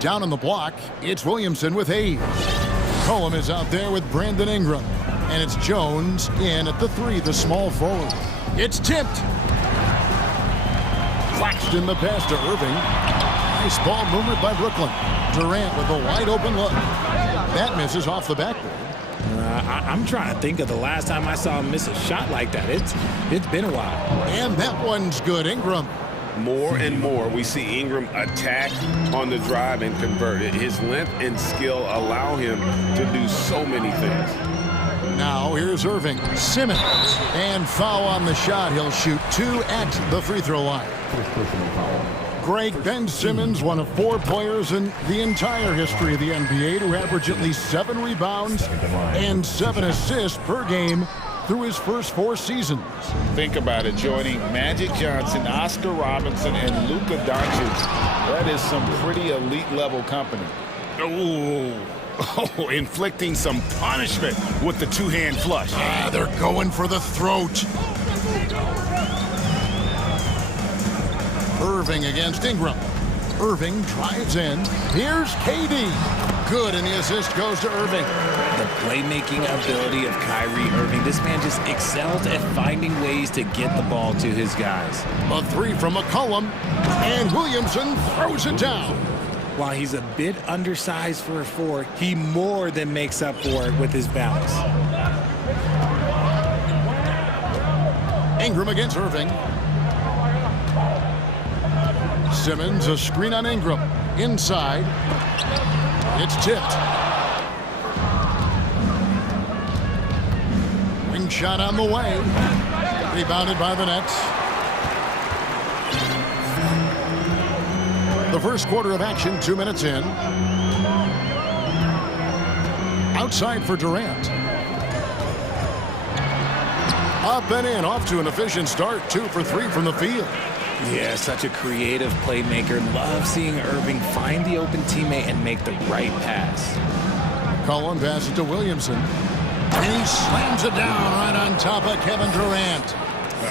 Down on the block, it's Williamson with Hayes. Cullum is out there with Brandon Ingram. And it's Jones in at the 3, the small forward. It's tipped. Claxton the pass to Irving. Nice ball movement by Brooklyn. Durant with a wide open look. That misses off the backboard. I'm trying to think of the last time I saw him miss a shot like that. It's been a while. And that one's good. Ingram. More and more, we see Ingram attack on the drive and convert it. His length and skill allow him to do so many things. Now here's Irving. Simmons. And foul on the shot. He'll shoot 2 at the free throw line. Greg Ben Simmons, one of 4 players in the entire history of the NBA to average at least 7 rebounds and 7 assists per game through his first 4 seasons. Think about it, joining Magic Johnson, Oscar Robinson, and Luka Doncic. That is some pretty elite level company. Oh, inflicting some punishment with the 2-hand flush. They're going for the throat. Irving against Ingram. Irving drives in. Here's KD. Good, and the assist goes to Irving. The playmaking ability of Kyrie Irving. This man just excels at finding ways to get the ball to his guys. A 3 from McCollum, and Williamson throws it down. While he's a bit undersized for a 4, he more than makes up for it with his balance. Ingram against Irving. Simmons, a screen on Ingram. Inside. It's tipped. Wing shot on the way. Rebounded by the Nets. The first quarter of action, 2 minutes in. Outside for Durant. Up and in, off to an efficient start. 2 for 3 from the field. Yeah, such a creative playmaker. Love seeing Irving find the open teammate and make the right pass. Cullen passes to Williamson. And he slams it down right on top of Kevin Durant.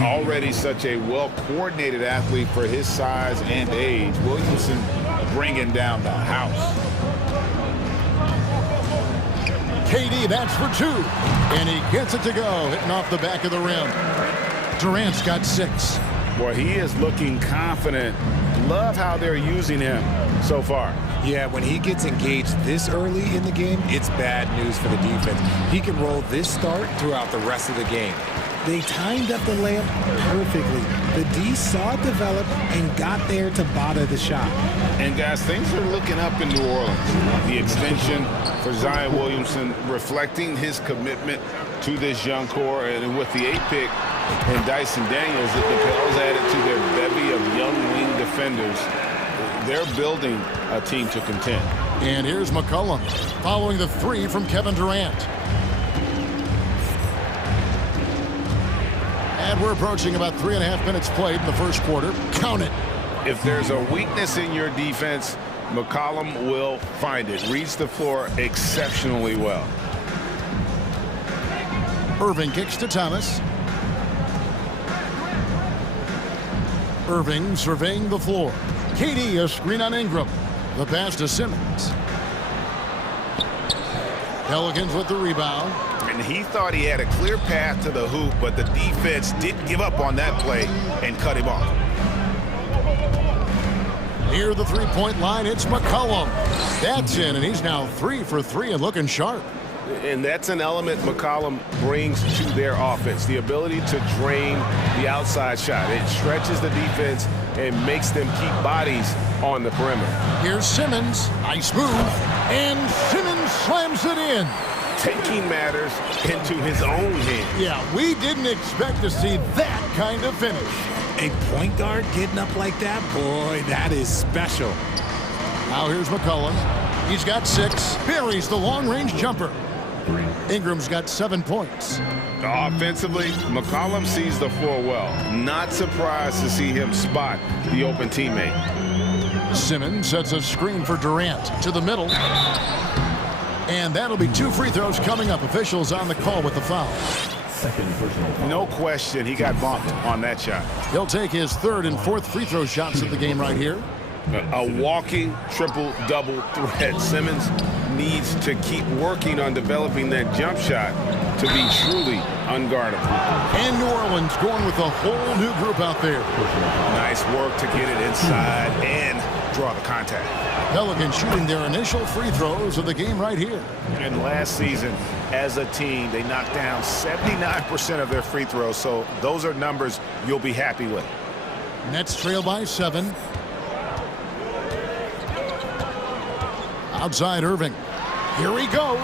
Already such a well-coordinated athlete for his size and age. Williamson bringing down the house. KD, that's for 2. And he gets it to go, hitting off the back of the rim. Durant's got 6. Boy, he is looking confident. Love how they're using him so far. Yeah, when he gets engaged this early in the game, it's bad news for the defense. He can roll this start throughout the rest of the game. They timed up the layup perfectly. The D saw it develop and got there to bother the shot. And guys, things are looking up in New Orleans. The extension for Zion Williamson reflecting his commitment to this young core, and with the 8th pick and Dyson Daniels, the Pels added to their bevy of young wing defenders. They're building a team to contend. And here's McCollum following the 3 from Kevin Durant. And we're approaching about 3.5 minutes played in the first quarter. Count it. If there's a weakness in your defense, McCollum will find it. Reads the floor exceptionally well. Irving kicks to Thomas. Irving surveying the floor. KD, a screen on Ingram. The pass to Simmons. Pelicans with the rebound. And he thought he had a clear path to the hoop, but the defense didn't give up on that play and cut him off. Near the 3-point line, it's McCollum. That's in, and he's now 3 for 3 and looking sharp. And that's an element McCollum brings to their offense, the ability to drain the outside shot. It stretches the defense and makes them keep bodies on the perimeter. Here's Simmons. Nice move. And Simmons slams it in. Taking matters into his own hands. Yeah, we didn't expect to see that kind of finish. A point guard getting up like that, boy, that is special. Now here's McCollum. He's got 6. Buries the long-range jumper. Ingram's got 7 points. Offensively, McCollum sees the floor well. Not surprised to see him spot the open teammate. Simmons sets a screen for Durant to the middle. And that'll be 2 free throws coming up. Officials on the call with the foul. No question, he got bumped on that shot. He'll take his 3rd and 4th free throw shots of the game right here. A walking triple-double threat. Simmons needs to keep working on developing that jump shot to be truly unguardable. And New Orleans going with a whole new group out there. Nice work to get it inside and draw the contact. Pelicans shooting their initial free throws of the game right here. And last season, as a team, they knocked down 79% of their free throws, so those are numbers you'll be happy with. Nets trail by 7. Outside Irving. Here he goes.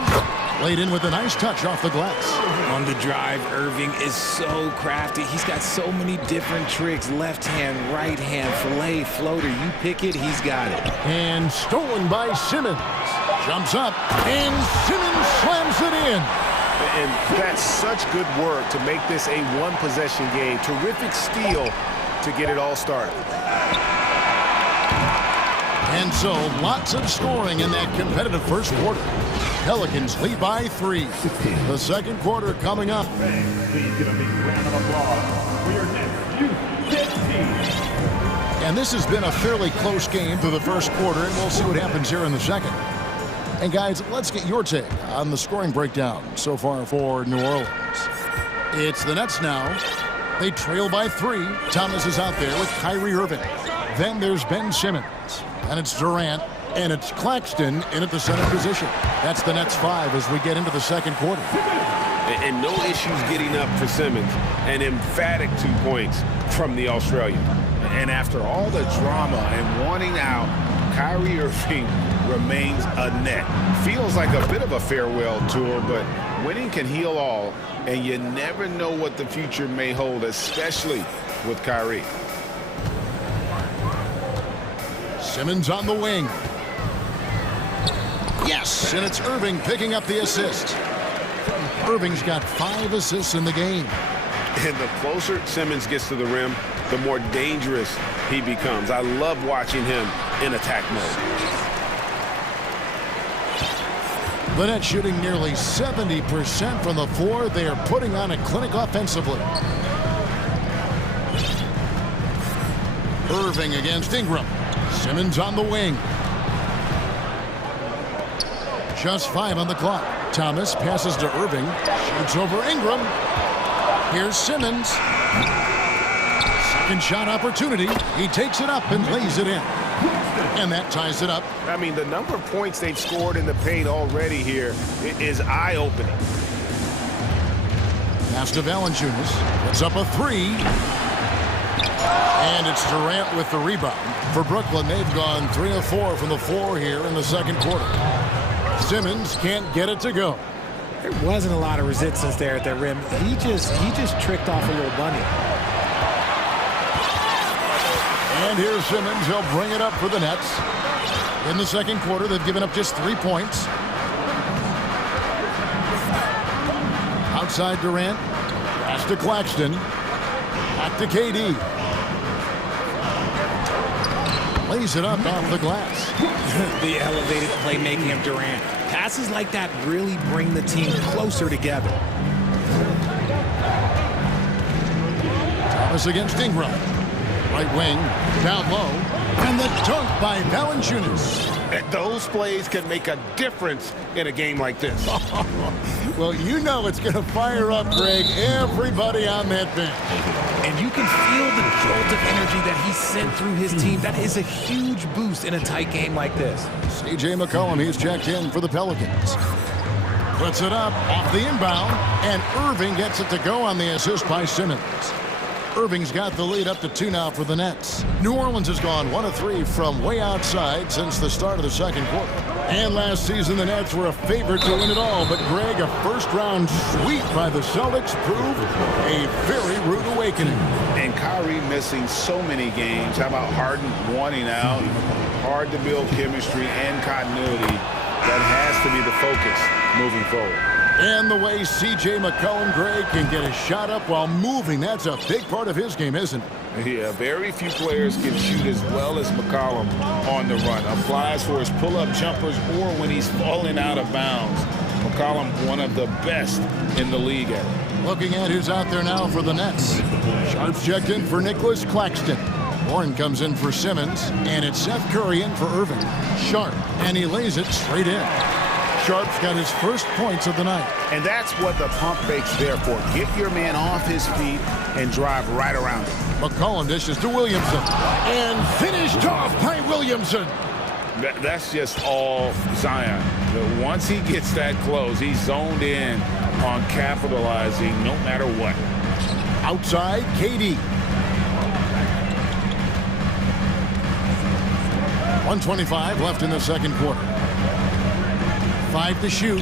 Laid in with a nice touch off the glass. On the drive, Irving is so crafty. He's got so many different tricks. Left hand, right hand, fillet, floater. You pick it, he's got it. And stolen by Simmons. Jumps up, and Simmons slams it in. And that's such good work to make this a one-possession game. Terrific steal to get it all started. And so, lots of scoring in that competitive first quarter. Pelicans lead by 3. The second quarter coming up. Please give a big round of applause for your next youth team. And this has been a fairly close game through the first quarter, and we'll see what happens here in the second. And guys, let's get your take on the scoring breakdown so far for New Orleans. It's the Nets now. They trail by 3. Thomas is out there with Kyrie Irving. Then there's Ben Simmons. And it's Durant. And it's Claxton in at the center position. That's the Nets 5 as we get into the second quarter. And no issues getting up for Simmons. An emphatic 2 points from the Australian. And after all the drama and wanting out, Kyrie Irving remains a net. Feels like a bit of a farewell tour, but winning can heal all, and you never know what the future may hold, especially with Kyrie. Simmons on the wing. Yes, and it's Irving picking up the assist. Irving's got 5 assists in the game. And the closer Simmons gets to the rim, the more dangerous he becomes. I love watching him in attack mode. The Nets shooting nearly 70% from the floor. They are putting on a clinic offensively. Irving against Ingram. Simmons on the wing. Just 5 on the clock. Thomas passes to Irving. Shoots over Ingram. Here's Simmons. Second shot opportunity. He takes it up and lays it in. And that ties it up. I mean, the number of points they've scored in the paint already here is eye-opening. Pass to Valanciunas. Puts up a 3. And it's Durant with the rebound. For Brooklyn, they've gone 3 of 4 from the floor here in the second quarter. Simmons can't get it to go. There wasn't a lot of resistance there at the rim. He just tricked off a little bunny. And here's Simmons. He'll bring it up for the Nets. In the second quarter, they've given up just 3 points. Outside Durant. Pass to Claxton. Back to KD. Lays it up off the glass. The elevated playmaking of Durant. Passes like that really bring the team closer together. Thomas against Ingram. Right wing, down low, and the dunk by Valanciunas. Those plays can make a difference in a game like this. Well, you know it's going to fire up, Greg, everybody on that bench. And you can feel the jolt of energy that he sent through his team. That is a huge boost in a tight game like this. C.J. McCollum, he's checked in for the Pelicans. Puts it up off the inbound, and Irving gets it to go on the assist by Simmons. Irving's got the lead up to 2 now for the Nets. New Orleans has gone 1 of 3 from way outside since the start of the second quarter. And last season, the Nets were a favorite to win it all. But, Greg, a first-round sweep by the Celtics proved a very rude awakening. And Kyrie missing so many games. How about Harden wanting out? Hard to build chemistry and continuity. That has to be the focus moving forward. And the way C.J. McCollum, Greg, can get a shot up while moving, that's a big part of his game, isn't it? Yeah, very few players can shoot as well as McCollum on the run. Applies for his pull-up jumpers or when he's falling out of bounds. McCollum, one of the best in the league at it. Looking at who's out there now for the Nets. Sharps checked in for Nicholas Claxton. Warren comes in for Simmons, and it's Seth Curry in for Irving. Sharp, and he lays it straight in. Sharp's got his first points of the night. And that's what the pump fake's there for. Get your man off his feet and drive right around him. McCollum dishes to Williamson, and finished off by Williamson. That's just all Zion. Once he gets that close, he's zoned in on capitalizing no matter what. Outside, KD. 1:25 left in the second quarter. 5 to shoot.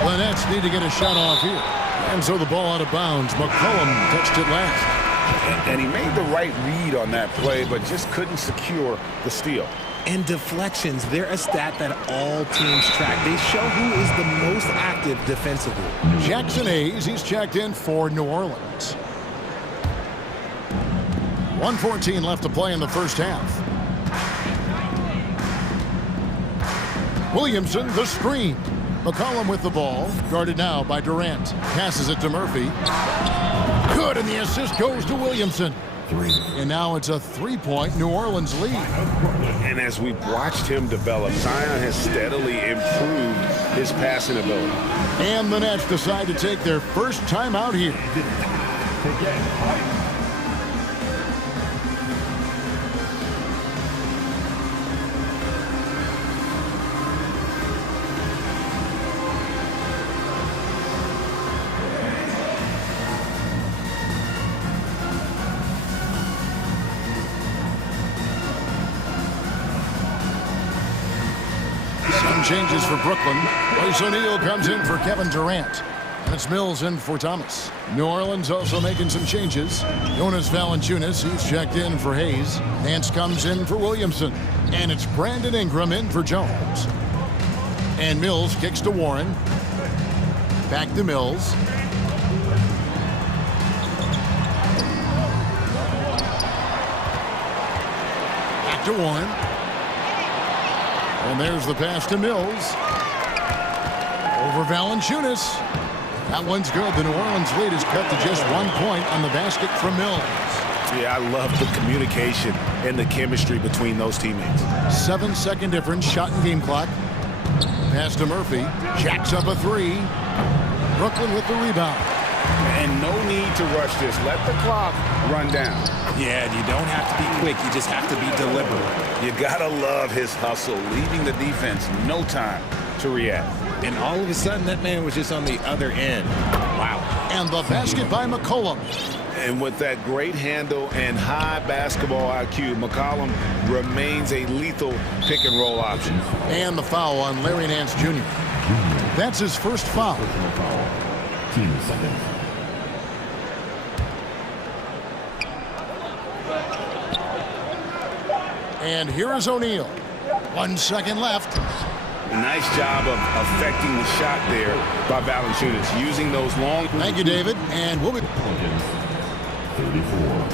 The Nets need to get a shot off here. And so the ball out of bounds. McCollum touched it last. And he made the right read on that play, but just couldn't secure the steal. And deflections, they're a stat that all teams track. They show who is the most active defensively. Jackson Hayes, he's checked in for New Orleans. 1:14 left to play in the first half. Williamson, the screen. McCollum with the ball, guarded now by Durant. Passes it to Murphy. Good, and the assist goes to Williamson. And now it's a 3-point New Orleans lead. And as we've watched him develop, Zion has steadily improved his passing ability. And the Nets decide to take their first time out here. Changes for Brooklyn. Royce O'Neal comes in for Kevin Durant. And it's Mills in for Thomas. New Orleans also making some changes. Jonas Valanciunas, he's checked in for Hayes. Nance comes in for Williamson. And it's Brandon Ingram in for Jones. And Mills kicks to Warren. Back to Mills. Back to Warren. And there's the pass to Mills. Over Valanciunas. That one's good. The New Orleans lead is cut to just 1 point on the basket from Mills. Yeah, I love the communication and the chemistry between those teammates. 7-second difference, shot and game clock. Pass to Murphy. Jacks up a three. Brooklyn with the rebound. And no need to rush this. Let the clock run down. Yeah, you don't have to be quick. You just have to be deliberate. You gotta love his hustle, leaving the defense no time to react. And all of a sudden, that man was just on the other end. Wow. And the basket by McCollum. And with that great handle and high basketball IQ, McCollum remains a lethal pick-and-roll option. And the foul on Larry Nance Jr. That's his first foul. Team second. And here is O'Neal. 1 second left. Nice job of affecting the shot there by Valanciunas, using those long... Thank you, David. And we'll be... 34.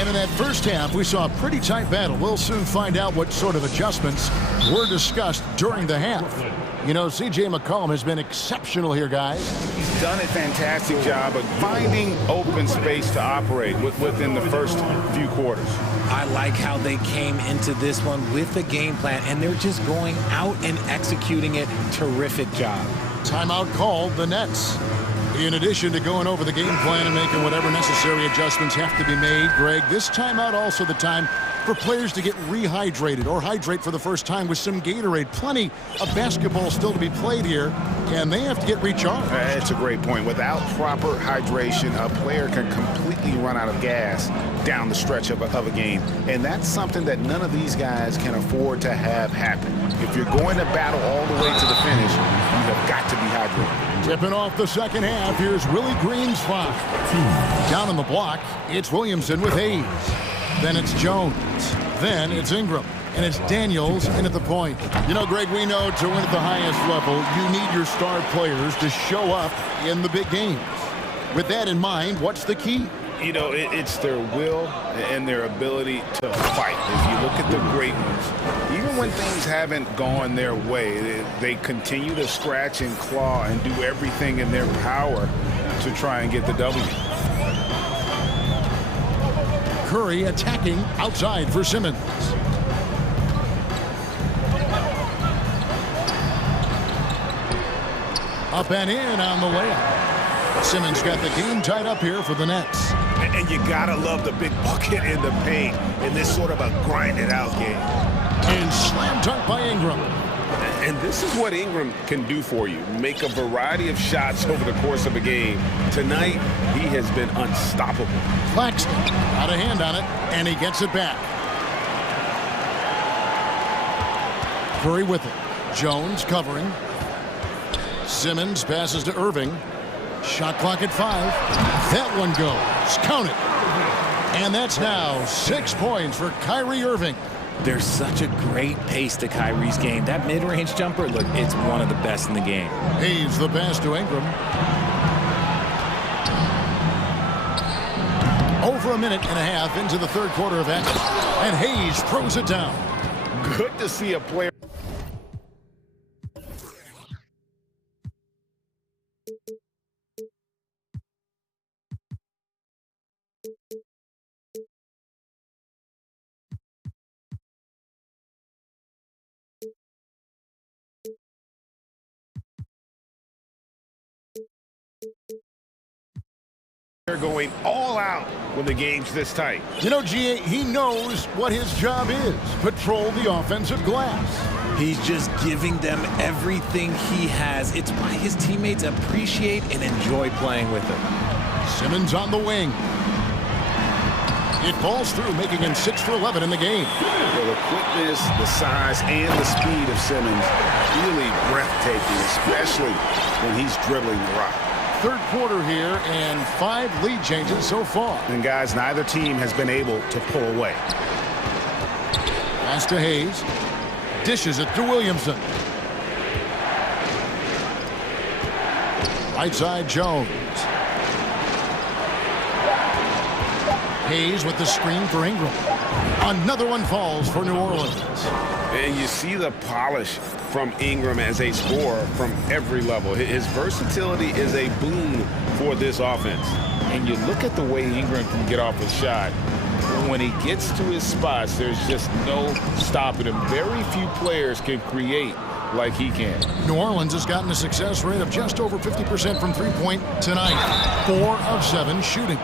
And in that first half, we saw a pretty tight battle. We'll soon find out what sort of adjustments were discussed during the half. You know, C.J. McCollum has been exceptional here, guys. He's done a fantastic job of finding open space to operate within the first few quarters. I like how they came into this one with a game plan, and they're just going out and executing it. Terrific job. Timeout called, the Nets. In addition to going over the game plan and making whatever necessary adjustments have to be made, Greg, this timeout also the time for players to get rehydrated or hydrate for the first time with some Gatorade. Plenty of basketball still to be played here, and they have to get recharged. That's a great point. Without proper hydration, a player can completely run out of gas down the stretch of a game. And that's something that none of these guys can afford to have happen. If you're going to battle all the way to the finish, you have got to be hydrated. Tipping off the second half, here's Willie Green's foul. Down on the block, it's Williamson with Hayes. Then it's Jones. Then it's Ingram. And it's Daniels in at the point. You know, Greg, we know to win at the highest level, you need your star players to show up in the big games. With that in mind, what's the key? You know, it's their will and their ability to fight. If you look at the great ones, even when things haven't gone their way, they continue to scratch and claw and do everything in their power to try and get the W. Curry attacking outside for Simmons. Up and in on the layup. Simmons got the game tied up here for the Nets. And you gotta love the big bucket in the paint in this sort of a grind-it-out game. And slam dunk by Ingram. And this is what Ingram can do for you. Make a variety of shots over the course of a game. Tonight, he has been unstoppable. Claxton got a hand on it, and he gets it back. Curry with it. Jones covering. Simmons passes to Irving. Shot clock at 5. That one goes. Count it. And that's now 6 points for Kyrie Irving. There's such a great pace to Kyrie's game. That mid-range jumper, look, it's one of the best in the game. Hayes the pass to Ingram. Over a minute and a half into the third quarter of action. And Hayes throws it down. Good to see a player. They're going all out when the game's this tight. You know, GA, he knows what his job is. Patrol the offensive glass. He's just giving them everything he has. It's why his teammates appreciate and enjoy playing with him. Simmons on the wing. It falls through, making him 6 for 11 in the game. Well, the quickness, the size, and the speed of Simmons really breathtaking, especially when he's dribbling the rock. Third quarter here and 5 lead changes so far. And guys, neither team has been able to pull away. Pass to Hayes. Dishes it to Williamson. Right side Jones. Hayes with the screen for Ingram. Another one falls for New Orleans. And you see the polish from Ingram as a scorer from every level. His versatility is a boon for this offense. And you look at the way Ingram can get off a shot. When he gets to his spots, there's just no stopping him. Very few players can create like he can. New Orleans has gotten a success rate of just over 50% from three-point tonight. 4 of 7 shooting.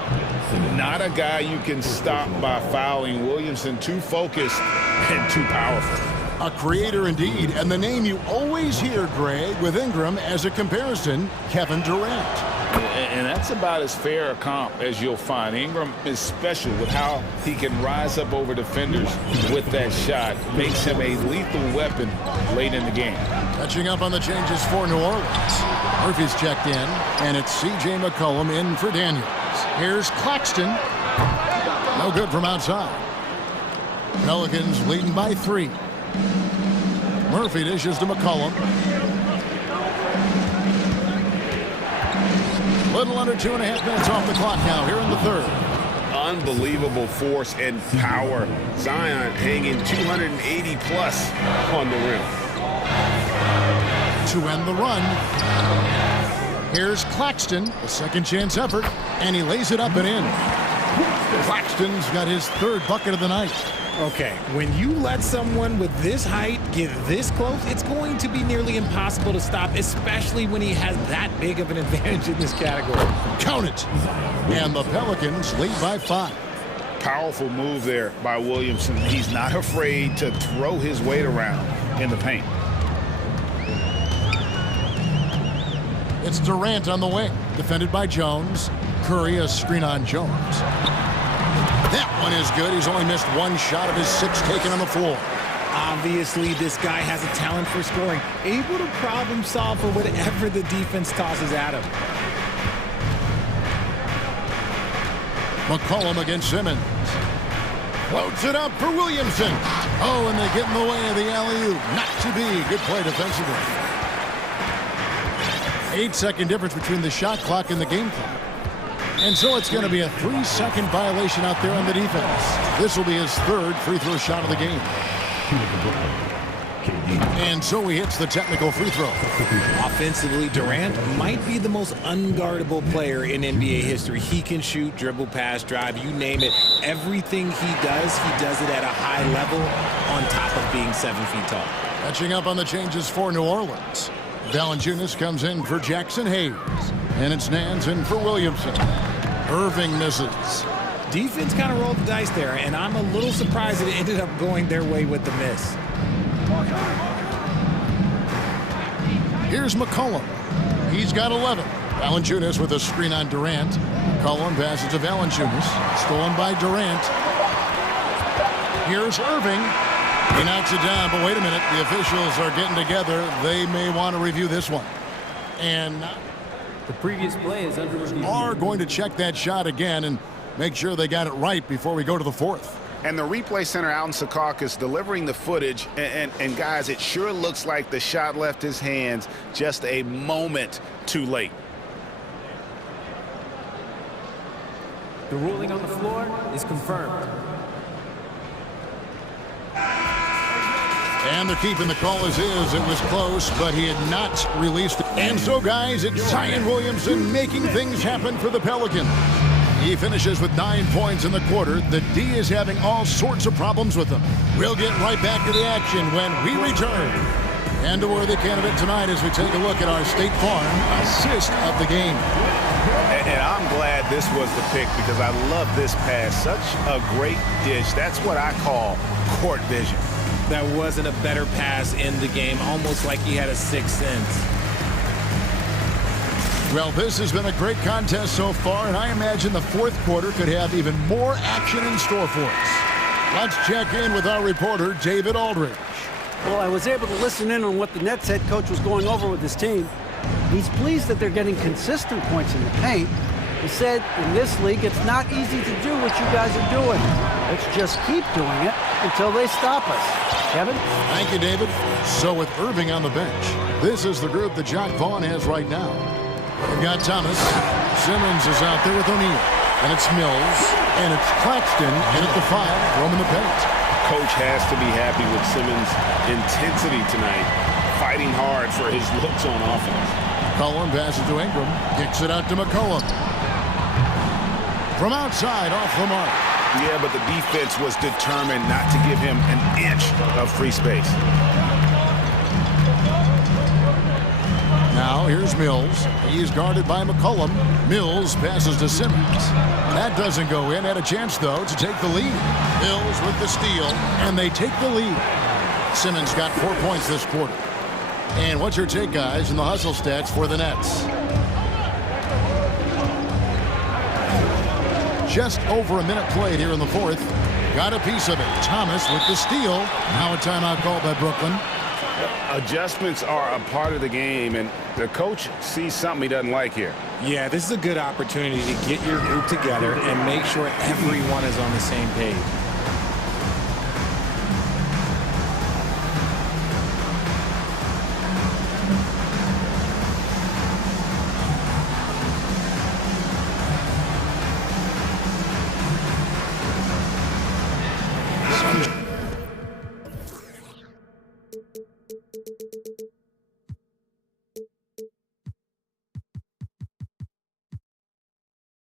Not a guy you can stop by fouling. Williamson too focused and too powerful. A creator indeed, and the name you always hear, Greg, with Ingram as a comparison, Kevin Durant. And that's about as fair a comp as you'll find. Ingram is special with how he can rise up over defenders with that shot. Makes him a lethal weapon late in the game. Catching up on the changes for New Orleans. Murphy's checked in, and it's C.J. McCollum in for Daniels. Here's Claxton. No good from outside. Pelicans leading by 3. Murphy dishes to McCollum. Little under 2.5 minutes off the clock now here in the third. Unbelievable force and power. Zion hanging 280 plus on the rim. To end the run. Here's Claxton, a second chance effort, and he lays it up and in. Claxton's got his third bucket of the night. Okay, when you let someone with this height get this close, it's going to be nearly impossible to stop, especially when he has that big of an advantage in this category. Count it. And the Pelicans lead by 5. Powerful move there by Williamson. He's not afraid to throw his weight around in the paint. It's Durant on the wing, defended by Jones. Curry a screen on Jones. That one is good. He's only missed 1 shot of his 6 taken on the floor. Obviously, this guy has a talent for scoring, able to problem solve for whatever the defense tosses at him. McCollum against Simmons. Floats it up for Williamson. Oh, and they get in the way of the alley-oop. Not to be. Good play defensively. 8-second difference between the shot clock and the game clock. And so it's going to be a 3-second violation out there on the defense. This will be his third free throw shot of the game. And so he hits the technical free throw. Offensively, Durant might be the most unguardable player in NBA history. He can shoot, dribble, pass, drive, you name it. Everything he does it at a high level on top of being 7 feet tall. Catching up on the changes for New Orleans. Valanciunas comes in for Jackson Hayes. And it's Nance in for Williamson. Irving misses. Defense kind of rolled the dice there, and I'm a little surprised that it ended up going their way with the miss. Here's McCollum. He's got 11. Valanciunas with a screen on Durant. McCollum passes to Valanciunas. Stolen by Durant. Here's Irving. He knocks it down, but wait a minute. The officials are getting together. They may want to review this one. And the previous play is under review. Are going to check that shot again and make sure they got it right before we go to the fourth. And the replay center out in Secaucus delivering the footage. And guys, it sure looks like the shot left his hands just a moment too late. The ruling on the floor is confirmed. And they're keeping the call as is. It was close, but he had not released it. And so, guys, it's Zion Williamson making things happen for the Pelicans. He finishes with 9 points in the quarter. The D is having all sorts of problems with him. We'll get right back to the action when we return. And a worthy candidate tonight as we take a look at our State Farm assist of the game. And I'm glad this was the pick because I love this pass. Such a great dish. That's what I call court vision. That wasn't a better pass in the game, almost like he had a sixth sense. Well, this has been a great contest so far, and I imagine the fourth quarter could have even more action in store for us. Let's check in with our reporter, David Aldridge. Well, I was able to listen in on what the Nets head coach was going over with his team. He's pleased that they're getting consistent points in the paint. He said, in this league, it's not easy to do what you guys are doing. Let's just keep doing it until they stop us. Kevin? Thank you, David. So with Irving on the bench, this is the group that John Vaughn has right now. We've got Thomas. Simmons is out there with O'Neal. And it's Mills. And it's Claxton. And at the 5, roaming the paint. Coach has to be happy with Simmons' intensity tonight, fighting hard for his looks on offense. McCollum passes to Ingram. Kicks it out to McCollum. From outside, off the mark. Yeah, but the defense was determined not to give him an inch of free space. Now here's Mills. He's guarded by McCollum. Mills passes to Simmons. That doesn't go in. Had a chance, though, to take the lead. Mills with the steal, and they take the lead. Simmons got 4 points this quarter. And what's your take, guys, in the hustle stats for the Nets? Just over a minute played here in the fourth. Got a piece of it. Thomas with the steal. Now a timeout called by Brooklyn. Adjustments are a part of the game, and the coach sees something he doesn't like here. Yeah, this is a good opportunity to get your group together and make sure everyone is on the same page.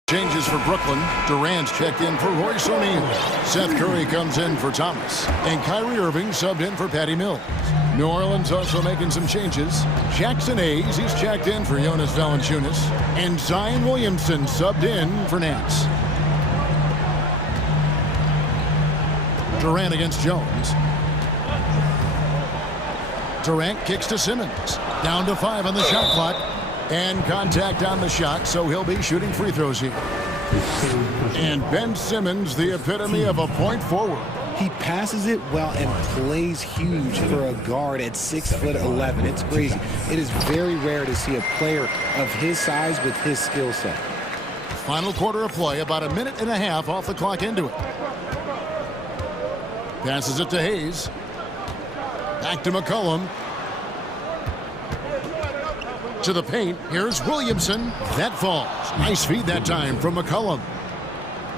Changes for Brooklyn. Durant's checked in for Royce O'Neal. Seth Curry comes in for Thomas. And Kyrie Irving subbed in for Patty Mills. New Orleans also making some changes. Jackson Hayes, he's checked in for Jonas Valanciunas. And Zion Williamson subbed in for Nance. Durant against Jones. Durant kicks to Simmons. Down to 5 on the shot clock. And contact on the shot, so he'll be shooting free throws here. And Ben Simmons, the epitome of a point forward. He passes it well and plays huge for a guard at 6'11". It's crazy. It is very rare to see a player of his size with his skill set. Final quarter of play, about a minute and a half off the clock into it. Passes it to Hayes. Back to McCollum. To the paint, here's Williamson. That falls. Nice feed that time from McCollum.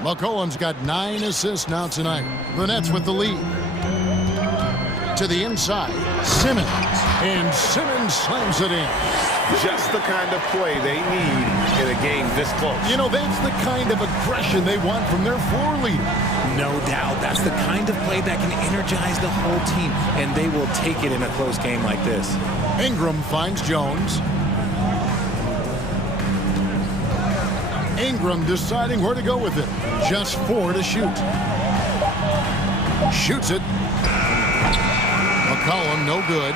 McCollum's got 9 assists now tonight. The Nets with the lead. To the inside, Simmons. And Simmons slams it in. Just the kind of play they need in a game this close. You know, that's the kind of aggression they want from their floor leader. No doubt. That's the kind of play that can energize the whole team, and they will take it in a close game like this. Ingram finds Jones. Ingram deciding where to go with it. Just 4 to shoot. Shoots it. McCollum, no good.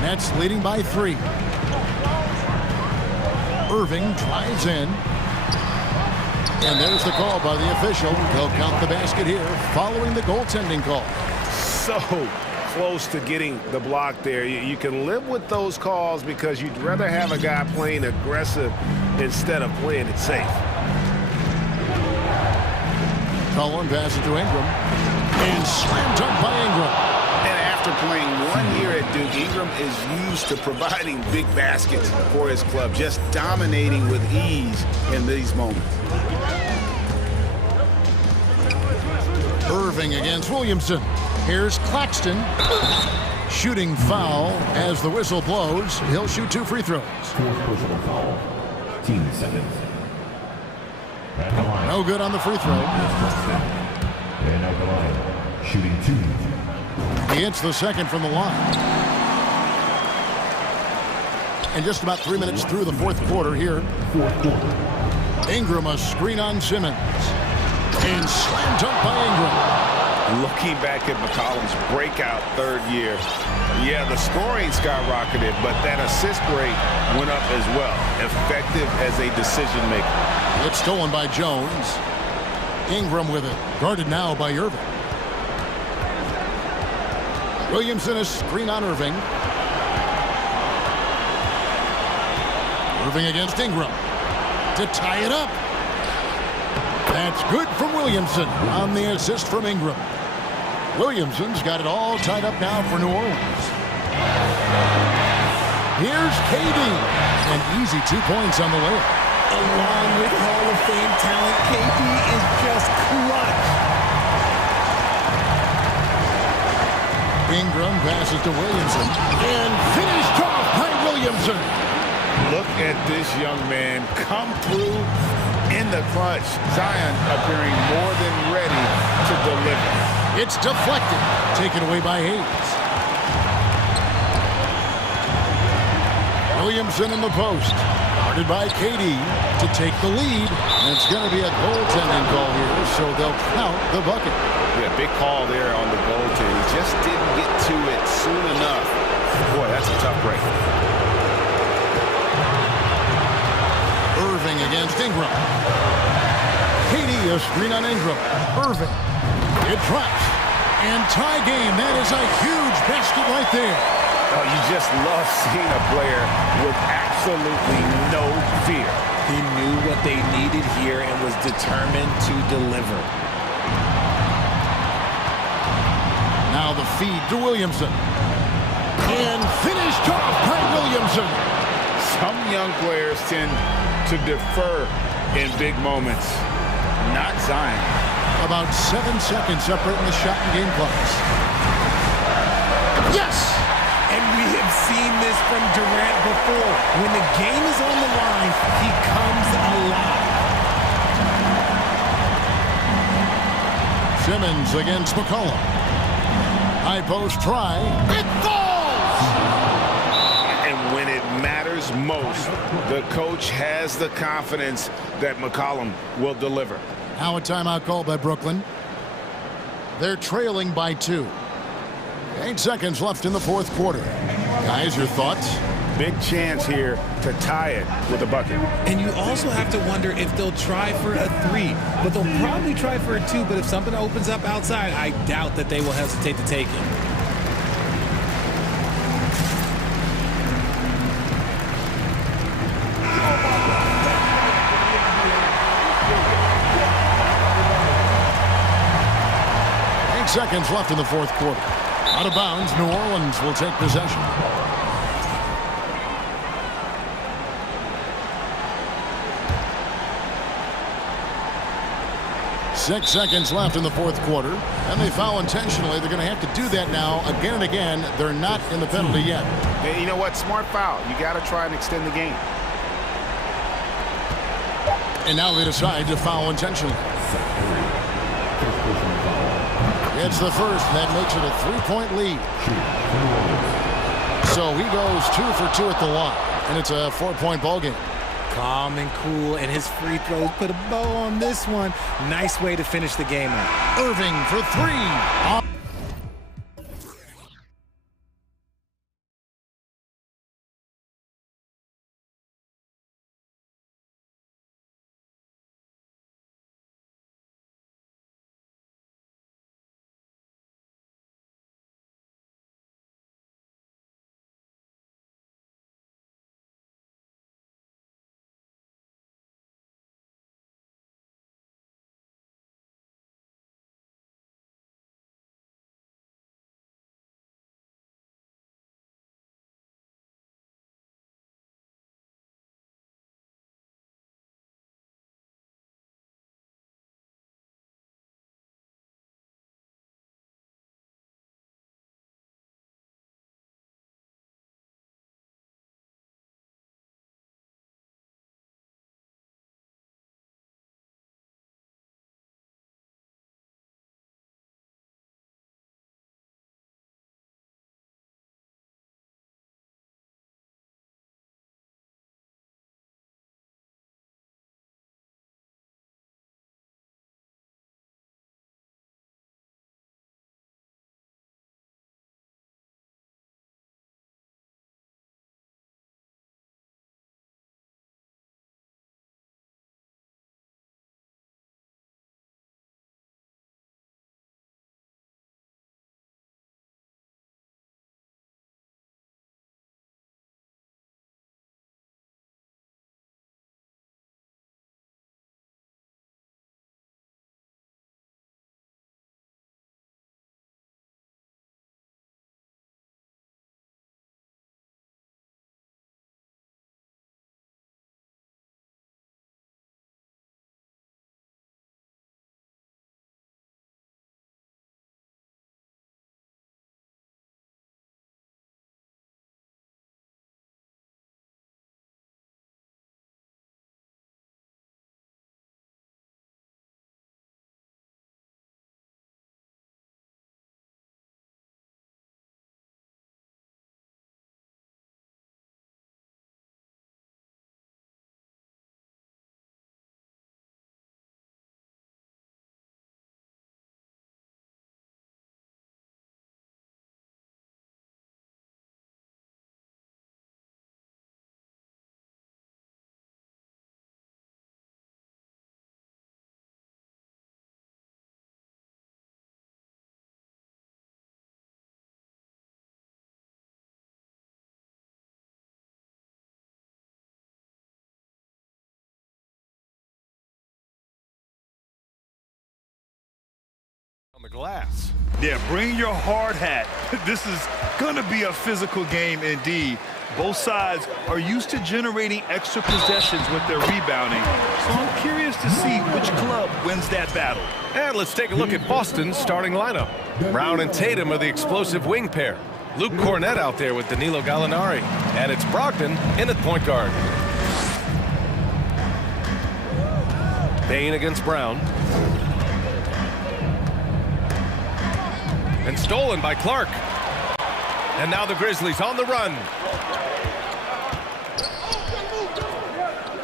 Nets leading by 3. Irving drives in. And there's the call by the official. They'll count the basket here following the goaltending call. So close to getting the block there. You can live with those calls because you'd rather have a guy playing aggressive instead of playing it safe. Cullen passes to Ingram. And slam dunk by Ingram. And after playing 1 year at Duke, Ingram is used to providing big baskets for his club, just dominating with ease in these moments. Irving against Williamson. Here's Claxton. Shooting foul as the whistle blows. He'll shoot 2 free throws. Fourth personal foul. Team seconds. At the line. No good on the free throw. And at the line, shooting 2. He hits the second from the line. And just about 3 minutes through the fourth quarter here. Ingram a screen on Simmons. And slam dunk by Ingram. Looking back at McCollum's breakout 3rd year, yeah, the scoring skyrocketed, but that assist rate went up as well. Effective as a decision maker. It's stolen by Jones. Ingram with it. Guarded now by Irving. Williamson a screen on Irving. Irving against Ingram. To tie it up. That's good from Williamson on the assist from Ingram. Williamson's got it all tied up now for New Orleans. Here's KD. An easy 2 points on the layup. Along with Hall of Fame talent, KD is just clutch. Ingram passes to Williamson. And finished off by Williamson. Look at this young man come through in the clutch. Zion appearing more than ready to deliver. It's deflected. Taken away by Hayes. Williamson in the post. Guarded by KD to take the lead. And it's going to be a goaltending call here, so they'll count the bucket. Yeah, big call there on the goaltending. He just didn't get to it soon enough. Boy, that's a tough break. Irving against Ingram. KD a screen on Ingram. Irving. It drops. And tie game. That is a huge basket right there. Oh, you just love seeing a player with absolutely no fear. He knew what they needed here and was determined to deliver. Now the feed to Williamson. And finished off by Williamson. Some young players tend to defer in big moments. Not Zion. About 7 seconds separating the shot and game clocks. Yes! And we have seen this from Durant before. When the game is on the line, he comes alive. Simmons against McCollum. High post try. It falls! And when it matters most, the coach has the confidence that McCollum will deliver. Now a timeout called by Brooklyn. They're trailing by 2. 8 seconds left in the fourth quarter. Guys, your thoughts? Big chance here to tie it with a bucket. And you also have to wonder if they'll try for a 3, but they'll probably try for a 2. But if something opens up outside, I doubt that they will hesitate to take it. Seconds left in the fourth quarter. Out of bounds, New Orleans will take possession. 6 seconds left in the fourth quarter, and they foul intentionally. They're going to have to do that now again and again. They're not in the penalty yet. Yeah, you know what? Smart foul. You got to try and extend the game. And now they decide to foul intentionally. It's the first, and that makes it a 3-point lead. So he goes 2 for 2 at the line, and it's a 4-point ball game. Calm and cool, and his free throws put a bow on this one. Nice way to finish the game out. Irving for 3. On the glass. Yeah, bring your hard hat. This is going to be a physical game indeed. Both sides are used to generating extra possessions with their rebounding. So I'm curious to see which club wins that battle. And let's take a look at Boston's starting lineup. Brown and Tatum are the explosive wing pair. Luke Cornett out there with Danilo Gallinari. And it's Brogdon in at point guard. Bane against Brown. And stolen by Clark. And now the Grizzlies on the run.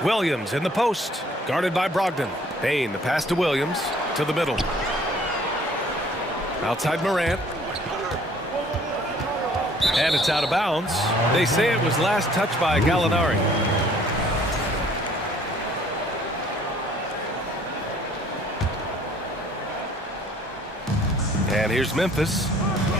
Williams in the post, guarded by Brogdon. Bane, the pass to Williams, to the middle. Outside Morant. And it's out of bounds. They say it was last touched by Gallinari. And here's Memphis.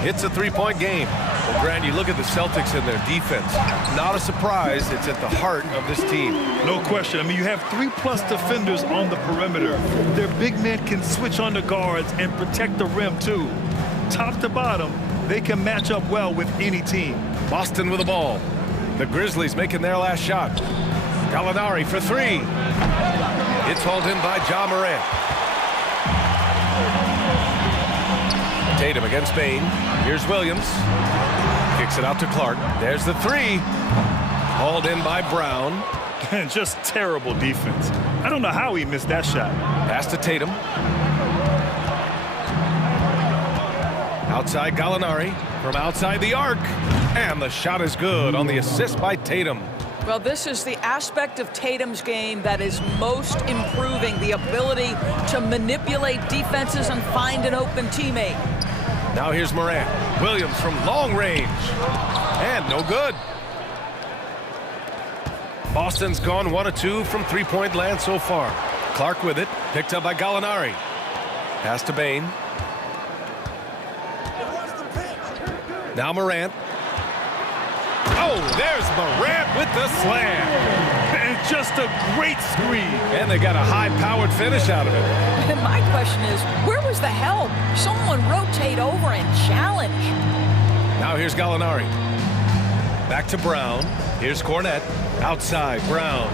It's a three-point game. Well, Grant, you look at the Celtics and their defense. Not a surprise. It's at the heart of this team. No question. I mean, you have 3+ defenders on the perimeter. Their big men can switch on the guards and protect the rim, too. Top to bottom, they can match up well with any team. Boston with the ball. The Grizzlies making their last shot. Gallinari for three. It's hauled in by Ja Morant. Tatum against Bain. Here's Williams. Kicks it out to Clark. There's the three. Hauled in by Brown. And just terrible defense. I don't know how he missed that shot. Pass to Tatum. Outside Gallinari from outside the arc. And the shot is good on the assist by Tatum. Well, this is the aspect of Tatum's game that is most improving, the ability to manipulate defenses and find an open teammate. Now here's Morant. Williams from long range. And no good. Boston's gone 1 of 2 from three-point land so far. Clark with it. Picked up by Gallinari. Pass to Bain. Now Morant. Oh, there's Morant with the slam. And just a great screen. And they got a high-powered finish out of it. And my question is, where was the help? Someone rotate over and challenge. Now here's Gallinari. Back to Brown. Here's Cornette. Outside, Brown.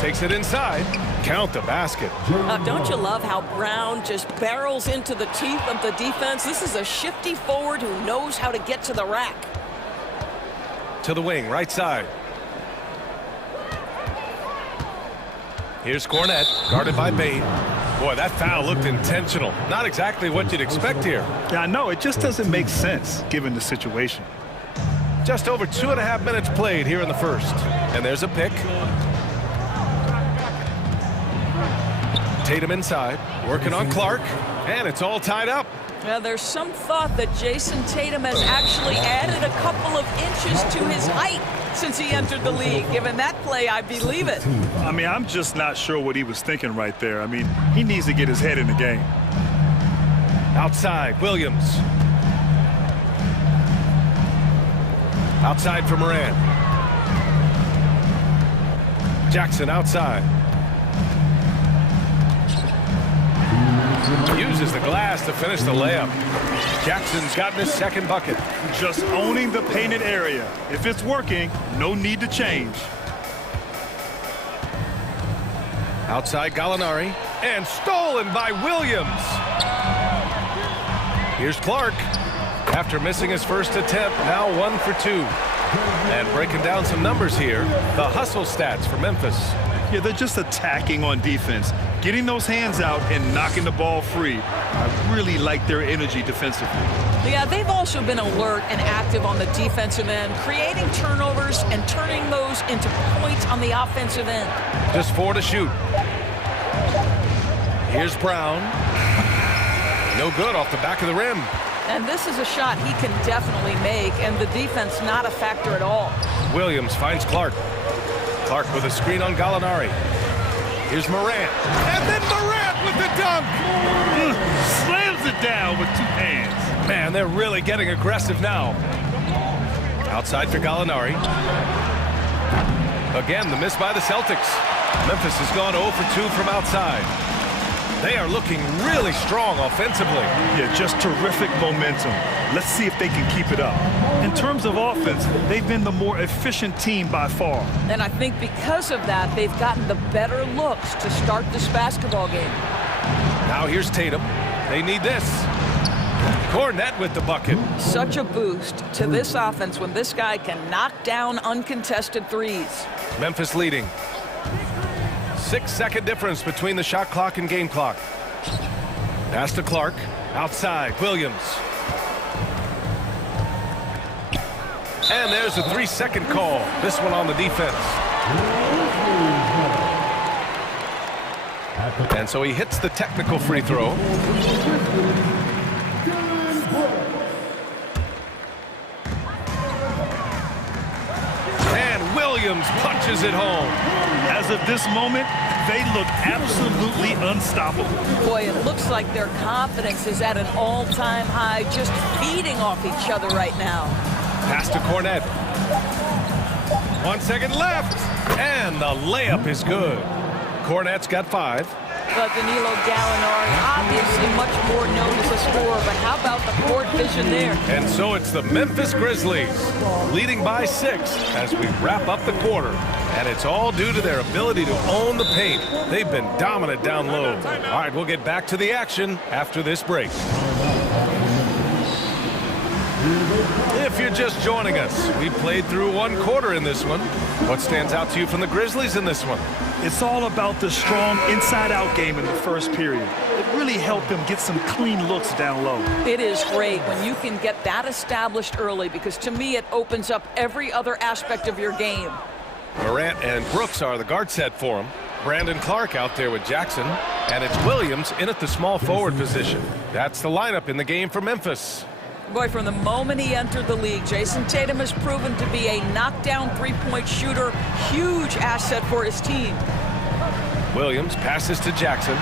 Takes it inside. Count the basket. Don't you love how Brown just barrels into the teeth of the defense? This is a shifty forward who knows how to get to the rack. To the wing, right side. Here's Cornette, guarded by Bain. Boy, that foul looked intentional. Not exactly what you'd expect here. Yeah, I know. It just doesn't make sense given the situation. Just over 2.5 minutes played here in the first. And there's a pick. Tatum inside, working on Clark, and it's all tied up. There's some thought that Jason Tatum has actually added a couple of inches to his height since he entered the league. Given that play, I believe it. I mean, I'm just not sure what he was thinking right there. I mean, he needs to get his head in the game. Outside, Williams. Outside for Morant. Jackson outside. Uses the glass to finish the layup. Jackson's gotten his second bucket. Just owning the painted area. If it's working, no need to change. Outside Gallinari. And stolen by Williams. Here's Clark. After missing his first attempt, now 1 for 2. And breaking down some numbers here, the hustle stats for Memphis. Yeah, they're just attacking on defense, getting those hands out and knocking the ball free. I really like their energy defensively. Yeah, they've also been alert and active on the defensive end, creating turnovers and turning those into points on the offensive end. Just 4 to shoot. Here's Brown. No good off the back of the rim. And this is a shot he can definitely make, and the defense not a factor at all. Williams finds Clark. Clark with a screen on Gallinari. Here's Morant. And then Morant with the dunk! Slams it down with 2 hands. Man, they're really getting aggressive now. Outside for Gallinari. Again, the miss by the Celtics. Memphis has gone 0 for 2 from outside. They are looking really strong offensively. Yeah, just terrific momentum. Let's see if they can keep it up. In terms of offense, they've been the more efficient team by far. And I think because of that, they've gotten the better looks to start this basketball game. Now here's Tatum. They need this. Cornette with the bucket. Such a boost to this offense when this guy can knock down uncontested threes. Memphis leading. 6-second difference between the shot clock and game clock. Pass to Clark. Outside, Williams. And there's a 3-second call. This one on the defense. And so he hits the technical free throw. And Williams punches it home. As of this moment, they look absolutely unstoppable. Boy, it looks like their confidence is at an all-time high, just feeding off each other right now. Pass to Cornette. 1 second left. And the layup is good. Cornette's got 5. But Danilo Gallinari, obviously much more known as a scorer, but how about the court vision there? And so it's the Memphis Grizzlies leading by 6 as we wrap up the quarter. And it's all due to their ability to own the paint. They've been dominant down low. All right, we'll get back to the action after this break. If you're just joining us, we played through one quarter in this one. What stands out to you from the Grizzlies in this one? It's all about the strong inside-out game in the first period. It really helped them get some clean looks down low. It is great when you can get that established early, because to me it opens up every other aspect of your game. Morant and Brooks are the guard set for him. Brandon Clark out there with Jackson, and it's Williams in at the small forward position. That's the lineup in the game for Memphis. Boy, from the moment he entered the league, Jason Tatum has proven to be a knockdown three-point shooter, huge asset for his team. Williams passes to Jackson,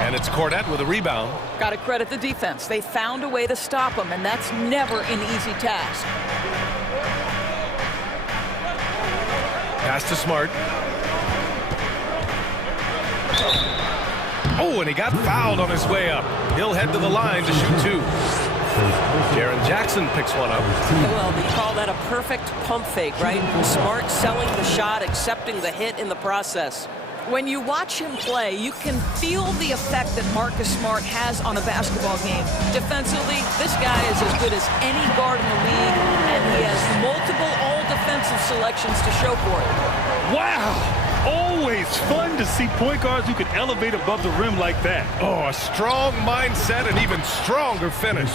and it's Cornette with a rebound. Got to credit the defense. They found a way to stop him, and that's never an easy task. Pass to Smart. Oh, and he got fouled on his way up. He'll head to the line to shoot two. Jaren Jackson picks one up. Well, they call that a perfect pump fake, right? Smart selling the shot, accepting the hit in the process. When you watch him play, you can feel the effect that Marcus Smart has on a basketball game. Defensively, this guy is as good as any guard in the league, and he has multiple all-defensive selections to show for it. Wow! Always fun to see point guards who can elevate above the rim like that. Oh, a strong mindset and even stronger finish.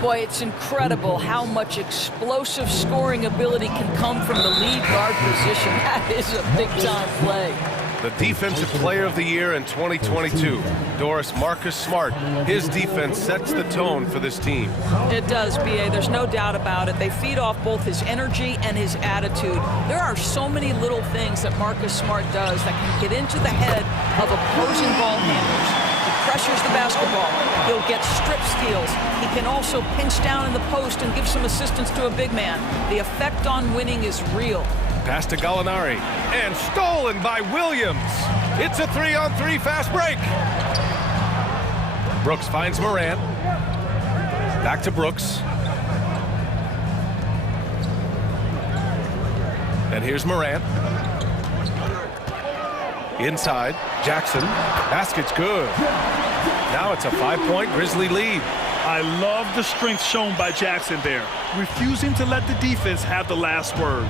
Boy, it's incredible how much explosive scoring ability can come from the lead guard position. That is a big-time play. The Defensive Player of the Year in 2022, Doris Marcus Smart. His defense sets the tone for this team. It does, B.A. There's no doubt about it. They feed off both his energy and his attitude. There are so many little things that Marcus Smart does that can get into the head of opposing ball handlers. He pressures the basketball. He'll get strip steals. He can also pinch down in the post and give some assistance to a big man. The effect on winning is real. Pass to Gallinari, and stolen by Williams. It's a 3-on-3 fast break. Brooks finds Morant. Back to Brooks. And here's Morant. Inside, Jackson. Basket's good. Now it's a 5-point Grizzly lead. I love the strength shown by Jackson there, refusing to let the defense have the last word.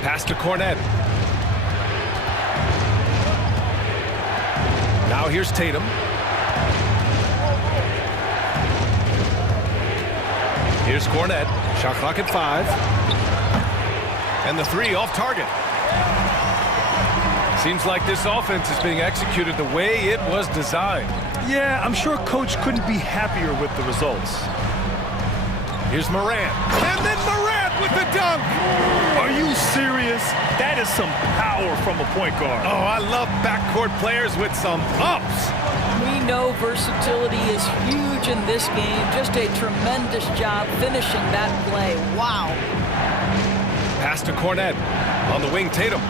Pass to Cornette. Now here's Tatum. Here's Cornette. Shot clock at 5. And the three off target. Seems like this offense is being executed the way it was designed. Yeah, I'm sure Coach couldn't be happier with the results. Here's Morant. And then Morant with the dunk. Are you serious? That is some power from a point guard. Oh, I love backcourt players with some ups. We know versatility is huge in this game. Just a tremendous job finishing that play. Wow. Pass to Cornette. On the wing, Tatum.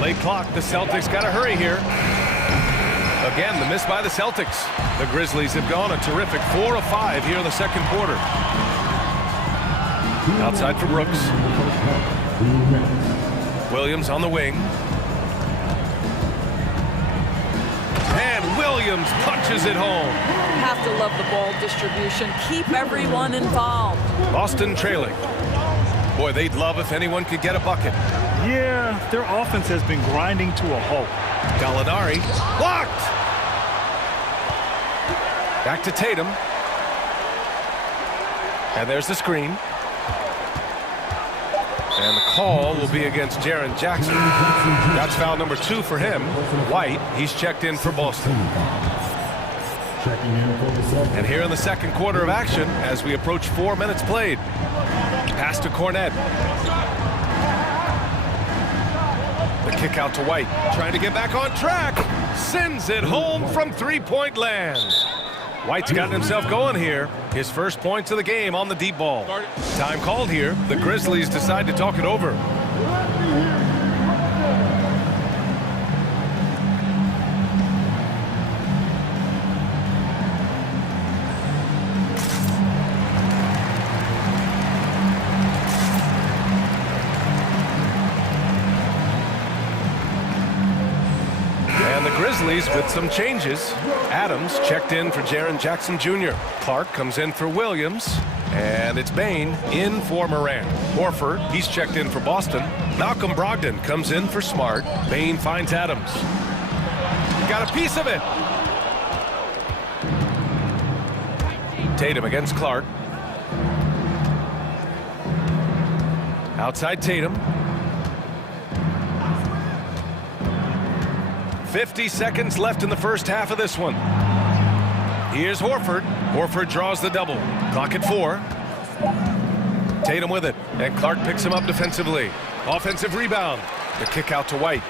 Late clock. The Celtics got to hurry here. Again, the miss by the Celtics. The Grizzlies have gone a terrific 4 of 5 here in the second quarter. Outside for Brooks. Williams on the wing. And Williams punches it home. Have to love the ball distribution. Keep everyone involved. Boston trailing. Boy, they'd love if anyone could get a bucket. Yeah, their offense has been grinding to a halt. Gallinari blocked. Back to Tatum. And there's the screen. And the call will be against Jaren Jackson. That's foul number 2 for him. White, he's checked in for Boston. And here in the second quarter of action, as we approach 4 minutes played. Pass to Cornette. The kick out to White, trying to get back on track. Sends it home from three-point land. White's gotten himself going here. His first points of the game on the deep ball. Time called here. The Grizzlies decide to talk it over. And the Grizzlies with some changes. Adams checked in for Jaren Jackson Jr. Clark comes in for Williams. And it's Bain in for Morant. Horford, he's checked in for Boston. Malcolm Brogdon comes in for Smart. Bain finds Adams. Got a piece of it. Tatum against Clark. Outside Tatum. 50 seconds left in the first half of this one. Here's Horford. Horford draws the double. Clock at 4. Tatum with it. And Clark picks him up defensively. Offensive rebound. The kick out to White.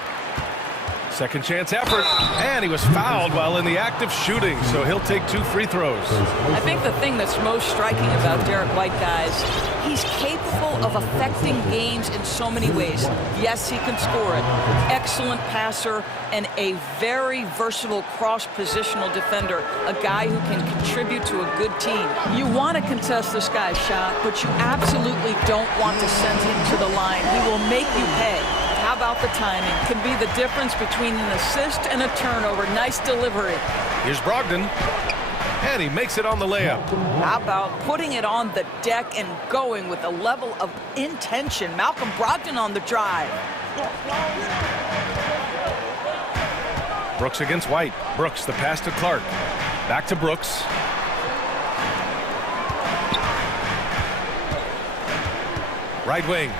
Second chance effort. And he was fouled while in the act of shooting, so he'll take 2 free throws. I think the thing that's most striking about Derek White, guys, he's capable of affecting games in so many ways. Yes, he can score it. Excellent passer and a very versatile cross-positional defender, a guy who can contribute to a good team. You want to contest this guy's shot, but you absolutely don't want to send him to the line. He will make you pay. How about the timing? Can be the difference between an assist and a turnover. Nice delivery. Here's Brogdon. And he makes it on the layup. How about putting it on the deck and going with a level of intention? Malcolm Brogdon on the drive. Brooks against White. Brooks, the pass to Clark. Back to Brooks. Right wing.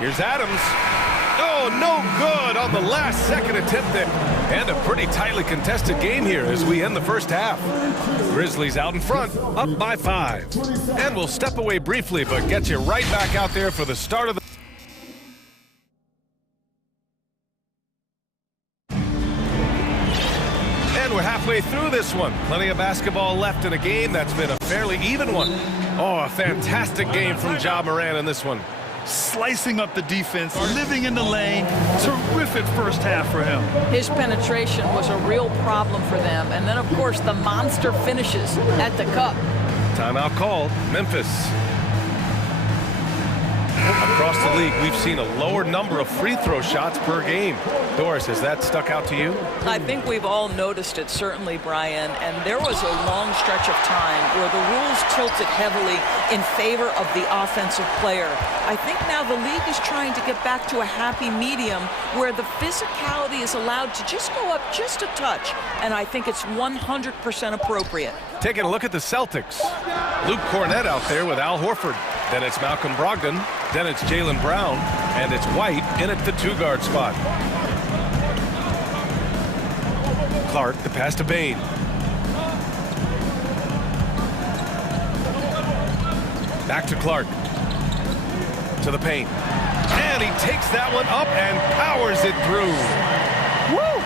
Here's Adams. Oh, no good on the last second attempt there. And a pretty tightly contested game here as we end the first half. Grizzlies out in front, up by 5. And we'll step away briefly, but get you right back out there for the start of the... And we're halfway through this one. Plenty of basketball left in a game that's been a fairly even one. Oh, a fantastic game from Ja Morant in this one. Slicing up the defense, living in the lane. Terrific first half for him. His penetration was a real problem for them. And then, of course, the monster finishes at the cup. Timeout called. Memphis. Across the league, we've seen a lower number of free throw shots per game. Doris, has that stuck out to you? I think we've all noticed it, certainly, Brian. And there was a long stretch of time where the rules tilted heavily in favor of the offensive player. I think now the league is trying to get back to a happy medium where the physicality is allowed to just go up just a touch. And I think it's 100% appropriate. Taking a look at the Celtics. Luke Cornett out there with Al Horford. Then it's Malcolm Brogdon. Then it's Jaylen Brown. And it's White in at the 2-guard spot. Clark, the pass to Bain. Back to Clark. To the paint. And he takes that one up and powers it through. Woo!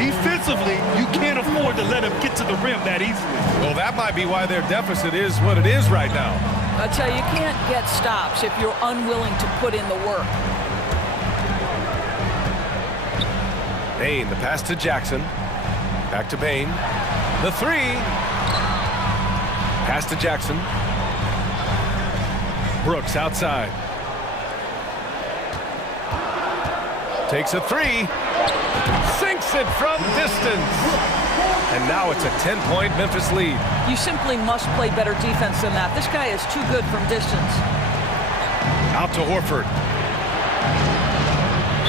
Defensively, you can't afford to let him get to the rim that easily. Well, that might be why their deficit is what it is right now. I tell you, you can't get stops if you're unwilling to put in the work. Bain, the pass to Jackson. Back to Bain. The 3. Pass to Jackson. Brooks outside. Takes a 3. Sinks it from distance. And now it's a 10-point Memphis lead. You simply must play better defense than that. This guy is too good from distance. Out to Horford.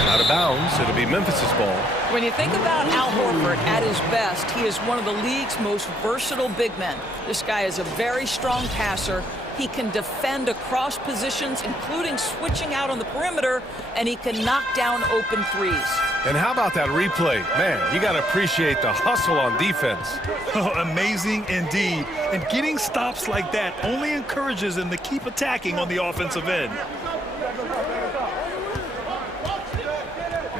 Out of bounds. It'll be Memphis's ball. When you think about Al Horford at his best, he is one of the league's most versatile big men. This guy is a very strong passer. He can defend across positions, including switching out on the perimeter, and he can knock down open threes. And how about that replay? Man, you got to appreciate the hustle on defense. Oh, amazing indeed. And getting stops like that only encourages him to keep attacking on the offensive end.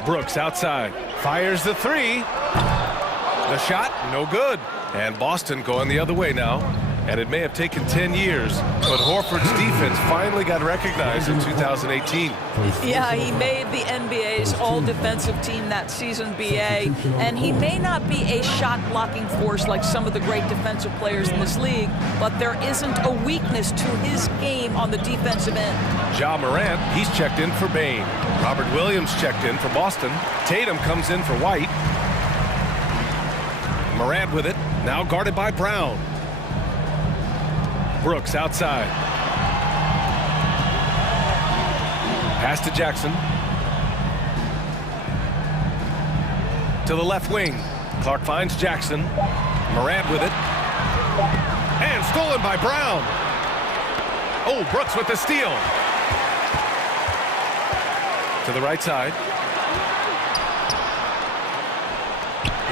Brooks outside. Fires the 3. The shot, no good. And Boston going the other way now. And it may have taken 10 years, but Horford's defense finally got recognized in 2018. Yeah, he made the NBA's all-defensive team that season, BA, and he may not be a shot-blocking force like some of the great defensive players in this league, but there isn't a weakness to his game on the defensive end. Ja Morant, he's checked in for Bane. Robert Williams checked in for Boston. Tatum comes in for White. Morant with it, now guarded by Brown. Brooks outside. Pass to Jackson. To the left wing. Clark finds Jackson. Morant with it. And stolen by Brown. Oh, Brooks with the steal. To the right side.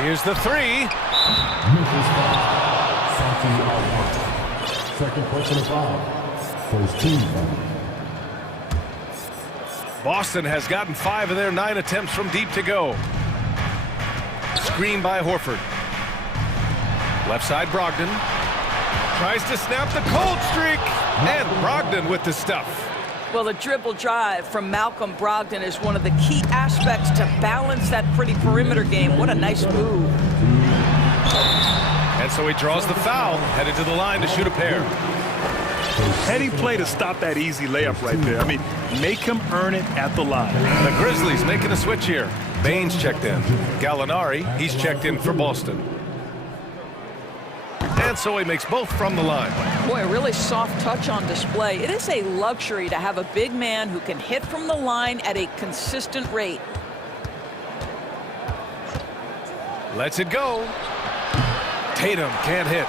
Here's the three. Second personal foul. First team foul. Boston has gotten 5 of their 9 attempts from deep to go. Screen by Horford. Left side, Brogdon. Tries to snap the cold streak. And Brogdon with the stuff. Well, the dribble drive from Malcolm Brogdon is one of the key aspects to balance that pretty perimeter game. What a nice move. And so he draws the foul, headed to the line to shoot a pair. Heady play to stop that easy layup right there. I mean, make him earn it at the line. The Grizzlies making a switch here. Baines checked in. Gallinari, he's checked in for Boston. And so he makes both from the line. Boy, a really soft touch on display. It is a luxury to have a big man who can hit from the line at a consistent rate. Lets it go. Tatum can't hit.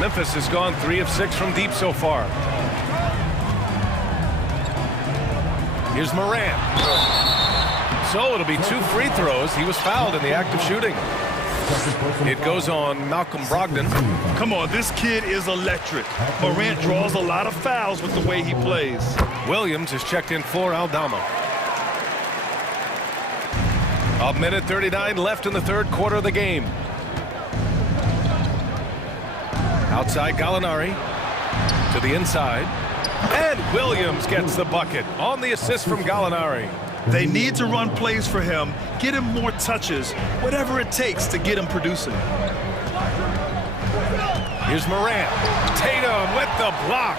Memphis has gone 3 of 6 from deep so far. Here's Morant. So it'll be 2 free throws. He was fouled in the act of shooting. It goes on Malcolm Brogdon. Come on, this kid is electric. Morant draws a lot of fouls with the way he plays. Williams is checked in for Aldama. A minute 39 left in the third quarter of the game. Outside Gallinari to the inside. And Williams gets the bucket on the assist from Gallinari. They need to run plays for him, get him more touches, whatever it takes to get him producing. Here's Morant. Tatum with the block.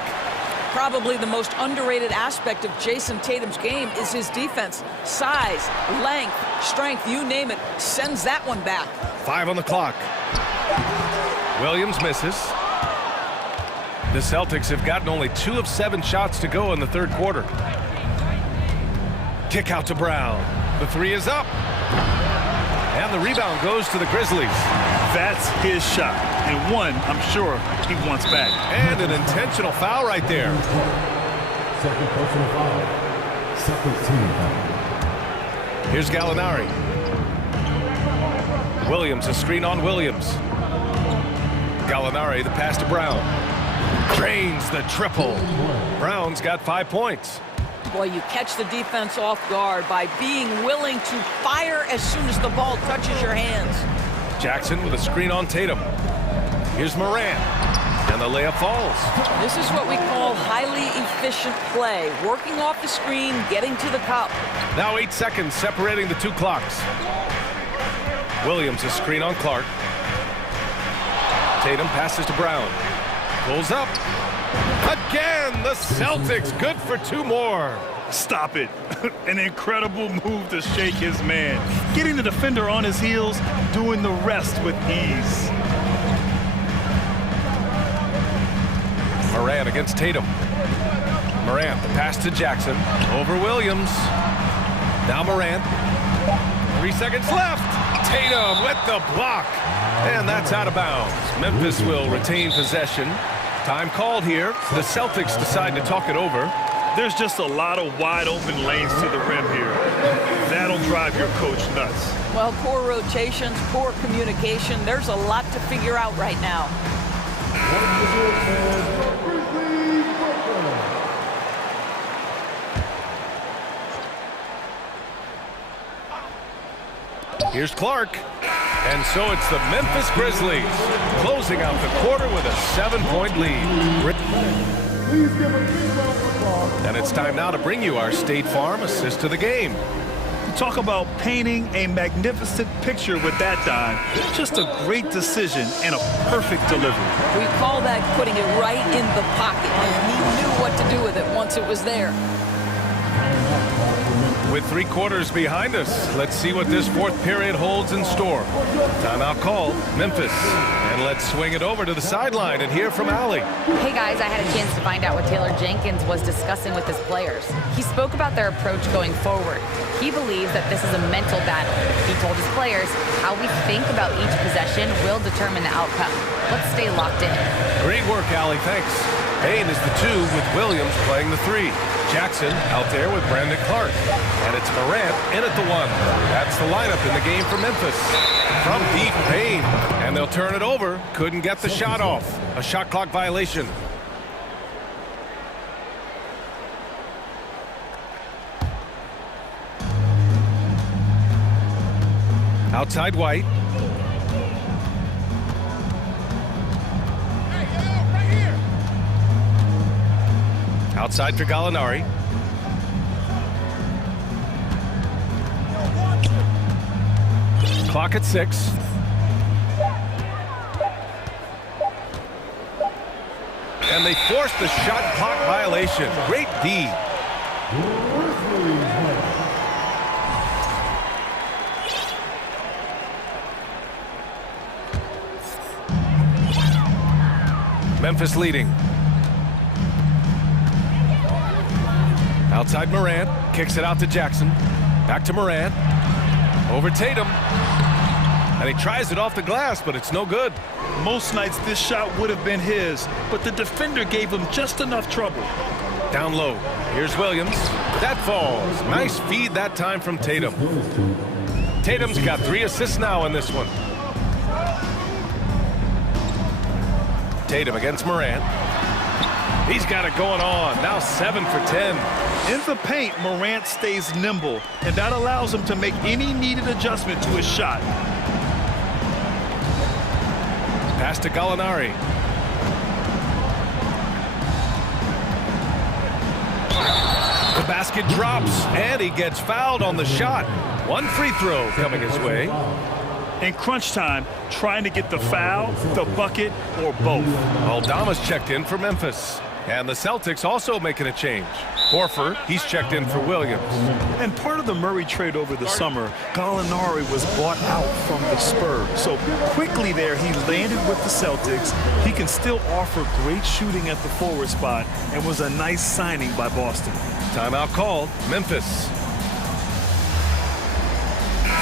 Probably the most underrated aspect of Jason Tatum's game is his defense. Size, length, strength, you name it, sends that one back. 5 on the clock. Williams misses. The Celtics have gotten only 2 of 7 shots to go in the third quarter. Kick out to Brown. The 3 is up. And the rebound goes to the Grizzlies. That's his shot. And one, I'm sure, he wants back. And an intentional foul right there. Second personal foul. Second team foul. Here's Gallinari. Williams, a screen on Williams. Gallinari, the pass to Brown. Drains the triple. Brown's got 5 points. Boy, you catch the defense off guard by being willing to fire as soon as the ball touches your hands. Jackson with a screen on Tatum. Here's Morant. And the layup falls. This is what we call highly efficient play. Working off the screen, getting to the cup. Now 8 seconds separating the 2 clocks. Williams, a screen on Clark. Tatum passes to Brown. Pulls up. Again, the Celtics good for 2 more. Stop it. An incredible move to shake his man. Getting the defender on his heels, doing the rest with ease. Morant against Tatum. Morant, the pass to Jackson. Over Williams. Now Morant. 3 seconds left. Tatum with the block. And that's out of bounds. Memphis will retain possession. Time called here. The Celtics decide to talk it over. There's just a lot of wide open lanes to the rim here. That'll drive your coach nuts. Well, poor rotations, poor communication. There's a lot to figure out right now. Here's Clark. And so it's the Memphis Grizzlies closing out the quarter with a 7-point lead. And it's time now to bring you our State Farm assist to the game. Talk about painting a magnificent picture with that dime. Just a great decision and a perfect delivery. We call that putting it right in the pocket, and he knew what to do with it once it was there. With 3 quarters behind us, let's see what this fourth period holds in store. Timeout called, Memphis. And let's swing it over to the sideline and hear from Allie. Hey guys, I had a chance to find out what Taylor Jenkins was discussing with his players. He spoke about their approach going forward. He believes that this is a mental battle. He told his players how we think about each possession will determine the outcome. Let's stay locked in. Great work, Allie, thanks. Payne is the 2 with Williams playing the 3. Jackson out there with Brandon Clark. And it's Morant in at the 1. That's the lineup in the game for Memphis. From deep, Payne. And they'll turn it over. Couldn't get the shot off. A shot clock violation. Outside White. Outside for Gallinari. Clock at 6. And they forced the shot clock violation. Great D. Memphis leading. Outside Morant, kicks it out to Jackson. Back to Morant. Over Tatum. And he tries it off the glass, but it's no good. Most nights this shot would have been his, but the defender gave him just enough trouble. Down low. Here's Williams. That falls. Nice feed that time from Tatum. Tatum's got 3 assists now in this one. Tatum against Morant. He's got it going on. Now 7 for 10. In the paint, Morant stays nimble, and that allows him to make any needed adjustment to his shot. Pass to Gallinari. The basket drops, and he gets fouled on the shot. 1 free throw coming his way. In crunch time, trying to get the foul, the bucket, or both. Aldama's checked in for Memphis. And the Celtics also making a change. Horford, he's checked in for Williams. And part of the Murray trade over the summer, Gallinari was bought out from the Spurs. So quickly there, he landed with the Celtics. He can still offer great shooting at the forward spot and was a nice signing by Boston. Timeout called, Memphis.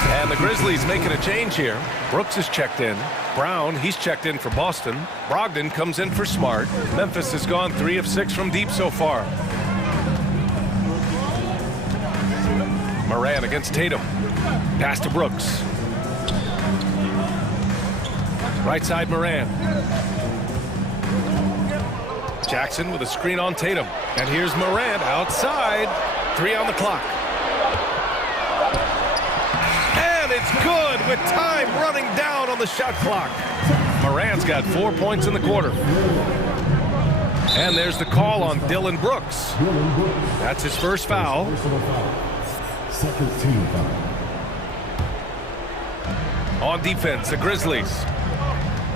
And the Grizzlies making a change here. Brooks is checked in. Brown, he's checked in for Boston. Brogdon comes in for Smart. Memphis has gone 3 of 6 from deep so far. Morant against Tatum. Pass to Brooks. Right side Morant. Jackson with a screen on Tatum. And here's Morant outside. 3 on the clock. And it's good with time running down on the shot clock. Morant's got 4 points in the quarter. And there's the call on Dylan Brooks. That's his first foul. Second team foul. On defense, the Grizzlies.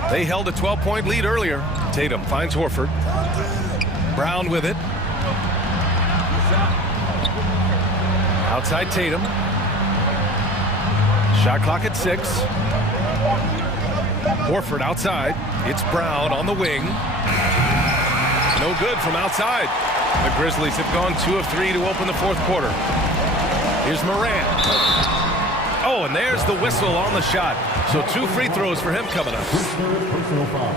They held a 12-point lead earlier. Tatum finds Horford. Brown with it. Outside Tatum. Shot clock at 6. Horford outside. It's Brown on the wing. No good from outside. The Grizzlies have gone 2 of 3 to open the fourth quarter. Here's Morant. Oh, and there's the whistle on the shot. So 2 free throws for him coming up.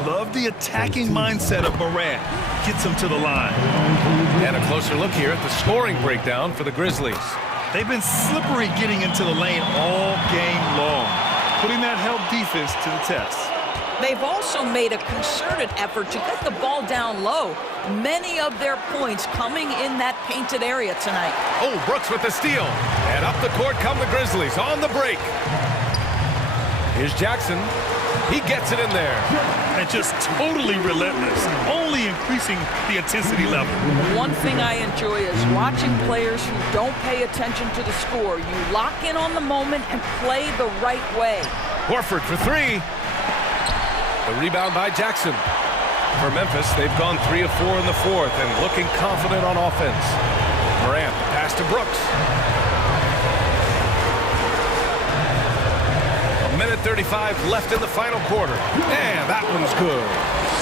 Love the attacking mindset of Morant. Gets him to the line. And a closer look here at the scoring breakdown for the Grizzlies. They've been slippery getting into the lane all game long, putting that help defense to the test. They've also made a concerted effort to get the ball down low. Many of their points coming in that painted area tonight. Oh, Brooks with the steal. And up the court come the Grizzlies on the break. Here's Jackson. He gets it in there. And just totally relentless, only increasing the intensity level. One thing I enjoy is watching players who don't pay attention to the score. You lock in on the moment and play the right way. Horford for three. The rebound by Jackson. For Memphis, they've gone 3 of 4 in the fourth and looking confident on offense. Morant, pass to Brooks. A minute 35 left in the final quarter. And that one's good.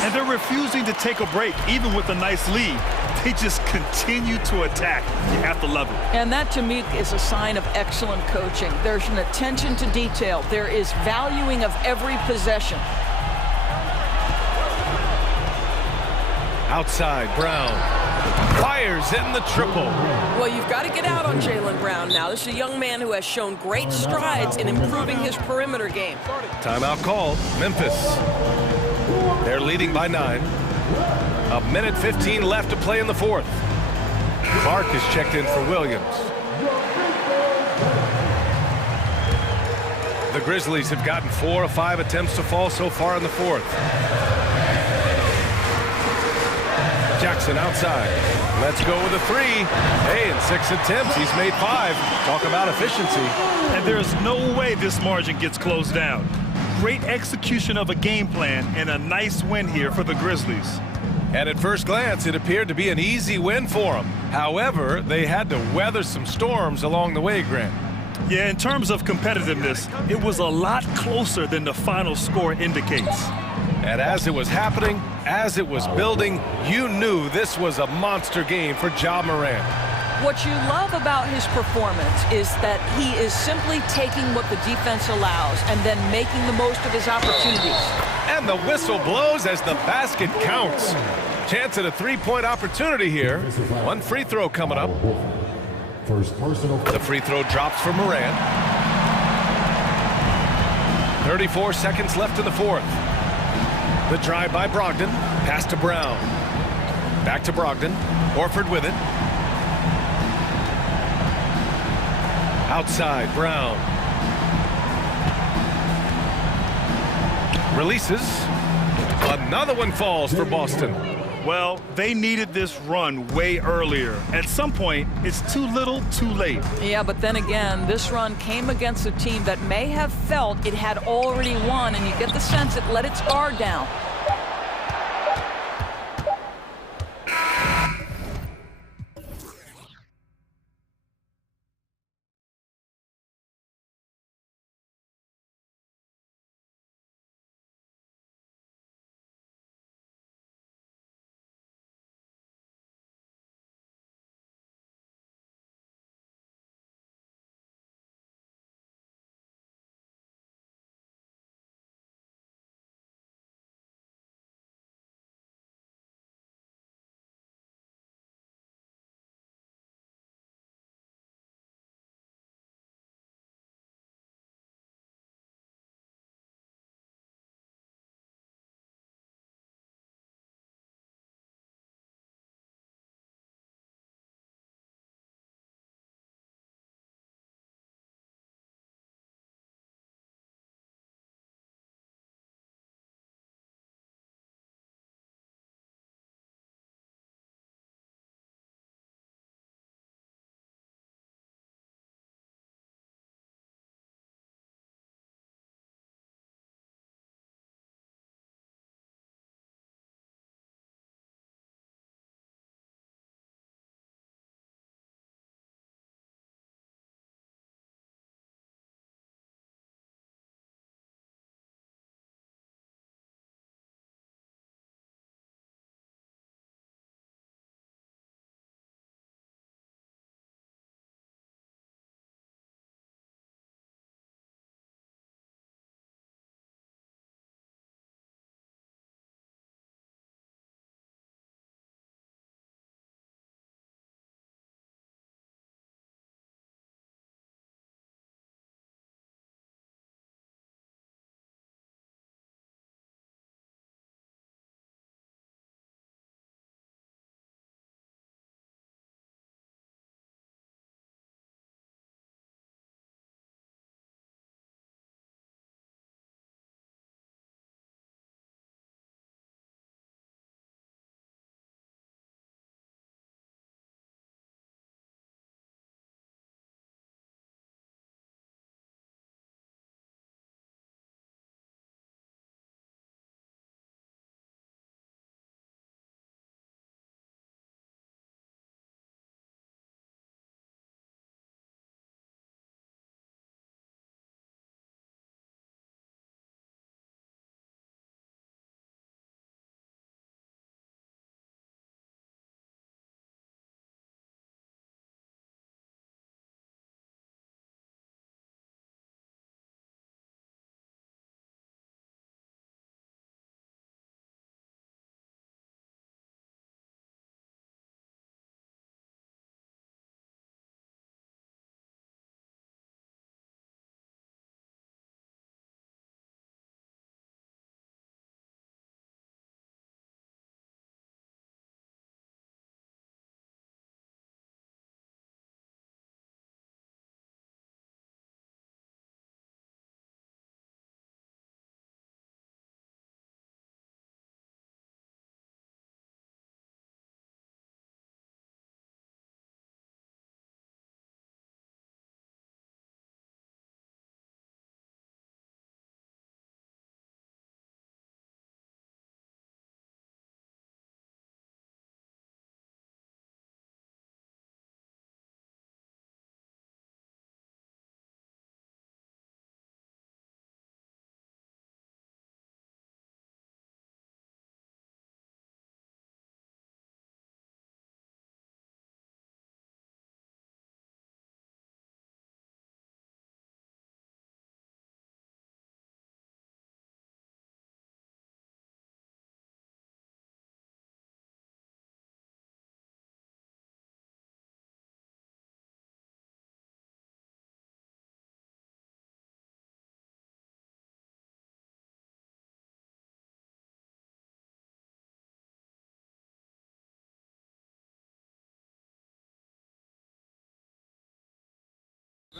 And they're refusing to take a break, even with a nice lead. They just continue to attack. You have to love it. And that, to me, is a sign of excellent coaching. There's an attention to detail. There is valuing of every possession. Outside, Brown fires in the triple. Well, you've got to get out on Jaylen Brown now. This is a young man who has shown great strides in improving his perimeter game. Timeout called. Memphis. They're leading by 9. A minute 15 left to play in the fourth. Clark is checked in for Williams. The Grizzlies have gotten 4 of 5 attempts to fall so far in the fourth. Jackson outside. Let's go with a 3. Hey, in 6 attempts, he's made 5. Talk about efficiency. And there's no way this margin gets closed down. Great execution of a game plan and a nice win here for the Grizzlies. And at first glance, it appeared to be an easy win for them. However, they had to weather some storms along the way, Grant. Yeah, in terms of competitiveness, it was a lot closer than the final score indicates. And as it was happening, as it was building, you knew this was a monster game for Ja Morant. What you love about his performance is that he is simply taking what the defense allows and then making the most of his opportunities. And the whistle blows as the basket counts. Chance at a 3-point opportunity here. One free throw coming up. The free throw drops for Morant. 34 seconds left in the fourth. The drive by Brogdon. Pass to Brown. Back to Brogdon. Horford with it. Outside, Brown. Releases. Another one falls for Boston. Well, they needed this run way earlier. At some point, it's too little, too late. Yeah, but then again, this run came against a team that may have felt it had already won, and you get the sense it let its guard down.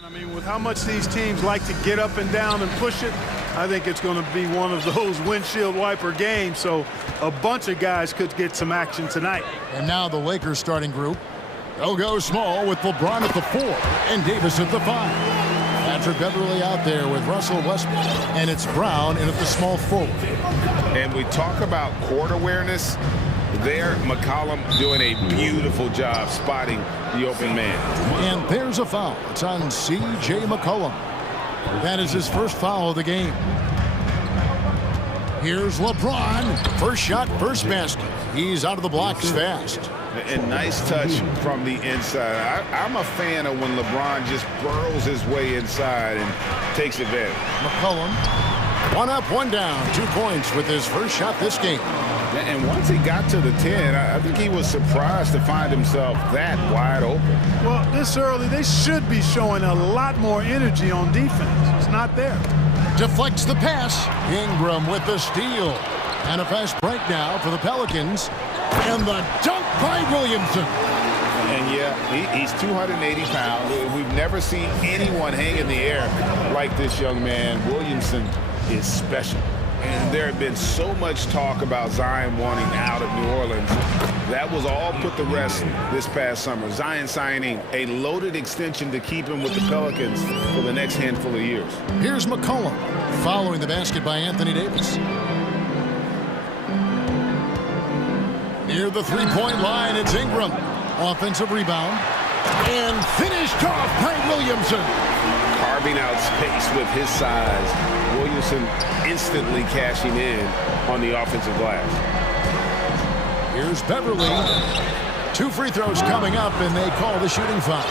I mean, with how much these teams like to get up and down and push it, I think it's going to be one of those windshield wiper games. So a bunch of guys could get some action tonight. And now the Lakers starting group. They'll go small with LeBron at the 4 and Davis at the 5. Patrick Beverly out there with Russell Westbrook, and it's Brown in at the small forward. And we talk about court awareness. There, McCollum doing a beautiful job spotting the open man. And there's a foul. It's on C.J. McCollum. That is his first foul of the game. Here's LeBron. First shot, first basket. He's out of the blocks fast. And nice touch from the inside. I'm a fan of when LeBron just burrows his way inside and takes advantage. McCollum, 1 up, 1 down, 2 points with his first shot this game. And once he got to the 10, I think he was surprised to find himself that wide open. Well, this early, they should be showing a lot more energy on defense. It's not there. Deflects the pass. Ingram with the steal. And a fast break now for the Pelicans. And the dunk by Williamson. And yeah, he's 280 pounds. We've never seen anyone hang in the air like this young man. Williamson is special. And there had been so much talk about Zion wanting out of New Orleans. That was all put to rest this past summer. Zion signing a loaded extension to keep him with the Pelicans for the next handful of years. Here's McCollum following the basket by Anthony Davis. Near the three-point line, it's Ingram. Offensive rebound. And finished off by Williamson. Carving out space with his size. Williamson instantly cashing in on the offensive glass. Here's Beverly. 2 free throws coming up, and they call the shooting foul.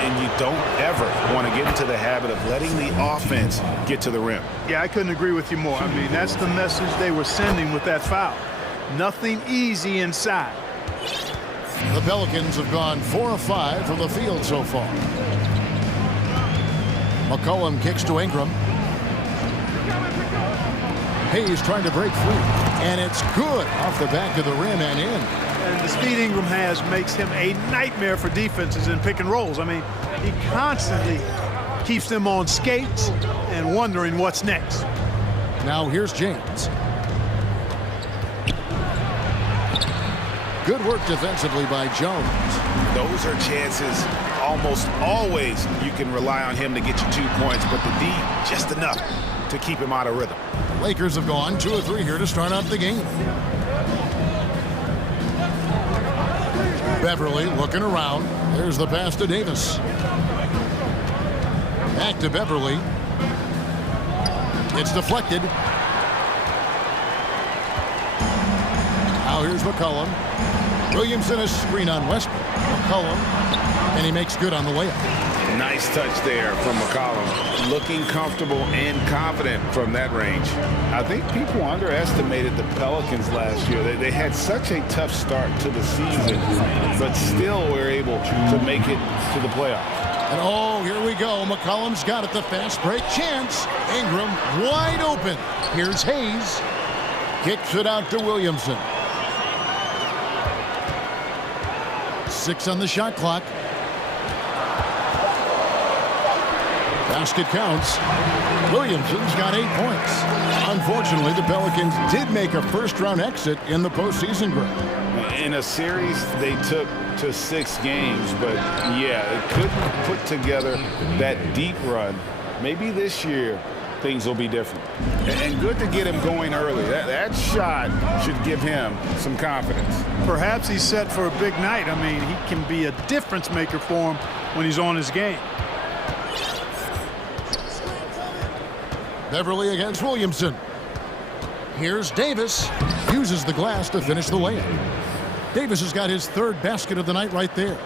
And you don't ever want to get into the habit of letting the offense get to the rim. Yeah, I couldn't agree with you more. I mean, that's the message they were sending with that foul. Nothing easy inside. The Pelicans have gone 4 of 5 from the field so far. McCollum kicks to Ingram. Hayes trying to break free. And it's good off the back of the rim and in. And the speed Ingram has makes him a nightmare for defenses in pick and rolls. I mean, he constantly keeps them on skates and wondering what's next. Now here's James. Good work defensively by Jones. Those are chances almost always you can rely on him to get you 2 points, but the D just enough to keep him out of rhythm. Lakers have gone 2 of 3 here to start out the game. Beverly looking around. There's the pass to Davis. Back to Beverly. It's deflected. Now here's McCollum. Williamson a screen on Westbrook. McCollum, and he makes good on the layup. Nice touch there from McCollum. Looking comfortable and confident from that range. I think people underestimated the Pelicans last year. They had such a tough start to the season, but still were able to make it to the playoffs. And oh, here we go. McCollum's got it. The fast break chance. Ingram wide open. Here's Hayes. Kicks it out to Williamson. 6 on the shot clock. Basket counts. Williamson's got 8 points. Unfortunately, the Pelicans did make a first-round exit in the postseason group. In a series, they took to 6 games, but yeah, it couldn't put together that deep run. Maybe this year, things will be different. And good to get him going early. That shot should give him some confidence. Perhaps he's set for a big night. I mean, he can be a difference maker for him when he's on his game. Beverly against Williamson. Here's Davis. Uses the glass to finish the layup. Davis has got his 3rd basket of the night right there.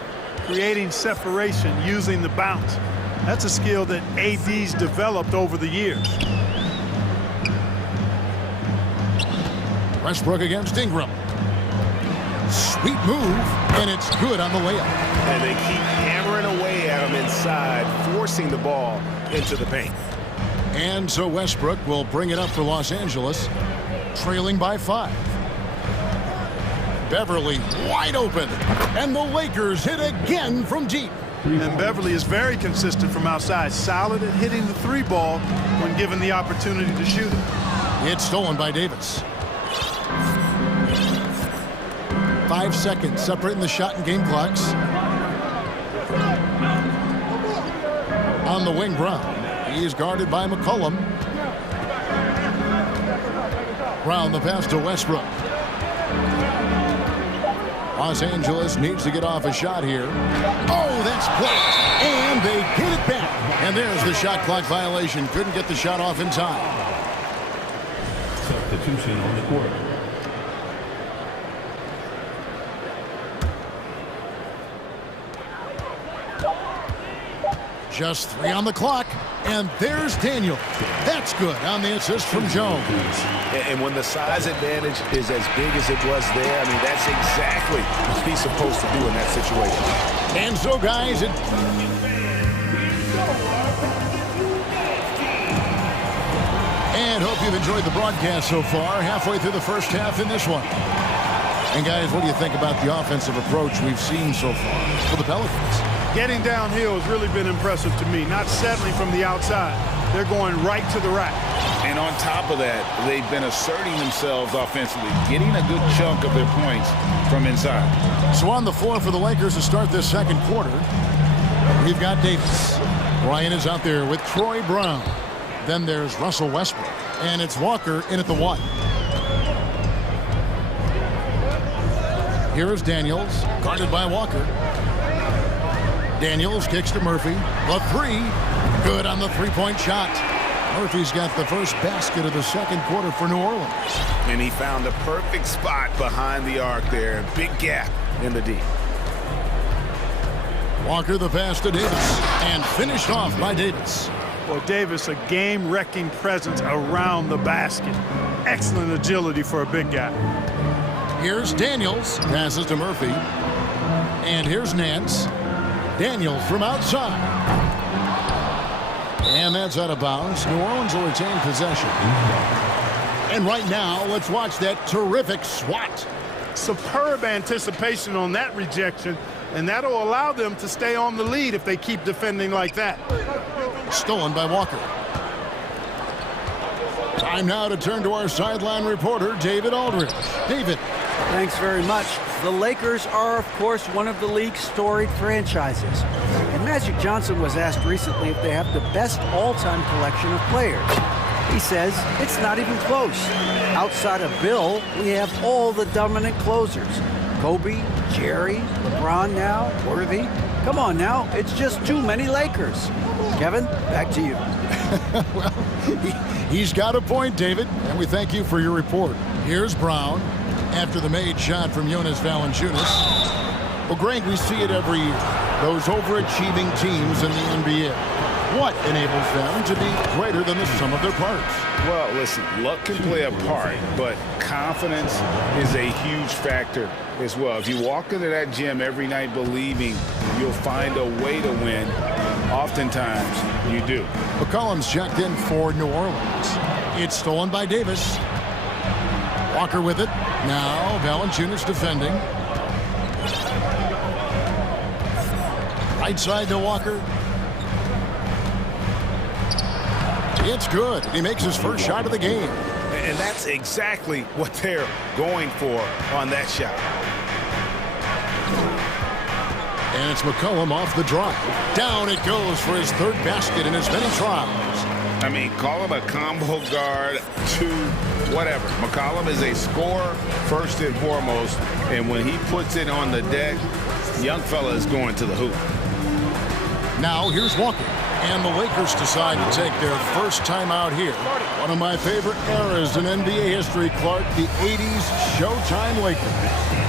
Creating separation using the bounce. That's a skill that AD's developed over the years. Westbrook against Ingram. Sweet move, and it's good on the layup. And they keep hammering away at him inside, forcing the ball into the paint. And so Westbrook will bring it up for Los Angeles, trailing by 5. Beverly wide open, and the Lakers hit again from deep. And Beverly is very consistent from outside, solid at hitting the three ball when given the opportunity to shoot it. It's stolen by Davis. 5 seconds separating the shot and game clocks. On the wing, Brown. He is guarded by McCollum. Brown, the pass to Westbrook. Los Angeles needs to get off a shot here. Oh, that's blocked. And they get it back. And there's the shot clock violation. Couldn't get the shot off in time. Substitution on the court. Just 3 on the clock, and there's Daniel. That's good on the assist from Jones. And when the size advantage is as big as it was there, I mean, that's exactly what he's supposed to do in that situation. And so, guys, and hope you've enjoyed the broadcast so far. Halfway through the first half in this one. And, guys, what do you think about the offensive approach we've seen so far for the Pelicans? Getting downhill has really been impressive to me, not settling from the outside. They're going right to the rack. And on top of that, they've been asserting themselves offensively, getting a good chunk of their points from inside. So on the floor for the Lakers to start this second quarter, we've got Davis. Ryan is out there with Troy Brown. Then there's Russell Westbrook. And it's Walker in at the 1. Here is Daniels, guarded by Walker. Daniels kicks to Murphy. The 3, good on the three-point shot. Murphy's got the first basket of the second quarter for New Orleans. And he found the perfect spot behind the arc there. Big gap in the D. Walker the pass to Davis. And finished off by Davis. Well, Davis, a game-wrecking presence around the basket. Excellent agility for a big guy. Here's Daniels. Passes to Murphy. And here's Nance. Daniels from outside. And that's out of bounds. New Orleans will retain possession. And right now, let's watch that terrific swat. Superb anticipation on that rejection, and that'll allow them to stay on the lead if they keep defending like that. Stolen by Walker. Time now to turn to our sideline reporter, David Aldridge. David. Thanks very much. The Lakers are, of course, one of the league's storied franchises. And Magic Johnson was asked recently if they have the best all-time collection of players. He says it's not even close. Outside of Bill, we have all the dominant closers. Kobe, Jerry, LeBron now, Worthy. Come on now, it's just too many Lakers. Kevin, back to you. Well, he's got a point, David, and we thank you for your report. Here's Brown. After the made shot from Jonas Valanciunas. Well, Greg, we see it every year. Those overachieving teams in the NBA. What enables them to be greater than the sum of their parts? Well, listen, luck can play a part, but confidence is a huge factor as well. If you walk into that gym every night believing you'll find a way to win, oftentimes you do. McCollum's checked in for New Orleans. It's stolen by Davis. Walker with it. Now Valanciunas defending. Right side to Walker. It's good. He makes his first shot of the game. And that's exactly what they're going for on that shot. And it's McCollum off the drive. Down it goes for his third basket in as many trials. I mean, call him a combo guard to whatever. McCollum is a scorer first and foremost, and when he puts it on the deck, young fella is going to the hoop. Now here's Walker, and the Lakers decide to take their first time out here. One of my favorite eras in NBA history, Clark, the 80s Showtime Lakers.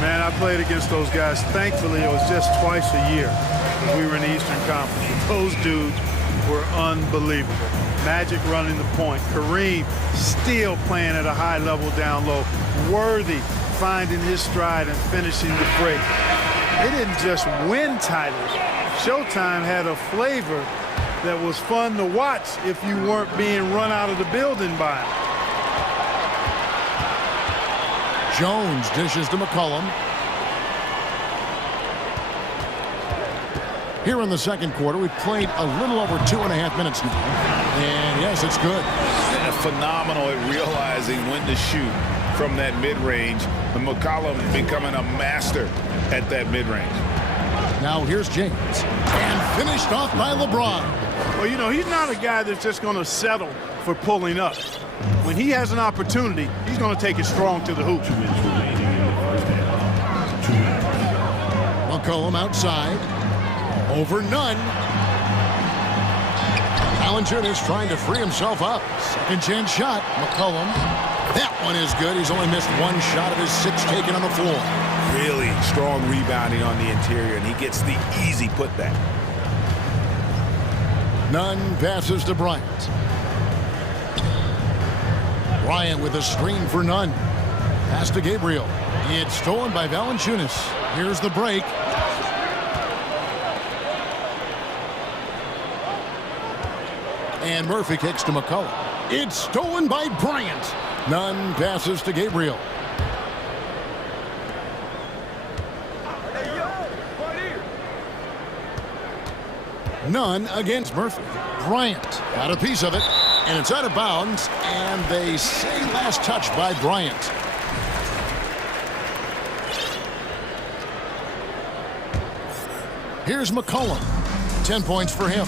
Man, I played against those guys. Thankfully, it was just twice a year. We were in the Eastern Conference. Those dudes were unbelievable. Magic running the point. Kareem still playing at a high level down low. Worthy finding his stride and finishing the break. They didn't just win titles. Showtime had a flavor that was fun to watch if you weren't being run out of the building by it. Jones dishes to McCollum. Here in the second quarter, we've played a little over 2.5 minutes now. And yes, it's good. And phenomenal at realizing when to shoot from that mid-range. And McCollum becoming a master at that mid-range. Now here's James. And finished off by LeBron. Well, you know, he's not a guy that's just going to settle for pulling up. When he has an opportunity, he's going to take it strong to the hoop. McCollum outside. Over none. Valanciunas trying to free himself up. Second chance shot. McCollum. That one is good. He's only missed one shot of his 6 taken on the floor. Really strong rebounding on the interior, and he gets the easy putback. Nunn passes to Bryant. Bryant with a screen for Nunn. Pass to Gabriel. It's stolen by Valanciunas. Here's the break. And Murphy kicks to McCollum. It's stolen by Bryant. Nunn passes to Gabriel. Nunn against Murphy. Bryant got a piece of it, and it's out of bounds, and they say last touch by Bryant. Here's McCollum. 10 points for him.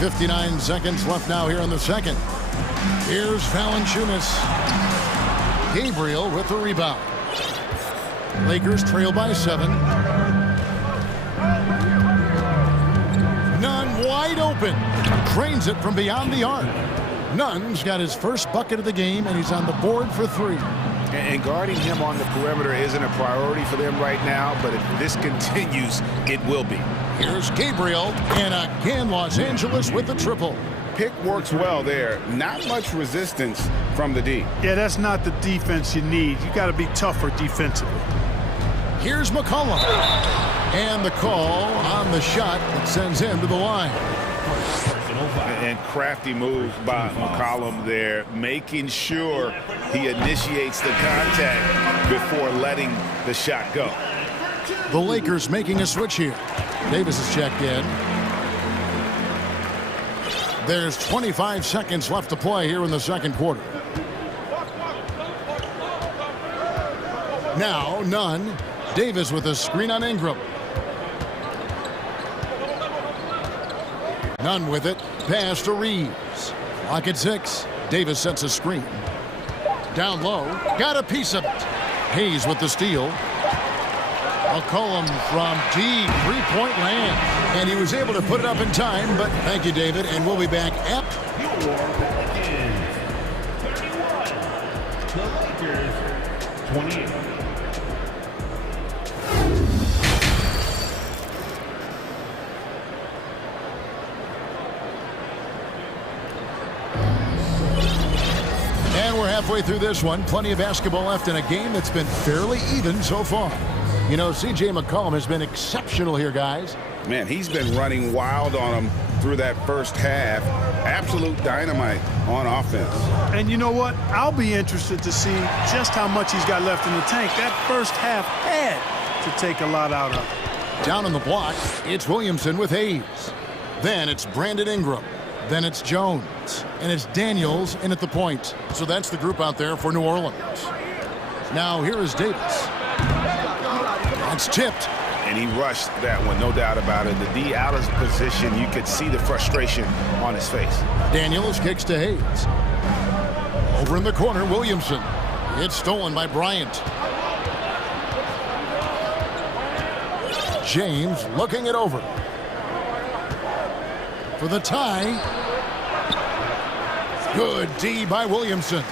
59 seconds left now here in the second. Here's Valanciunas. Gabriel with the rebound. Lakers trail by 7. Nunn wide open. Drains it from beyond the arc. Nunn's got his first bucket of the game, and he's on the board for 3. And guarding him on the perimeter isn't a priority for them right now, but if this continues, it will be. Here's Gabriel, and again Los Angeles with the triple. Pick works well there. Not much resistance from the D. Yeah, that's not the defense you need. You got to be tougher defensively. Here's McCollum. And the call on the shot that sends him to the line. And crafty move by McCollum there, making sure he initiates the contact before letting the shot go. The Lakers making a switch here. Davis is checked in. There's 25 seconds left to play here in the second quarter. Now Nunn. Davis with a screen on Ingram. Nunn with it. Pass to Reeves. Clock at 6. Davis sets a screen. Down low. Got a piece of it. Hayes with the steal. McCollum from deep 3-point land. And he was able to put it up in time, but thank you, David, and we'll be back at... The Lakers, 28. And we're halfway through this one. Plenty of basketball left in a game that's been fairly even so far. You know, C.J. McCollum has been exceptional here, guys. Man, he's been running wild on him through that first half. Absolute dynamite on offense. And you know what? I'll be interested to see just how much he's got left in the tank. That first half had to take a lot out of him. Down on the block, it's Williamson with Hayes. Then it's Brandon Ingram. Then it's Jones. And it's Daniels in at the point. So that's the group out there for New Orleans. Now here is Davis. That's tipped. And he rushed that one, no doubt about it. The D out of position, you could see the frustration on his face. Daniels kicks to Hayes. Over in the corner, Williamson. It's stolen by Bryant. James looking it over. For the tie. Good D by Williamson.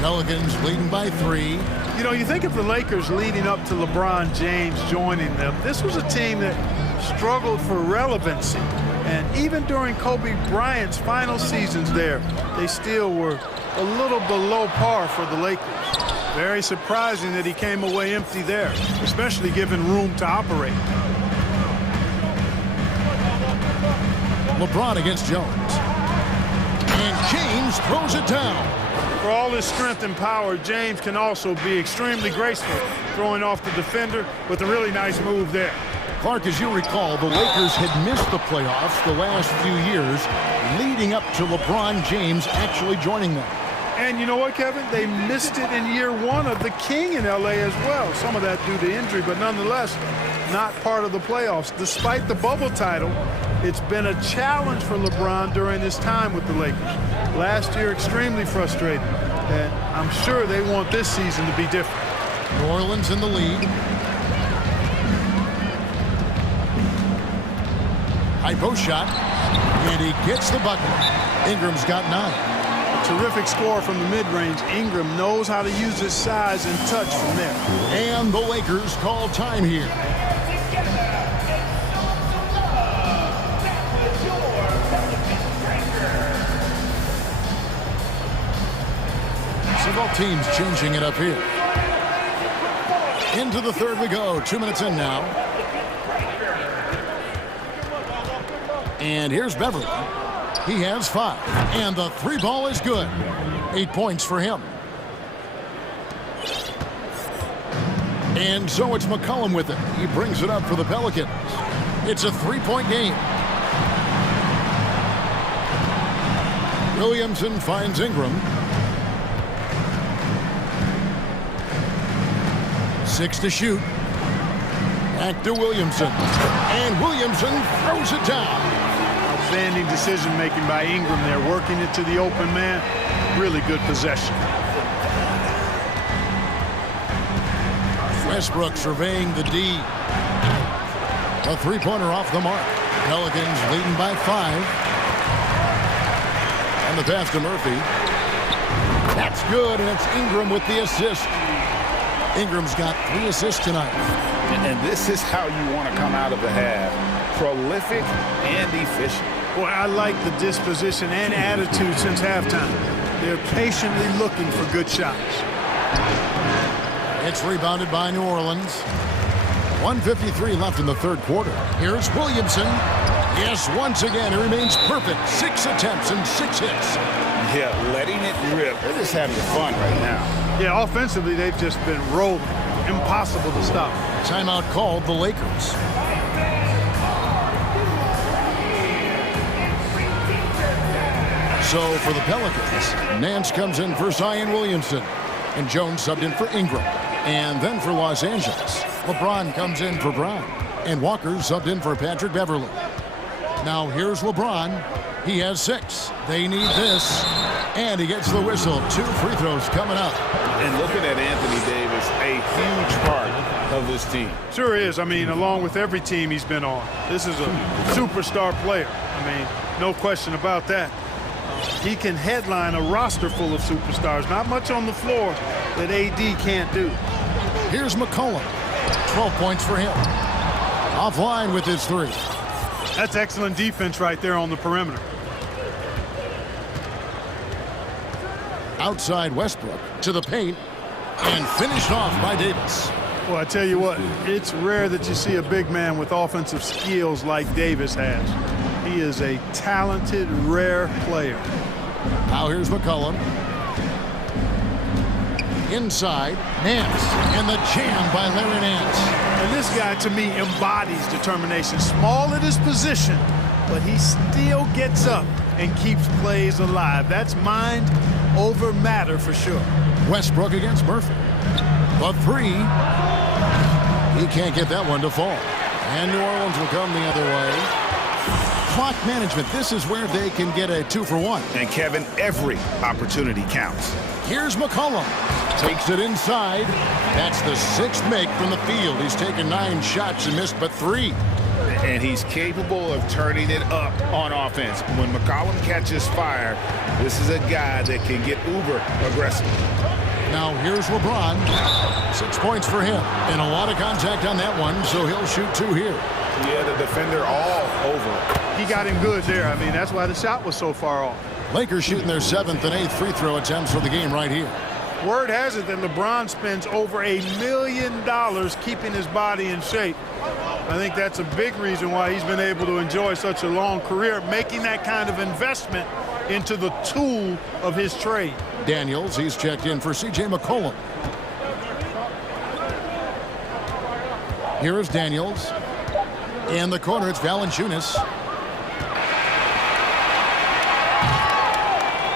Pelicans leading by 3. You know, you think of the Lakers leading up to LeBron James joining them. This was a team that struggled for relevancy. And even during Kobe Bryant's final seasons there, they still were a little below par for the Lakers. Very surprising that he came away empty there, especially given room to operate. LeBron against Jones. And James throws it down. For all his strength and power, James can also be extremely graceful, throwing off the defender with a really nice move there. Clark, as you recall, the Lakers had missed the playoffs the last few years, leading up to LeBron James actually joining them. And you know what, Kevin? They missed it in year one of the King in L.A. as well. Some of that due to injury, but nonetheless, not part of the playoffs. Despite the bubble title, it's been a challenge for LeBron during his time with the Lakers. Last year, extremely frustrating. And I'm sure they want this season to be different. New Orleans in the lead. High post shot, and he gets the bucket. Ingram's got 9. Terrific score from the mid-range. Ingram knows how to use his size and touch from there. And the Lakers call time here. Several teams changing it up here. Into the third we go. 2 minutes in now. And here's Beverly. He has 5. And the 3 ball is good. 8 points for him. And so it's McCollum with it. He brings it up for the Pelicans. It's a 3-point game. Williamson finds Ingram. 6 to shoot. Back to Williamson. And Williamson throws it down. Outstanding decision-making by Ingram there, working it to the open man. Really good possession. Westbrook surveying the D. A 3-pointer off the mark. Pelicans leading by 5. And the pass to Murphy. That's good, and it's Ingram with the assist. Ingram's got 3 assists tonight. And this is how you want to come out of the half. Prolific and efficient. Boy, I like the disposition and attitude since halftime. They're patiently looking for good shots. It's rebounded by New Orleans. 1:53 left in the third quarter. Here's Williamson. Yes, once again, he remains perfect. 6 attempts and 6 hits. Yeah, letting it rip. They're just having fun right now. Yeah, offensively, they've just been rolling. Impossible to stop. Timeout called the Lakers. So for the Pelicans, Nance comes in for Zion Williamson. And Jones subbed in for Ingram. And then for Los Angeles, LeBron comes in for Brown. And Walker subbed in for Patrick Beverly. Now here's LeBron. He has 6. They need this. And he gets the whistle. 2 free throws coming up. And looking at Anthony Davis, a huge part of this team. Sure is. I mean, along with every team he's been on. This is a superstar player. I mean, no question about that. He can headline a roster full of superstars. Not much on the floor that AD can't do. Here's McCollum. 12 points for him. Offline with his 3. That's excellent defense right there on the perimeter. Outside Westbrook to the paint and finished off by Davis. Well, I tell you what, it's rare that you see a big man with offensive skills like Davis has. He is a talented, rare player. Now here's McCollum. Inside, Nance, and the jam by Larry Nance. And this guy, to me, embodies determination. Small at his position, but he still gets up and keeps plays alive. That's mind over matter for sure. Westbrook against Murphy. The 3. He can't get that one to fall. And New Orleans will come the other way. Clock management. This is where they can get a 2 for 1. And Kevin, every opportunity counts. Here's McCollum. Takes it inside. That's the 6th make from the field. He's taken 9 shots and missed but 3. And he's capable of turning it up on offense. When McCollum catches fire, this is a guy that can get uber aggressive. Now here's LeBron. 6 points for him. And a lot of contact on that one, so he'll shoot 2 here. Yeah, the defender all over. He got him good there. I mean, that's why the shot was so far off. Lakers shooting their 7th and 8th free throw attempts for the game right here. Word has it that LeBron spends over $1 million keeping his body in shape. I think that's a big reason why he's been able to enjoy such a long career. Making that kind of investment into the tool of his trade. Daniels, he's checked in for C.J. McCollum. Here is Daniels. In the corner, it's Valanciunas.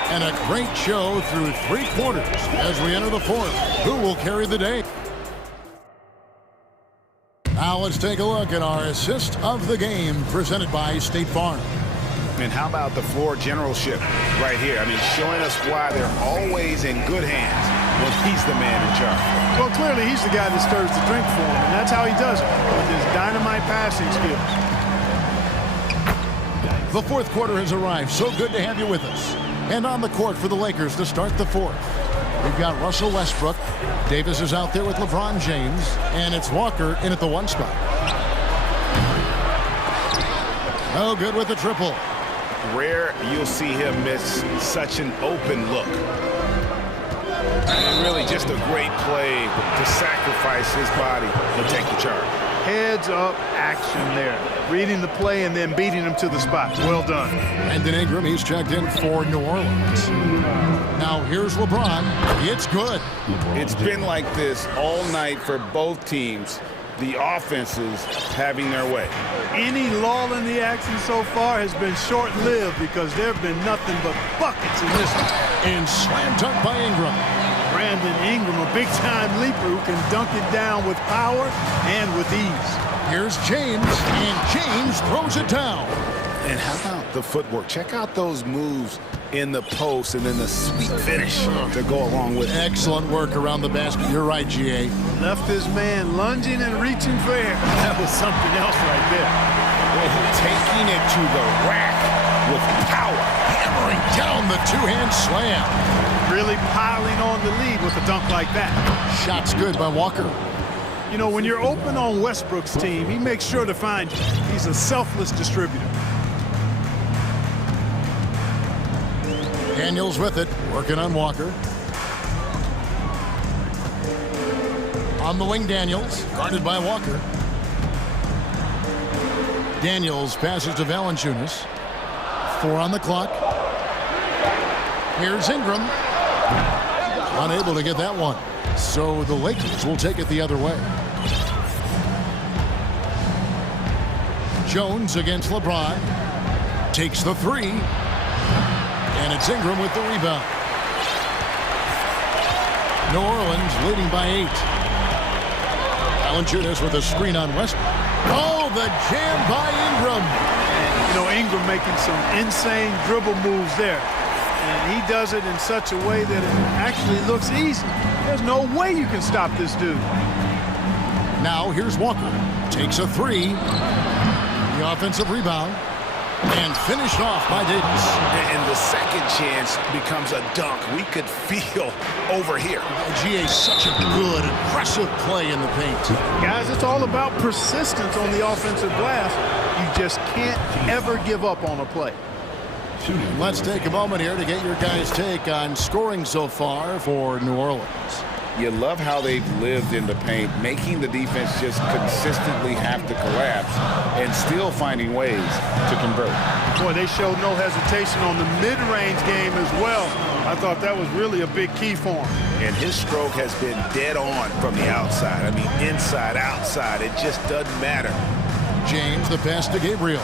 And a great show through 3 quarters as we enter the 4th. Who will carry the day? Now let's take a look at our assist of the game presented by State Farm. And how about the floor generalship right here? I mean, showing us why they're always in good hands when he's the man in charge. Well, clearly he's the guy that stirs the drink for him, and that's how he does it, with his dynamite passing skills. The 4th quarter has arrived. So good to have you with us. And on the court for the Lakers to start the 4th. We've got Russell Westbrook. Davis is out there with LeBron James. And it's Walker in at the 1 spot. Oh, good with the triple. Rare you'll see him miss such an open look. And really just a great play to sacrifice his body and take the charge. Heads up action there. Reading the play and then beating him to the spot. Well done. Brandon Ingram, he's checked in for New Orleans. Now here's LeBron. It's good. It's been like this all night for both teams. The offenses having their way. Any lull in the action so far has been short-lived because there have been nothing but buckets in this one. And slam dunk by Ingram. Brandon Ingram, a big-time leaper who can dunk it down with power and with ease. Here's James, and James throws it down. And how about the footwork? Check out those moves in the post and then the sweet finish to go along with it. Excellent work around the basket. You're right, G.A. Left his man lunging and reaching for air. That was something else right there. Taking it to the rack with power. Hammering down the 2-hand slam. Really piling on the lead with a dunk like that. Shot's good by Walker. You know, when you're open on Westbrook's team, he makes sure to find you. He's a selfless distributor. Daniels with it, working on Walker. On the wing, Daniels, guarded by Walker. Daniels passes to Valanciunas. 4 on the clock. Here's Ingram. Unable to get that one. So the Lakers will take it the other way. Jones against LeBron. Takes the 3. And it's Ingram with the rebound. New Orleans leading by 8. Valanciunas with a screen on Westbrook. Oh, the jam by Ingram. And, you know, Ingram making some insane dribble moves there. And he does it in such a way that it actually looks easy. There's no way you can stop this dude. Now here's Walker. Takes a 3. The offensive rebound. And finished off by Davis. And the second chance becomes a dunk. We could feel over here. GA, such a good, impressive play in the paint. Guys, it's all about persistence on the offensive glass. You just can't ever give up on a play. Let's take a moment here to get your guys' take on scoring so far for New Orleans. You love how they've lived in the paint, making the defense just consistently have to collapse and still finding ways to convert. Boy, they showed no hesitation on the mid-range game as well. I thought that was really a big key for him. And his stroke has been dead on from the outside. I mean, inside, outside, it just doesn't matter. James, the pass to Gabriel.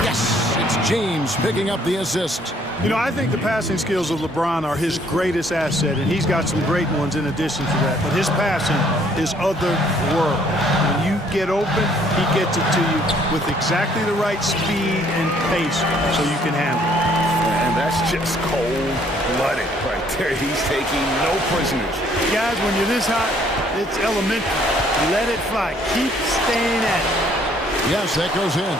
Yes, it's James picking up the assist. You know, I think the passing skills of LeBron are his greatest asset, and he's got some great ones in addition to that. But his passing is otherworld. When you get open, he gets it to you with exactly the right speed and pace so you can handle it. And that's just cold-blooded right there. He's taking no prisoners. Guys, when you're this hot, it's elementary. Let it fly. Keep staying at it. Yes, that goes in.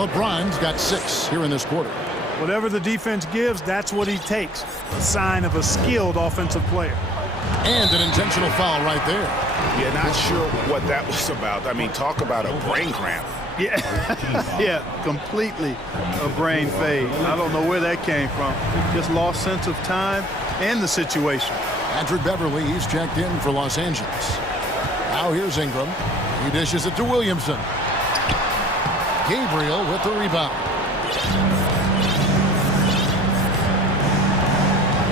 LeBron's got 6 here in this quarter. Whatever the defense gives, that's what he takes. A sign of a skilled offensive player. And an intentional foul right there. Yeah, not sure what that was about. I mean, talk about a brain cramp. Yeah, yeah, completely a brain fade. I don't know where that came from. Just lost sense of time and the situation. Patrick Beverly, he's checked in for Los Angeles. Now here's Ingram. He dishes it to Williamson. Gabriel with the rebound.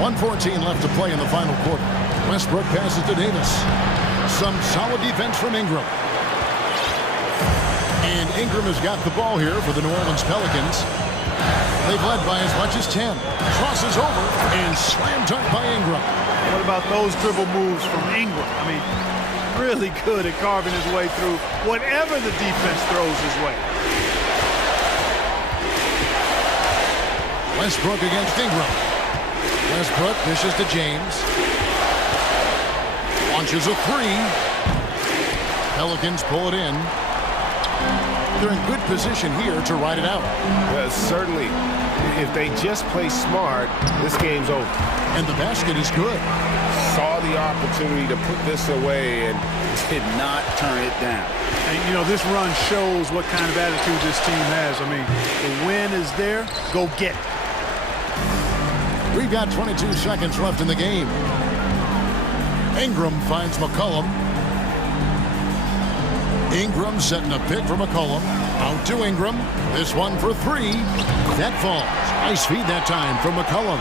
1:14 left to play in the final quarter. Westbrook passes to Davis. Some solid defense from Ingram. And Ingram has got the ball here for the New Orleans Pelicans. They've led by as much as 10. Crosses over and slam dunk by Ingram. What about those dribble moves from Ingram? I mean, really good at carving his way through whatever the defense throws his way. Westbrook against Ingram. Westbrook dishes to James. Launches a three. Pelicans pull it in. They're in good position here to ride it out. Well, certainly, if they just play smart, this game's over. And the basket is good. Saw the opportunity to put this away and did not turn it down. And, you know, this run shows what kind of attitude this team has. I mean, the win is there, go get it. We've got 22 seconds left in the game. Ingram finds McCollum. Ingram setting a pick for McCollum. Out to Ingram. This one for three. That falls. Nice feed that time from McCollum.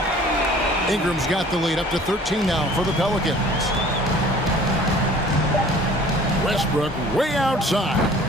Ingram's got the lead up to 13 now for the Pelicans. Westbrook way outside.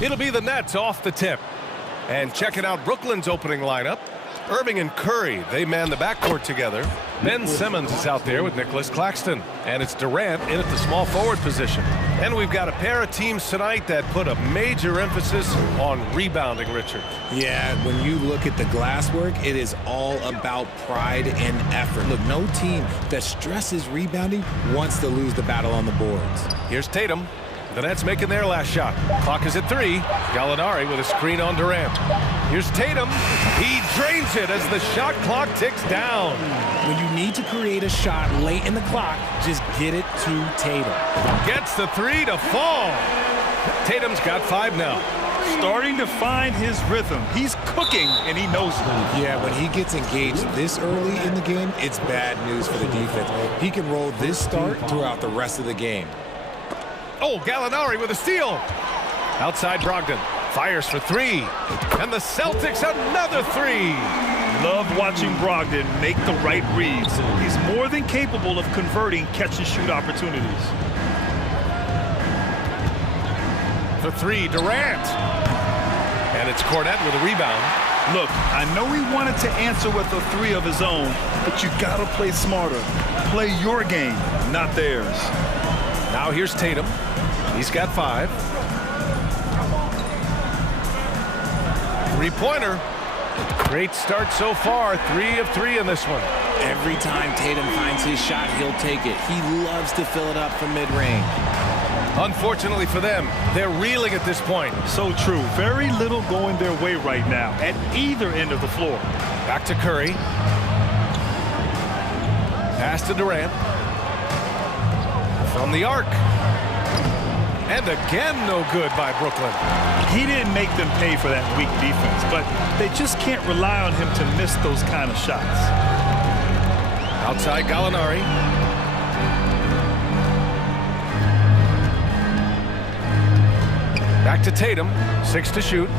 It'll be the Nets off the tip. And checking out Brooklyn's opening lineup. Irving and Curry, they man the backcourt together. Ben Simmons is out there with Nicholas Claxton. And it's Durant in at the small forward position. And we've got a pair of teams tonight that put a major emphasis on rebounding, Richard. Yeah, when you look at the glass work, it is all about pride and effort. Look, no team that stresses rebounding wants to lose the battle on the boards. Here's Tatum. The Nets making their last shot. Clock is at 3. Gallinari with a screen on Durant. Here's Tatum. He drains it as the shot clock ticks down. When you need to create a shot late in the clock, just get it to Tatum. Gets the 3 to fall. Tatum's got 5 now. Starting to find his rhythm. He's cooking, and he knows it. Yeah, when he gets engaged this early in the game, it's bad news for the defense. He can roll this start throughout the rest of the game. Oh, Gallinari with a steal. Outside Brogdon. Fires for 3. And the Celtics another 3. Love watching Brogdon make the right reads. He's more than capable of converting catch-and-shoot opportunities. For 3, Durant. And it's Cornette with a rebound. Look, I know he wanted to answer with a 3 of his own, but you gotta play smarter. Play your game, not theirs. Now here's Tatum. He's got 5. 3-pointer. Great start so far. 3 of 3 in this one. Every time Tatum finds his shot, he'll take it. He loves to fill it up from mid-range. Unfortunately for them, they're reeling at this point. So true. Very little going their way right now at either end of the floor. Back to Curry. Pass to Durant. From the arc. And again, no good by Brooklyn. He didn't make them pay for that weak defense, but they just can't rely on him to miss those kind of shots. Outside Gallinari. Back to Tatum. 6 to shoot.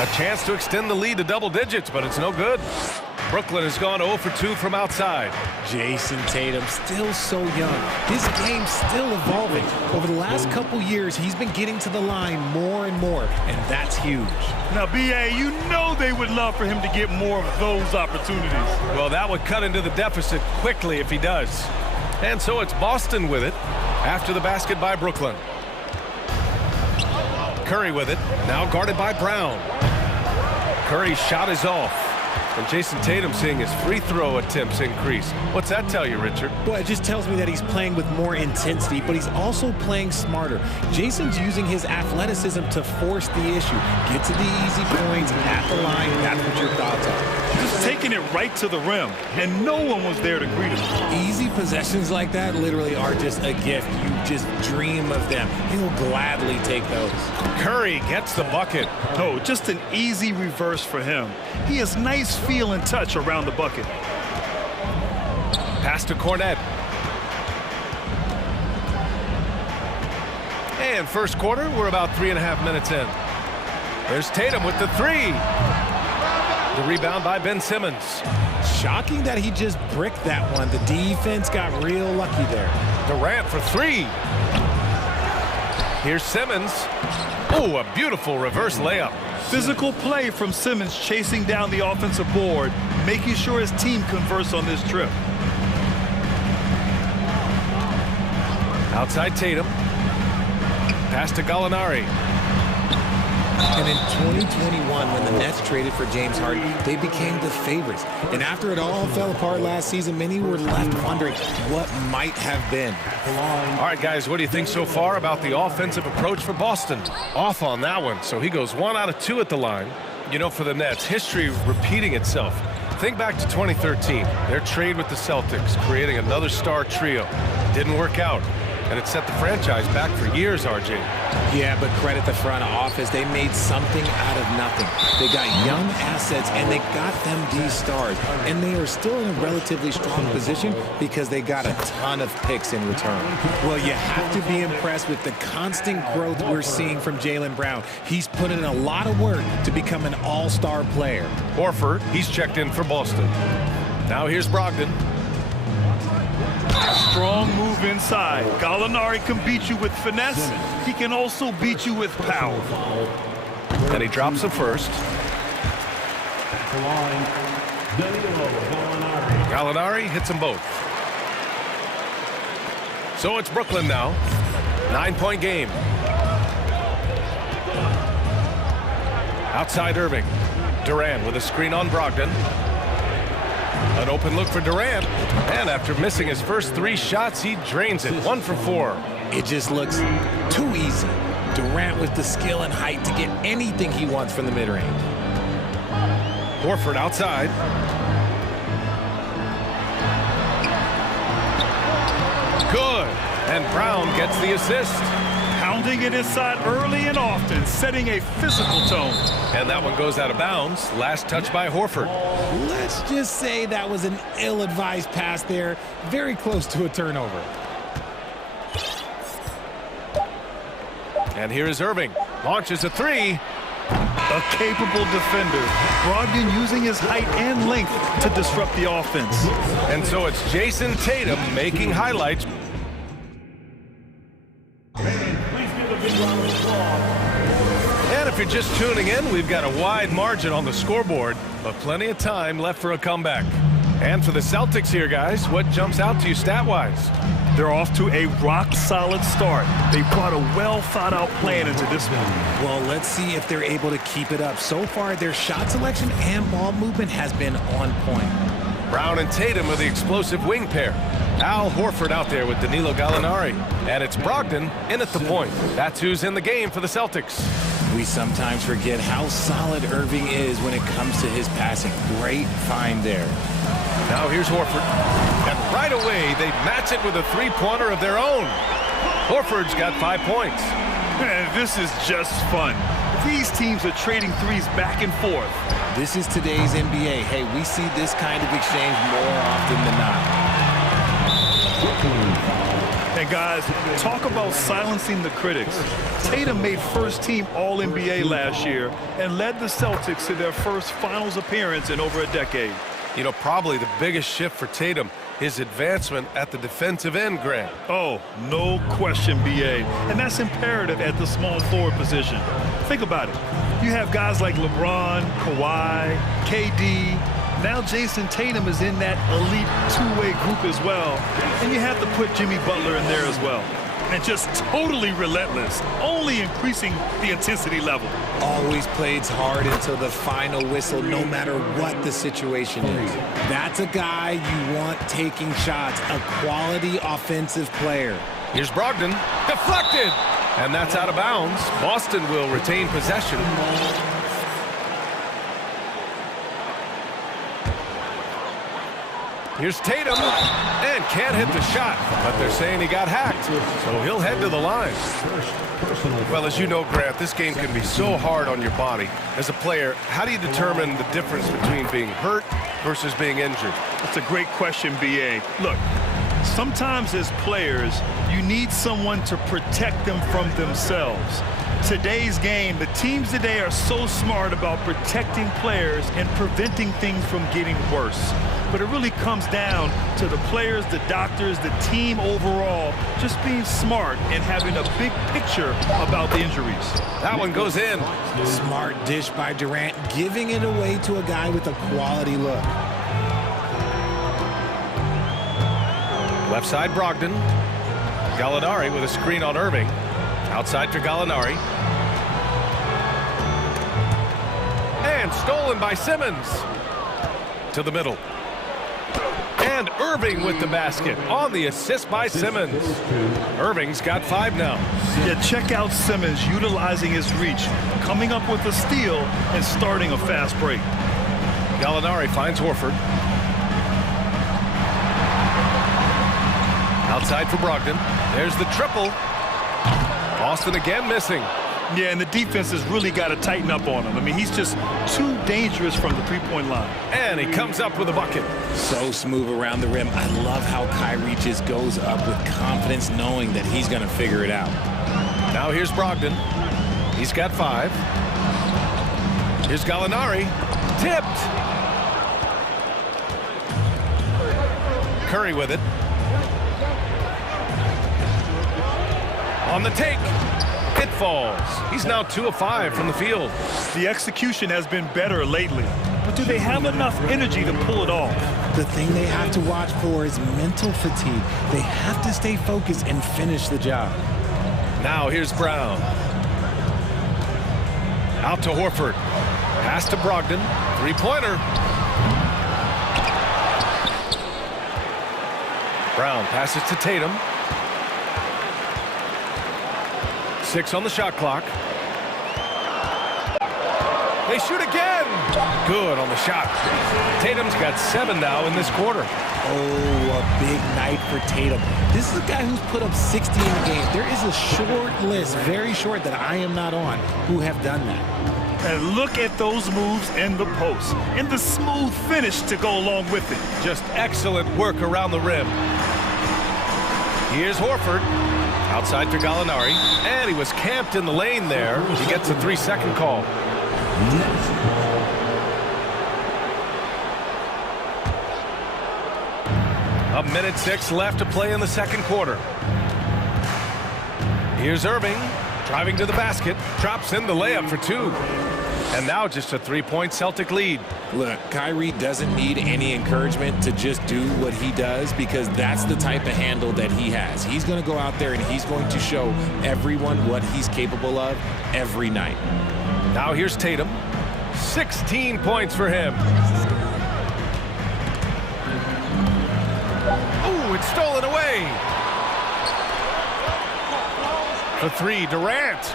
A chance to extend the lead to double digits, but it's no good. Brooklyn has gone 0 for 2 from outside. Jason Tatum, still so young. His game's still evolving. Over the last couple years, he's been getting to the line more and more, and that's huge. Now, B.A., you know they would love for him to get more of those opportunities. Well, that would cut into the deficit quickly if he does. And so it's Boston with it after the basket by Brooklyn. Curry with it, now guarded by Brown. Curry's shot is off. And Jason Tatum seeing his free throw attempts increase. What's that tell you, Richard? Well, it just tells me that he's playing with more intensity, but he's also playing smarter. Jason's using his athleticism to force the issue. Get to the easy points at the line. That's what your thoughts are. Just taking it right to the rim, and no one was there to greet him. Easy possessions like that literally are just a gift. You just dream of them. He'll gladly take those. Curry gets the bucket. Oh, just an easy reverse for him. He has nice feel and touch around the bucket. Pass to Cornette. And first quarter, we're about 3.5 minutes in. There's Tatum with the 3. The rebound by Ben Simmons. Shocking that he just bricked that one. The defense got real lucky there. Durant for 3. Here's Simmons. Oh, a beautiful reverse layup. Physical play from Simmons chasing down the offensive board, making sure his team converts on this trip. Outside Tatum. Pass to Gallinari. And in 2021, when the Nets traded for James Harden, they became the favorites. And after it all fell apart last season, many were left wondering what might have been. All right, guys, what do you think so far about the offensive approach for Boston? Off on that one, so he goes 1 out of 2 at the line. You know, for the Nets, history repeating itself. Think back to 2013, their trade with the Celtics, creating another star trio. Didn't work out. And it set the franchise back for years, RJ. Yeah, but credit the front office. They made something out of nothing. They got young assets, and they got them these stars. And they are still in a relatively strong position because they got a ton of picks in return. Well, you have to be impressed with the constant growth we're seeing from Jaylen Brown. He's put in a lot of work to become an all-star player. Horford, he's checked in for Boston. Now here's Brogdon. Strong move inside. Gallinari can beat you with finesse. He can also beat you with power. And he drops the first. Gallinari hits them both. So it's Brooklyn now. 9-point game. Outside Irving. Durant with a screen on Brogdon. An open look for Durant. And after missing his first 3 shots, he drains it. 1 for 4. It just looks too easy. Durant with the skill and height to get anything he wants from the mid-range. Horford outside. Good. And Brown gets the assist. Pounding it inside early and often, setting a physical tone. And that one goes out of bounds. Last touch by Horford. Let's just say that was an ill-advised pass there. Very close to a turnover. And here is Irving. Launches a 3. A capable defender. Brogdon using his height and length to disrupt the offense. And so it's Jason Tatum making highlights. And if you're just tuning in, we've got a wide margin on the scoreboard, but plenty of time left for a comeback. And for the Celtics here, guys, what jumps out to you stat-wise? They're off to a rock-solid start. They brought a well-thought-out plan into this one. Well, let's see if they're able to keep it up. So far, their shot selection and ball movement has been on point. Brown and Tatum are the explosive wing pair. Al Horford out there with Danilo Gallinari. And it's Brogdon in at the point. That's who's in the game for the Celtics. We sometimes forget how solid Irving is when it comes to his passing. Great find there. Now here's Horford. And right away, they match it with a 3-pointer of their own. Horford's got 5 points. Man, this is just fun. These teams are trading threes back and forth. This is today's NBA. Hey, we see this kind of exchange more often than not. And guys, talk about silencing the critics. Tatum made first-team All-NBA last year and led the Celtics to their first finals appearance in over a decade. You know, probably the biggest shift for Tatum, his advancement at the defensive end, Grant. Oh, no question, B.A. And that's imperative at the small forward position. Think about it. You have guys like LeBron, Kawhi, KD. Now Jason Tatum is in that elite two-way group as well. And you have to put Jimmy Butler in there as well. And just totally relentless, only increasing the intensity level. Always plays hard until the final whistle, no matter what the situation is. That's a guy you want taking shots, a quality offensive player. Here's Brogdon, deflected, and that's out of bounds. Boston will retain possession. Here's Tatum, and can't hit the shot, but they're saying he got hacked, so he'll head to the line. Well, as you know, Grant, this game can be so hard on your body. As a player, how do you determine the difference between being hurt versus being injured? That's a great question, B.A. Look, sometimes as players, you need someone to protect them from themselves. Today's game, the teams today are so smart about protecting players and preventing things from getting worse. But it really comes down to the players, the doctors, the team overall, just being smart and having a big picture about the injuries. That one goes in. Smart dish by Durant, giving it away to a guy with a quality look. Left side, Brogdon. Gallinari with a screen on Irving. Outside for Gallinari. And stolen by Simmons. To the middle. And Irving with the basket on the assist by Simmons. Irving's got 5 now. Yeah, check out Simmons utilizing his reach, coming up with a steal and starting a fast break. Gallinari finds Horford. Outside for Brogdon. There's the triple. Boston again missing. Yeah, and the defense has really got to tighten up on him. I mean, he's just too dangerous from the three-point line. And he comes up with a bucket. So smooth around the rim. I love how Kyrie just goes up with confidence, knowing that he's going to figure it out. Now here's Brogdon. He's got 5. Here's Gallinari. Tipped. Curry with it. On the take. It falls. He's now 2 of 5 from the field. The execution has been better lately, but do they have enough energy to pull it off? The thing they have to watch for is mental fatigue. They have to stay focused and finish the job. Now here's Brown. Out to Horford. Pass to Brogdon. Three-pointer. Brown passes to Tatum. 6 on the shot clock. They shoot again. Good on the shot. Tatum's got 7 now in this quarter. Oh, a big night for Tatum. This is a guy who's put up 60 in the game. There is a short list, very short, that I am not on, who have done that. And look at those moves in the post and the smooth finish to go along with it. Just excellent work around the rim. Here's Horford. Outside to Gallinari, and he was camped in the lane there. He gets a 3-second call. A minute 6 left to play in the second quarter. Here's Irving, driving to the basket, drops in the layup for 2. And now just a 3-point Celtic lead. Look, Kyrie doesn't need any encouragement to just do what he does, because that's the type of handle that he has. He's going to go out there and he's going to show everyone what he's capable of every night. Now here's Tatum. 16 points for him. Ooh, it's stolen away. For 3, Durant.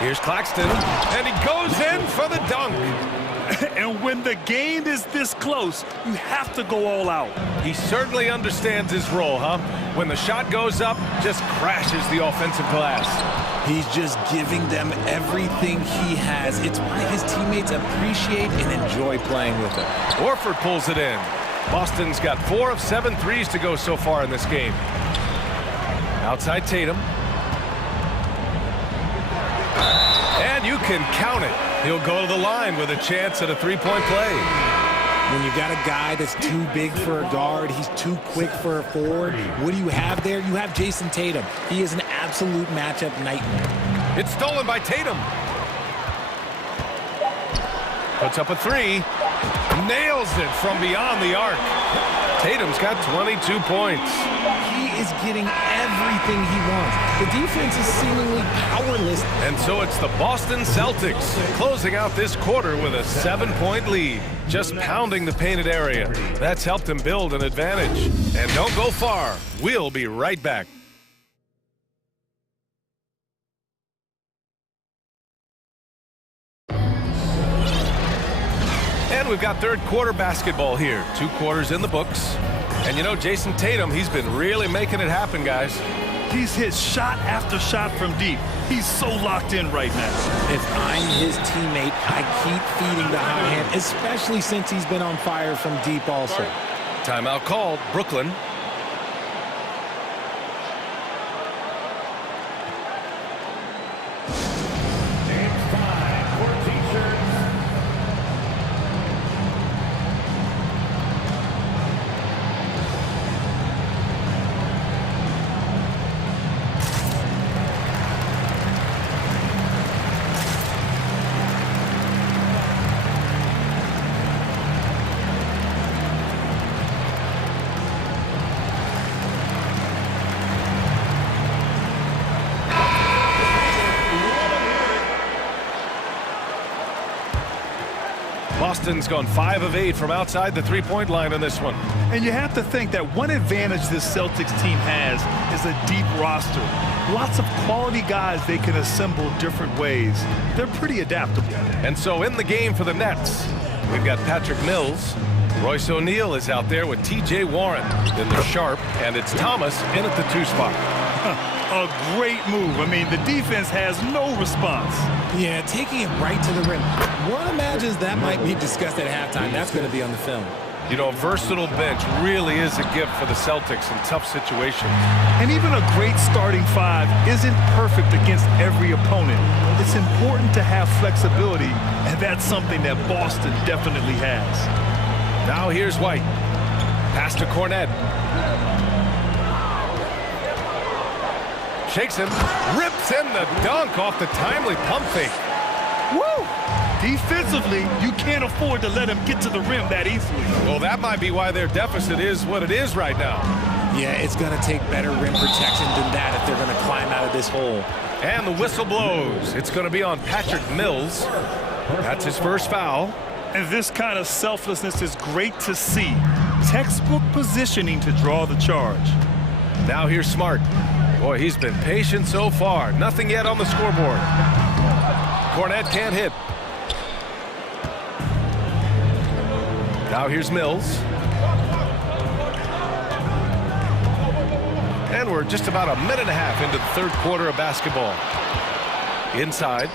Here's Claxton, and he goes in for the dunk. And when the game is this close, you have to go all out. He certainly understands his role, huh? When the shot goes up, just crashes the offensive glass. He's just giving them everything he has. It's why his teammates appreciate and enjoy playing with him. Horford pulls it in. Boston's got 4 of 7 threes to go so far in this game. Outside Tatum. And you can count it. He'll go to the line with a chance at a 3-point play. When you got a guy that's too big for a guard, he's too quick for a forward, what do you have there? You have Jason Tatum. He is an absolute matchup nightmare. It's stolen by Tatum. Puts up a 3. Nails it from beyond the arc. Tatum's got 22 points. He is getting everything he wants. The defense is seemingly powerless. And so it's the Boston Celtics closing out this quarter with a 7-point lead. Just pounding the painted area. That's helped him build an advantage. And don't go far. We'll be right back. And we've got third quarter basketball here. 2 quarters in the books. And you know, Jason Tatum, he's been really making it happen, guys. He's hit shot after shot from deep. He's so locked in right now. If I'm his teammate, I keep feeding the hot hand, especially since he's been on fire from deep also. Timeout called. Brooklyn. Boston's gone 5 of 8 from outside the 3-point line on this one. And you have to think that one advantage this Celtics team has is a deep roster. Lots of quality guys they can assemble different ways. They're pretty adaptable. And so in the game for the Nets, we've got Patrick Mills. Royce O'Neal is out there with T.J. Warren. Then there's Sharp, and it's Thomas in at the 2 spot. A great move. I mean, the defense has no response. Yeah, taking it right to the rim. One imagines that might be discussed at halftime. That's going to be on the film. You know, a versatile bench really is a gift for the Celtics in tough situations. And even a great starting 5 isn't perfect against every opponent. It's important to have flexibility, and that's something that Boston definitely has. Now here's White. Pass to Cornette. Shakes him, rips in the dunk off the timely pump fake. Woo! Defensively, you can't afford to let him get to the rim that easily. Well, that might be why their deficit is what it is right now. Yeah, it's going to take better rim protection than that if they're going to climb out of this hole. And the whistle blows. It's going to be on Patrick Mills. That's his first foul. And this kind of selflessness is great to see. Textbook positioning to draw the charge. Now here's Smart. Boy, he's been patient so far. Nothing yet on the scoreboard. Cornette can't hit. Now here's Mills. And we're just about a minute and a half into the third quarter of basketball. Inside.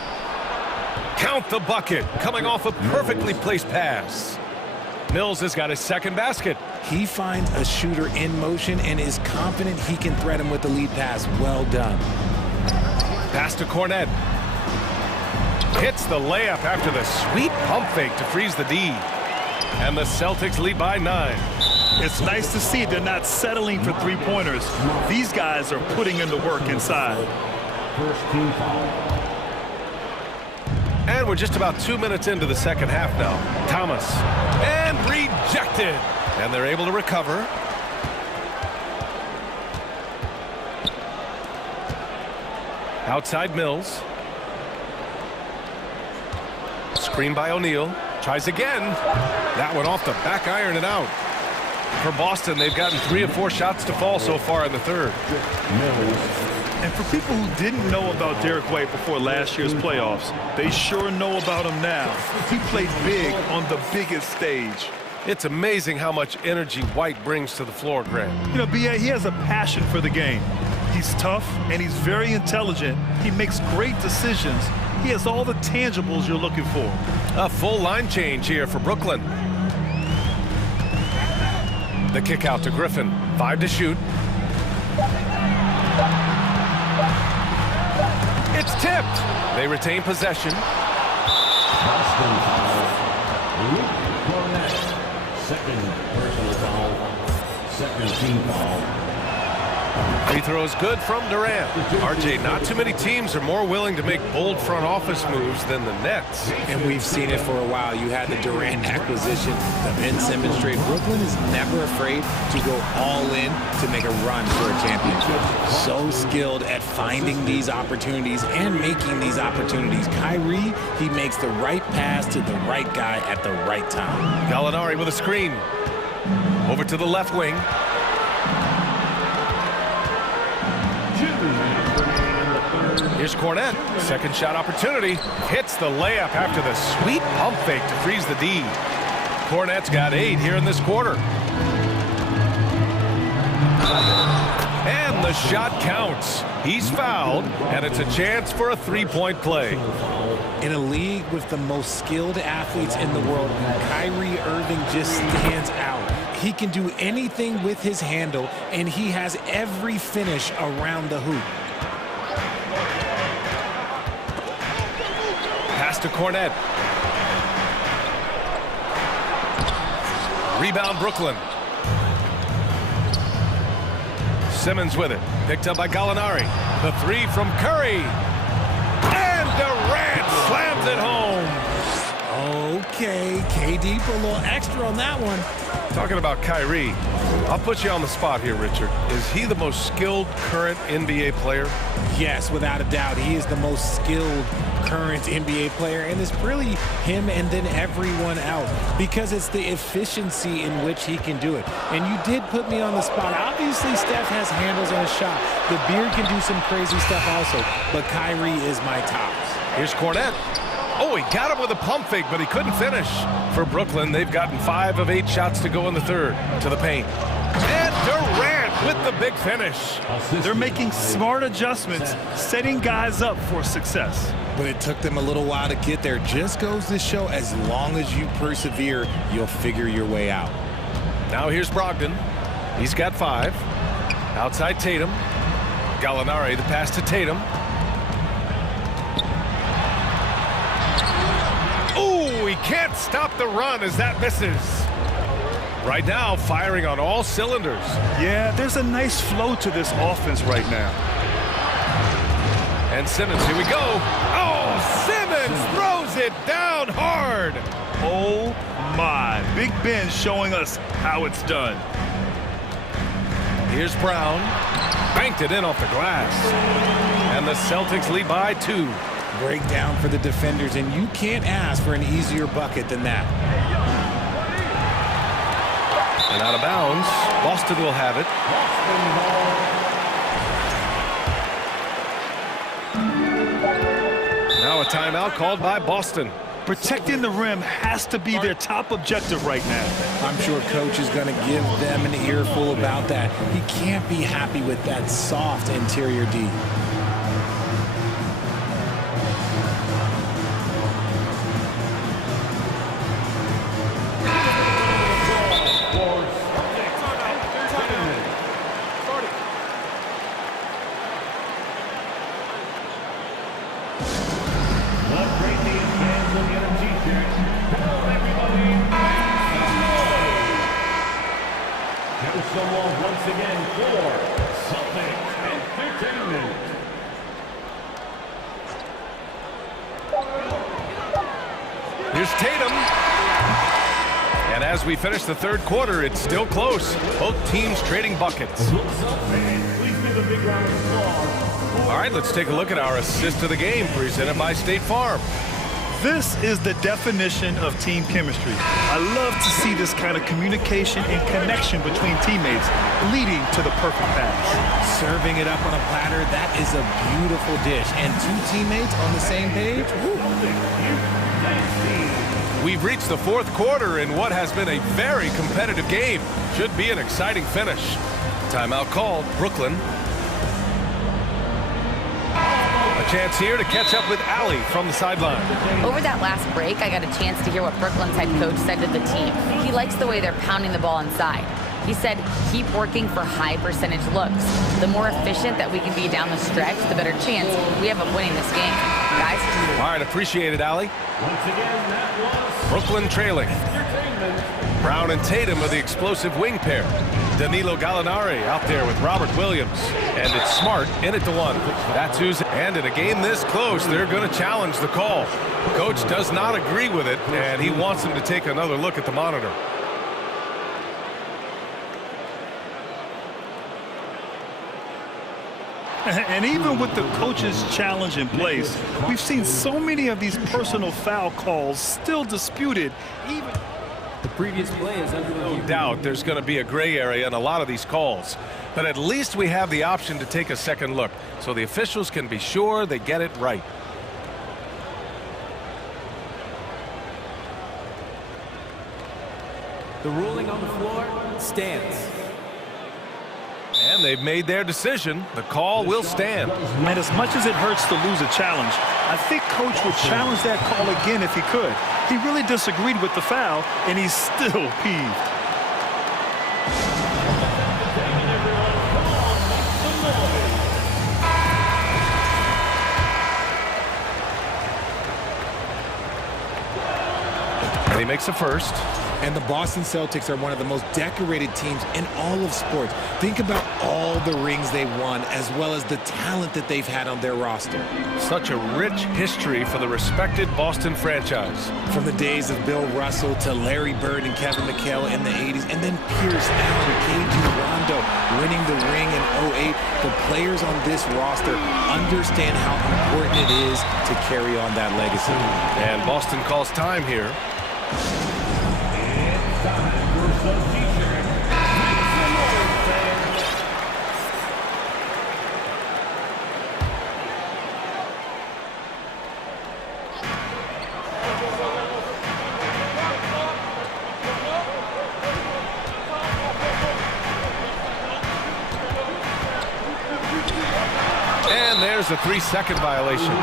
Count the bucket. Coming off a perfectly placed pass. Mills has got his second basket. He finds a shooter in motion and is confident he can threat him with the lead pass. Well done. Pass to Cornette. Hits the layup after the sweet pump fake to freeze the D. And the Celtics lead by 9. It's nice to see they're not settling for three-pointers. These guys are putting in the work inside. First team foul. And we're just about 2 minutes into the second half now. Thomas. And rejected. And they're able to recover. Outside Mills. Screen by O'Neal. Tries again. That one off the back iron and out. For Boston, they've gotten 3 or 4 shots to fall so far in the third. And for people who didn't know about Derek White before last year's playoffs, they sure know about him now. He played big on the biggest stage. It's amazing how much energy White brings to the floor, Grant. You know, B.A., he has a passion for the game. He's tough, and he's very intelligent. He makes great decisions. He has all the tangibles you're looking for. A full line change here for Brooklyn. The kick out to Griffin. 5 to shoot. It's tipped. They retain possession. Boston foul. Luke Cornette. Second personal foul. Second team foul. Free throw is good from Durant. RJ, not too many teams are more willing to make bold front office moves than the Nets. And we've seen it for a while. You had the Durant acquisition, the Ben Simmons trade. Brooklyn is never afraid to go all in to make a run for a championship. So skilled at finding these opportunities and making these opportunities. Kyrie, he makes the right pass to the right guy at the right time. Gallinari with a screen. Over to the left wing. Here's Cornette. Second shot opportunity. Hits the layup after the sweet pump fake to freeze the D. Cornette's got 8 here in this quarter. And the shot counts. He's fouled, and it's a chance for a three-point play. In a league with the most skilled athletes in the world, Kyrie Irving just stands out. He can do anything with his handle, and he has every finish around the hoop. Pass to Cornette. Rebound Brooklyn. Simmons with it. Picked up by Gallinari. The 3 from Curry. And Durant slams it home. Okay, KD put a little extra on that one. Talking about Kyrie, I'll put you on the spot here, Richard. Is he the most skilled current NBA player? Yes, without a doubt. He is the most skilled current NBA player, and it's really him and then everyone else because it's the efficiency in which he can do it. And you did put me on the spot. Obviously, Steph has handles on his shot. The Beard can do some crazy stuff also, but Kyrie is my tops. Here's Cornette. Oh, he got him with a pump fake, but he couldn't finish. For Brooklyn, they've gotten 5 of 8 shots to go in the third. To the paint. And Durant with the big finish. They're making smart adjustments, setting guys up for success. But it took them a little while to get there. Just goes to show as long as you persevere, you'll figure your way out. Now here's Brogdon. He's got 5. Outside Tatum. Gallinari, the pass to Tatum. Ooh, he can't stop the run as that misses. Right now, firing on all cylinders. Yeah, there's a nice flow to this offense right now. And Simmons, here we go. Oh, Simmons throws it down hard. Oh, my. Big Ben showing us how it's done. Here's Brown. Banked it in off the glass. And the Celtics lead by 2. Breakdown for the defenders, and you can't ask for an easier bucket than that. And out of bounds. Boston will have it. Now a timeout called by Boston. Protecting the rim has to be their top objective right now. I'm sure coach is going to give them an earful about that. He can't be happy with that soft interior D. Once again for Celtics Entertainment. Here's Tatum. And as we finish the third quarter, it's still close. Both teams trading buckets. All right, let's take a look at our assist of the game presented by State Farm. This is the definition of team chemistry. I love to see this kind of communication and connection between teammates leading to the perfect pass. Serving it up on a platter, that is a beautiful dish. And 2 teammates on the same page. We've reached the fourth quarter in what has been a very competitive game. Should be an exciting finish. Timeout called, Brooklyn. A chance here to catch up with Allie from the sideline. Over that last break, I got a chance to hear what Brooklyn's head coach said to the team. He likes the way they're pounding the ball inside. He said, keep working for high percentage looks. The more efficient that we can be down the stretch, the better chance we have of winning this game. Guys? All right, appreciate it, Allie. Brooklyn trailing. Brown and Tatum are the explosive wing pair. Danilo Gallinari out there with Robert Williams. And it's Smart in it to 1. That's who's... And in a game this close, they're going to challenge the call. Coach does not agree with it, and he wants them to take another look at the monitor. And even with the coach's challenge in place, we've seen so many of these personal foul calls still disputed. Even the previous play is under no doubt there's going to be a gray area in a lot of these calls. But at least we have the option to take a second look, so the officials can be sure they get it right. The ruling on the floor stands. And they've made their decision. The call will stand. And as much as it hurts to lose a challenge, I think coach would challenge that call again if he could. He really disagreed with the foul, and he's still peeved. And he makes a first. And the Boston Celtics are one of the most decorated teams in all of sports. Think about all the rings they've won, as well as the talent that they've had on their roster. Such a rich history for the respected Boston franchise. From the days of Bill Russell to Larry Bird and Kevin McHale in the 80s, and then Pierce Allen, KG Rondo winning the ring in 08. The players on this roster understand how important it is to carry on that legacy. And Boston calls time here. And there's a 3-second violation.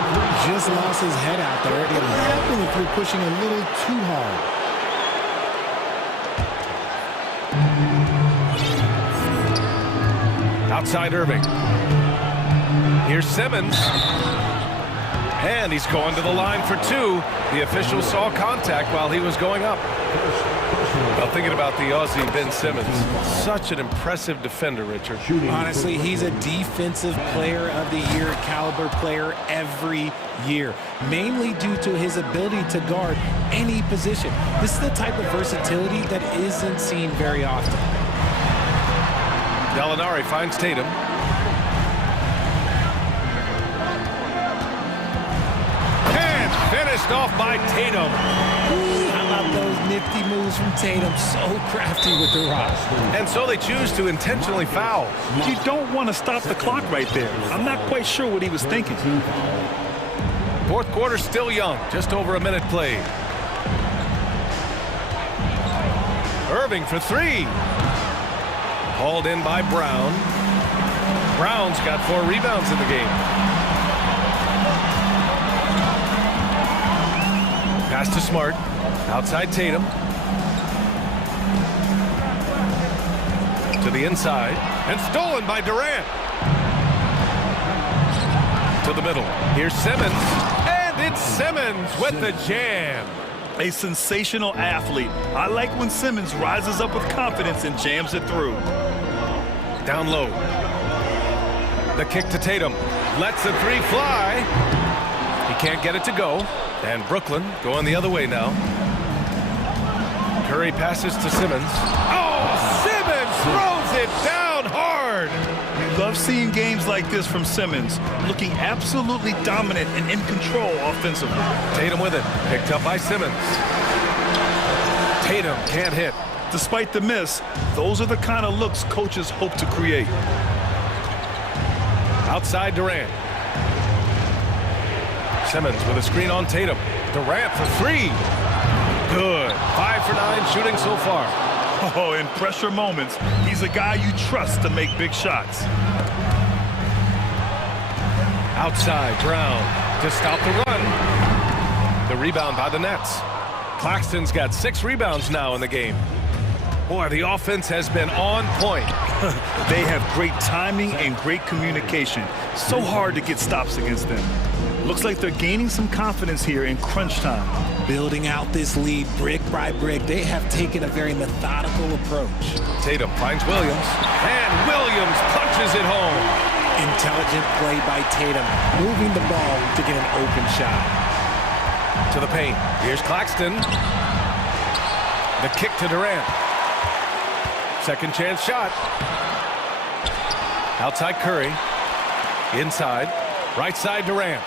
Just lost his head out there. It can happen if you're pushing a little too hard. Outside Irving. Here's Simmons. And he's going to the line for 2. The official saw contact while he was going up. Well, thinking about the Aussie Ben Simmons, such an impressive defender, Richard. Honestly, he's a defensive player of the year, caliber player every year, mainly due to his ability to guard any position. This is the type of versatility that isn't seen very often. Gallinari finds Tatum. And finished off by Tatum. How about those nifty moves from Tatum? So crafty with the rock. And so they choose to intentionally foul. You don't want to stop the clock right there. I'm not quite sure what he was thinking. Fourth quarter still young, just over a minute played. Irving for three. Hauled in by Brown. Brown's got 4 rebounds in the game. Pass to Smart. Outside Tatum. To the inside. And stolen by Durant. To the middle. Here's Simmons. And it's Simmons with the jam. A sensational athlete. I like when Simmons rises up with confidence and jams it through. Down low. The kick to Tatum. Lets the three fly. He can't get it to go. And Brooklyn going the other way now. Curry passes to Simmons. Oh, Simmons throws it down hard. You love seeing games like this from Simmons, looking absolutely dominant and in control offensively. Tatum with it. Picked up by Simmons. Tatum can't hit. Despite the miss, those are the kind of looks coaches hope to create. Outside Durant. Simmons with a screen on Tatum. Durant for three. Good. 5 for 9 shooting so far. Oh, in pressure moments, he's a guy you trust to make big shots. Outside Brown to stop the run. The rebound by the Nets. Claxton's got 6 rebounds now in the game. Boy, the offense has been on point. They have great timing and great communication. So hard to get stops against them. Looks like they're gaining some confidence here in crunch time. Building out this lead brick by brick. They have taken a very methodical approach. Tatum finds Williams. And Williams punches it home. Intelligent play by Tatum. Moving the ball to get an open shot. To the paint. Here's Claxton. The kick to Durant. Second chance shot. Outside Curry. Inside. Right side Durant.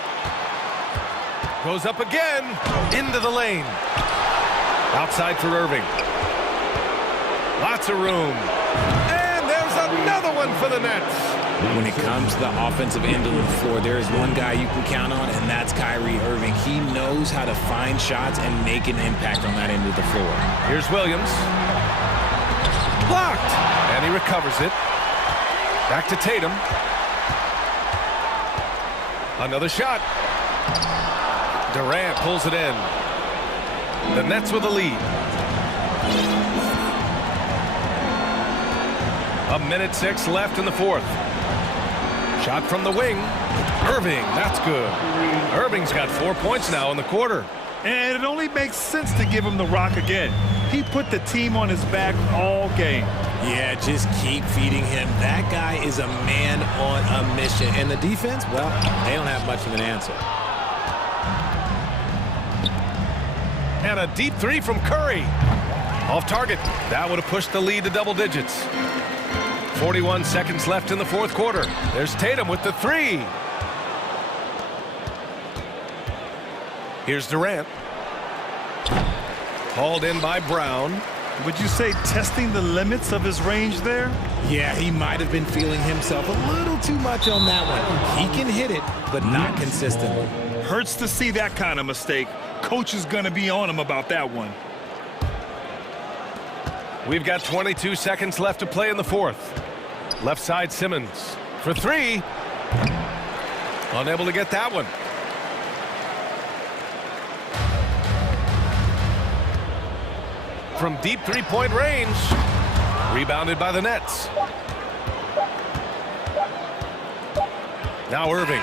Goes up again. Into the lane. Outside for Irving. Lots of room. And there's another one for the Nets. When it comes to the offensive end of the floor, there is one guy you can count on, and that's Kyrie Irving. He knows how to find shots and make an impact on that end of the floor. Here's Williams. Blocked. And he recovers it. Back to Tatum. Another shot. Durant pulls it in. The Nets with the lead. A minute 6 left in the fourth. Shot from the wing. Irving, that's good. Irving's got 4 points now in the quarter. And it only makes sense to give him the rock again. He put the team on his back all game. Yeah, just keep feeding him. That guy is a man on a mission. And the defense, well, they don't have much of an answer. And a deep three from Curry. Off target. That would have pushed the lead to double digits. 41 seconds left in the fourth quarter. There's Tatum with the three. Here's Durant. Hauled in by Brown. Would you say testing the limits of his range there? Yeah, he might have been feeling himself a little too much on that one. He can hit it, but not consistently. Hurts to see that kind of mistake. Coach is going to be on him about that one. We've got 22 seconds left to play in the fourth. Left side Simmons for three. Unable to get that one. From deep three-point range. Rebounded by the Nets. Now Irving.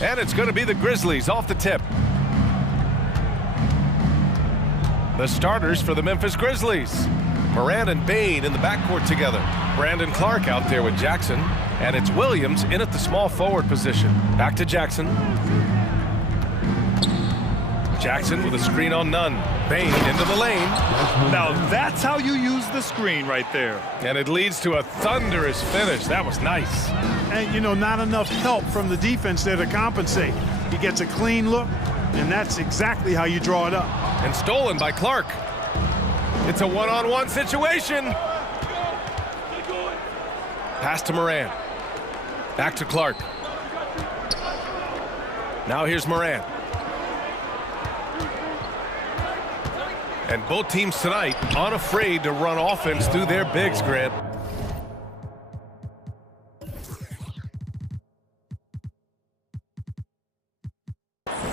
And it's going to be the Grizzlies off the tip. The starters for the Memphis Grizzlies. Morant and Bane in the backcourt together. Brandon Clark out there with Jackson. And it's Williams in at the small forward position. Back to Jackson. Jackson with a screen on none. Bane into the lane. Now that's how you use the screen right there. And it leads to a thunderous finish. That was nice. And, you know, not enough help from the defense there to compensate. He gets a clean look, and that's exactly how you draw it up. And stolen by Clark. It's a one-on-one situation. Pass to Morant. Back to Clark. Now here's Morant. And both teams tonight unafraid to run offense through their bigs, Grant.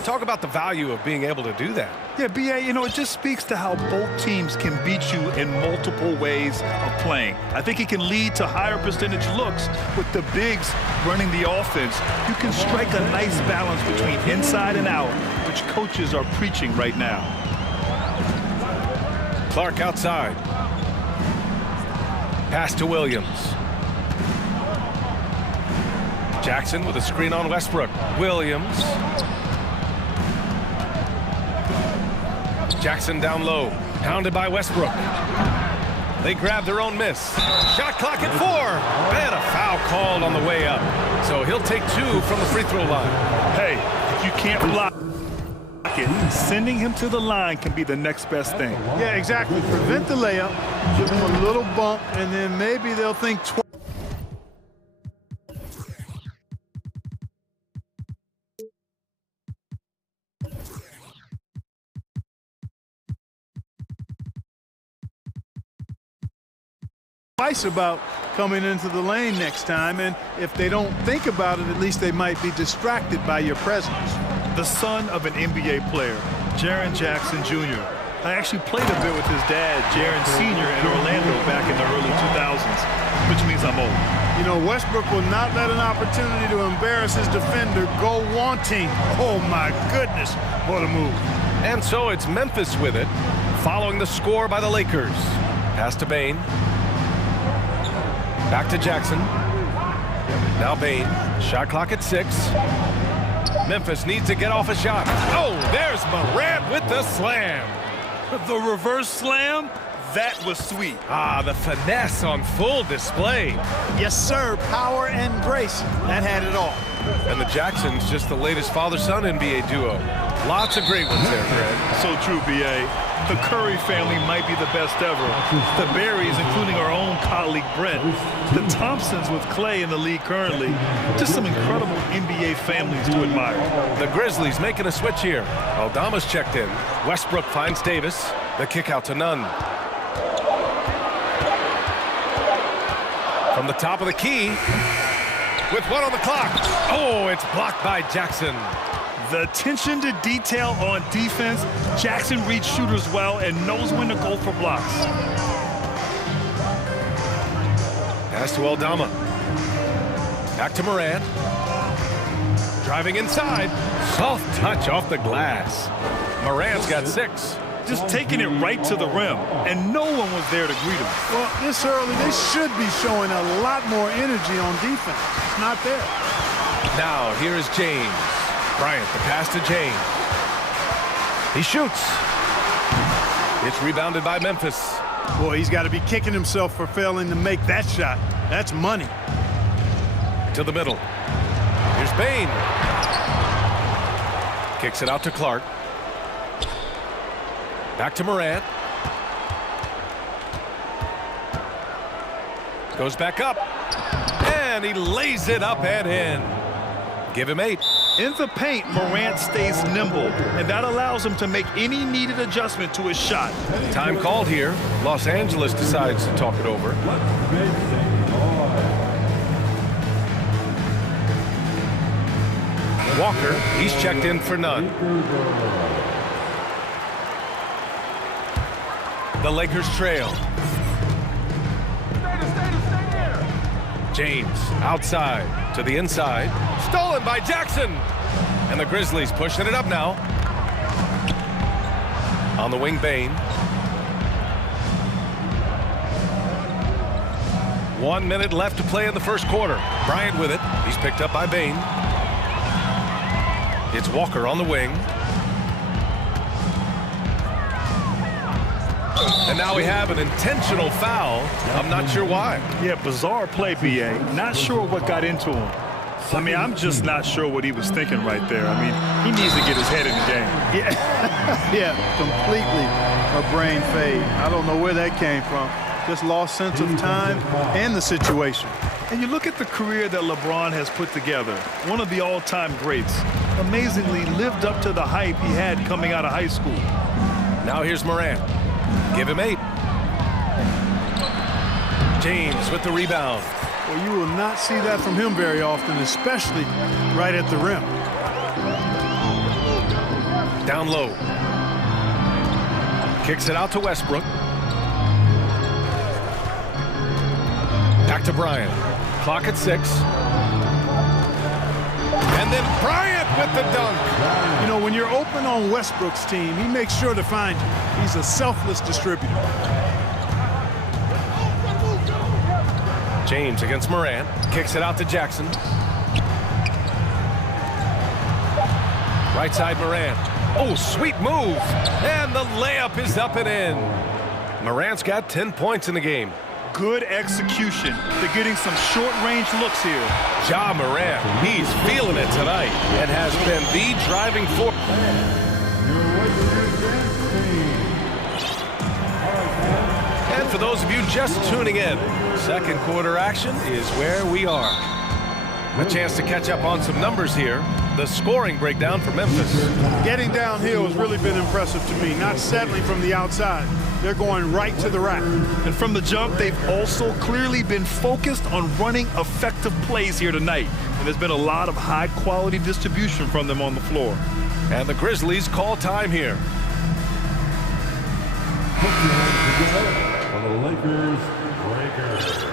Talk about the value of being able to do that. Yeah, BA, you know, it just speaks to how both teams can beat you in multiple ways of playing. I think it can lead to higher percentage looks with the bigs running the offense. You can strike a nice balance between inside and out, which coaches are preaching right now. Clark outside. Pass to Williams. Jackson with a screen on Westbrook. Williams. Jackson down low, pounded by Westbrook. They grab their own miss. Shot clock at 4. And a foul called on the way up. So he'll take 2 from the free throw line. Hey, if you can't block it, sending him to the line can be the next best thing. Yeah, exactly. Prevent the layup, give him a little bump, and then maybe they'll think twice. About coming into the lane next time, and if they don't think about it, at least they might be distracted by your presence. The son of an NBA player, Jaren Jackson Jr. I actually played a bit with his dad, Jaren Sr. in Orlando back in the early 2000s, which means I'm old. You know, Westbrook will not let an opportunity to embarrass his defender go wanting. Oh my goodness, what a move. And so it's Memphis with it, following the score by the Lakers. Pass to Bane. Back to Jackson. Now Bane. Shot clock at 6. Memphis needs to get off a shot. Oh, there's Morant with the slam. The reverse slam? That was sweet. Ah, the finesse on full display. Yes, sir. Power and grace. That had it all. And the Jacksons, just the latest father-son NBA duo. Lots of great ones there, Greg. So true, B.A. The Curry family might be the best ever. The Berries, including our own colleague Brent. The Thompsons with Clay in the league currently. Just some incredible NBA families to admire. The Grizzlies making a switch here. Aldama's checked in. Westbrook finds Davis. The kick out to Nunn. From the top of the key. With 1 on the clock. Oh, it's blocked by Jackson. The attention to detail on defense. Jackson reads shooters well and knows when to go for blocks. Pass to Aldama. Back to Morant. Driving inside. Soft touch off the glass. Morant's got 6. Just taking it right to the rim, and no one was there to greet him. Well, this early, they should be showing a lot more energy on defense. It's not there. Now, here is James. Bryant, the pass to James. He shoots. It's rebounded by Memphis. Boy, he's got to be kicking himself for failing to make that shot. That's money. To the middle. Here's Bane. Kicks it out to Clark. Back to Morant. Goes back up. And he lays it up and in. Give him 8. In the paint, Morant stays nimble, and that allows him to make any needed adjustment to his shot. Time called here. Los Angeles decides to talk it over. Walker, he's checked in for none. The Lakers trail. James outside to the inside. Stolen by Jackson. And the Grizzlies pushing it up now. On the wing, Bane. 1 minute left to play in the first quarter. Bryant with it. He's picked up by Bane. It's Walker on the wing. And now we have an intentional foul. I'm not sure why. Yeah, bizarre play, B.A. Not sure what got into him. I mean, I'm just not sure what he was thinking right there. I mean, he needs to get his head in the game. Yeah, completely a brain fade. I don't know where that came from. Just lost sense of time and the situation. And you look at the career that LeBron has put together, one of the all-time greats, amazingly lived up to the hype he had coming out of high school. Now here's Morant. Give him 8. James with the rebound. Well, you will not see that from him very often, especially right at the rim. Down low. Kicks it out to Westbrook. Back to Bryant. Clock at 6. And then Bryant with the dunk. You know, when you're open on Westbrook's team, he makes sure to find you. He's a selfless distributor. James against Morant. Kicks it out to Jackson. Right side Morant. Oh, sweet move. And the layup is up and in. Morant's got 10 points in the game. Good execution. They're getting some short-range looks here. Ja Morant, he's feeling it tonight and has been the driving force. And for those of you just tuning in, second quarter action is where we are. A chance to catch up on some numbers here. The scoring breakdown for Memphis. Getting downhill has really been impressive to me, not settling from the outside. They're going right to the rack. And from the jump, they've also clearly been focused on running effective plays here tonight. And there's been a lot of high-quality distribution from them on the floor. And the Grizzlies call time here. For the Lakers, Breakers.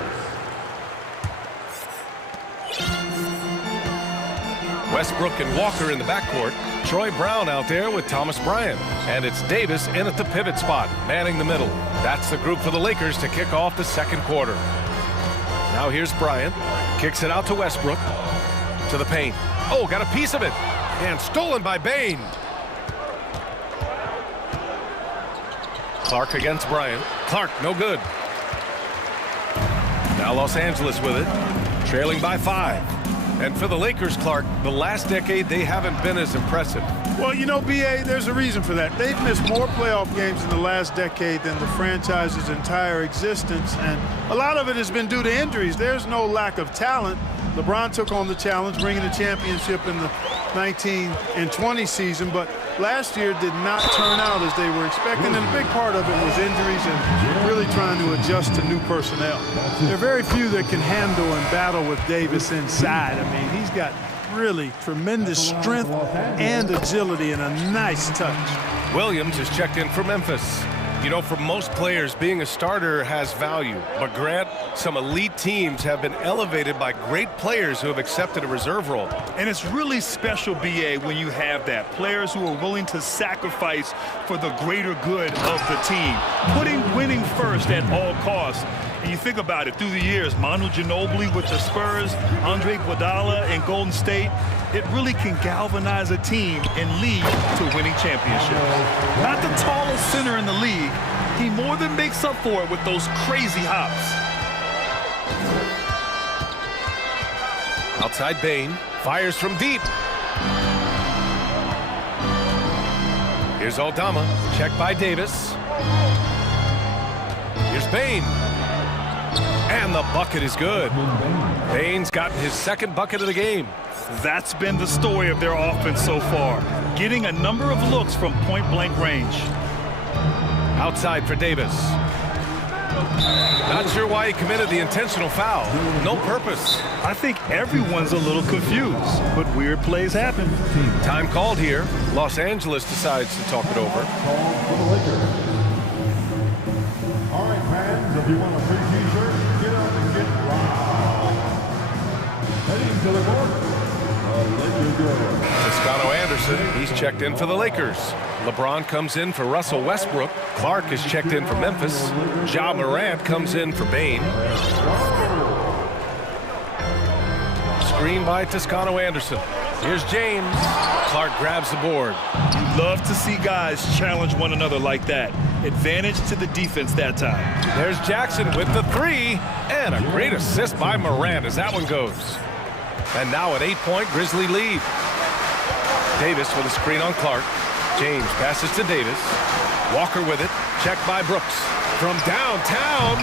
Westbrook and Walker in the backcourt. Troy Brown out there with Thomas Bryant. And it's Davis in at the pivot spot, manning the middle. That's the group for the Lakers to kick off the second quarter. Now here's Bryant. Kicks it out to Westbrook. To the paint. Oh, got a piece of it. And stolen by Bane. Clark against Bryant. Clark, no good. Now Los Angeles with it. Trailing by 5. And for the Lakers, Clark, the last decade, they haven't been as impressive. Well, you know, B.A., there's a reason for that. They've missed more playoff games in the last decade than the franchise's entire existence, and a lot of it has been due to injuries. There's no lack of talent. LeBron took on the challenge, bringing the championship in the 19 and 20 season, but last year did not turn out as they were expecting, and a big part of it was injuries and really trying to adjust to new personnel. There are very few that can handle and battle with Davis inside. I mean, he's got really tremendous strength and agility and a nice touch. Williams has checked in for Memphis. You know, for most players, being a starter has value. But Grant, some elite teams have been elevated by great players who have accepted a reserve role. And it's really special, B.A., when you have that. Players who are willing to sacrifice for the greater good of the team. Putting winning first at all costs. And you think about it, through the years, Manu Ginobili with the Spurs, Andre Iguodala in Golden State, it really can galvanize a team and lead to winning championships. Not the tallest center in the league, he more than makes up for it with those crazy hops. Outside Bane, fires from deep. Here's Aldama, checked by Davis. Here's Bane. And the bucket is good. Bane's gotten his second bucket of the game. That's been the story of their offense so far, getting a number of looks from point-blank range. Outside for Davis. Not sure why he committed the intentional foul. No purpose. I think everyone's a little confused, but weird plays happen. Time called here. Los Angeles decides to talk it over. All right, fans, if you want a free t-shirt, get out and get loud. Heading to the court, Toscano Anderson, he's checked in for the Lakers. LeBron comes in for Russell Westbrook. Clark is checked in for Memphis. Ja Morant comes in for Bane. Screen by Toscano Anderson. Here's James. Clark grabs the board. You love to see guys challenge one another like that. Advantage to the defense that time. There's Jackson with the three. And a great assist by Morant as that one goes. And now an 8-point Grizzly lead. Davis with a screen on Clark. James passes to Davis. Walker with it. Checked by Brooks. From downtown.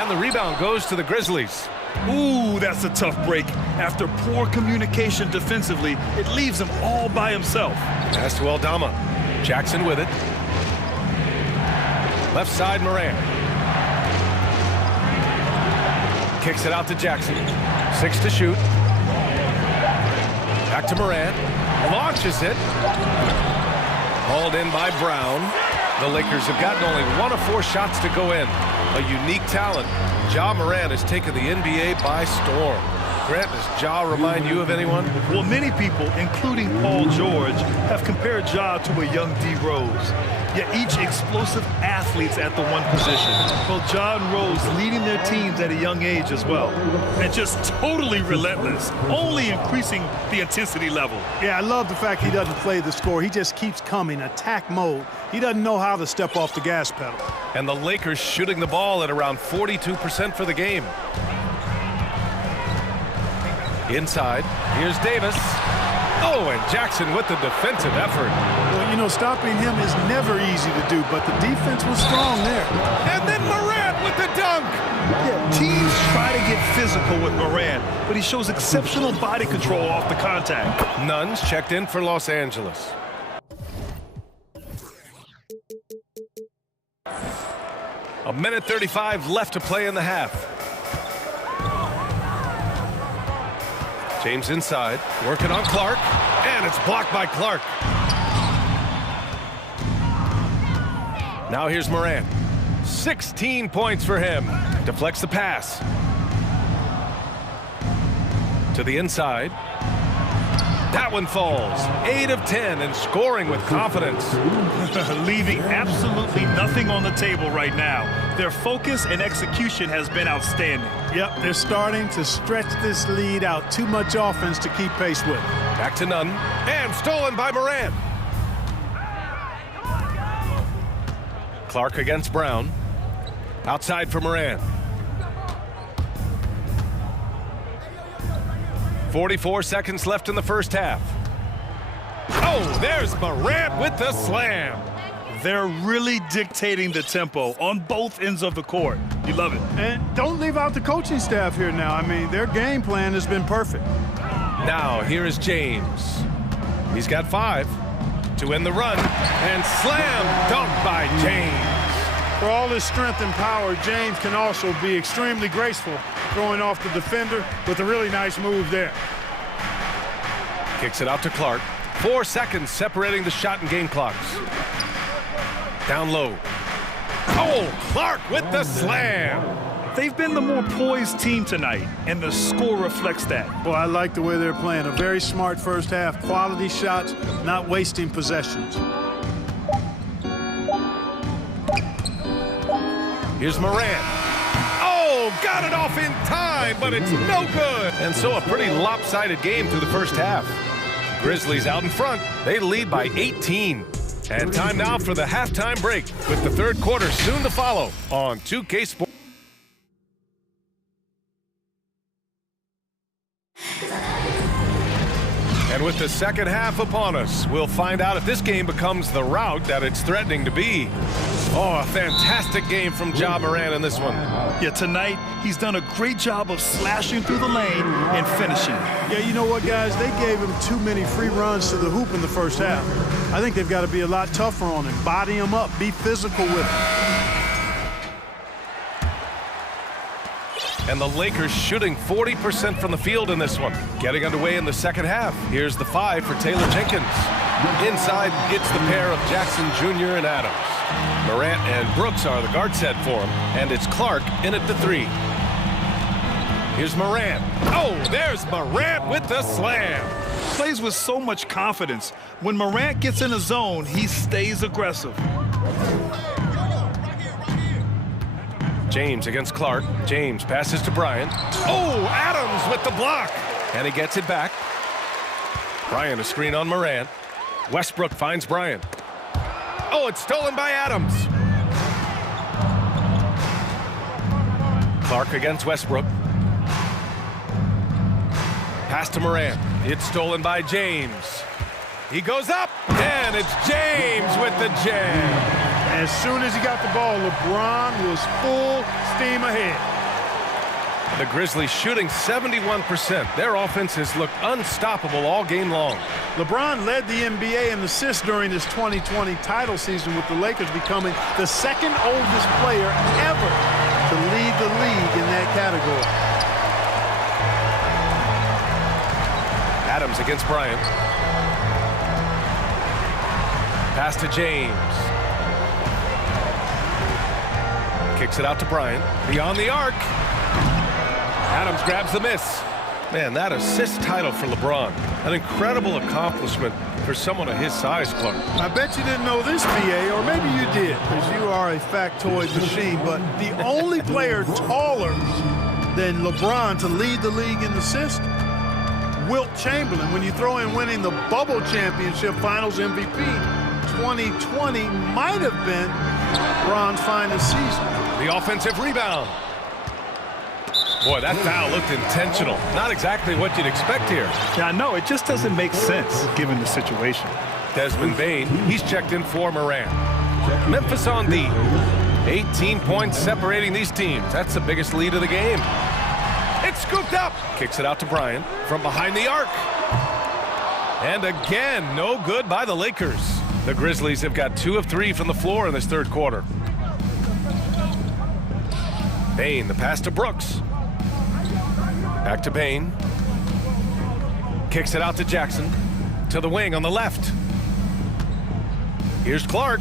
And the rebound goes to the Grizzlies. Ooh, that's a tough break. After poor communication defensively, it leaves him all by himself. Pass to Aldama. Jackson with it. Left side, Morant. Kicks it out to Jackson. 6 to shoot. Back to Morant. Launches it. Hauled in by Brown. The Lakers have gotten only 1 of 4 shots to go in. A unique talent. Ja Morant has taken the NBA by storm. Grant, does Ja remind you of anyone? Well, many people, including Paul George, have compared Ja to a young D. Rose. Yet each explosive athletes at the one position. Both Ja and Rose leading their teams at a young age as well. And just totally relentless, only increasing the intensity level. Yeah, I love the fact he doesn't play the score. He just keeps coming, attack mode. He doesn't know how to step off the gas pedal. And the Lakers shooting the ball at around 42% for the game. Inside, here's Davis. Oh, and Jackson with the defensive effort. Well, you know, stopping him is never easy to do, but the defense was strong there. And then Morant with the dunk. Yeah, teams try to get physical with Morant, but he shows exceptional body control off the contact. Nuns checked in for Los Angeles. A minute 35 left to play in the half. James inside, working on Clark, and it's blocked by Clark. Now here's Morant. 16 points for him. Deflects the pass. To the inside. That one falls. 8 of 10 and scoring with confidence. Leaving absolutely nothing on the table right now. Their focus and execution has been outstanding. Yep, they're starting to stretch this lead out. Too much offense to keep pace with. Back to Nunn. And stolen by Morant. Clark against Brown. Outside for Morant. 44 seconds left in the first half. Oh, there's Morant with the slam. They're really dictating the tempo on both ends of the court. You love it. And don't leave out the coaching staff here now. I mean, their game plan has been perfect. Now, here is James. He's got 5 to win the run. And slam dunk by James. For all his strength and power, James can also be extremely graceful, throwing off the defender with a really nice move there. Kicks it out to Clark. 4 seconds separating the shot and game clocks. Down low. Oh, Clark with the slam. They've been the more poised team tonight, and the score reflects that. Well, I like the way they're playing. A very smart first half. Quality shots, not wasting possessions. Here's Morant. Oh, got it off in time, but it's no good. And so a pretty lopsided game through the first half. Grizzlies out in front. They lead by 18. And time now for the halftime break, with the third quarter soon to follow on 2K Sports. And with the second half upon us, we'll find out if this game becomes the rout that it's threatening to be. Oh, a fantastic game from Ja Morant in this one. Yeah, tonight, he's done a great job of slashing through the lane and finishing. Yeah, you know what, guys? They gave him too many free runs to the hoop in the first half. I think they've got to be a lot tougher on him. Body him up. Be physical with him. And the Lakers shooting 40% from the field in this one. Getting underway in the second half. Here's the 5 for Taylor Jenkins. Inside, it's the pair of Jackson Jr. and Adams. Morant and Brooks are the guard set for him, and it's Clark in at the 3. Here's Morant. Oh, there's Morant with the slam. plays with so much confidence. When Morant gets in a zone, he stays aggressive. James against Clark. James passes to Bryant. Oh, Adams with the block. And he gets it back. Bryant a screen on Morant. Westbrook finds Bryant. Oh, it's stolen by Adams. Clark against Westbrook. Pass to Morant. It's stolen by James. He goes up, and it's James with the jam. As soon as he got the ball, LeBron was full steam ahead. The Grizzlies shooting 71%. Their offense has looked unstoppable all game long. LeBron led the NBA in assists during his 2020 title season, with the Lakers becoming the second oldest player ever to lead the league in that category. Adams against Bryant. Pass to James. Kicks it out to Bryant. Beyond the arc. Adams grabs the miss. Man, that assist title for LeBron. An incredible accomplishment for someone of his size, Clark. I bet you didn't know this, BA, or maybe you did, because you are a factoid machine, but the only player taller than LeBron to lead the league in assists, Wilt Chamberlain. When you throw in winning the Bubble Championship Finals MVP, 2020 might have been LeBron's finest season. The offensive rebound. Boy, that foul looked intentional. Not exactly what you'd expect here. Yeah, I know. It just doesn't make sense given the situation. Desmond Bane, he's checked in for Morant. Memphis on D. 18 points separating these teams. That's the biggest lead of the game. It's scooped up. Kicks it out to Bryant from behind the arc. And again, no good by the Lakers. The Grizzlies have got 2 of 3 from the floor in this third quarter. Bane, the pass to Brooks. Back to Bane. Kicks it out to Jackson. To the wing on the left. Here's Clark.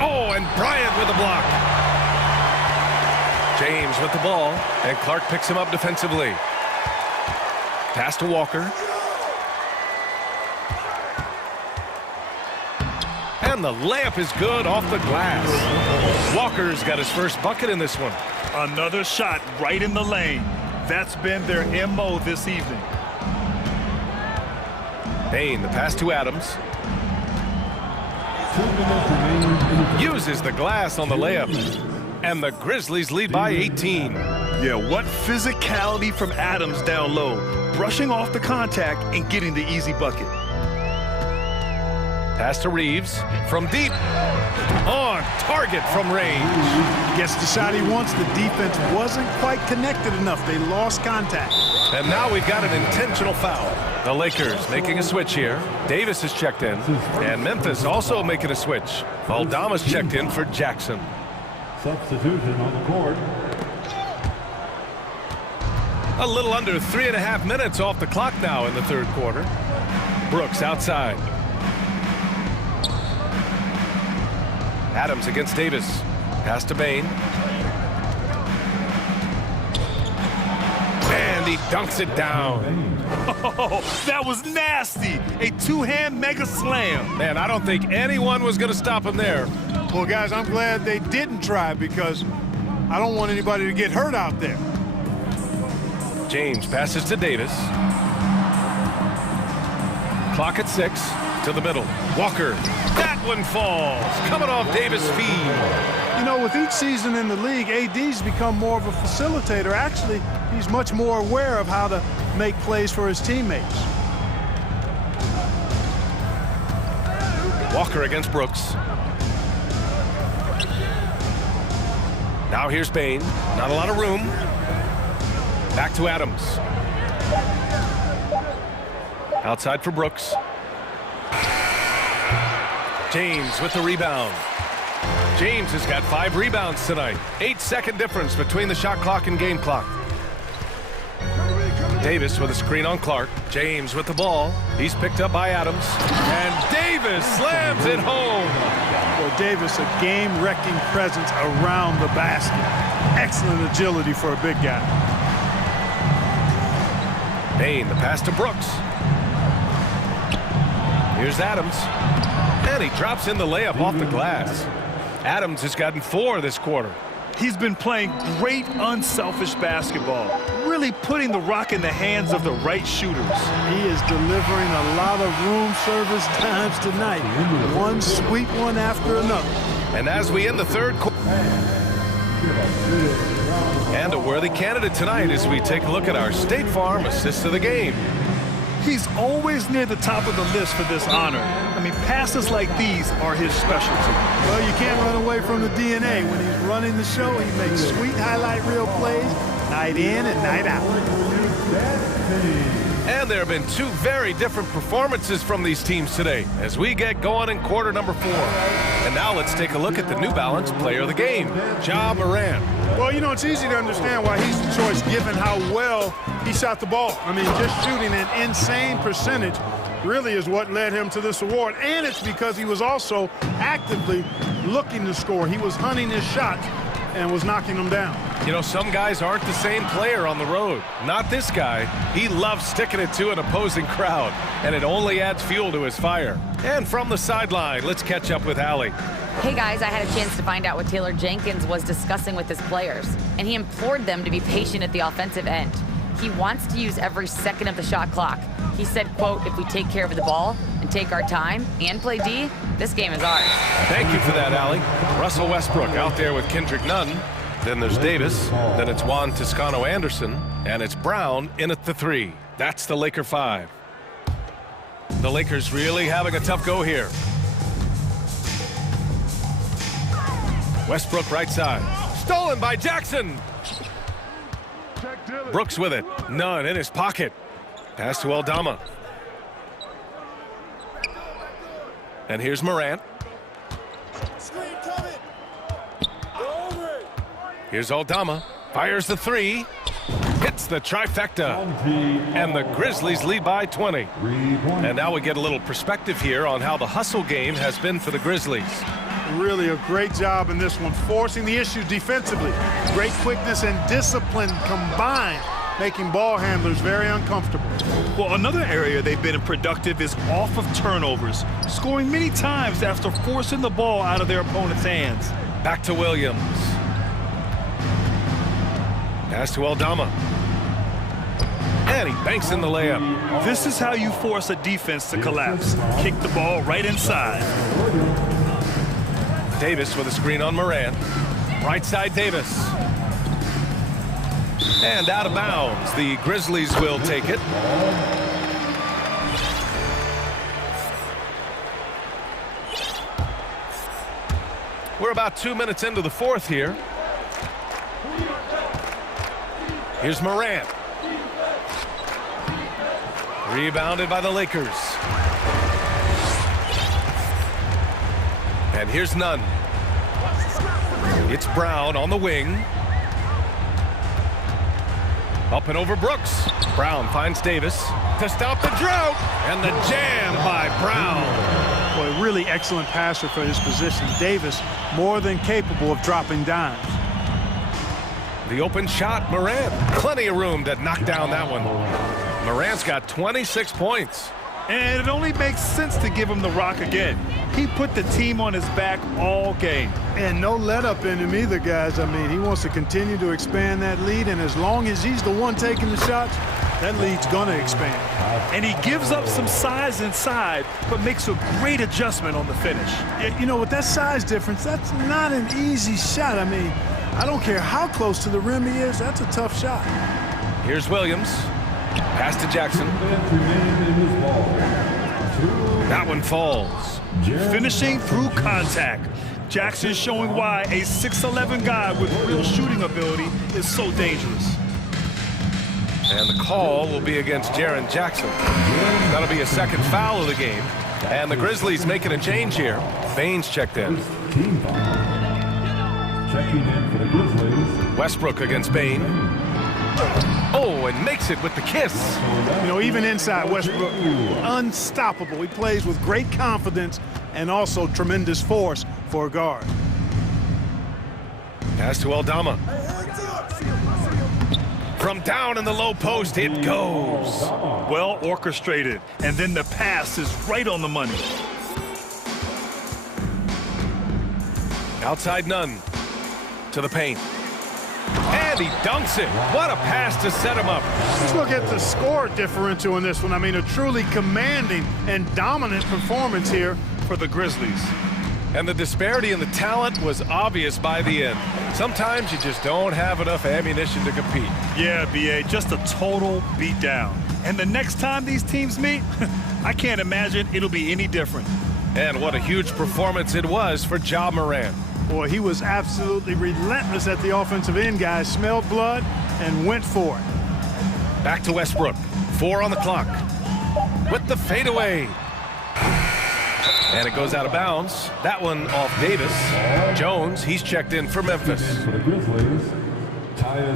Oh, and Bryant with the block. James with the ball, and Clark picks him up defensively. Pass to Walker. And the layup is good off the glass. Walker's got his first bucket in this one. Another shot right in the lane. That's been their MO this evening. Bane, the pass to Adams. Uses the glass on the layup. And the Grizzlies lead by 18. Yeah, what physicality from Adams down low. Brushing off the contact and getting the easy bucket. Pass to Reeves from deep. On target from range. Gets the shot he wants. The defense wasn't quite connected enough. They lost contact. And now we've got an intentional foul. The Lakers making a switch here. Davis is checked in. And Memphis also making a switch. Aldama's checked in for Jackson. Substitution on the court. A little under 3.5 minutes off the clock now in the third quarter. Brooks outside. Adams against Davis. Pass to Bane. And he dunks it down. Oh, that was nasty. A two-hand mega slam. Man, I don't think anyone was going to stop him there. Well, guys, I'm glad they didn't try, because I don't want anybody to get hurt out there. James passes to Davis. Clock at 6. To the middle. Walker. That one falls. Coming off Davis' feed. You know, with each season in the league, AD's become more of a facilitator. Actually, he's much more aware of how to make plays for his teammates. Walker against Brooks. Now here's Bane. Not a lot of room. Back to Adams. Outside for Brooks. James with the rebound. James has got 5 rebounds tonight. 8-second difference between the shot clock and game clock. Davis with a screen on Clark. James with the ball. He's picked up by Adams. And Davis slams it home. Well, Davis, a game-wrecking presence around the basket. Excellent agility for a big guy. Bane, the pass to Brooks. Here's Adams. And he drops in the layup off the glass. Adams has gotten 4 this quarter. He's been playing great, unselfish basketball, really putting the rock in the hands of the right shooters. He is delivering a lot of room service times tonight. One sweet one after another. And as we end the third quarter, and a worthy candidate tonight as we take a look at our State Farm assist of the game. He's always near the top of the list for this honor. I mean, passes like these are his specialty. Well, you can't run away from the DNA. When he's running the show, he makes sweet highlight reel plays night in and night out. And there have been 2 very different performances from these teams today as we get going in quarter number 4. And now let's take a look at the New Balance player of the game, Ja Morant. Well, you know, it's easy to understand why he's the choice given how well he shot the ball. I mean, just shooting an insane percentage really is what led him to this award. And it's because he was also actively looking to score. He was hunting his shots and was knocking them down. You know, some guys aren't the same player on the road. Not this guy. He loves sticking it to an opposing crowd, and it only adds fuel to his fire. And from the sideline, let's catch up with Allie. Hey guys, I had a chance to find out what Taylor Jenkins was discussing with his players, and he implored them to be patient at the offensive end. He wants to use every second of the shot clock. He said, quote, if we take care of the ball and take our time and play D, this game is ours. Thank you for that, Allie. Russell Westbrook out there with Kendrick Nunn. Then there's Davis. Then it's Juan Toscano-Anderson. And it's Brown in at the 3. That's the Laker 5. The Lakers really having a tough go here. Westbrook right side. Stolen by Jackson. Brooks with it. Nunn in his pocket. Pass to Aldama. And here's Morant. Here's Aldama. Fires the 3. Hits the trifecta. And the Grizzlies lead by 20. And now we get a little perspective here on how the hustle game has been for the Grizzlies. Really a great job in this one, forcing the issue defensively. Great quickness and discipline combined, making ball handlers very uncomfortable. Well, another area they've been productive is off of turnovers, scoring many times after forcing the ball out of their opponent's hands. Back to Williams. Pass to Aldama. And he banks in the layup. This is how you force a defense to collapse. Kick the ball right inside. Davis with a screen on Morant. Right side Davis. And out of bounds. The Grizzlies will take it. We're about 2 minutes into the 4th here. Here's Morant. Rebounded by the Lakers. And here's Nunn. It's Brown on the wing. Up and over Brooks. Brown finds Davis to stop the drought. And the jam by Brown. Boy, really excellent passer for his position. Davis more than capable of dropping dimes. The open shot, Morant. Plenty of room to knock down that one. Morant's got 26 points. And it only makes sense to give him the rock again. He put the team on his back all game. And no let up in him either, guys. I mean, he wants to continue to expand that lead, and as long as he's the one taking the shots, that lead's going to expand. And he gives up some size inside, but makes a great adjustment on the finish. You know, with that size difference, that's not an easy shot. I mean, I don't care how close to the rim he is, that's a tough shot. Here's Williams. Pass to Jackson. That one falls. Finishing through contact. Jackson showing why a 6'11" guy with real shooting ability is so dangerous. And the call will be against Jaren Jackson. That'll be a second foul of the game. And the Grizzlies making a change here. Baines checked in. Checking in for the Grizzlies. Westbrook against Bain. Oh, and makes it with the kiss. You know, even inside, Westbrook, unstoppable. He plays with great confidence and also tremendous force for a guard. Pass to Aldama. From down in the low post, it goes. Well orchestrated, and then the pass is right on the money. Outside none. To the paint. And he dunks it. What a pass to set him up. Let's look at the score differential in this one. I mean, a truly commanding and dominant performance here for the Grizzlies. And the disparity in the talent was obvious by the end. Sometimes you just don't have enough ammunition to compete. Yeah, B.A., just a total beatdown. And the next time these teams meet, I can't imagine it'll be any different. And what a huge performance it was for Ja Morant. Boy, he was absolutely relentless at the offensive end, guys. Smelled blood and went for it. Back to Westbrook. 4 on the clock. With the fadeaway. And it goes out of bounds. That one off Davis. Jones, he's checked in for Memphis.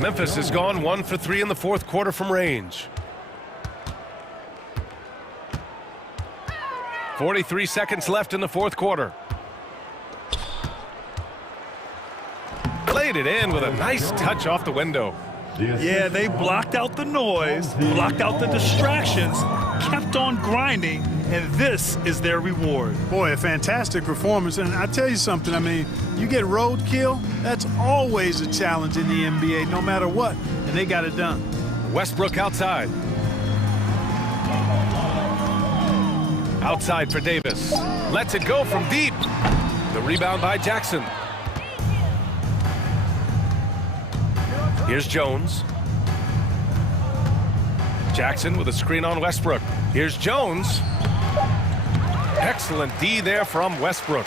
Memphis has gone 1 for 3 in the fourth quarter from range. 43 seconds left in the fourth quarter. Played it in with a nice touch off the window. Yeah, they blocked out the noise, blocked out the distractions, kept on grinding, and this is their reward. Boy, a fantastic performance. And I tell you something, I mean, you get roadkill, that's always a challenge in the NBA, no matter what, and they got it done. Westbrook outside. Outside for Davis. Lets it go from deep. The rebound by Jackson. Here's Jones. Jackson with a screen on Westbrook. Here's Jones. Excellent D there from Westbrook.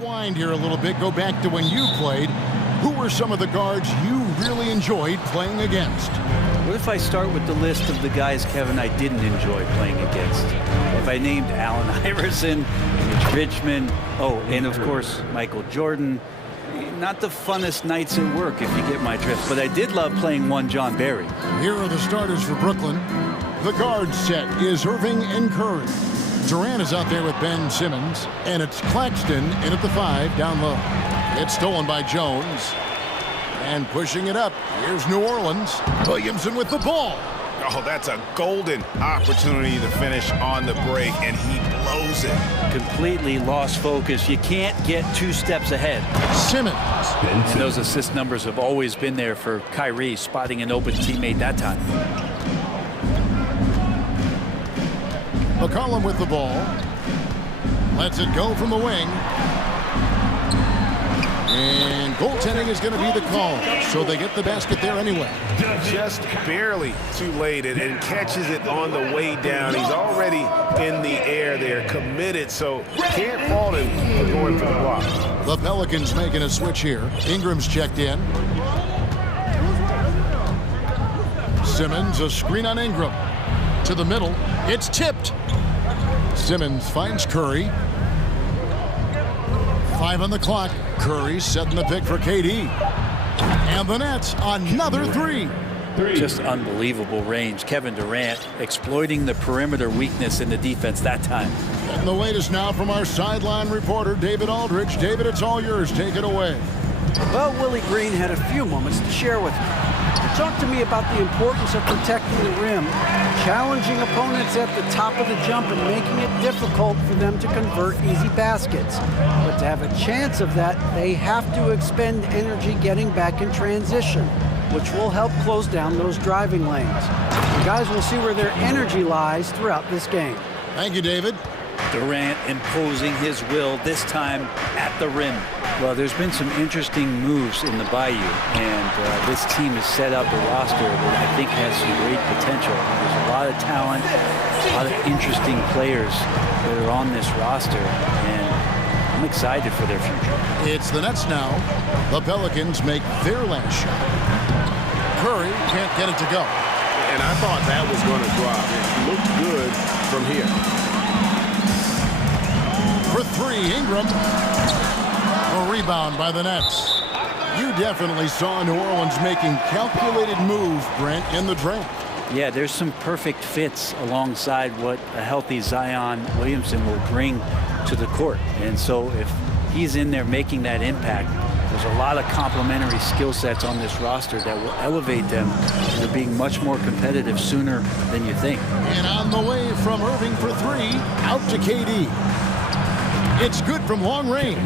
rewind here a little bit. Go back to when you played. Who were some of the guards you really enjoyed playing against? What if I start with the list of the guys, Kevin, I didn't enjoy playing against? If I named Allen Iverson, Mitch Richmond, and of course, Michael Jordan. Not the funnest nights at work, if you get my drift, but I did love playing one John Barry. Here are the starters for Brooklyn. The guard set is Irving and Curry. Durant is out there with Ben Simmons, and it's Claxton in at the 5 down low. It's stolen by Jones. And pushing it up, here's New Orleans. Williamson with the ball. Oh, that's a golden opportunity to finish on the break, and he blows it. Completely lost focus. You can't get 2 steps ahead. Simmons. And those assist numbers have always been there for Kyrie, spotting an open teammate that time. McCollum with the ball. Lets it go from the wing. And goaltending is going to be the call, so they get the basket there anyway. Just barely too late and catches it on the way down. He's already in the air there, committed, so can't fault him for going for the block. The Pelicans making a switch here. Ingram's checked in. Simmons, a screen on Ingram. To the middle, it's tipped. Simmons finds Curry. 5 on the clock. Curry setting the pick for KD. And the Nets, another 3. Just unbelievable range. Kevin Durant exploiting the perimeter weakness in the defense that time. And the latest now from our sideline reporter, David Aldridge. David, it's all yours. Take it away. Well, Willie Green had a few moments to share with me. He talked to me about the importance of protecting the rim, challenging opponents at the top of the jump and making it difficult for them to convert easy baskets. But to have a chance of that, they have to expend energy getting back in transition, which will help close down those driving lanes. The guys will see where their energy lies throughout this game. Thank you, David. Durant imposing his will, this time at the rim. Well, there's been some interesting moves in the Bayou, and this team has set up a roster that I think has some great potential. There's a lot of talent, a lot of interesting players that are on this roster, and I'm excited for their future. It's the Nets now. The Pelicans make their last shot. Curry can't get it to go. And I thought that was going to drop. It looked good from here. For 3, Ingram. A rebound by the Nets. You definitely saw New Orleans making calculated moves, Brent, in the draft. Yeah, there's some perfect fits alongside what a healthy Zion Williamson will bring to the court. And so if he's in there making that impact, there's a lot of complementary skill sets on this roster that will elevate them to being much more competitive sooner than you think. And on the way from Irving for 3, out to KD. It's good from long range.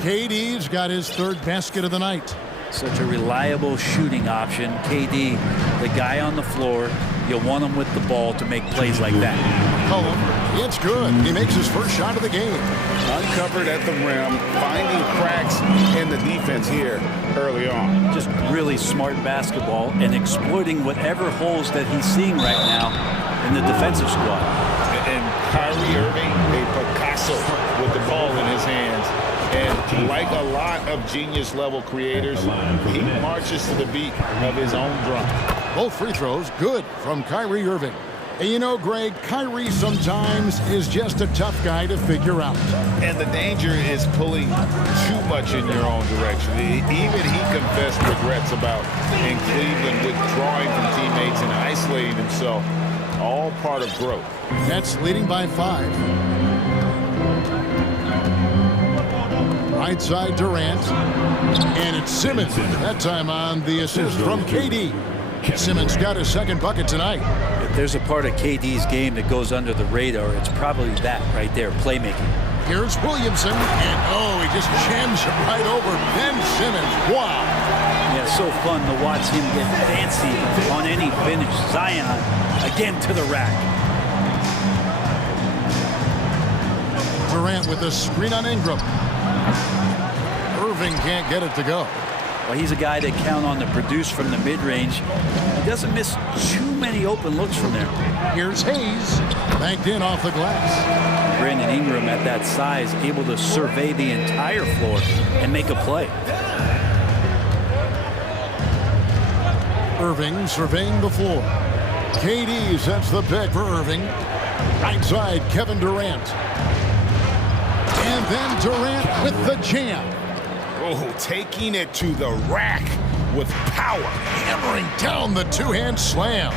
KD's got his 3rd basket of the night. Such a reliable shooting option. KD, the guy on the floor, you'll want him with the ball to make plays like that. Cullum, it's good. He makes his first shot of the game. Uncovered at the rim, finding cracks in the defense here early on. Just really smart basketball and exploiting whatever holes that he's seeing right now in the defensive squad. And Kyrie Irving, a Picasso with the ball in his hands. And like a lot of genius-level creators, he marches to the beat of his own drum. Both free throws good from Kyrie Irving. And you know, Greg, Kyrie sometimes is just a tough guy to figure out. And the danger is pulling too much in your own direction. Even he confessed regrets about in Cleveland withdrawing from teammates and isolating himself. All part of growth. Nets leading by 5. Right side Durant, and it's Simmons, that time on the assist from KD. Simmons got his 2nd bucket tonight. If there's a part of KD's game that goes under the radar, it's probably that right there, playmaking. Here's Williamson, and he just jams it right over Ben Simmons. Wow. Yeah, so fun to watch him get fancy on any finish. Zion, again to the rack. Durant with a screen on Ingram. Irving can't get it to go. Well, he's a guy that count on to produce from the mid-range. He doesn't miss too many open looks from there. Here's Hayes, banked in off the glass. Brandon Ingram at that size, able to survey the entire floor and make a play. Irving surveying the floor. KD sets the pick for Irving. Right side, Kevin Durant. And then Durant with the jam. Oh, taking it to the rack with power. Hammering down the two-hand slam.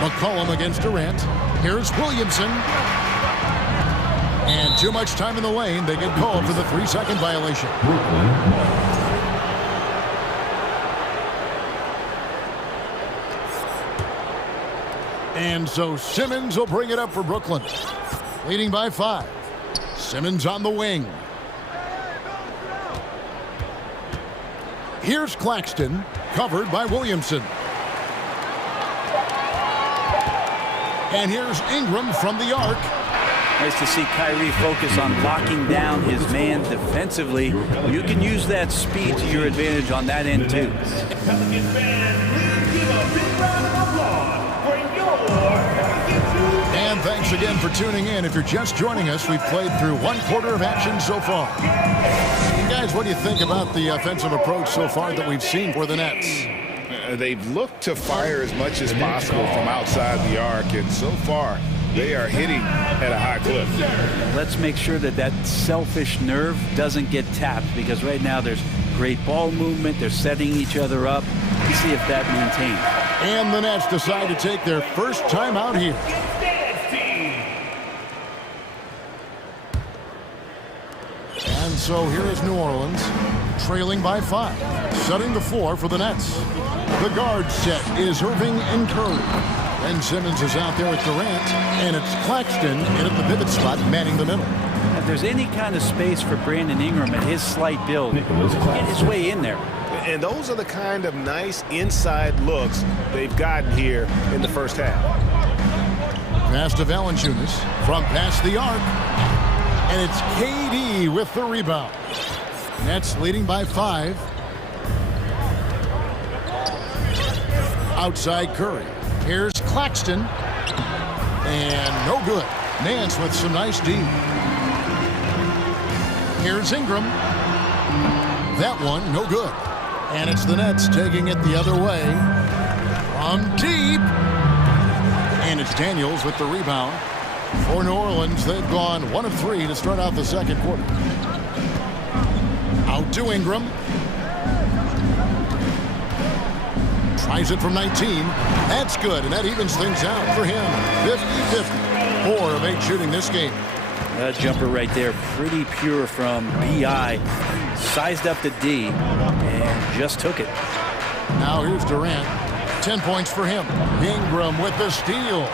McCollum against Durant. Here's Williamson. And too much time in the lane. They get called for the 3-second violation. And so Simmons will bring it up for Brooklyn. Leading by 5. Simmons on the wing. Here's Claxton, covered by Williamson. And here's Ingram from the arc. Nice to see Kyrie focus on locking down his man defensively. You can use that speed to your advantage on that end, too. And thanks again for tuning in. If you're just joining us, we've played through 1/4 of action so far. Guys, what do you think about the offensive approach so far that we've seen for the Nets? They've looked to fire as much as possible from outside the arc, and so far they are hitting at a high clip. Let's make sure that that selfish nerve doesn't get tapped, because right now there's great ball movement. They're setting each other up. Let's see if that maintains. And the Nets decide to take their first time out here. And so here is New Orleans, trailing by 5, setting the floor for the Nets. The guard set is Irving and Curry. Ben Simmons is out there with Durant, and it's Claxton in at the pivot spot, manning the middle. If there's any kind of space for Brandon Ingram at his slight build, get his way in there. And those are the kind of nice inside looks they've gotten here in the first half. Pass to Valanciunas from past the arc. And it's KD with the rebound. Nets leading by 5. Outside Curry. Here's Claxton. And no good. Nance with some nice D. Here's Ingram. That one, no good. And it's the Nets taking it the other way. From deep. And it's Daniels with the rebound. For New Orleans, they've gone 1 of 3 to start out the second quarter. Out to Ingram. Tries it from 19. That's good, and that evens things out for him. 50-50. 4 of 8 shooting this game. That jumper right there, pretty pure from B.I. Sized up the D and just took it. Now here's Durant. 10 points for him. Ingram with the steal.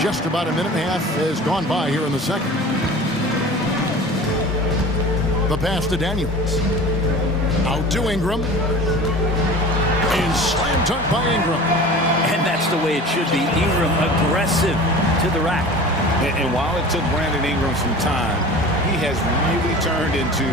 Just about a minute and a half has gone by here in the second. The pass to Daniels. Out to Ingram. And slam dunk by Ingram. And that's the way it should be. Ingram aggressive to the rack. And while it took Brandon Ingram some time, he has really turned into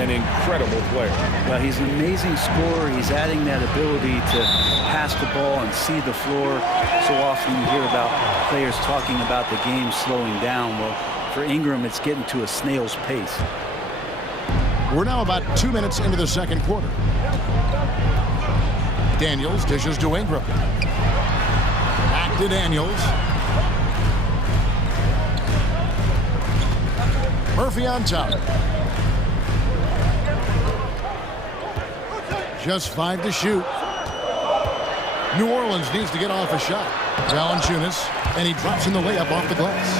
an incredible player. Well, he's an amazing scorer. He's adding that ability to pass the ball and see the floor. So often you hear about players talking about the game slowing down. Well, for Ingram, it's getting to a snail's pace. We're now about 2 minutes into the second quarter. Daniels dishes to Ingram. Back to Daniels. Murphy on top. Just 5 to shoot. New Orleans needs to get off a shot. Valanciunas, and he drops in the layup off the glass.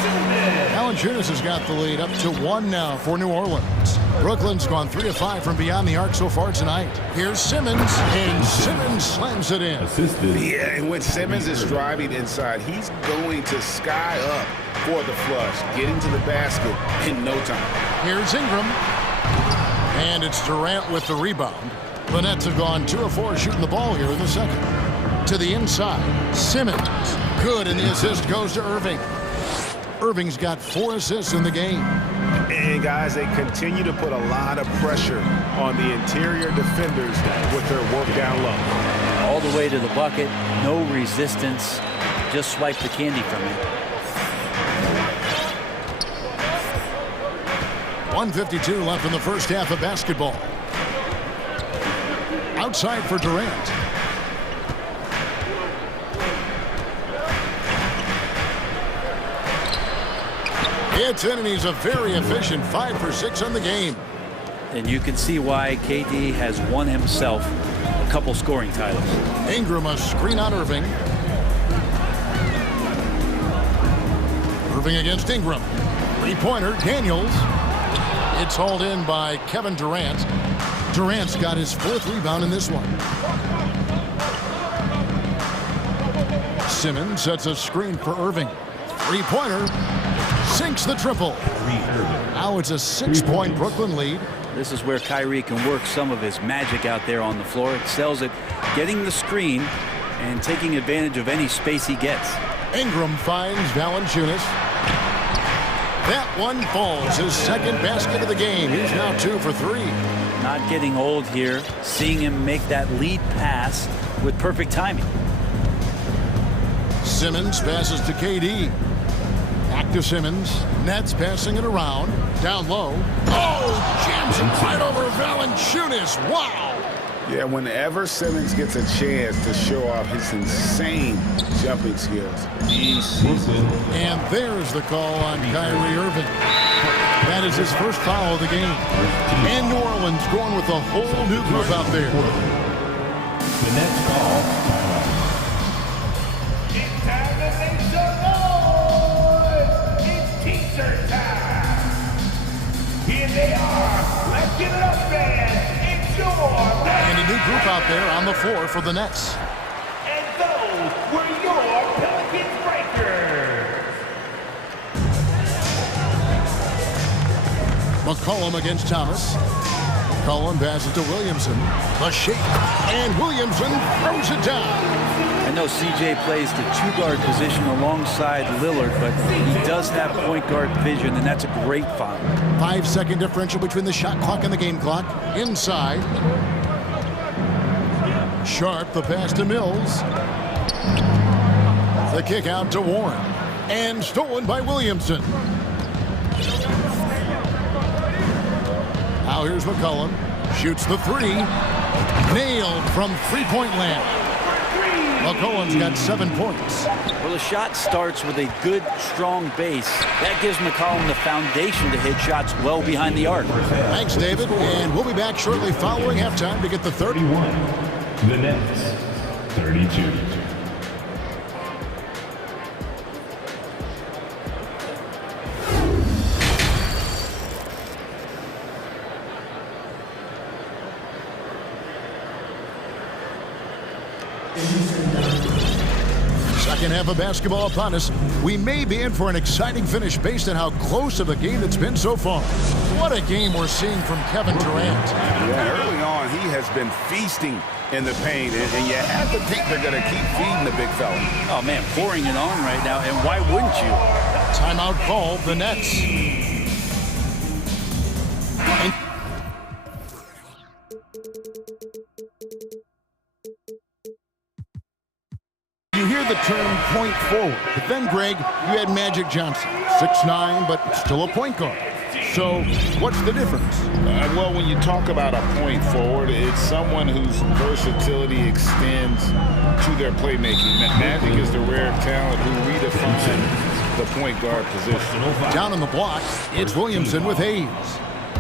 Valanciunas has got the lead up to 1 now for New Orleans. Brooklyn's gone 3 of 5 from beyond the arc so far tonight. Here's Simmons, and Simmons slams it in. Yeah, and when Simmons is driving inside, he's going to sky up for the flush, getting to the basket in no time. Here's Ingram, and it's Durant with the rebound. The Nets have gone 2 of 4 shooting the ball here in the second. To the inside, Simmons. Good, and the assist goes to Irving. Irving's got 4 assists in the game. And guys, they continue to put a lot of pressure on the interior defenders with their work down low. All the way to the bucket, no resistance, just swipe the candy from it. 1:52 left in the first half of basketball. Outside for Durant. It's in, and he's a very efficient 5 for 6 on the game. And you can see why KD has won himself a couple scoring titles. Ingram a screen on Irving. Irving against Ingram. Three-pointer, Daniels. It's hauled in by Kevin Durant. Durant's got his 4th rebound in this one. Simmons sets a screen for Irving. Three-pointer. Sinks the triple. Now it's a 6-point Brooklyn lead. This is where Kyrie can work some of his magic out there on the floor. Excels at getting the screen and taking advantage of any space he gets. Ingram finds Valanciunas. That one falls. His 2nd basket of the game. He's now 2 for 3. Not getting old here. Seeing him make that lead pass with perfect timing. Simmons passes to KD. Back to Simmons. Nets passing it around. Down low. Oh, jams it right over Valanciunas. Wow. Yeah, whenever Simmons gets a chance to show off his insane jumping skills, he sees it. And there's the call on Kyrie Irving. That is his first foul of the game. And New Orleans going with a whole new group out there. The next call. It's time to make some noise. It's T-shirt time. Here they are. Let's give it up, fans. It's your And a new group out there on the floor for the Nets. And those were your Pelicans breakers. McCollum against Thomas. McCollum passes to Williamson. The shake. And Williamson throws it down. I know CJ plays the 2-guard position alongside Lillard, but he does have point guard vision, and that's a great foul. 5-second differential between the shot clock and the game clock. Inside. Sharp, the pass to Mills. The kick out to Warren. And stolen by Williamson. Now here's McCollum. Shoots the 3. Nailed from three-point land. McCollum's got 7 points. Well, the shot starts with a good, strong base. That gives McCollum the foundation to hit shots well behind the arc. Thanks, David. And we'll be back shortly following halftime to get the 31. The Nets, 32. Second half of basketball upon us. We may be in for an exciting finish based on how close of a game it's been so far. What a game we're seeing from Kevin Durant. Yeah, early on, he has been feasting in the paint, and you have to think they're going to keep feeding the big fella. Oh, man, pouring it on right now, and why wouldn't you? Timeout call, the Nets. You hear the term point forward, but then, Greg, you had Magic Johnson, 6'9", but still a point guard. So what's the difference? Well, when you talk about a point forward, it's someone whose versatility extends to their playmaking. Magic is the rare talent who redefines the point guard position. Down on the block, it's Williamson with Hayes.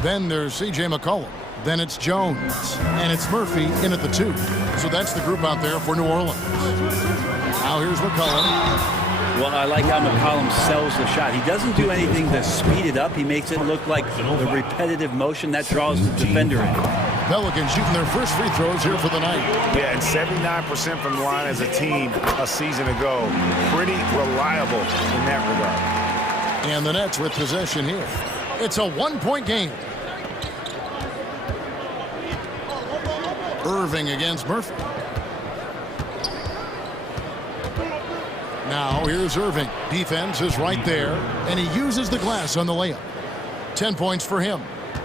Then there's C.J. McCollum. Then it's Jones. And it's Murphy in at the 2. So that's the group out there for New Orleans. Now here's McCollum. Well, I like how McCollum sells the shot. He doesn't do anything to speed it up. He makes it look like the repetitive motion that draws the defender in. Pelicans shooting their first free throws here for the night. Yeah, and 79% from the line as a team a season ago. Pretty reliable in that regard. And the Nets with possession here. It's a 1-point game. Irving against Murphy. Now here's Irving. Defense is right there, and he uses the glass on the layup. 10 points for him.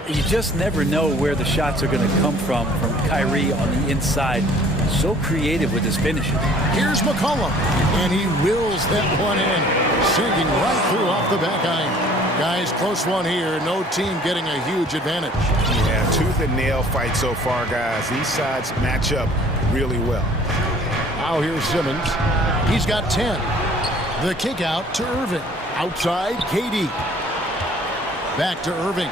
You just never know where the shots are going to come from Kyrie on the inside. So creative with his finishing. Here's McCollum, and he wills that one in, sinking right through off the back iron. Guys, close one here. No team getting a huge advantage. Yeah, tooth and nail fight so far, guys. These sides match up really well. Now here's Simmons. He's got 10. The kick out to Irving. Outside, KD. Back to Irving.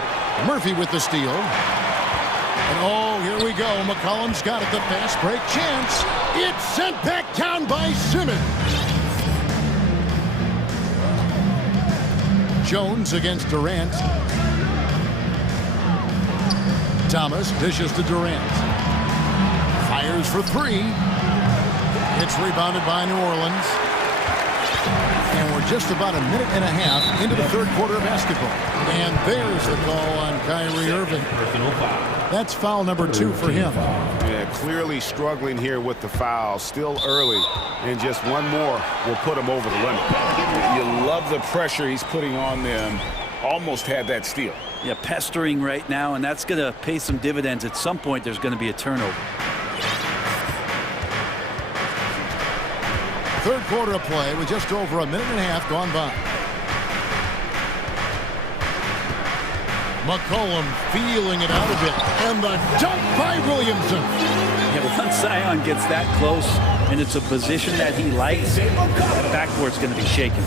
Murphy with the steal. And oh, here we go. McCollum's got it. The fast break chance. It's sent back down by Simmons. Jones against Durant. Thomas dishes to Durant. Fires for three. It's rebounded by New Orleans. And we're just about a minute and a half into the third quarter of basketball. And there's the call on Kyrie Irving. That's foul number 2 for him. Yeah, clearly struggling here with the foul. Still early, and just one more will put him over the limit. You love the pressure he's putting on them. Almost had that steal. Yeah, pestering right now, and that's going to pay some dividends. At some point, there's going to be a turnover. Third quarter of play with just over a minute and a half gone by. McCollum feeling it out a bit. And the dunk by Williamson. Yeah, once Zion gets that close and it's a position that he likes, that backboard's going to be shaken.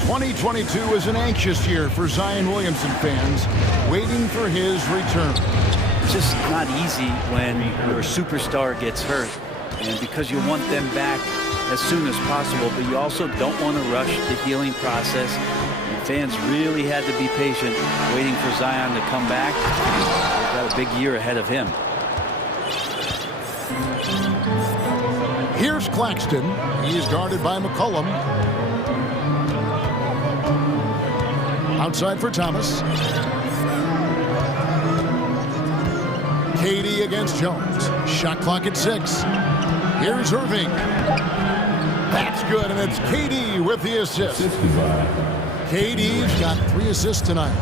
2022 is an anxious year for Zion Williamson fans, waiting for his return. It's just not easy when your superstar gets hurt, and because you want them back as soon as possible, but you also don't want to rush the healing process. And fans really had to be patient, waiting for Zion to come back. They've got a big year ahead of him. Here's Claxton. He's guarded by McCollum. Outside for Thomas. KD against Jones. Shot clock at 6. Here's Irving. That's good, and it's KD with the assist. KD's got 3 assists tonight.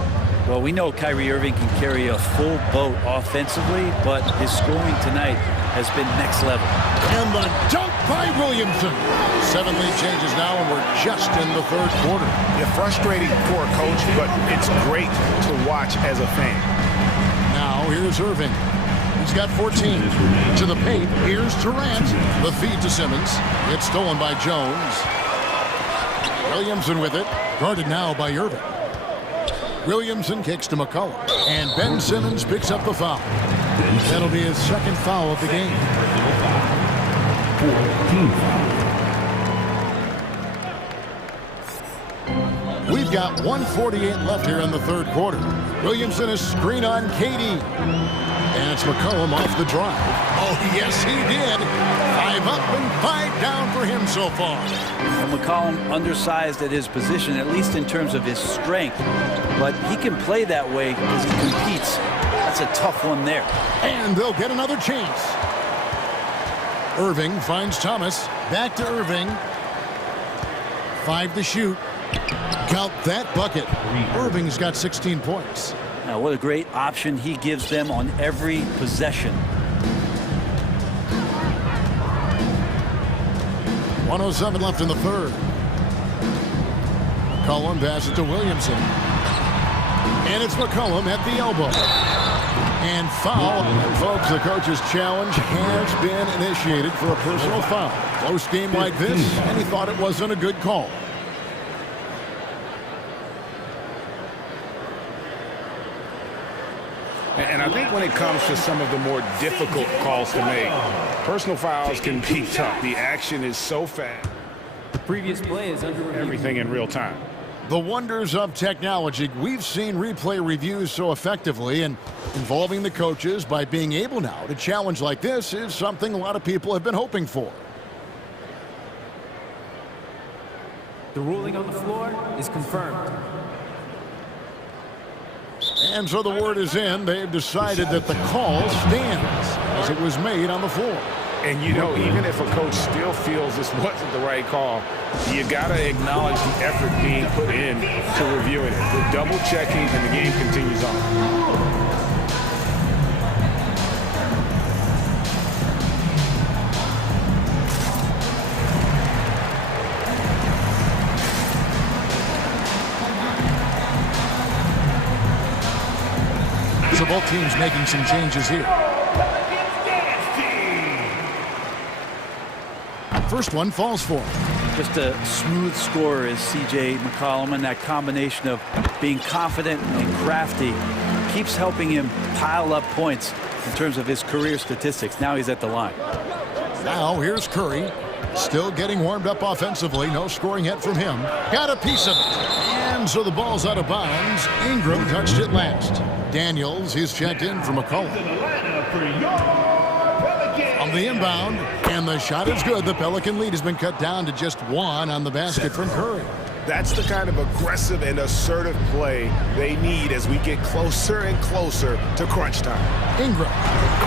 Well, we know Kyrie Irving can carry a full boat offensively, but his scoring tonight has been next level. And the dunk by Williamson. 7 lead changes now, and we're just in the third quarter. Yeah, frustrating for a coach, but it's great to watch as a fan. Now here's Irving. He's got 14. To the paint. Here's Durant. The feed to Simmons. It's stolen by Jones. Williamson with it. Guarded now by Irving. Williamson kicks to McCollum. And Ben Simmons picks up the foul. That'll be his second foul of the game. 14. We've got 1:48 left here in the third quarter. Williamson is screen on KD. And it's McCollum off the drive. Oh, yes, he did. 5 up and 5 down for him so far. Well, McCollum undersized at his position, at least in terms of his strength. But he can play that way because he competes. That's a tough one there. And they'll get another chance. Irving finds Thomas. Back to Irving. 5 to shoot. Count that bucket. Irving's got 16 points. Now, what a great option he gives them on every possession. 1:07 left in the third. McCollum passes it to Williamson. And it's McCollum at the elbow. And foul. Folks, the coach's challenge has been initiated for a personal foul. Close game like this, and he thought it wasn't a good call. And I think when it comes to some of the more difficult calls to make, personal fouls can be tough. The action is so fast. The previous play is under review. Everything in real time. The wonders of technology. We've seen replay reviews so effectively, and involving the coaches by being able now to challenge like this is something a lot of people have been hoping for. The ruling on the floor is confirmed. And so the word is in. They've decided that the call stands as it was made on the floor. And, you know, even if a coach still feels this wasn't the right call, you got to acknowledge the effort being put in to reviewing it. They're double-checking, and the game continues on. So both teams making some changes here. First one falls for him. Just a smooth scorer is C.J. McCollum, and that combination of being confident and crafty keeps helping him pile up points in terms of his career statistics. Now he's at the line. Now here's Curry, still getting warmed up offensively. No scoring yet from him. Got a piece of it. And so the ball's out of bounds. Ingram touched it last. Daniels, he's checked in for McCollum. On the inbound, and the shot is good. The Pelican lead has been cut down to just one on the basket from Curry. That's the kind of aggressive and assertive play they need as we get closer and closer to crunch time. Ingram,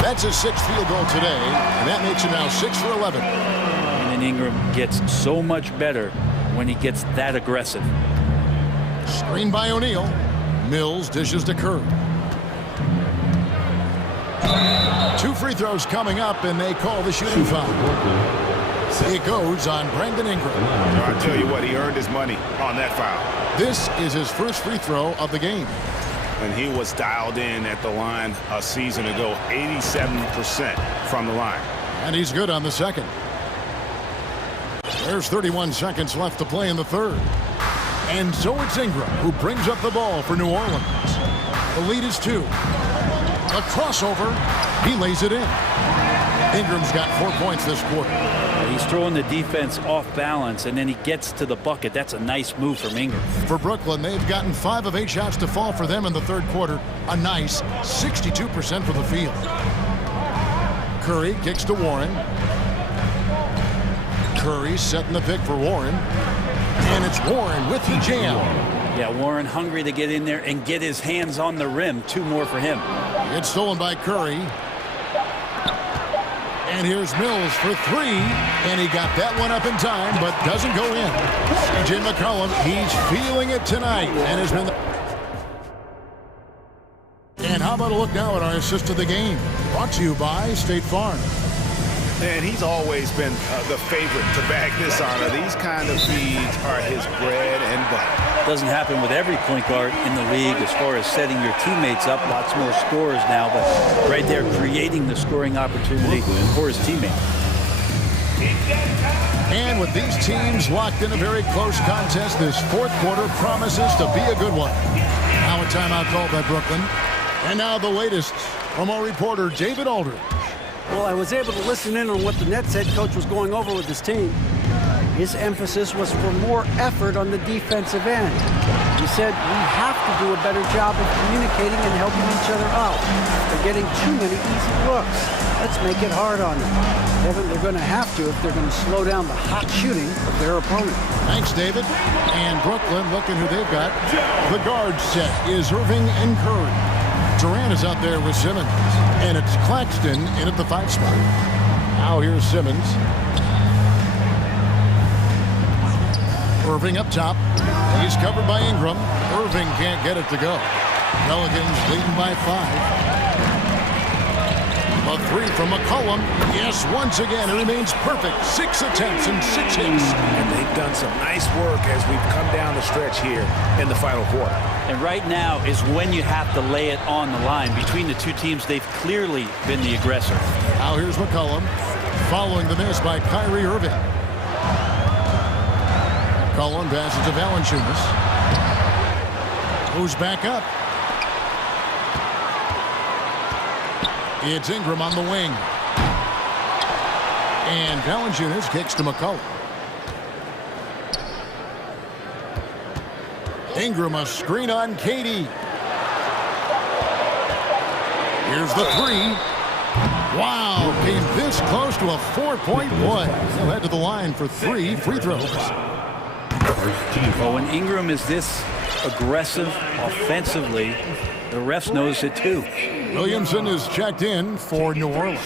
that's his 6th field goal today, and that makes him now 6 for 11. And then Ingram gets so much better when he gets that aggressive. Screen by O'Neal. Mills dishes to Curry. 2 free throws coming up, and they call the shooting foul. It goes on Brandon Ingram. I'll tell you what, he earned his money on that foul. This is his first free throw of the game. And he was dialed in at the line a season ago, 87% from the line. And he's good on the second. There's 31 seconds left to play in the third. And so it's Ingram who brings up the ball for New Orleans. The lead is 2. A crossover. He lays it in. Ingram's got 4 points this quarter. He's throwing the defense off balance, and then he gets to the bucket. That's a nice move from Ingram. For Brooklyn, they've gotten 5 of 8 shots to fall for them in the third quarter. A nice 62% for the field. Curry kicks to Warren. Curry setting the pick for Warren. And it's Warren with the jam. Yeah, Warren hungry to get in there and get his hands on the rim. 2 more for him. It's stolen by Curry. And here's Mills for 3. And he got that one up in time, but doesn't go in. C.J. McCollum, he's feeling it tonight. And has been... And how about a look now at our assist of the game? Brought to you by State Farm. And he's always been the favorite to bag this honor. These kind of feeds are his bread and butter. Doesn't happen with every point guard in the league as far as setting your teammates up. Lots more scorers now, but right there creating the scoring opportunity for his teammate. And with these teams locked in a very close contest, this fourth quarter promises to be a good one. Now a timeout called by Brooklyn. And now the latest from our reporter, David Aldridge. Well, I was able to listen in on what the Nets head coach was going over with his team. His emphasis was for more effort on the defensive end. He said, we have to do a better job of communicating and helping each other out. They're getting too many easy looks. Let's make it hard on them. Kevin, they're going to have to if they're going to slow down the hot shooting of their opponent. Thanks, David. And Brooklyn, looking who they've got. The guard set is Irving and Curry. Durant is out there with Simmons, and it's Claxton in at the 5 spot. Now here's Simmons. Irving up top. He's covered by Ingram. Irving can't get it to go. Pelicans leading by 5. A 3 from McCollum. Yes, once again, it remains perfect. 6 attempts and 6 hits. And they've done some nice work as we've come down the stretch here in the final quarter. And right now is when you have to lay it on the line. Between the two teams, they've clearly been the aggressor. Now here's McCollum, following the miss by Kyrie Irving. McCollum passes to Valanciunas, who's back up. It's Ingram on the wing. And Valanciunas kicks to McCollum. Ingram, a screen on Katie. Here's the 3. Wow, came this close to a 4-point play. He'll head to the line for 3 free throws. Well, when Ingram is this aggressive offensively, the refs notice it too. Williamson is checked in for New Orleans.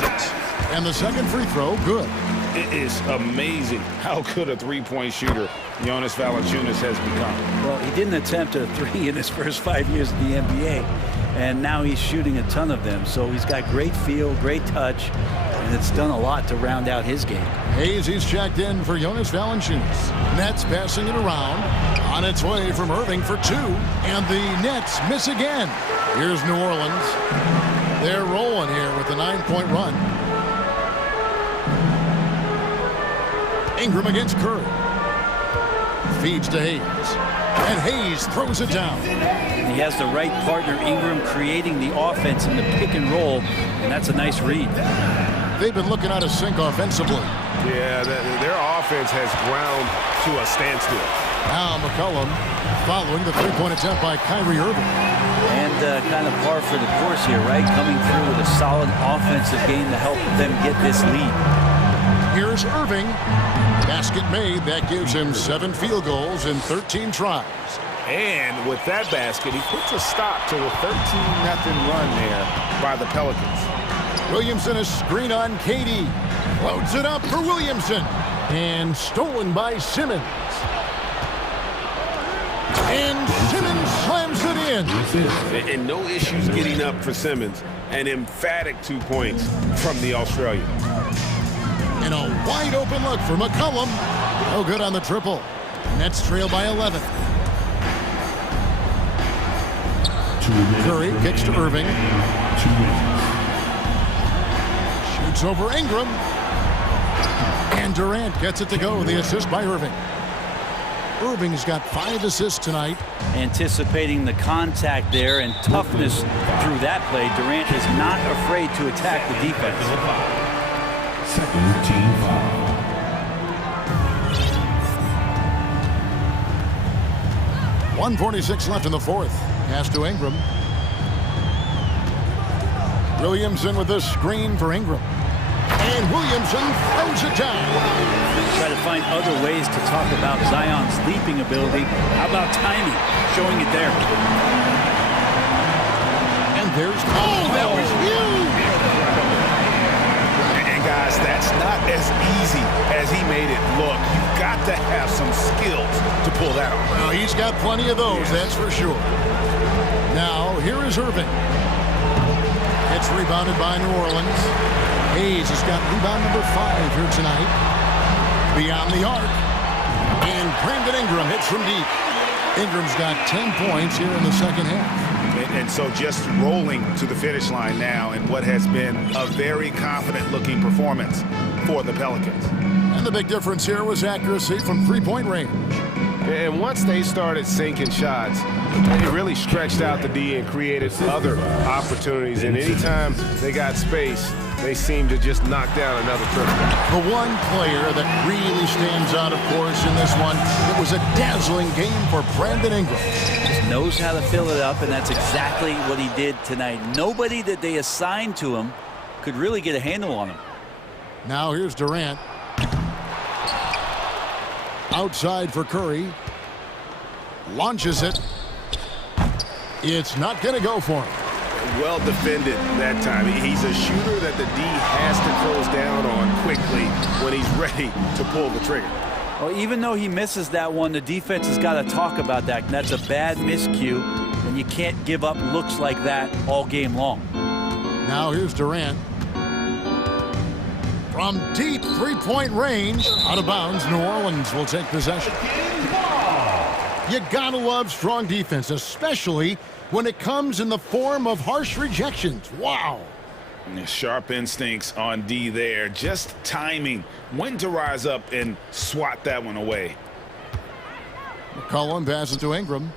And the second free throw, good. It is amazing how good a three-point shooter Jonas Valanciunas has become. Well, he didn't attempt a three in his first 5 years in the NBA, and now he's shooting a ton of them. So he's got great feel, great touch, and it's done a lot to round out his game. Hayes, he's checked in for Jonas Valanciunas. Nets passing it around. On its way from Irving for two, and the Nets miss again. Here's New Orleans. They're rolling here with a 9-point run. Ingram against Curry. Feeds to Hayes. And Hayes throws it down. He has the right partner, Ingram, creating the offense in the pick and roll, and that's a nice read. They've been looking out of sync offensively. Yeah, their offense has ground to a standstill. Now McCollum following the three-point attempt by Kyrie Irving. And kind of par for the course here, right? Coming through with a solid offensive game to help them get this lead. Here's Irving. Basket made. That gives him 7 field goals in 13 tries. And with that basket, he puts a stop to a 13-0 run there by the Pelicans. Williamson a screen on KD. Loads it up for Williamson. And stolen by Simmons. And Simmons slams it in. And no issues getting up for Simmons. An emphatic 2 points from the Australian. And a wide open look for McCollum. No good on the triple. Nets trail by 11. Curry kicks to Irving. 2 minutes. Shoots over Ingram. And Durant gets it to go. The assist by Irving. Irving's got 5 assists tonight. Anticipating the contact there and toughness through that play, Durant is not afraid to attack the defense. Second team foul. 1:46 left in the fourth. Pass to Ingram. Williamson with the screen for Ingram. And Williamson throws it down. Try to find other ways to talk about Zion's leaping ability. How about timing? Showing it there. And there's... Oh, that was huge! And guys, that's not as easy as he made it look. You've got to have some skills to pull that off. Well, he's got plenty of those, that's for sure. Now, here is Irving. It's rebounded by New Orleans. Hayes has got rebound number 5 here tonight. Beyond the arc. And Brandon Ingram hits from deep. Ingram's got 10 points here in the second half. And so just rolling to the finish line now in what has been a very confident-looking performance for the Pelicans. And the big difference here was accuracy from three-point range. And once they started sinking shots, they really stretched out the D and created other opportunities. And anytime they got space, they seemed to just knock down another triple. The one player that really stands out, of course, in this one, it was a dazzling game for Brandon Ingram. Just knows how to fill it up, and that's exactly what he did tonight. Nobody that they assigned to him could really get a handle on him. Now here's Durant. Outside for Curry. Launches it. It's not going to go for him. Well defended that time. He's a shooter that the D has to close down on quickly when he's ready to pull the trigger. Well, even though he misses that one, the defense has got to talk about that. And that's a bad miscue, and you can't give up looks like that all game long. Now here's Durant. From deep three-point range, out of bounds, New Orleans will take possession. You gotta love strong defense, especially when it comes in the form of harsh rejections. Wow. Sharp instincts on D there. Just timing when to rise up and swat that one away. McCollum passes to Ingram.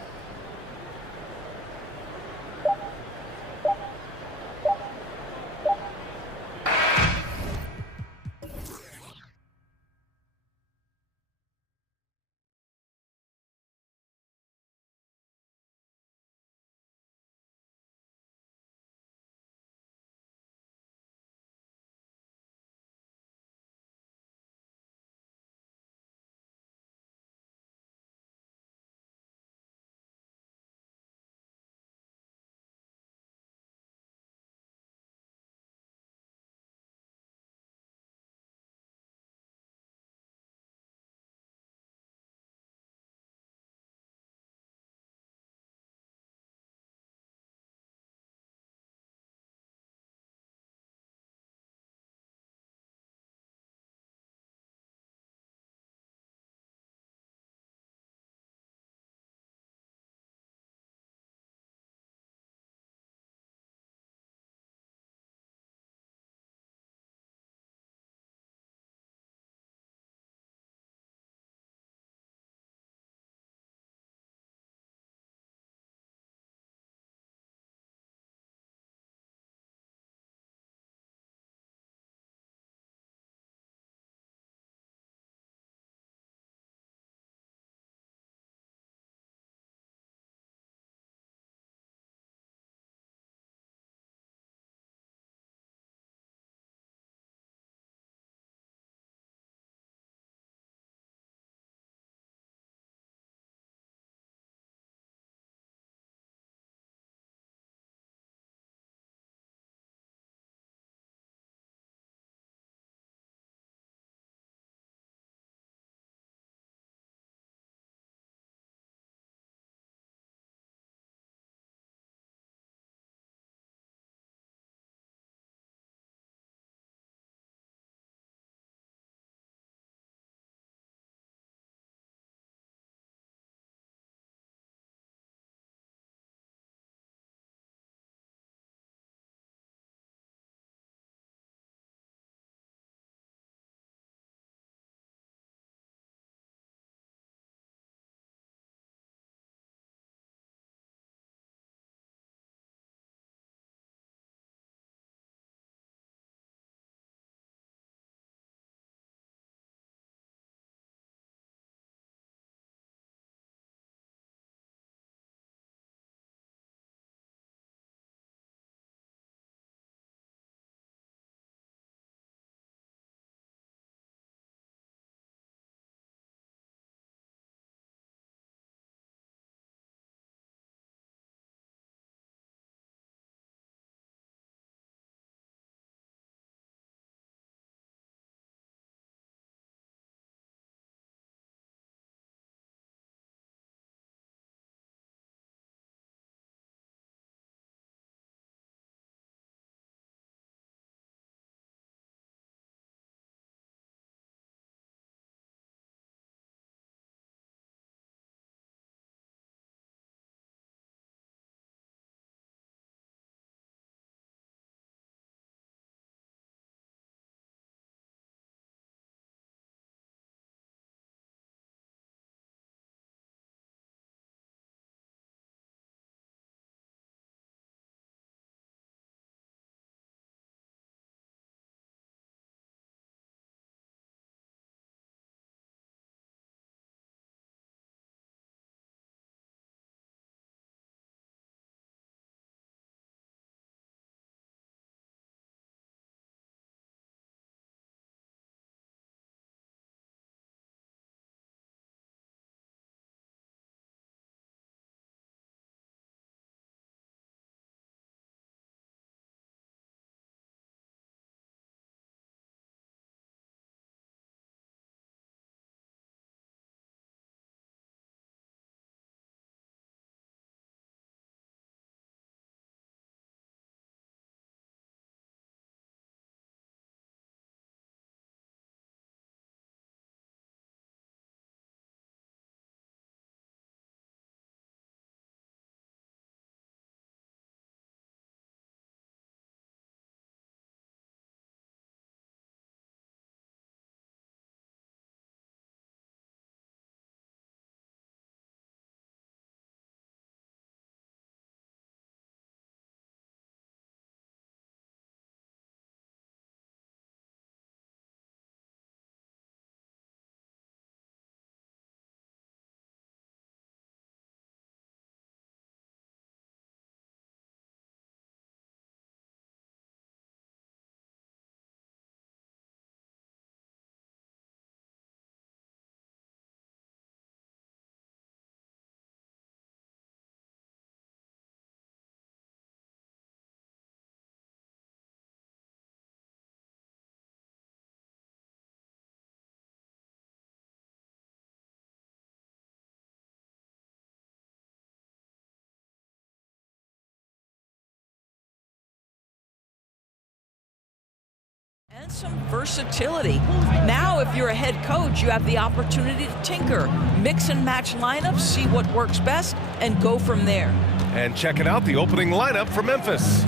And some versatility. Now, if you're a head coach, you have the opportunity to tinker, mix and match lineups, see what works best, and go from there. And checking out the opening lineup for Memphis.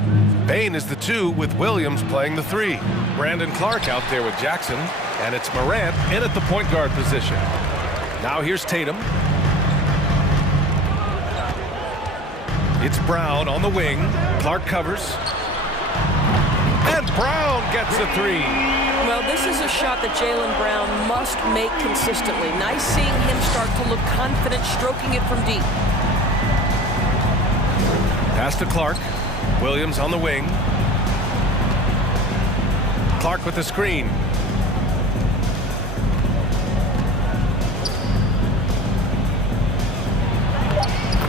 Bain is the 2 with Williams playing the 3. Brandon Clark out there with Jackson, and it's Morant in at the point guard position. Now here's Tatum. It's Brown on the wing. Clark covers. And Brown gets a 3. Well, this is a shot that Jaylen Brown must make consistently. Nice seeing him start to look confident, stroking it from deep. Pass to Clark. Williams on the wing. Clark with the screen.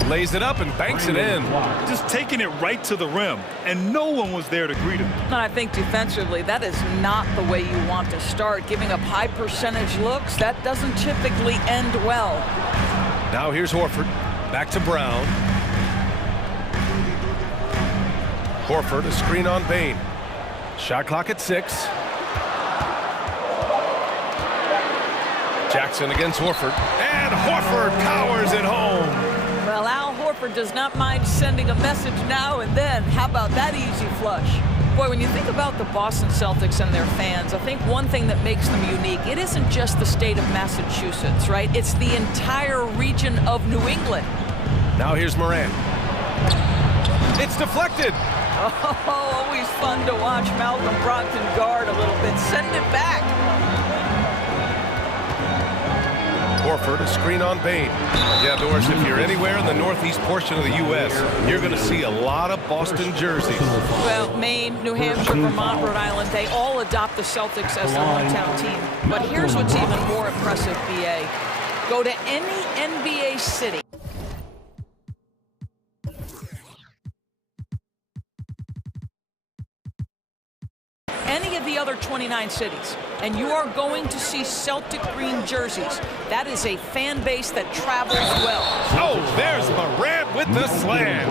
Lays it up and banks it in. Just taking it right to the rim, and no one was there to greet him. And I think defensively, that is not the way you want to start. Giving up high percentage looks, that doesn't typically end well. Now here's Horford. Back to Brown. Horford, a screen on Bain. Shot clock at 6. Jackson against Horford. And Horford powers it home. Well, Al Horford does not mind sending a message now and then. How about that easy flush? Boy, when you think about the Boston Celtics and their fans, I think one thing that makes them unique, it isn't just the state of Massachusetts, right? It's the entire region of New England. Now here's Morant. It's deflected. Oh, always fun to watch Malcolm Brogdon guard a little bit. Send it back. Horford, a screen on Bain. Yeah, Doris, if you're anywhere in the northeast portion of the U.S., you're going to see a lot of Boston jerseys. Well, Maine, New Hampshire, Vermont, Rhode Island, they all adopt the Celtics as their hometown team. But here's what's even more impressive, BA. Go to any NBA city. Any of the other 29 cities, and you are going to see Celtic green jerseys. That is a fan base that travels well. Oh, there's Morant with the slam.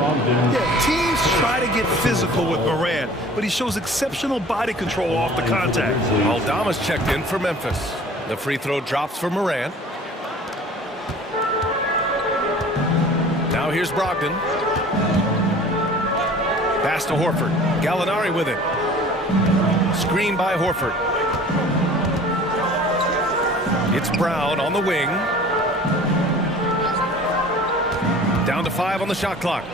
Yeah, teams try to get physical with Morant, but he shows exceptional body control off the contact. Aldama's checked in for Memphis. The free throw drops for Morant. Now here's Brogdon. Pass to Horford. Gallinari with it. Screen by Horford. It's Brown on the wing. Down to 5 on the shot clock.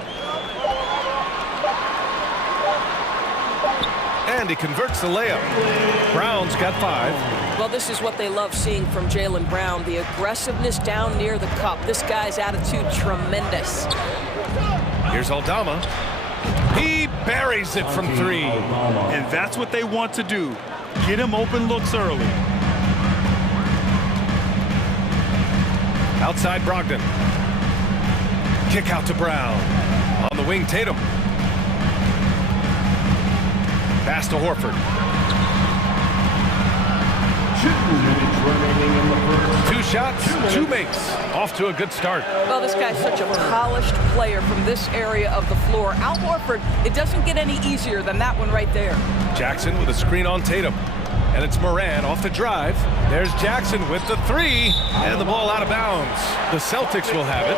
And he converts the layup. Brown's got 5. Well, this is what they love seeing from Jaylen Brown, the aggressiveness down near the cup. This guy's attitude, tremendous. Here's Aldama. He buries it from 3. And that's what they want to do. Get him open looks early. Outside Brogdon. Kick out to Brown. On the wing, Tatum. Pass to Horford. 2 minutes remaining in the first. 2 shots, 2 makes. Off to a good start. Well, this guy's such a polished player from this area of the floor. Al Horford, it doesn't get any easier than that one right there. Jackson with a screen on Tatum. And it's Morant off the drive. There's Jackson with the 3. And the ball out of bounds. The Celtics will have it.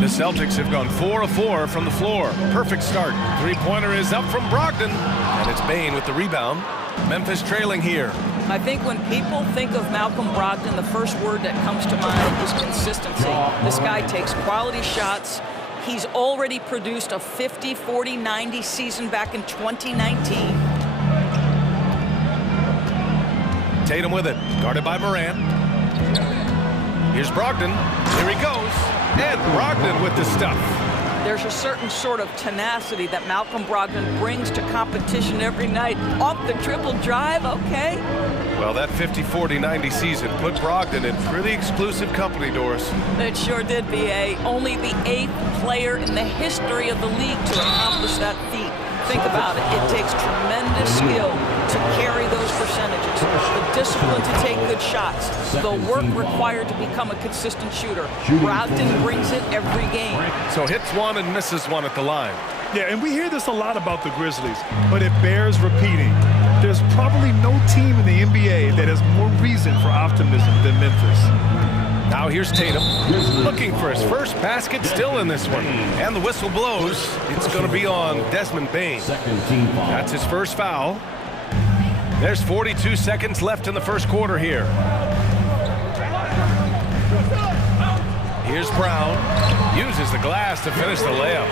The Celtics have gone 4 of 4 from the floor. Perfect start. 3-pointer is up from Brogdon. And it's Bain with the rebound. Memphis trailing here. I think when people think of Malcolm Brogdon, the first word that comes to mind is consistency. This guy takes quality shots. He's already produced a 50, 40, 90 season back in 2019. Tatum with it. Guarded by Morant. Here's Brogdon. Here he goes. And Brogdon with the stuff. There's a certain sort of tenacity that Malcolm Brogdon brings to competition every night. Off the triple drive, okay. Well, that 50, 40, 90 season put Brogdon in pretty exclusive company, Doris. It sure did, BA. Only the 8th player in the history of the league to accomplish that feat. think about it, it takes tremendous skill to carry those percentages, the discipline to take good shots, the work required to become a consistent shooter. Brogdon brings it every game. So hits one and misses one at the line. Yeah, and we hear this a lot about the Grizzlies, but it bears repeating. There's probably no team in the NBA that has more reason for optimism than Memphis. Now here's Tatum, looking for his first basket, still in this one. And the whistle blows. It's going to be on Desmond Bane. That's his first foul. There's 42 seconds left in the first quarter here. Here's Brown. Uses the glass to finish the layup.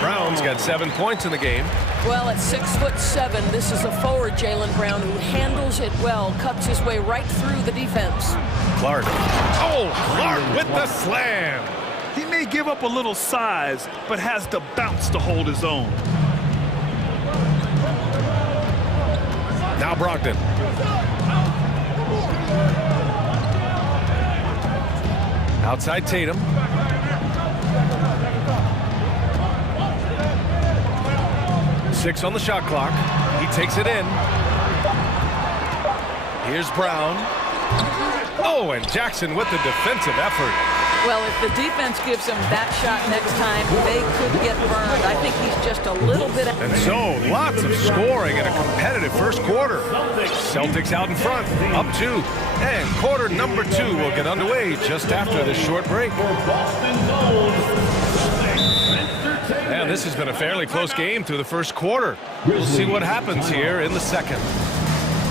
Brown's got 7 points in the game. Well, at 6'7", this is a forward, Jaylen Brown, who handles it well, cuts his way right through the defense. Clark. Oh, Clark with the slam. He may give up a little size, but has the bounce to hold his own. Now Brogdon. Outside Tatum. Six on the shot clock. He takes it in. Here's Brown. Oh, and Jackson with the defensive effort. Well, if the defense gives him that shot next time, they could get burned. I think he's just a little bit... And so, lots of scoring in a competitive first quarter. Celtics out in front, up 2. And quarter number 2 will get underway just after this short break. And this has been a fairly close game through the first quarter. We'll see what happens here in the second.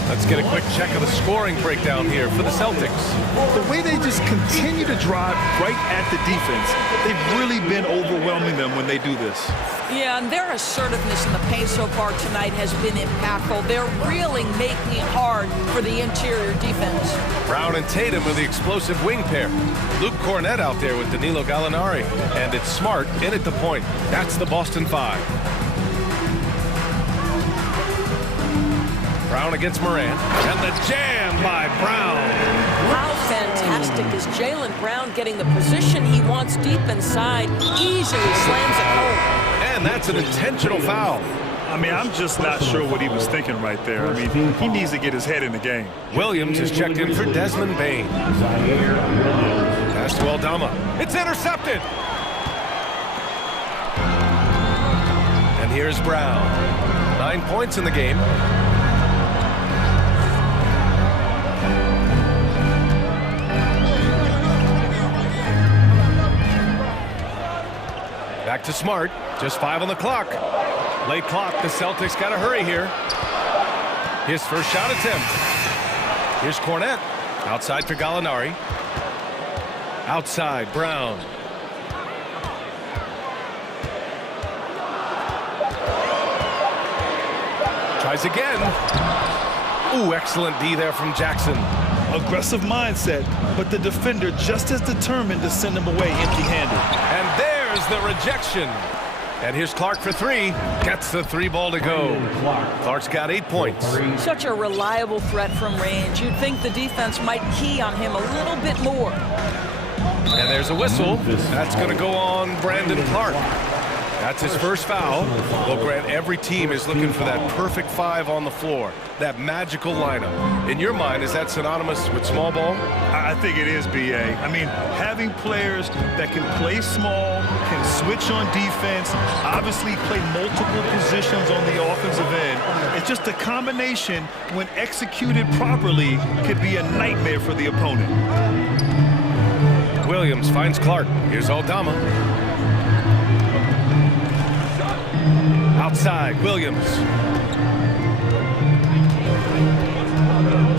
Let's get a quick check of the scoring breakdown here for the Celtics. The way they just continue to drive right at the defense, they've really been overwhelming them when they do this. Yeah, and their assertiveness in the paint so far tonight has been impactful. They're really making it hard for the interior defense. Brown and Tatum are the explosive wing pair. Luke Cornett out there with Danilo Gallinari. And it's Smart in at the point. That's the Boston 5. Brown against Morant, and the jam by Brown. How fantastic is Jaylen Brown getting the position he wants deep inside, easily slams it home. And that's an intentional foul. I mean, I'm just not sure what he was thinking right there. I mean, he needs to get his head in the game. Williams is checked in for Desmond Bane. Pass to Aldama. It's intercepted. And here's Brown. 9 points in the game. Back to Smart, just 5 on the clock. Late clock, the Celtics got to hurry here. His first shot attempt. Here's Cornett, outside for Gallinari. Outside, Brown. Tries again. Ooh, excellent D there from Jackson. Aggressive mindset, but the defender just as determined to send him away empty-handed. And there's the rejection. And here's Clark for 3. Gets the 3 ball to go. Clark's got 8 points. Such a reliable threat from range. You'd think the defense might key on him a little bit more. And there's a whistle. That's going to go on Brandon Clark. That's his first foul. Well, Grant, every team is looking for that perfect 5 on the floor, that magical lineup. In your mind, is that synonymous with small ball? I think it is, B.A. I mean, having players that can play small, can switch on defense, obviously play multiple positions on the offensive end. It's just a combination, when executed properly, could be a nightmare for the opponent. Williams finds Clark. Here's Aldama. Outside, Williams.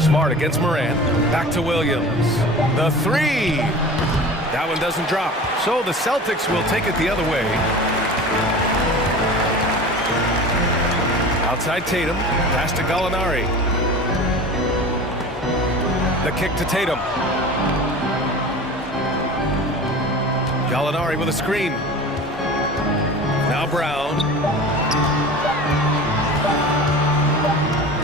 Smart against Morant. Back to Williams. The 3. That one doesn't drop. So the Celtics will take it the other way. Outside Tatum. Pass to Gallinari. The kick to Tatum. Gallinari with a screen. Now Brown.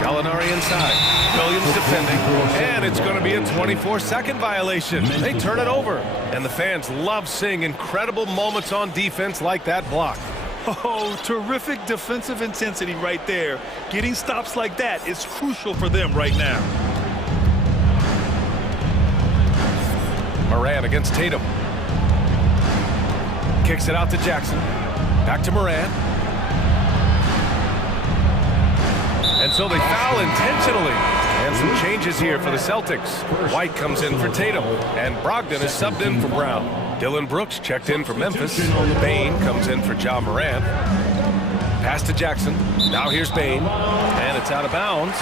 Gallinari inside. Williams defending. And it's going to be a 24-second violation. They turn it over. And the fans love seeing incredible moments on defense like that block. Oh, terrific defensive intensity right there. Getting stops like that is crucial for them right now. Moran against Tatum. Kicks it out to Jackson. Back to Moran. And so they foul intentionally. And some changes here for the Celtics. White comes in for Tatum. And Brogdon is subbed in for Brown. Dylan Brooks checked in for Memphis. Bain comes in for Ja Morant. Pass to Jackson. Now here's Bain. And it's out of bounds.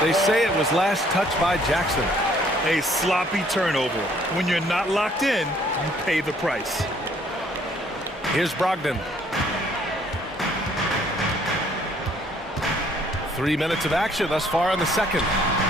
They say it was last touched by Jackson. A sloppy turnover. When you're not locked in, you pay the price. Here's Brogdon. 3 minutes of action thus far in the second.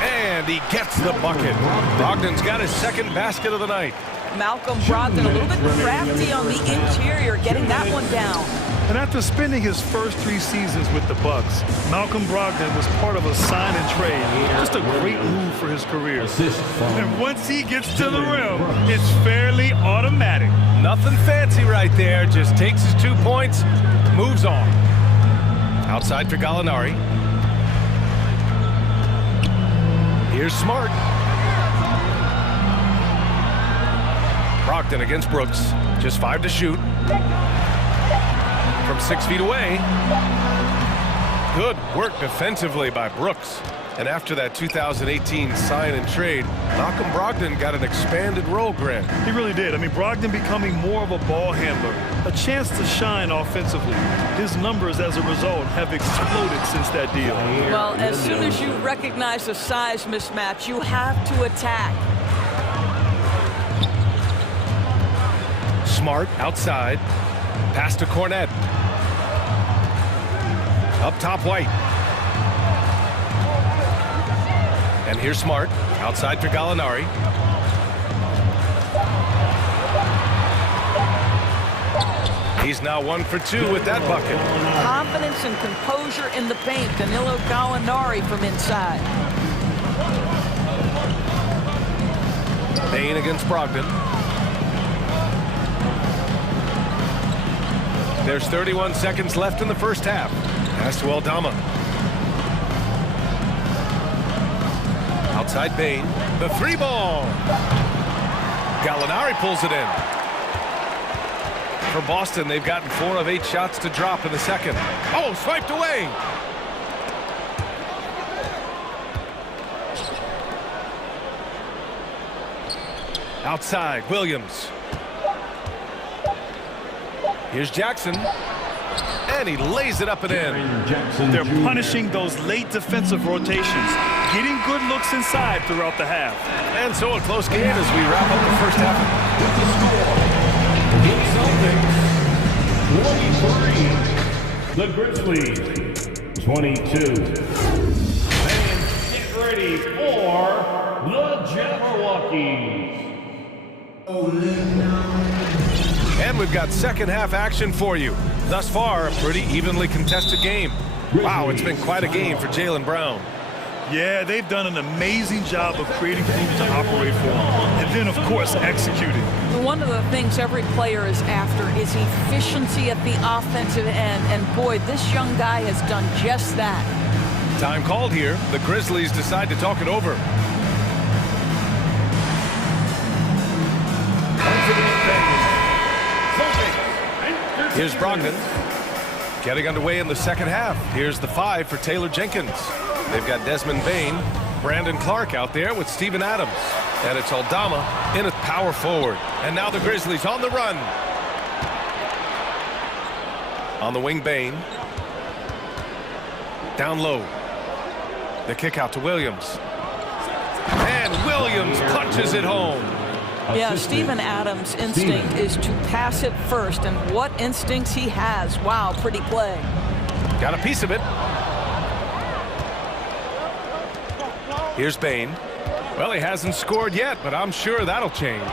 And he gets the bucket. Brogdon's got his second basket of the night. Malcolm Brogdon a little bit crafty on the interior, getting that one down. And after spending his first 3 seasons with the Bucks, Malcolm Brogdon was part of a sign and trade. Just a great move for his career. And once he gets to the rim, it's fairly automatic. Nothing fancy right there. Just takes his 2 points, moves on. Outside for Gallinari. Here's Smart. Brogdon against Brooks. Just 5 to shoot. From 6 feet away. Good work defensively by Brooks. And after that 2018 sign and trade, Malcolm Brogdon got an expanded role, Grant. He really did. I mean, Brogdon becoming more of a ball handler, a chance to shine offensively. His numbers as a result have exploded since that deal. Well, as soon as you recognize a size mismatch, you have to attack. Smart outside. Pass to Cornette. Up top, White. And here's Smart. Outside for Gallinari. He's now 1 for 2 with that bucket. Confidence and composure in the paint. Danilo Gallinari from inside. Bain against Brogdon. There's 31 seconds left in the first half. Pass to Aldama. Outside Bain. The 3 ball. Gallinari pulls it in. For Boston, they've gotten 4 of 8 shots to drop in the second. Oh, swiped away. Outside, Williams. Here's Jackson. And he lays it up and in. They're punishing those late defensive rotations, getting good looks inside throughout the half. And so a close game as we wrap up the first half. The Grizzlies, 22. And get ready for the Jabberwockies. And we've got second half action for you. Thus far, a pretty evenly contested game. Wow, it's been quite a game for Jaylen Brown. Yeah, they've done an amazing job of creating things to operate for them. And then, of course, executing. One of the things every player is after is efficiency at the offensive end. And boy, this young guy has done just that. Time called here. The Grizzlies decide to talk it over. Here's Brogdon. Getting underway in the second half. Here's the 5 for Taylor Jenkins. They've got Desmond Bain, Brandon Clark out there with Steven Adams. And it's Aldama in at power forward. And now the Grizzlies on the run. On the wing, Bain. Down low. The kick out to Williams. And Williams punches it home. Yeah, Steven Adams' instinct is to pass it first, and what instincts he has. Wow, pretty play. Got a piece of it. Here's Bain. Well, he hasn't scored yet, but I'm sure that'll change.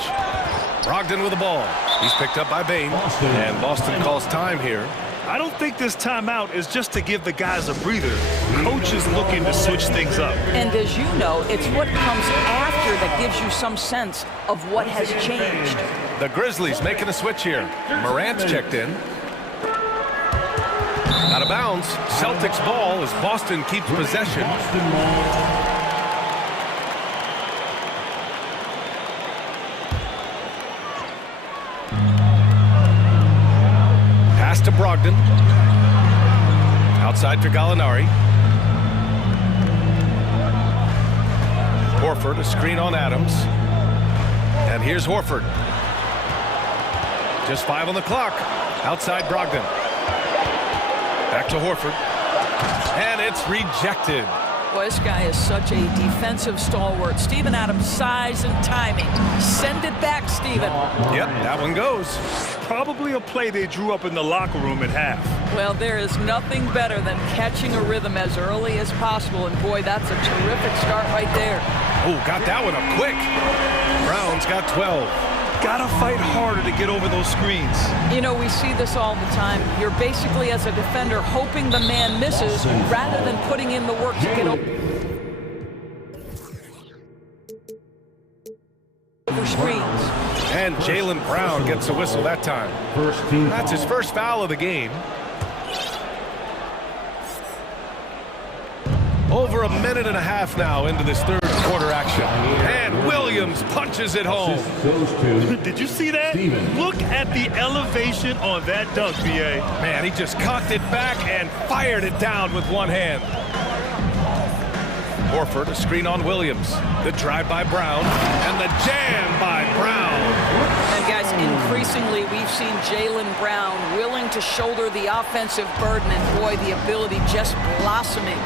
Brogdon with the ball. He's picked up by Bain, and Boston calls time here. I don't think this timeout is just to give the guys a breather. Coach is looking to switch things up. And as you know, it's what comes after that gives you some sense of what has changed. The Grizzlies making a switch here. Morant's checked in. Out of bounds. Celtics ball as Boston keeps possession. Pass to Brogdon. Outside to Gallinari. Horford, a screen on Adams. And here's Horford. Just 5 on the clock. Outside Brogdon. Back to Horford. And it's rejected. Boy, this guy is such a defensive stalwart. Steven Adams' size and timing. Send it back, Steven. Yep, that one goes. Probably a play they drew up in the locker room at half. Well, there is nothing better than catching a rhythm as early as possible. And boy, that's a terrific start right there. Oh, got that one up quick. Brown's got 12. Gotta fight harder to get over those screens. You know, we see this all the time. You're basically, as a defender, hoping the man misses rather than putting in the work to get over screens. And Jaylen Brown gets a whistle that time. That's his first foul of the game. Over a minute and a half now into this third quarter action. And Williams punches it home. Did you see that? Look at the elevation on that dunk, B.A. Man, he just cocked it back and fired it down with one hand. Horford, a screen on Williams. The drive by Brown. And the jam by Brown. And guys, increasingly we've seen Jaylen Brown willing to shoulder the offensive burden. And boy, the ability just blossoming.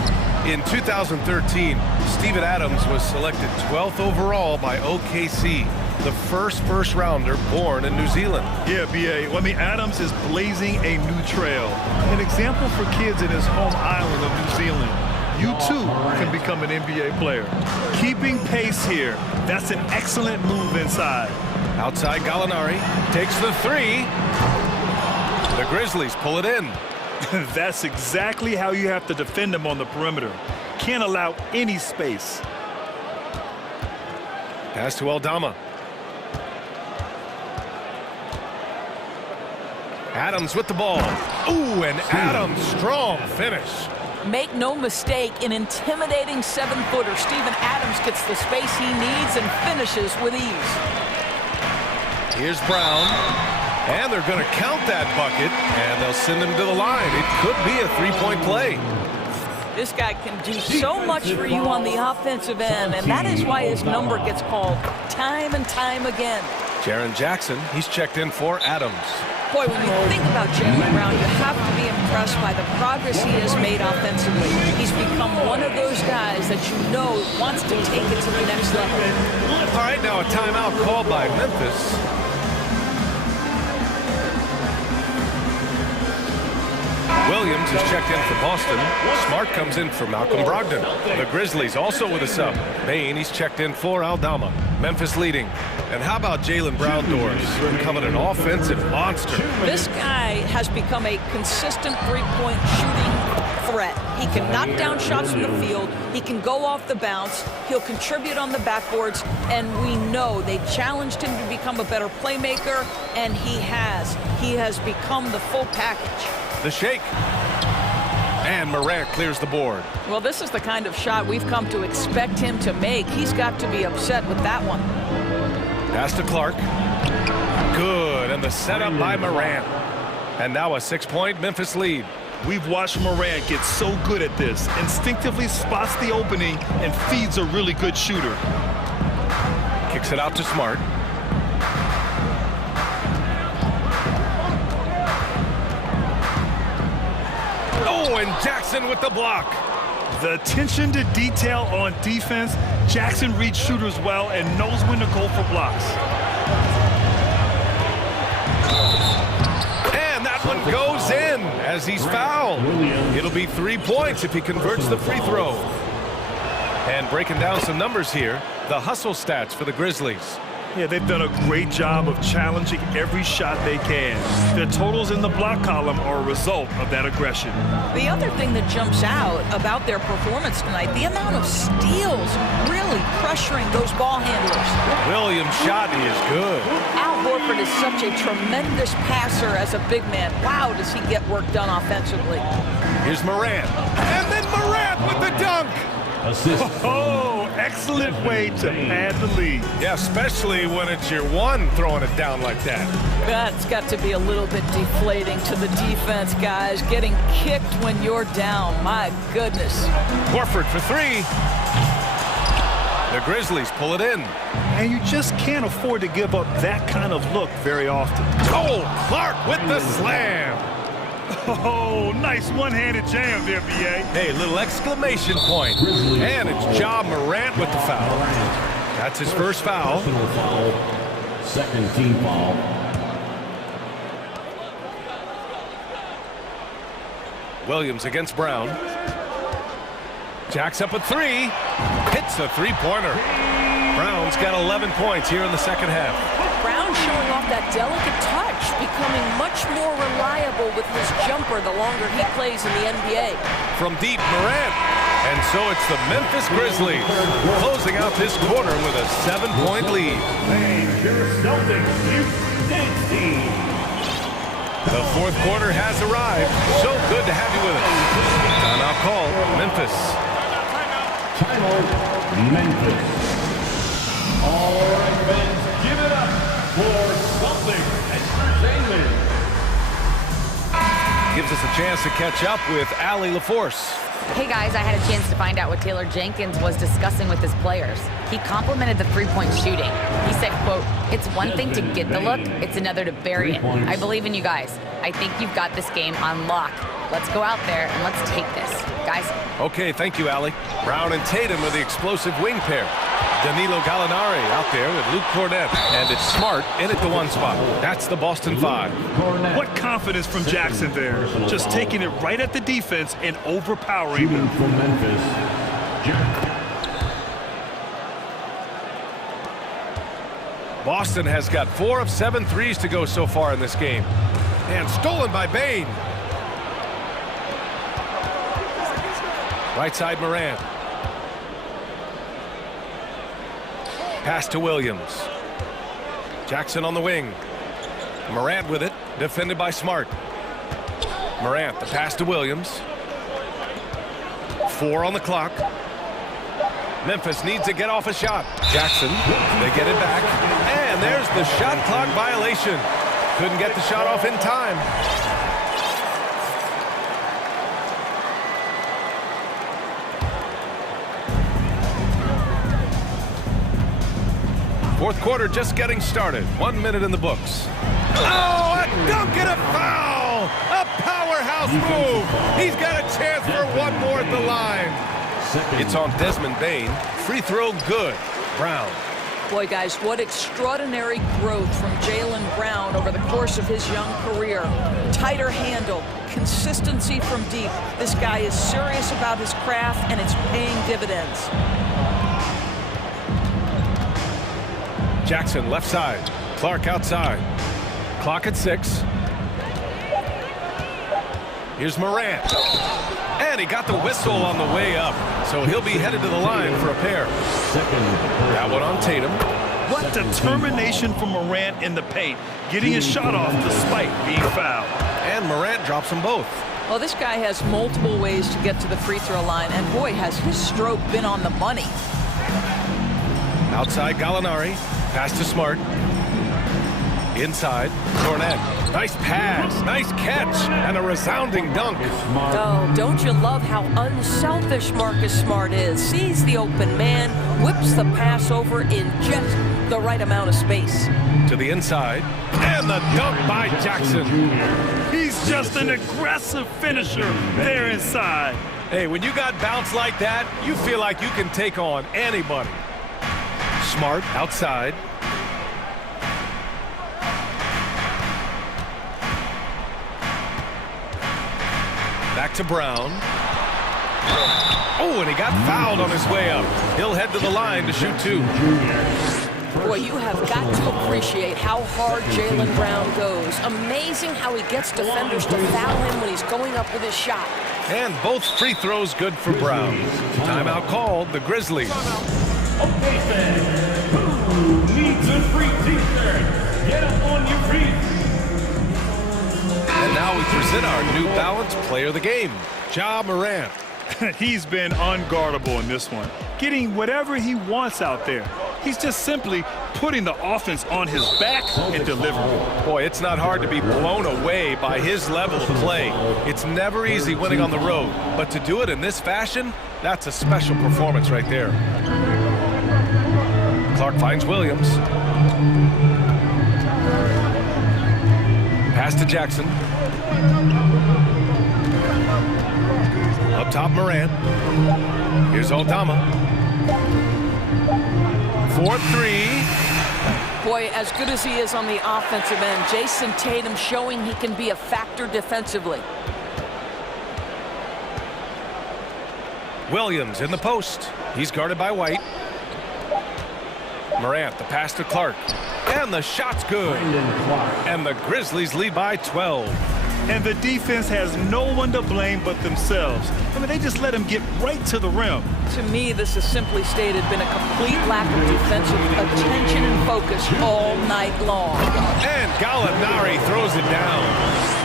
In 2013, Steven Adams was selected 12th overall by OKC, the first rounder born in New Zealand. Yeah, B.A. Well, I mean, Adams is blazing a new trail. An example for kids in his home island of New Zealand. You too can become an NBA player. Keeping pace here. That's an excellent move inside. Outside Gallinari takes the three. The Grizzlies pull it in. That's exactly how you have to defend them on the perimeter. Can't allow any space. Pass to Aldama. Adams with the ball. Ooh, and Adams, strong finish. Make no mistake, an intimidating 7-footer. Steven Adams gets the space he needs and finishes with ease. Here's Brown. And they're going to count that bucket, and they'll send him to the line. It could be a three-point play. This guy can do so much for you on the offensive end, and that is why his number gets called time and time again. Jaren Jackson, he's checked in for Adams. Boy, when you think about Jaylen Brown, you have to be impressed by the progress he has made offensively. He's become one of those guys that you know wants to take it to the next level. All right, now a timeout called by Memphis. Williams is checked in for Boston. Smart comes in for Malcolm Brogdon. The Grizzlies also with a sub. Bain, he's checked in for Aldama. Memphis leading. And how about Jaylen Brown doors? Becoming an offensive monster. This guy has become a consistent three-point shooting threat. He can knock down shots from the field. He can go off the bounce. He'll contribute on the backboards. And we know they challenged him to become a better playmaker, and he has. He has become the full package. The shake. And Morant clears the board. Well, this is the kind of shot we've come to expect him to make. He's got to be upset with that one. Pass to Clark. Good, and the setup by Morant. And now a 6-point Memphis lead. We've watched Morant get so good at this. Instinctively spots the opening and feeds a really good shooter. Kicks it out to Smart. Oh, and Jackson with the block. The attention to detail on defense. Jackson reads shooters well and knows when to go for blocks. And that one goes in as he's fouled. It'll be 3 points if he converts the free throw. And breaking down some numbers here, the hustle stats for the Grizzlies. Yeah, they've done a great job of challenging every shot they can. Their totals in the block column are a result of that aggression. The other thing that jumps out about their performance tonight, the amount of steals really pressuring those ball handlers. Williams' shot is good. Al Horford Horford is such a tremendous passer as a big man. Wow, does he get work done offensively. Here's Morant. And then Morant with the dunk. Oh, excellent way to add the lead. Yeah, especially when it's your one throwing it down like that. That's got to be a little bit deflating to the defense, guys. Getting kicked when you're down. My goodness. Horford for three. The Grizzlies pull it in. And you just can't afford to give up that kind of look very often. Oh, Clark with the slam. Oh, nice one-handed jam there, B.A. Hey, little exclamation point. And it's Ja Morant with the foul. That's his first foul. Second team foul. Williams against Brown. Jacks up a three. Hits a three-pointer. Brown's got 11 points here in the second half. Brown showing off that delicate touch, becoming much more reliable with his jumper the longer he plays in the NBA. From deep, Morant. And so it's the Memphis Grizzlies closing out this quarter with a 7-point lead. The fourth quarter has arrived. So good to have you with us. Timeout call, Memphis. Timeout, Memphis. All right, fans, give it up for something entertainment. Gives us a chance to catch up with Allie LaForce. Hey guys, I had a chance to find out what Taylor Jenkins was discussing with his players. He complimented the three-point shooting. He said, quote, "It's one thing to get the look, it's another to bury it. I believe in you guys. I think you've got this game on lock. Let's go out there and let's take this. Guys." Okay, thank you, Allie. Brown and Tatum are the explosive wing pair. Danilo Gallinari out there with Luke Cornett. And it's Smart in at the one spot. That's the Boston Five. What confidence from Jackson there. Just taking it right at the defense and overpowering them. From Memphis, Boston has got 4 of 7 threes to go so far in this game. And stolen by Bane. Right side Morant. Pass to Williams. Jackson on the wing. Morant with it, defended by Smart. Morant, the pass to Williams. 4 on the clock. Memphis needs to get off a shot. Jackson, they get it back. And there's the shot clock violation. Couldn't get the shot off in time. Fourth quarter just getting started. 1 minute in the books. Oh, a dunk and a foul! A powerhouse move! He's got a chance for one more at the line. It's on Desmond Bane. Free throw good. Brown. Boy, guys, what extraordinary growth from Jaylen Brown over the course of his young career. Tighter handle, consistency from deep. This guy is serious about his craft, and it's paying dividends. Jackson left side. Clark outside. Clock at 6. Here's Morant. And he got the whistle on the way up. So he'll be headed to the line for a pair. That one on Tatum. What determination from Morant in the paint, getting his shot off despite being fouled. And Morant drops them both. Well, this guy has multiple ways to get to the free throw line, and boy, has his stroke been on the money. Outside Gallinari. Pass to Smart. Inside, Cornett. Nice pass, nice catch, and a resounding dunk. Oh, don't you love how unselfish Marcus Smart is? Sees the open man, whips the pass over in just the right amount of space. To the inside, and the dunk by Jackson. He's just an aggressive finisher there inside. Hey, when you got bounce like that, you feel like you can take on anybody. Smart outside. Back to Brown. Oh, and he got fouled on his way up. He'll head to the line to shoot 2. Boy, you have got to appreciate how hard Jaylen Brown goes. Amazing how he gets defenders to foul him when he's going up with his shot. And both free throws good for Brown. Timeout called, the Grizzlies. Okay, then, who needs a free t-shirt? Get up on brings in our New Balance player of the game, Ja Morant. He's been unguardable in this one, getting whatever he wants out there. He's just simply putting the offense on his back and delivering. Boy, it's not hard to be blown away by his level of play. It's never easy winning on the road, but to do it in this fashion, that's a special performance right there. Clark finds Williams. Pass to Jackson. Up top, Morant. Here's Aldama. 4-3. Boy, as good as he is on the offensive end, Jason Tatum showing he can be a factor defensively. Williams in the post. He's guarded by White. Morant, the pass to Clark. And the shot's good. And the Grizzlies lead by 12. And the defense has no one to blame but themselves. I mean, they just let him get right to the rim. To me, this has simply stated been a complete lack of defensive attention and focus all night long. And Gallinari throws it down.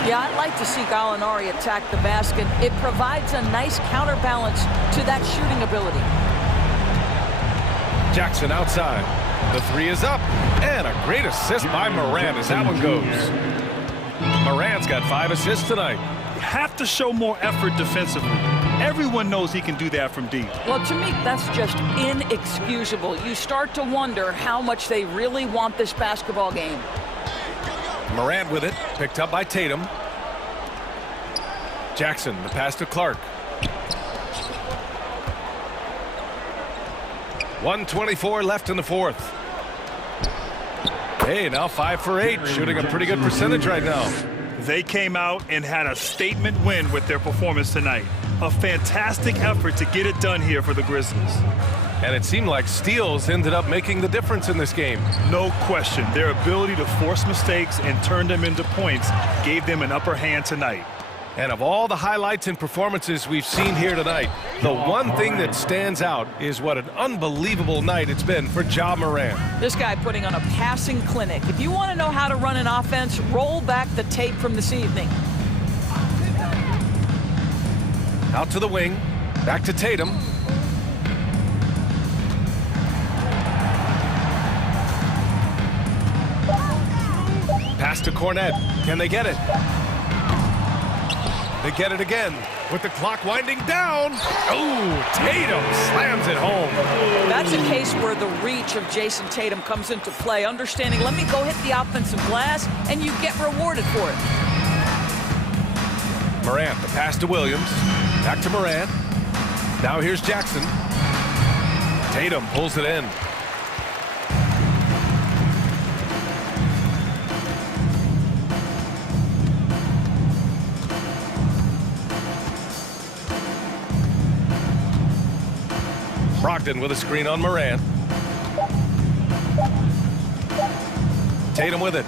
Yeah, I'd like to see Gallinari attack the basket. It provides a nice counterbalance to that shooting ability. Jackson outside. The three is up. And a great assist by Morant as that one goes. Morant's got 5 assists tonight. You have to show more effort defensively. Everyone knows he can do that from deep. Well, to me, that's just inexcusable. You start to wonder how much they really want this basketball game. Morant with it, picked up by Tatum. Jackson, the pass to Clark. 1:24 left in the fourth. Hey, now 5 for 8, shooting a pretty good percentage right now. They came out and had a statement win with their performance tonight. A fantastic effort to get it done here for the Grizzlies. And it seemed like steals ended up making the difference in this game. No question. Their ability to force mistakes and turn them into points gave them an upper hand tonight. And of all the highlights and performances we've seen here tonight, the one thing that stands out is what an unbelievable night it's been for Ja Morant. This guy putting on a passing clinic. If you want to know how to run an offense, roll back the tape from this evening. Out to the wing, back to Tatum. Pass to Cornette. Can they get it? They get it again with the clock winding down. Oh, Tatum slams it home. That's a case where the reach of Jason Tatum comes into play. Understanding, let me go hit the offensive glass, and you get rewarded for it. Morant, the pass to Williams. Back to Morant. Now here's Jackson. Tatum pulls it in. Brogdon with a screen on Morant. Tatum with it.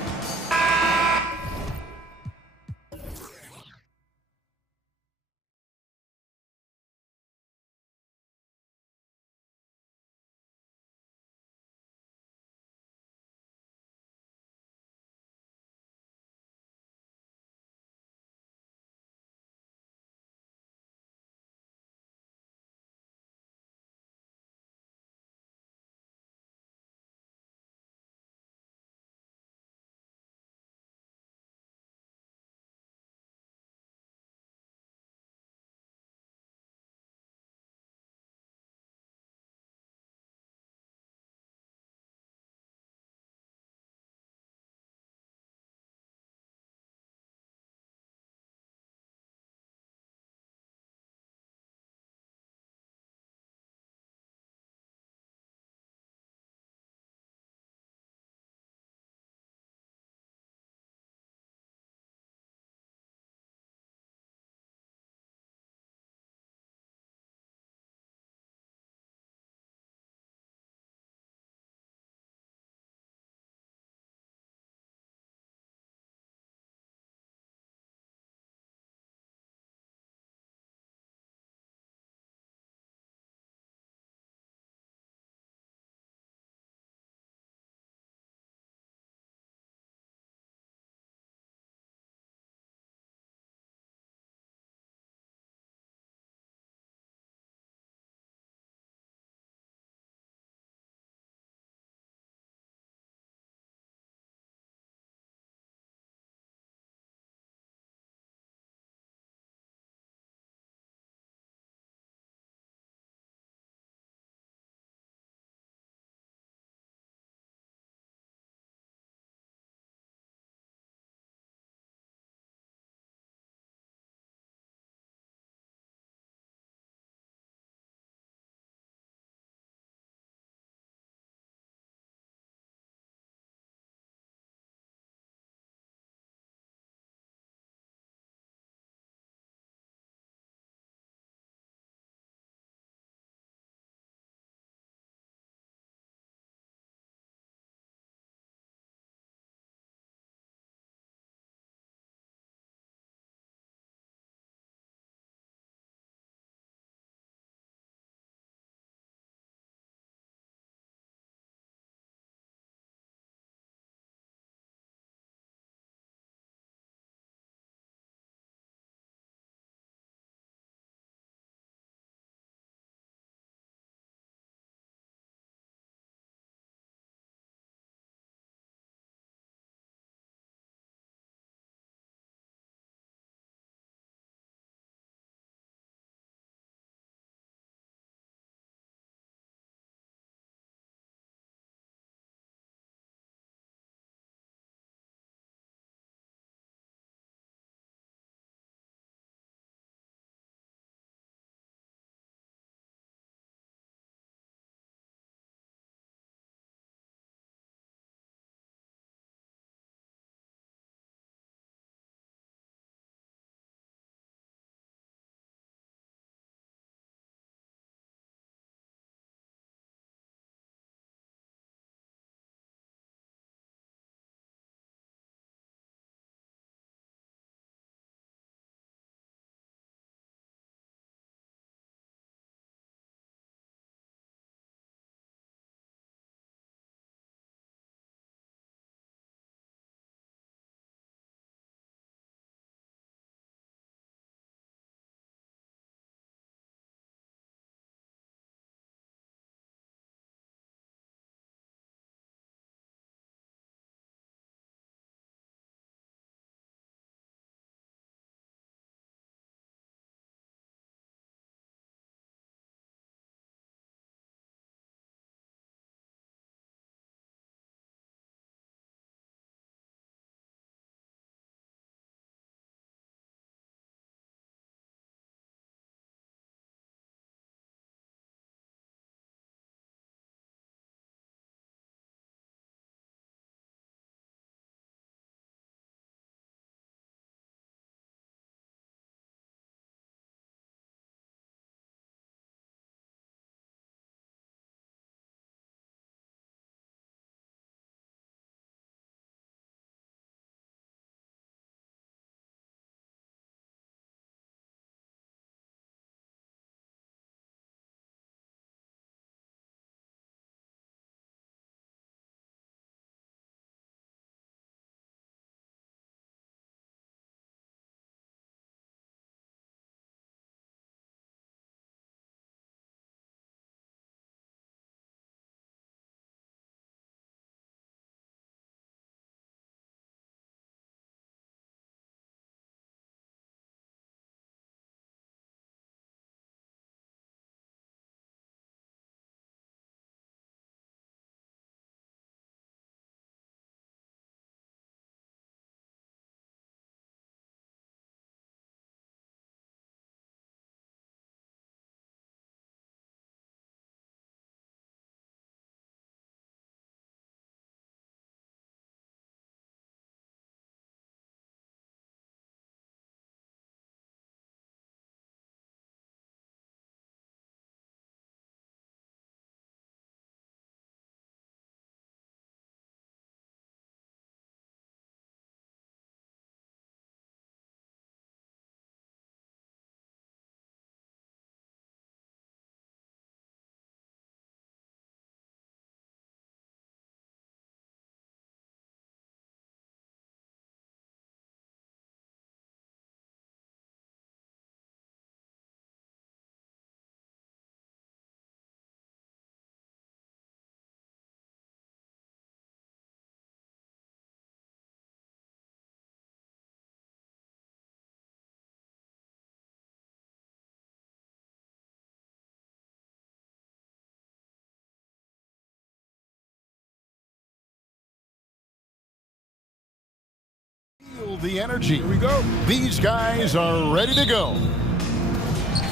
the energy. Here we go. These guys are ready to go.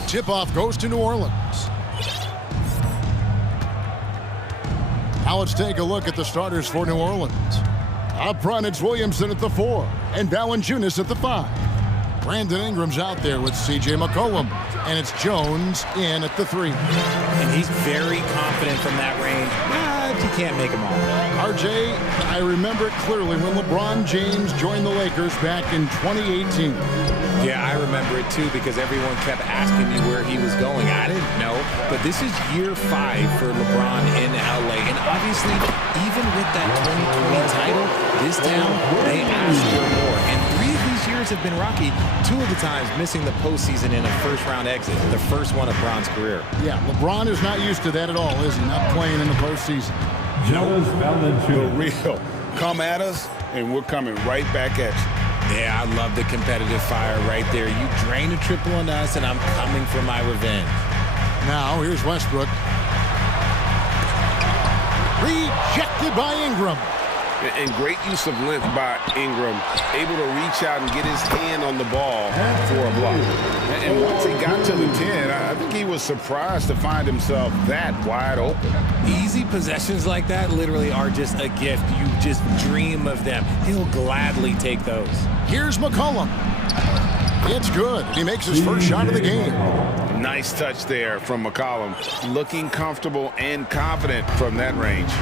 Tip-off goes to New Orleans. Now let's take a look at the starters for New Orleans. Up front, it's Williamson at the 4 and Valanciunas at the 5. Brandon Ingram's out there with C.J. McCollum, and it's Jones in at the 3. And he's very confident from that range, but you can't make them all. RJ, I remember it clearly when LeBron James joined the Lakers back in 2018. Yeah, I remember it too because everyone kept asking me where he was going. I didn't know, but this is year 5 for LeBron in LA. And obviously, even with that 2020 title, this town, they asked for more. And 3 of these years have been rocky. 2 of the times missing the postseason in a first-round exit, the first one of Bron's career. Yeah, LeBron is not used to that at all, is he? Not playing in the postseason. For real. Come at us, and we're coming right back at you. Yeah, I love the competitive fire right there. You drain a triple on us, and I'm coming for my revenge. Now, here's Westbrook. Rejected by Ingram. And great use of length by Ingram, able to reach out and get his hand on the ball for a block. And once he got to the 10, I think he was surprised to find himself that wide open. Easy possessions like that literally are just a gift. You just dream of them. He'll gladly take those. Here's McCollum. It's good. He makes his first shot of the game. Nice touch there from McCollum. Looking comfortable and confident from that range.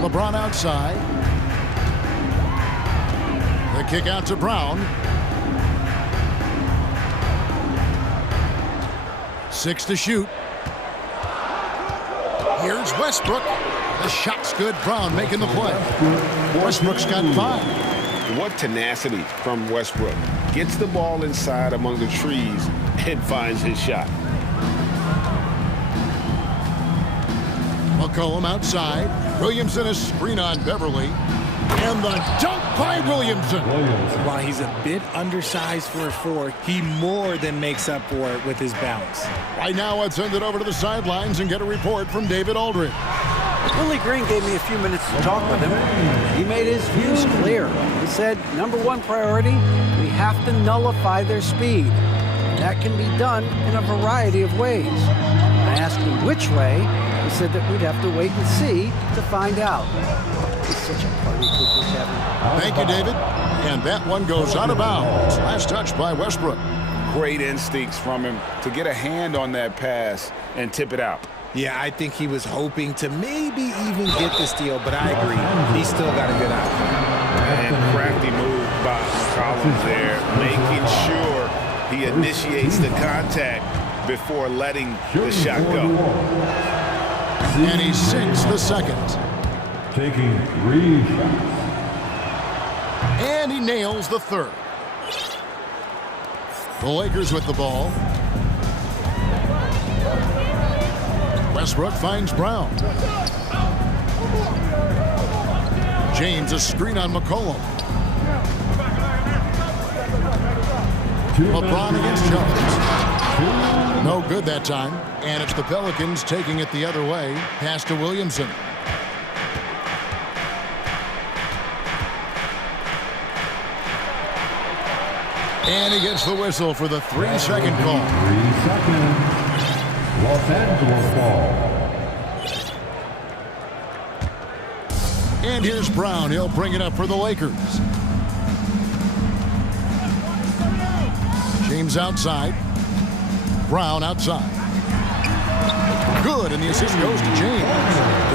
LeBron outside. The kick out to Brown. 6 to shoot. Here's Westbrook. The shot's good. Brown making the play. Westbrook's got 5. What tenacity from Westbrook. Gets the ball inside among the trees and finds his shot. McCollum outside. Williamson a screen on Beverly. And the dunk by Williamson. While he's a bit undersized for a 4, he more than makes up for it with his bounce. Right now, let's send it over to the sidelines and get a report from David Aldridge. Willie Green gave me a few minutes to talk with him. He made his views clear. He said, #1 priority, we have to nullify their speed. And that can be done in a variety of ways. I asked him which way. He said that we'd have to wait and see to find out. He's such a party pooper, Kevin. Thank you, David. And that one goes out of bounds. Last touch by Westbrook. Great instincts from him to get a hand on that pass and tip it out. Yeah, I think he was hoping to maybe even get the steal, but I agree. He's still got a good outcome. And crafty move by Collins there, making sure he initiates the contact before letting the shot go. And he sinks the second. Taking 3 shots. And he nails the third. The Lakers with the ball. Westbrook finds Brown. James a screen on McCollum. LeBron against Jones. No good that time. And it's the Pelicans taking it the other way. Pass to Williamson. And he gets the whistle for the 3-second call. 3 seconds. Los Angeles ball. And here's Brown. He'll bring it up for the Lakers. James outside. Brown outside. Good, and the assist goes to James.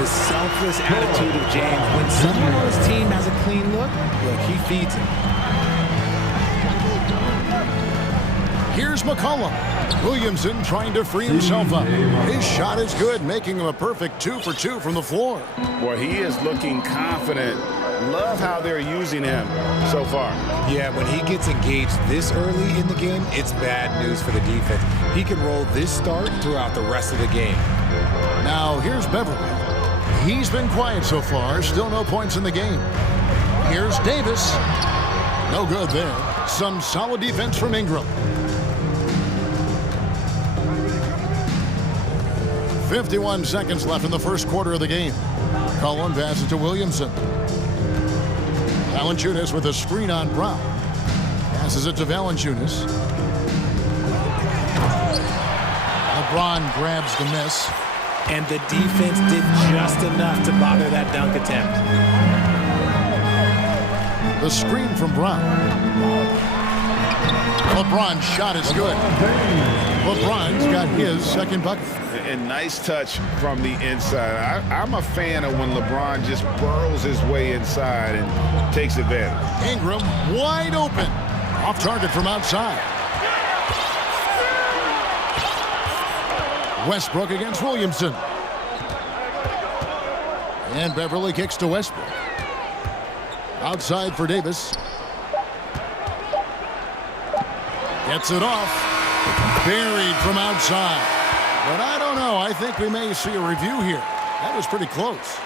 The selfless attitude of James. When someone on his team has a clean look, he feeds him. Here's McCollum. Williamson trying to free himself up. His shot is good, making him a perfect 2 for 2 from the floor. Boy, he is looking confident. Love how they're using him so far. Yeah, when he gets engaged this early in the game, it's bad news for the defense. He can roll this start throughout the rest of the game. Now, here's Beverly. He's been quiet so far. Still no points in the game. Here's Davis. No good there. Some solid defense from Ingram. 51 seconds left in the first quarter of the game. Cullen passes to Williamson. Valanciunas with a screen on Brown. Passes it to Valanciunas. LeBron grabs the miss. And the defense did just enough to bother that dunk attempt. The screen from Brown. LeBron's shot is good. LeBron's got his second bucket. And nice touch from the inside. I'm a fan of when LeBron just burrows his way inside and takes advantage. Ingram wide open. Off target from outside. Westbrook against Williamson. And Beverly kicks to Westbrook. Outside for Davis. Gets it off. Buried from outside. But I don't know. I think we may see a review here. That was pretty close.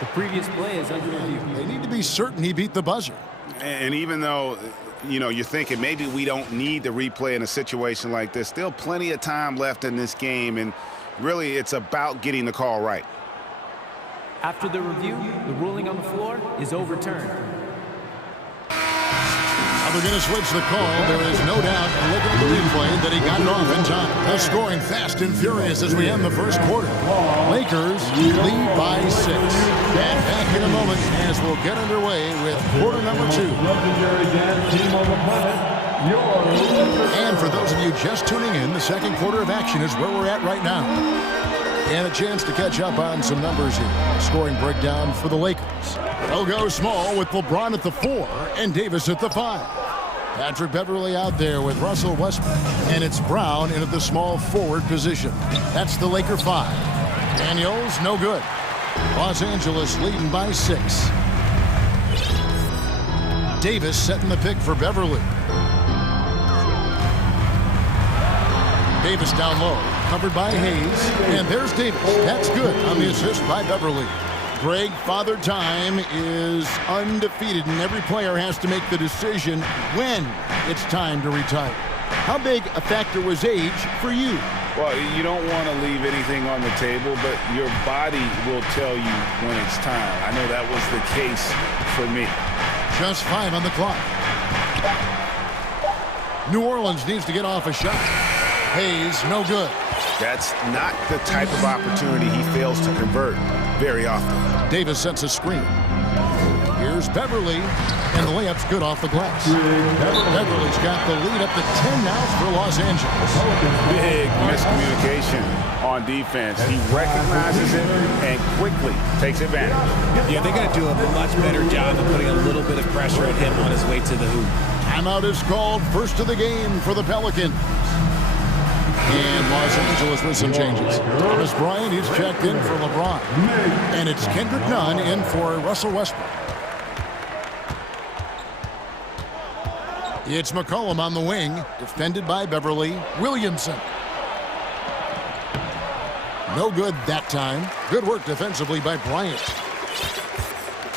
The previous play is under review. They need to be certain he beat the buzzer. And even though, you know, you're thinking maybe we don't need the replay in a situation like this, still plenty of time left in this game, and really it's about getting the call right. After the review, the ruling on the floor is overturned. Now they're going to switch the call. There is no doubt, looking at the replay, that he got it off in time. They're scoring fast and furious as we end the first quarter. Lakers lead by 6. And back in a moment as we'll get underway with quarter number 2. And for those of you just tuning in, the second quarter of action is where we're at right now. And a chance to catch up on some numbers here. Scoring breakdown for the Lakers. They'll go small with LeBron at the 4 and Davis at the 5. Patrick Beverly out there with Russell Westbrook. And it's Brown into the small forward position. That's the Laker 5. Daniels, no good. Los Angeles leading by 6. Davis setting the pick for Beverly. Davis down low, covered by Hayes. And there's Davis. That's good on the assist by Beverly. Greg, Father Time is undefeated, and every player has to make the decision when it's time to retire. How big a factor was age for you? Well, you don't want to leave anything on the table, but your body will tell you when it's time. I know that was the case for me. Just 5 on the clock. New Orleans needs to get off a shot. Hayes, no good. That's not the type of opportunity he fails to convert very often. Davis sets a screen. Here's Beverly, and the layup's good off the glass. Beverly's got the lead up to 10 now for Los Angeles. Big miscommunication on defense. He recognizes it and quickly takes advantage. Yeah, they're going to do a much better job of putting a little bit of pressure on him on his way to the hoop. Timeout is called, first of the game for the Pelicans. And Los Angeles with some changes. Thomas Bryant, he's checked in for LeBron. And it's Kendrick Nunn in for Russell Westbrook. It's McCollum on the wing, defended by Beverly. Williamson. No good that time. Good work defensively by Bryant.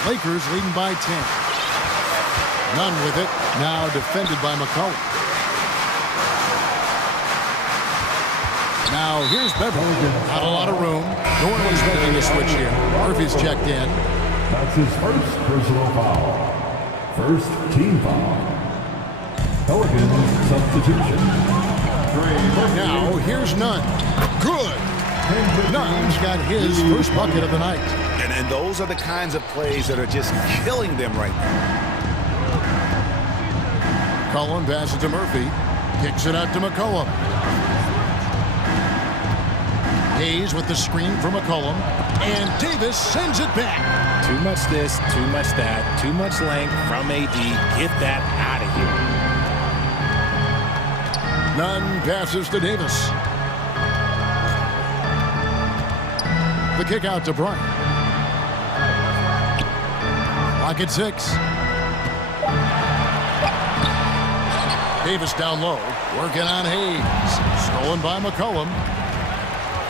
Lakers leading by 10. Nunn with it, now defended by McCollum. Now, here's Beverly. Not a lot of room. New Orleans making a switch here. Murphy's checked in. That's his first personal foul. First team foul. Pelicans substitution. Now, here's Nunn. Good. Nunn's got his first bucket of the night. And those are the kinds of plays that are just killing them right now. McCollum passes to Murphy. Kicks it out to McCollum. Hayes with the screen for McCollum. And Davis sends it back. Too much this, too much that, too much length from AD. Get that out of here. Nunn passes to Davis. The kick out to Bryant. Lock at 6. Davis down low, working on Hayes. Stolen by McCollum.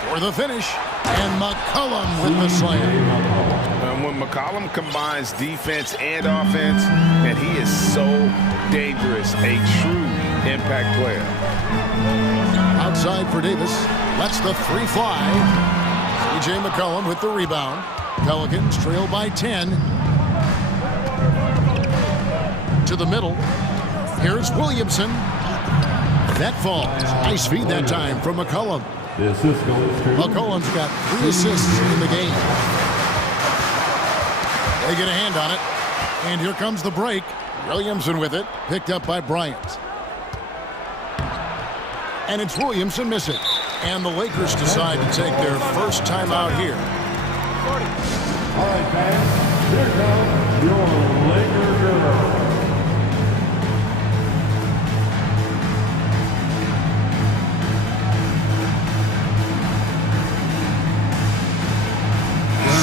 For the finish, and McCollum with the slam. And when McCollum combines defense and offense, and he is so dangerous, a true impact player. Outside for Davis, lets the 3 fly. C.J. McCollum with the rebound. Pelicans trail by 10. to the middle. Here's Williamson. That falls. Nice feed that time from McCollum. McCollum's got 3 assists in the game. They get a hand on it. And here comes the break. Williamson with it. Picked up by Bryant. And it's Williamson missing. And the Lakers decide to take their first timeout here. All right, fans. Here comes your Laker girl.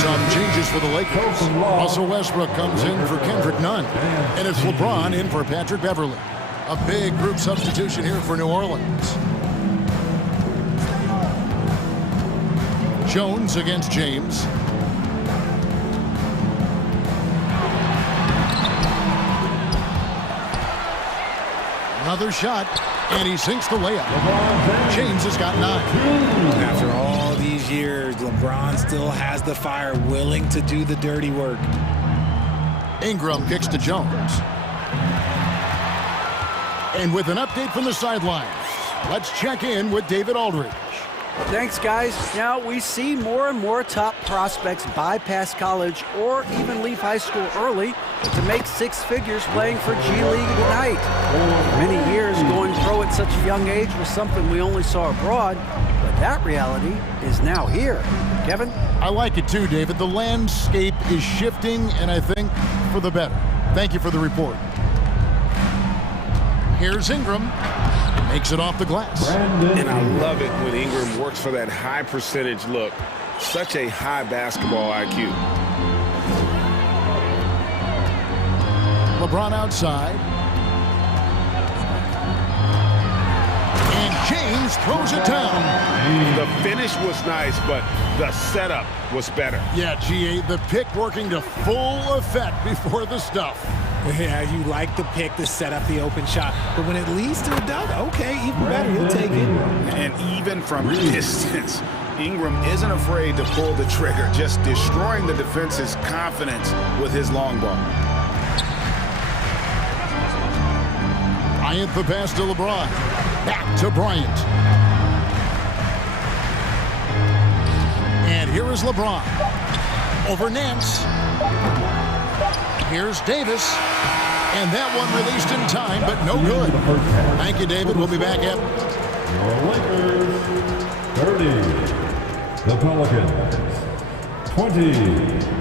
Some changes for the Lakers. Russell Westbrook comes in for Kendrick Nunn. And it's LeBron in for Patrick Beverley. A big group substitution here for New Orleans. Jones against James. Another shot, and he sinks the layup. James has got 9. After all these years, LeBron still has the fire, willing to do the dirty work. Ingram kicks to Jones. And with an update from the sideline, let's check in with David Aldridge. Thanks, guys. Now, we see more and more top prospects bypass college or even leave high school early to make 6 figures playing for G League Ignite. For many years, going pro at such a young age was something we only saw abroad, but that reality is now here. Kevin? I like it too, David. The landscape is shifting, and I think for the better. Thank you for the report. Here's Ingram. Makes it off the glass. And I love it when Ingram works for that high percentage look. Such a high basketball IQ. LeBron outside. And James throws it down. The finish was nice, but the setup was better. Yeah, GA, the pick working to full effect before the stuff. Yeah, you like the pick to set up the open shot, but when it leads to a dunk, okay, even better, you'll take it. And even from distance, Ingram isn't afraid to pull the trigger, just destroying the defense's confidence with his long ball. Bryant the pass to LeBron. Back to Bryant. And here is LeBron. Over Nance. Here's Davis. And that one released in time, but no good. Thank you, David. We'll be back at Your Lakers, 30. The Pelicans, 20.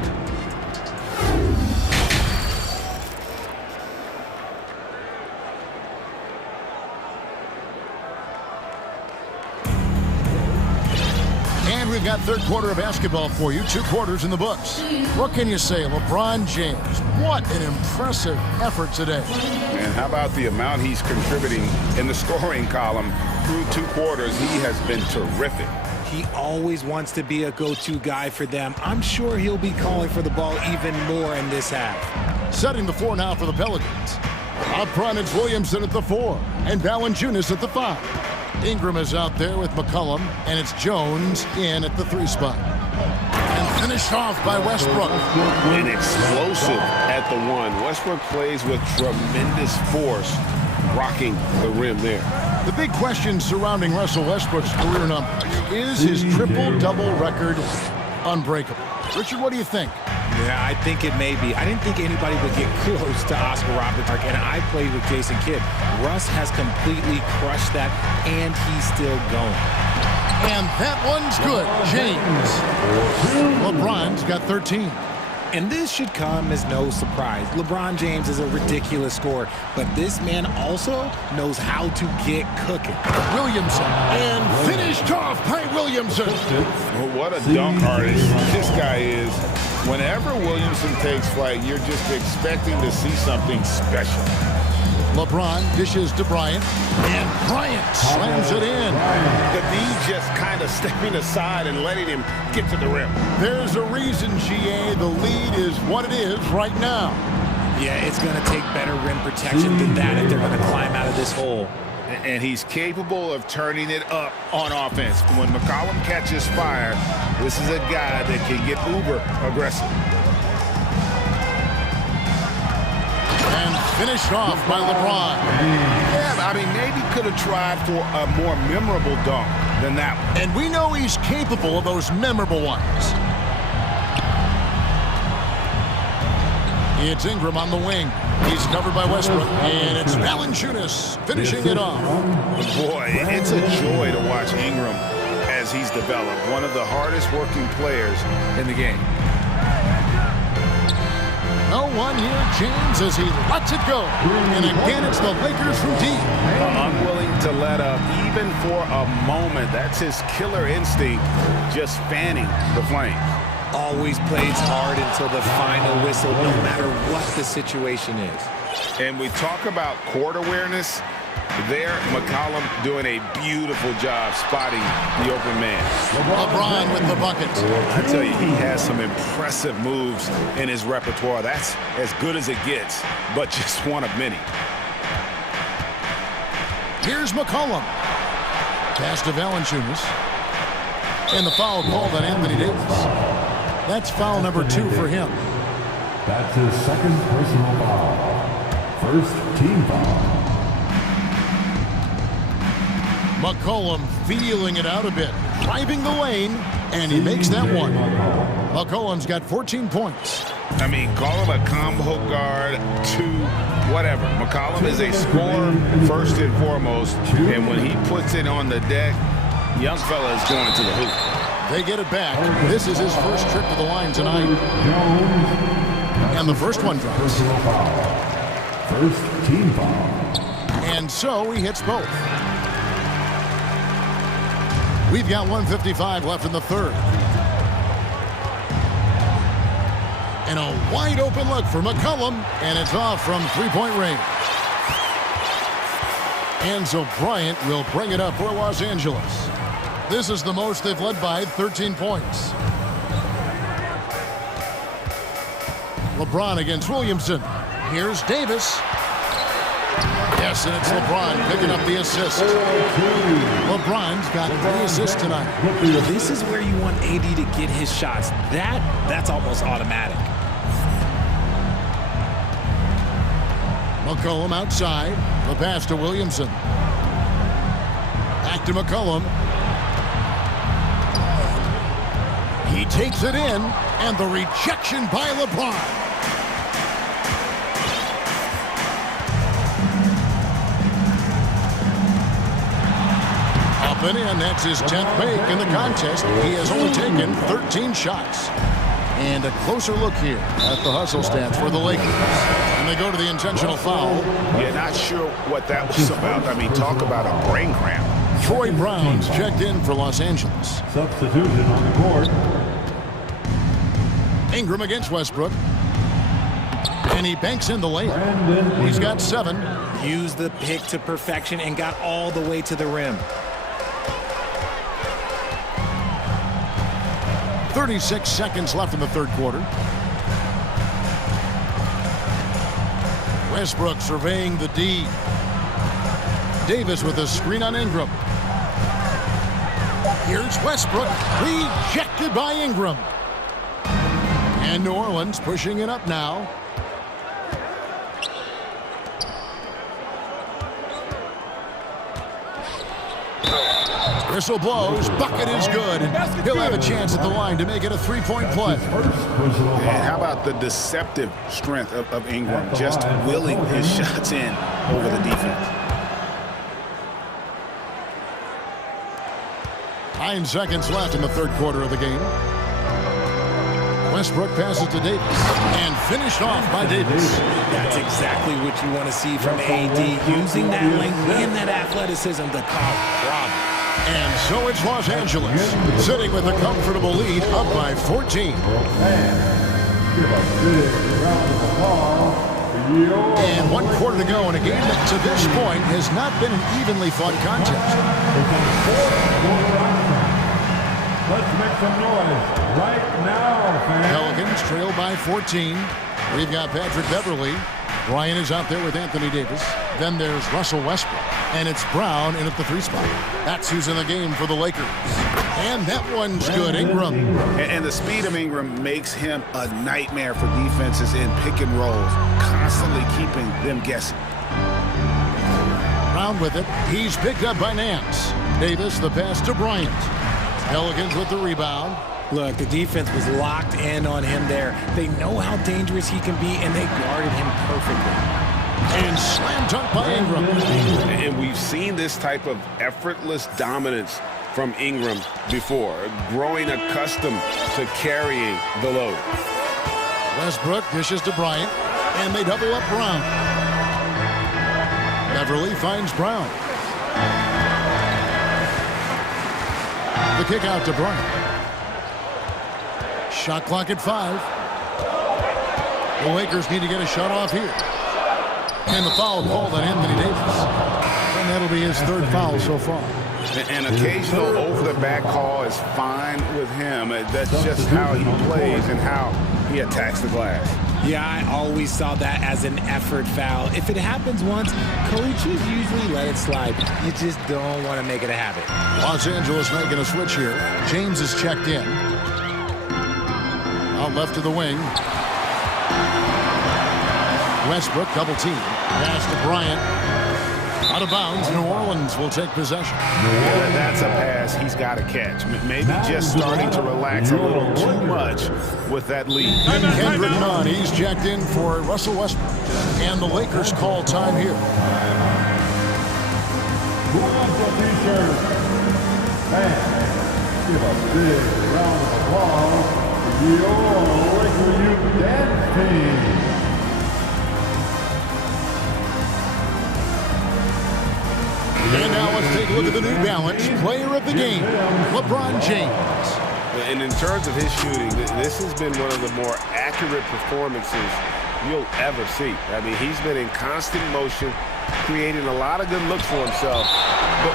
And we've got third quarter of basketball for you. 2 quarters in the books. What can you say? LeBron James, what an impressive effort today. And how about the amount he's contributing in the scoring column through 2 quarters? He has been terrific. He always wants to be a go-to guy for them. I'm sure he'll be calling for the ball even more in this half. Setting the floor now for the Pelicans. Up front, it's Williamson at the 4 and Valanciunas at the 5. Ingram is out there with McCollum, and it's Jones in at the 3 spot. And finished off by Westbrook. And explosive at the 1. Westbrook plays with tremendous force, rocking the rim there. The big question surrounding Russell Westbrook's career numbers. Is his triple-double record unbreakable? Richard, what do you think? Yeah, I think it may be. I didn't think anybody would get close to Oscar Robertson, and I played with Jason Kidd. Russ has completely crushed that, and he's still going. And that one's good. James. LeBron's got 13. And this should come as no surprise. LeBron James is a ridiculous scorer, but this man also knows how to get cooking. Williamson, and finished off by Williamson. Well, what a dunk artist this guy is. Whenever Williamson takes flight, you're just expecting to see something special. LeBron dishes to Bryant, and Bryant slams it in. The D just kind of stepping aside and letting him get to the rim. There's a reason, GA, the lead is what it is right now. Yeah, it's going to take better rim protection than that if they're going to climb out of this hole. And he's capable of turning it up on offense. When McCollum catches fire, this is a guy that can get uber aggressive. And finished off by LeBron. Yeah, I mean, maybe could have tried for a more memorable dunk than that one. And we know he's capable of those memorable ones. It's Ingram on the wing. He's covered by Westbrook, and it's Valanciunas finishing it off. Boy, it's a joy to watch Ingram as he's developed. One of the hardest working players in the game. No one here, James, as he lets it go. And again, it's the Lakers from deep. Unwilling to let up, even for a moment. That's his killer instinct, just fanning the flames. Always plays hard until the final whistle, no matter what the situation is. And we talk about court awareness. There, McCollum doing a beautiful job spotting the open man. LeBron with the bucket. I tell you, he has some impressive moves in his repertoire. That's as good as it gets, but just one of many. Here's McCollum. Pass to Valanciunas. And the foul called on Anthony Davis. That's foul number 2 for him. That's his second personal foul. First team foul. McCollum feeling it out a bit, driving the lane, and he makes that one. McCollum's got 14 points. I mean, call him a combo guard, 2, whatever. McCollum is a scorer first and foremost, and when he puts it on the deck, young fella is going to the hoop. They get it back. This is his first trip to the line tonight. And the first one drops. First team foul. And so he hits both. We've got 1:55 left in the third. And a wide open look for McCollum, and it's off from three-point range. Enzo Bryant will bring it up for Los Angeles. This is the most they've led by, 13 points. LeBron against Williamson. Here's Davis. Yes, and it's LeBron picking up the assist. LeBron's got 3 assists tonight. This is where you want AD to get his shots. That's almost automatic. McCollum outside. The pass to Williamson. Back to McCollum. He takes it in, and the rejection by LeBron. Up and in, that's his 10th make in the contest. He has only taken 13 shots. And a closer look here at the hustle stats for the Lakers. And they go to the intentional foul. Yeah, not sure what that was about. I mean, talk about a brain cramp. Troy Brown's checked in for Los Angeles. Substitution on the court. Ingram against Westbrook. And he banks in the layup. He's got 7. Used the pick to perfection and got all the way to the rim. 36 seconds left in the third quarter. Westbrook surveying the D. Davis with a screen on Ingram. Here's Westbrook, rejected by Ingram. And New Orleans pushing it up now. Whistle blows, bucket is good, and he'll have a chance at the line to make it a 3-point play. And how about the deceptive strength of Ingram, just willing his shots in over the defense. 9 seconds left in the third quarter of the game. Westbrook passes to Davis, and finished off by Davis. That's exactly what you want to see from AD, using that length and that athleticism to cause problems. And so it's Los Angeles, sitting with a comfortable lead, up by 14. And 1 quarter to go in a game that to this point has not been an evenly fought contest. Let's make some noise right now, fans. Pelicans trail by 14. We've got Patrick Beverley. Ryan is out there with Anthony Davis. Then there's Russell Westbrook. And it's Brown in at the 3 spot. That's who's in the game for the Lakers. And that one's good, Ingram. And the speed of Ingram makes him a nightmare for defenses in pick and rolls, constantly keeping them guessing. Brown with it. He's picked up by Nance. Davis, the pass to Bryant. Pelicans with the rebound. Look, the defense was locked in on him there. They know how dangerous he can be, and they guarded him perfectly. And slam dunk by Ingram. And we've seen this type of effortless dominance from Ingram before, growing accustomed to carrying the load. Westbrook dishes to Bryant, and they double up Brown. Beverly finds Brown. The kick out to Bryant. Shot clock at 5. The Lakers need to get a shot off here. And the foul called on Anthony Davis. And that'll be his 3rd foul so far. An occasional over-the-back call is fine with him. That's just how he plays and how he attacks the glass. Yeah, I always saw that as an effort foul. If it happens once, coaches usually let it slide. You just don't want to make it a habit. Los Angeles making a switch here. James is checked in. Out left to the wing. Westbrook double team. Pass to Bryant. Out of bounds. New Orleans will take possession. Yeah, that's a pass he's got to catch. Maybe just starting to relax a little too much with that lead. Kendrick Nunn, he's checked in for Russell Westbrook. And the Lakers call time here. Who wants a t-shirt? Fans, give a big round of applause to your Laker Youth Dance Team. And now let's take a look at the New Balance player of the game, LeBron James. And in terms of his shooting, this has been one of the more accurate performances you'll ever see. I mean, he's been in constant motion, creating a lot of good looks for himself.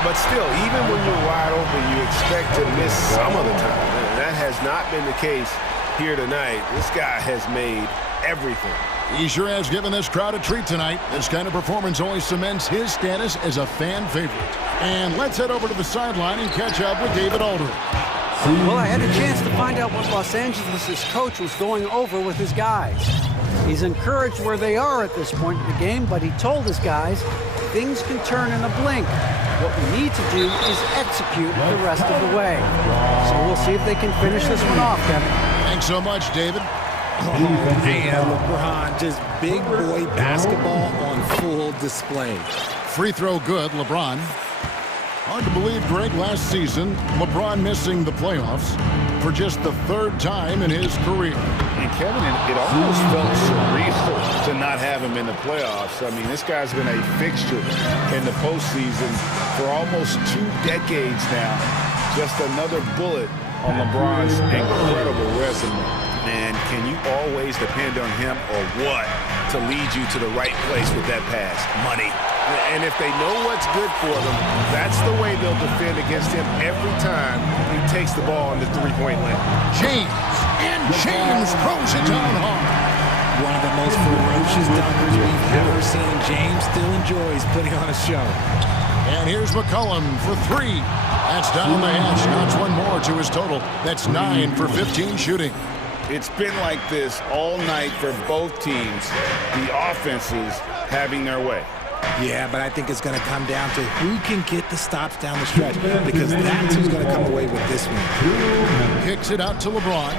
But still, even when you're wide open, you expect to miss some of the time. That has not been the case here tonight. This guy has made everything. He sure has given this crowd a treat tonight. This kind of performance only cements his status as a fan favorite. And let's head over to the sideline and catch up with David Aldridge. Well, I had a chance to find out what Los Angeles' coach was going over with his guys. He's encouraged where they are at this point in the game, but he told his guys things can turn in a blink. What we need to do is execute the rest of the way. So we'll see if they can finish this one off, Kevin. Thanks so much, David. Oh, man, LeBron, just big boy basketball on full display. Free throw good, LeBron. Hard to believe, Greg, last season, LeBron missing the playoffs for just the 3rd time in his career. And Kevin, it almost felt surreal to not have him in the playoffs. I mean, this guy's been a fixture in the postseason for almost 2 decades now. Just another bullet on LeBron's incredible resume. Man, can you always depend on him or what to lead you to the right place with that pass? Money. And if they know what's good for them, that's the way they'll defend against him every time he takes the ball in the 3-point line. James throws it down hard. One of the most ferocious dunkers we've ever seen. James still enjoys putting on a show. And here's McCollum for 3. That's down the hatch. Knocks one more to his total. That's 9 for 15 shooting. It's been like this all night for both teams. The offenses having their way. Yeah, but I think it's going to come down to who can get the stops down the stretch, because that's who's going to come away with this one. Kicks it out to LeBron.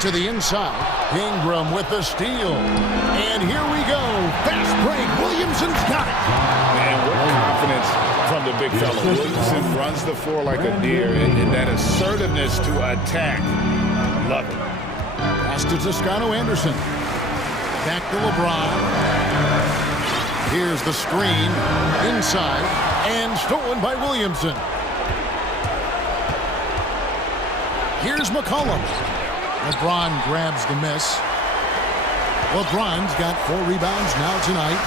To the inside. Ingram with the steal. And here we go. Fast break. Williamson's got it. Man, what confidence from the big fella. Williamson runs the floor like a deer, and that assertiveness to attack. Love it. Pass to Toscano-Anderson. Back to LeBron. Here's the screen. Inside. And stolen by Williamson. Here's McCollum. LeBron grabs the miss. LeBron's got 4 rebounds now tonight.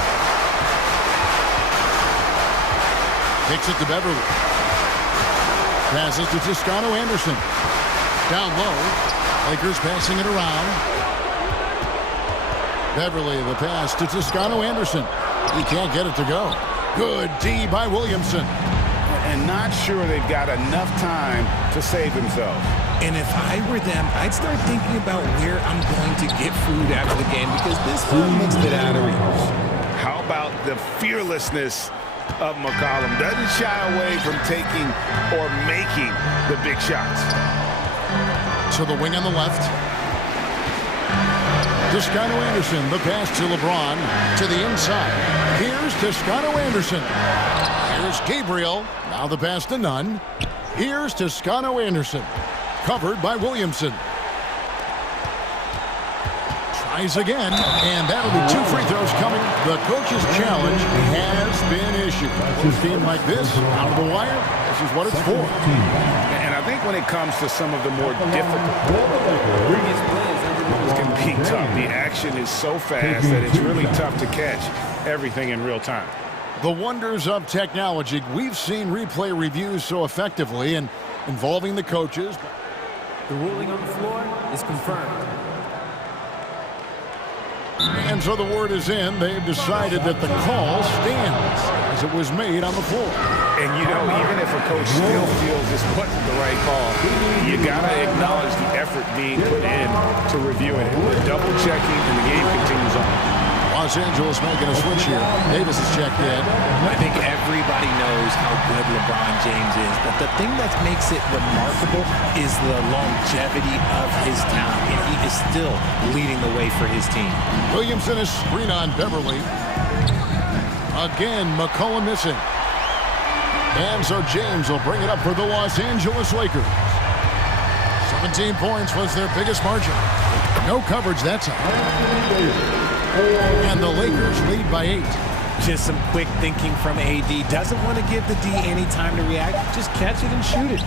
Takes it to Beverly. Passes to Toscano-Anderson. Down low. Lakers passing it around. Beverly, the pass to Toscano-Anderson. He can't get it to go. Good D by Williamson. And not sure they've got enough time to save themselves. And if I were them, I'd start thinking about where I'm going to get food after the game because this one looks a bit out of reach. How about the fearlessness of McCollum? Doesn't shy away from taking or making the big shots. To the wing on the left. Toscano Anderson, the pass to LeBron, to the inside. Here's Toscano Anderson. Here's Gabriel, now the pass to Nunn. Here's Toscano Anderson, covered by Williamson. Tries again, and that'll be 2 free throws coming. The coach's challenge has been issued. A team like this, out of the wire, this is what it's for. And I think when it comes to some of the more difficult it can be tough. The action is so fast that it's really tough to catch everything in real time. The wonders of technology. We've seen replay reviews so effectively and involving the coaches. The ruling on the floor is confirmed. And so the word is in. They've decided that the call stands as it was made on the floor. And, you know, even if a coach still feels this wasn't the right call, you got to acknowledge the effort being put in to reviewing it. We're double-checking, and the game continues on. Los Angeles making a switch here. Davis has checked in. I think everybody knows how good LeBron James is, but the thing that makes it remarkable is the longevity of his talent, and he is still leading the way for his team. Williamson is screen on Beverly. Again, McCollum missing. And so James will bring it up for the Los Angeles Lakers. 17 points was their biggest margin. No coverage that time. And the Lakers lead by 8. Just some quick thinking from AD. Doesn't want to give the D any time to react. Just catch it and shoot it.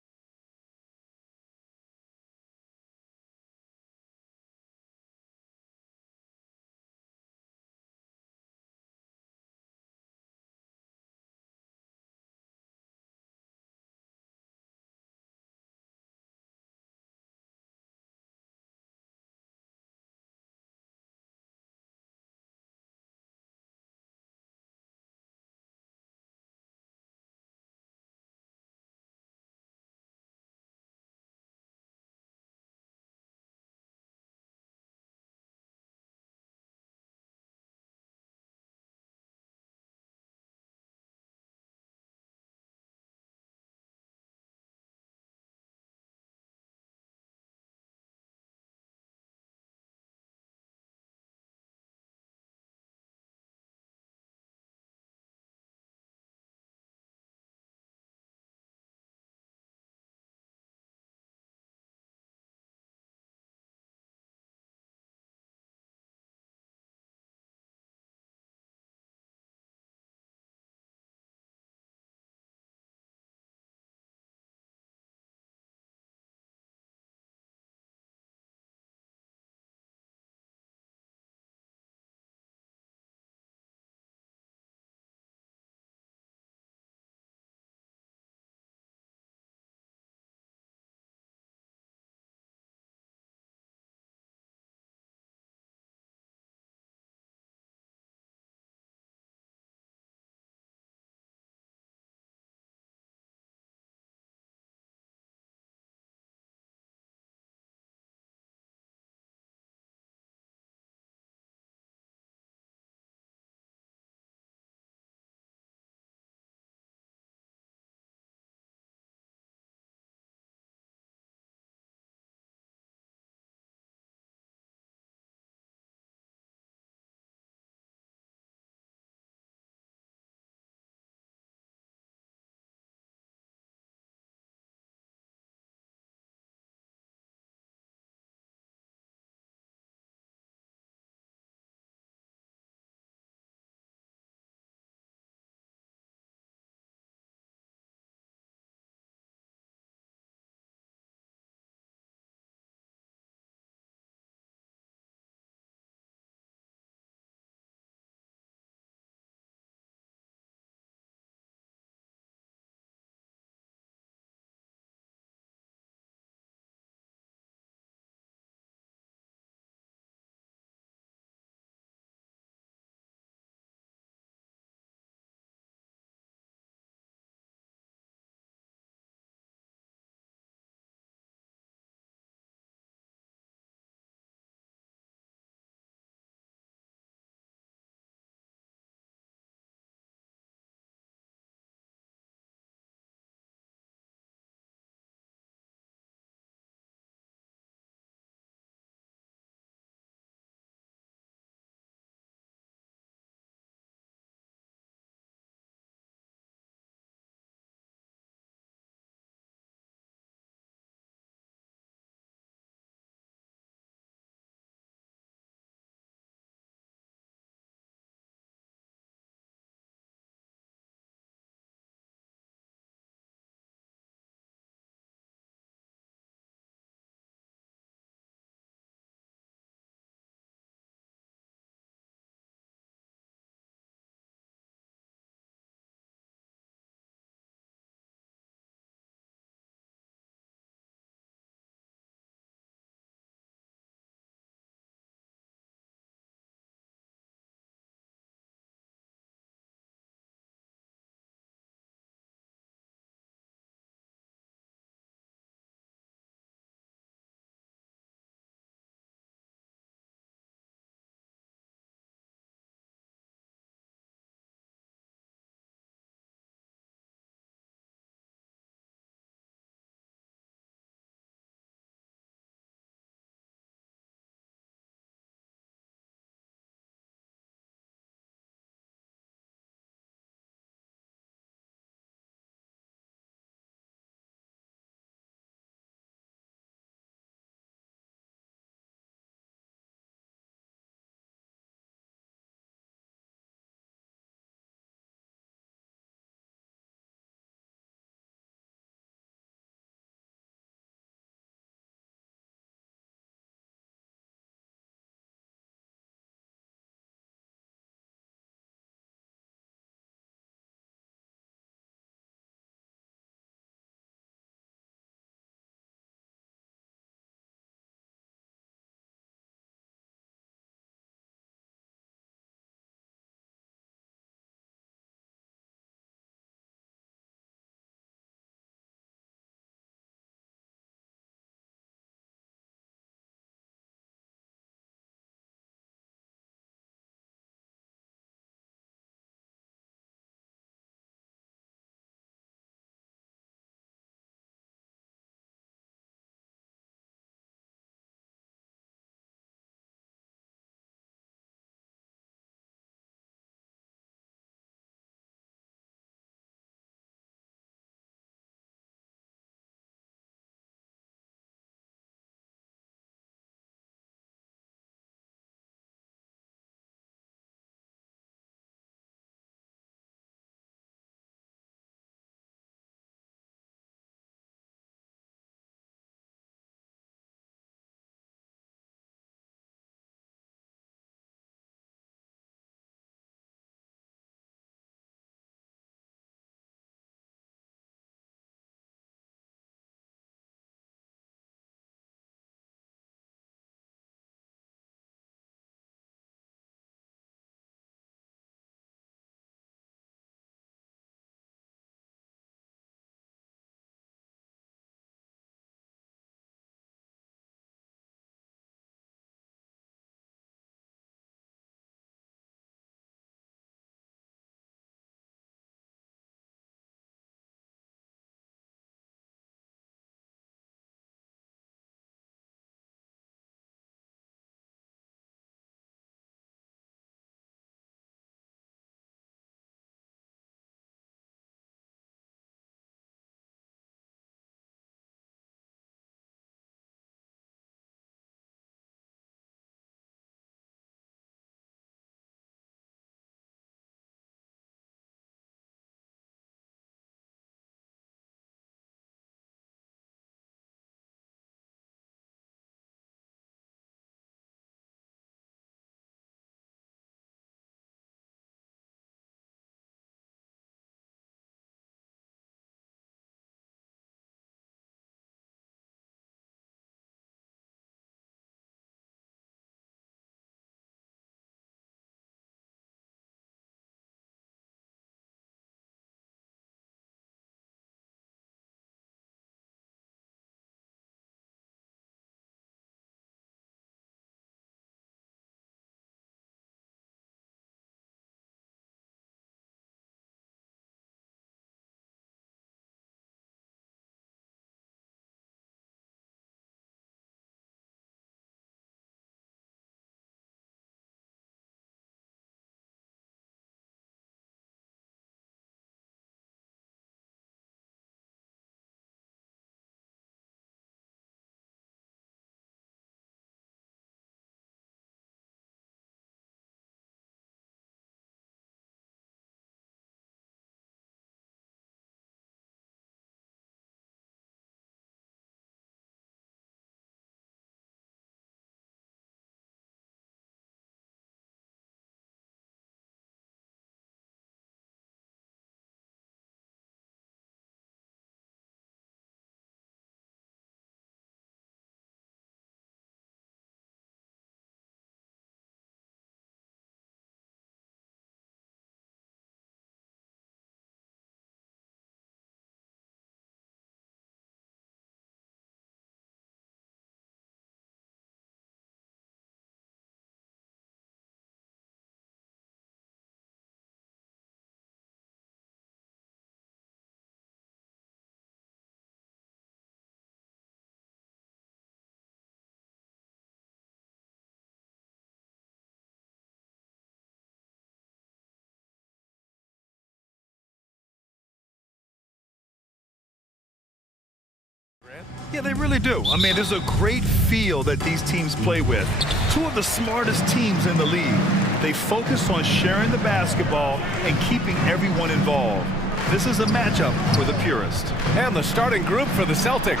Yeah, they really do. I mean, there's a great feel that these teams play with. Two of the smartest teams in the league. They focus on sharing the basketball and keeping everyone involved. This is a matchup for the purist. And the starting group for the Celtics.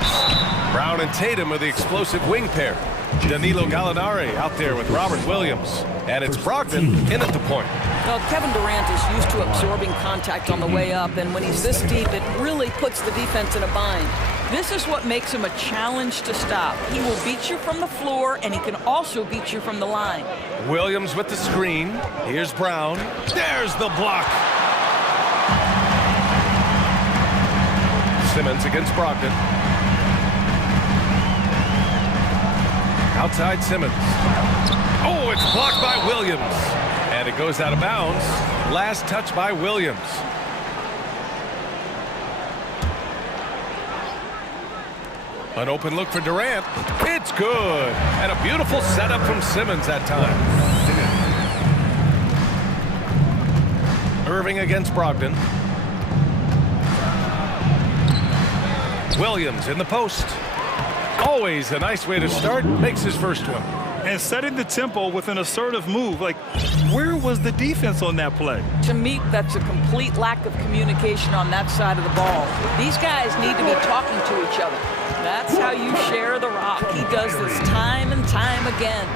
Brown and Tatum are the explosive wing pair. Danilo Gallinari out there with Robert Williams. And it's Brogdon in at the point. Well, Kevin Durant is used to absorbing contact on the way up, and when he's this deep, it really puts the defense in a bind. This is what makes him a challenge to stop. He will beat you from the floor, and he can also beat you from the line. Williams with the screen. Here's Brown. There's the block. Simmons against Brogdon. Outside Simmons. Oh, it's blocked by Williams. And it goes out of bounds. Last touch by Williams. An open look for Durant. It's good. And a beautiful setup from Simmons that time. Irving against Brogdon. Williams in the post. Always a nice way to start. Makes his first one. And setting the tempo with an assertive move. Like, where was the defense on that play? To me, that's a complete lack of communication on that side of the ball. These guys need to be talking to each other. That's how you share the rock. He does this time and time again.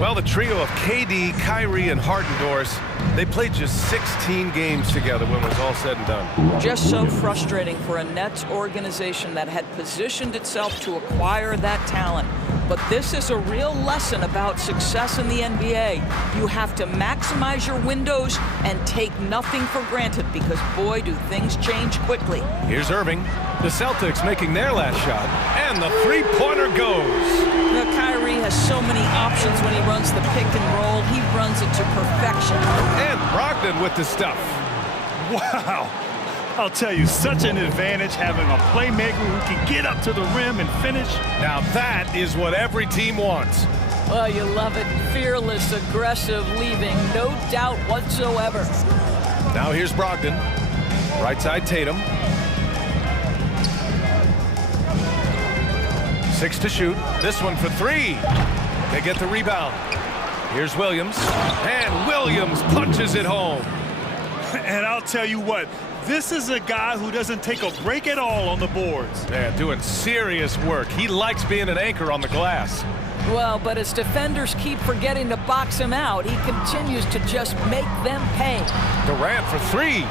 Well, the trio of KD, Kyrie, and Harden-Doors, they played just 16 games together when it was all said and done. Just so frustrating for a Nets organization that had positioned itself to acquire that talent. But this is a real lesson about success in the NBA. You have to maximize your windows and take nothing for granted because, boy, do things change quickly. Here's Irving. The Celtics making their last shot, and the three-pointer goes. Now, Kyrie has so many options when he runs the pick and roll. He runs it to perfection. And Brogdon with the stuff. Wow. I'll tell you, such an advantage having a playmaker who can get up to the rim and finish. Now that is what every team wants. Well, you love it. Fearless, aggressive, leaving no doubt whatsoever. Now here's Brogdon. Right side Tatum. 6 to shoot. This one for 3. They get the rebound. Here's Williams. And Williams punches it home. And I'll tell you what, this is a guy who doesn't take a break at all on the boards. Yeah, doing serious work. He likes being an anchor on the glass. Well, but as defenders keep forgetting to box him out, he continues to just make them pay. Durant for 3.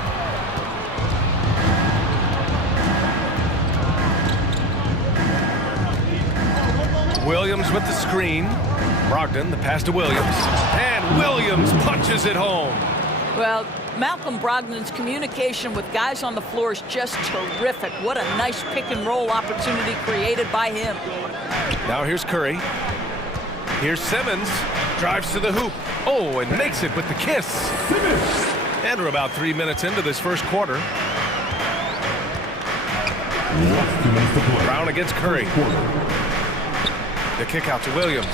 Williams with the screen. Brogdon, the pass to Williams. And Williams punches it home. Well, Malcolm Brogdon's communication with guys on the floor is just terrific. What a nice pick-and-roll opportunity created by him. Now here's Curry. Here's Simmons. Drives to the hoop. Oh, and makes it with the kiss. And we're about 3 minutes into this first quarter. Brown against Curry. The kick out to Williams.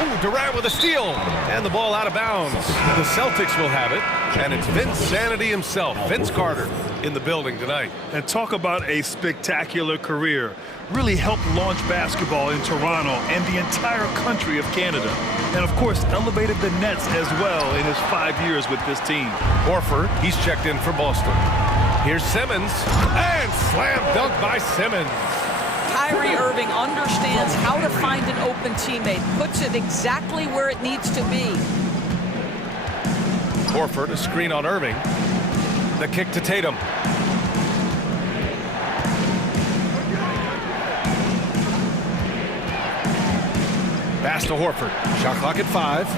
Ooh, Durant with a steal. And the ball out of bounds. The Celtics will have it. And it's Vince Sanity himself, Vince Carter, in the building tonight. And talk about a spectacular career. Really helped launch basketball in Toronto and the entire country of Canada. And of course, elevated the Nets as well in his 5 years with this team. Horford, he's checked in for Boston. Here's Simmons. And slam dunk by Simmons. Kyrie Irving understands how to find an open teammate, puts it exactly where it needs to be. Horford, a screen on Irving. The kick to Tatum. Pass to Horford. Shot clock at 5.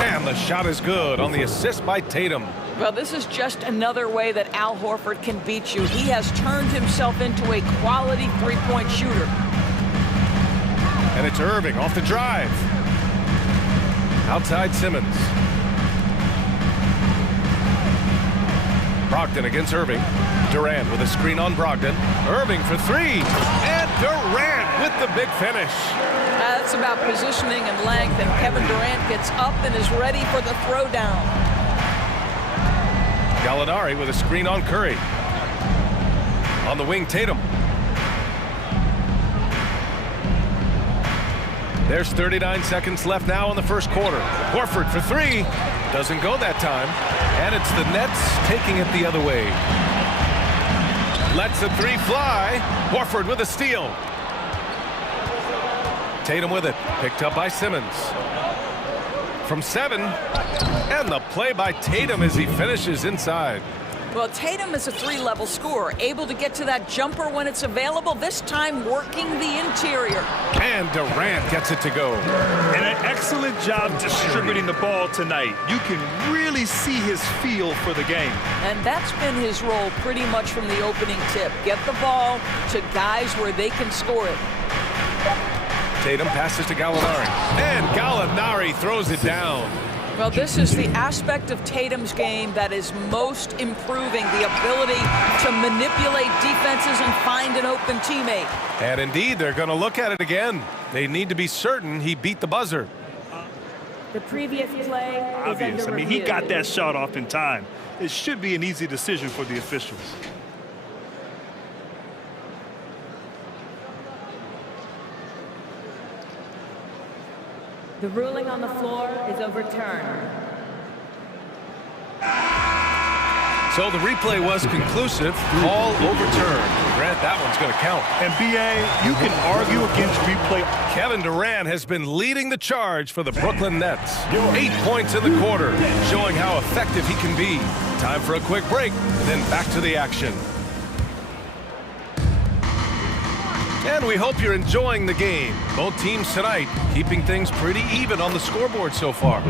And the shot is good on the assist by Tatum. Well, this is just another way that Al Horford can beat you. He has turned himself into a quality three-point shooter. And it's Irving off the drive. Outside Simmons. Brogdon against Irving. Durant with a screen on Brogdon. Irving for 3. And Durant with the big finish. That's about positioning and length, and Kevin Durant gets up and is ready for the throwdown. Gallinari with a screen on Curry. On the wing, Tatum. There's 39 seconds left now in the first quarter. Horford for three. Doesn't go that time. And it's the Nets taking it the other way. Lets the three fly. Horford with a steal. Tatum with it. Picked up by Simmons. From 7. And the play by Tatum as he finishes inside. Well, Tatum is a three-level scorer, able to get to that jumper when it's available, this time working the interior. And Durant gets it to go. And an excellent job distributing the ball tonight. You can really see his feel for the game. And that's been his role pretty much from the opening tip. Get the ball to guys where they can score it. Tatum passes to Gallinari. And Gallinari throws it down. Well, this is the aspect of Tatum's game that is most improving, the ability to manipulate defenses and find an open teammate. And indeed, they're going to look at it again. They need to be certain he beat the buzzer. The previous play is obvious. under I mean, he review. got that shot off in time. It should be an easy decision for the officials. The ruling on the floor is overturned. So the replay was conclusive. Call overturned. Grant, that one's going to count. And BA, you can argue against replay. Kevin Durant has been leading the charge for the Brooklyn Nets. 8 points in the quarter, showing how effective he can be. Time for a quick break, and then back to the action. And we hope you're enjoying the game. Both teams tonight keeping things pretty even on the scoreboard so far.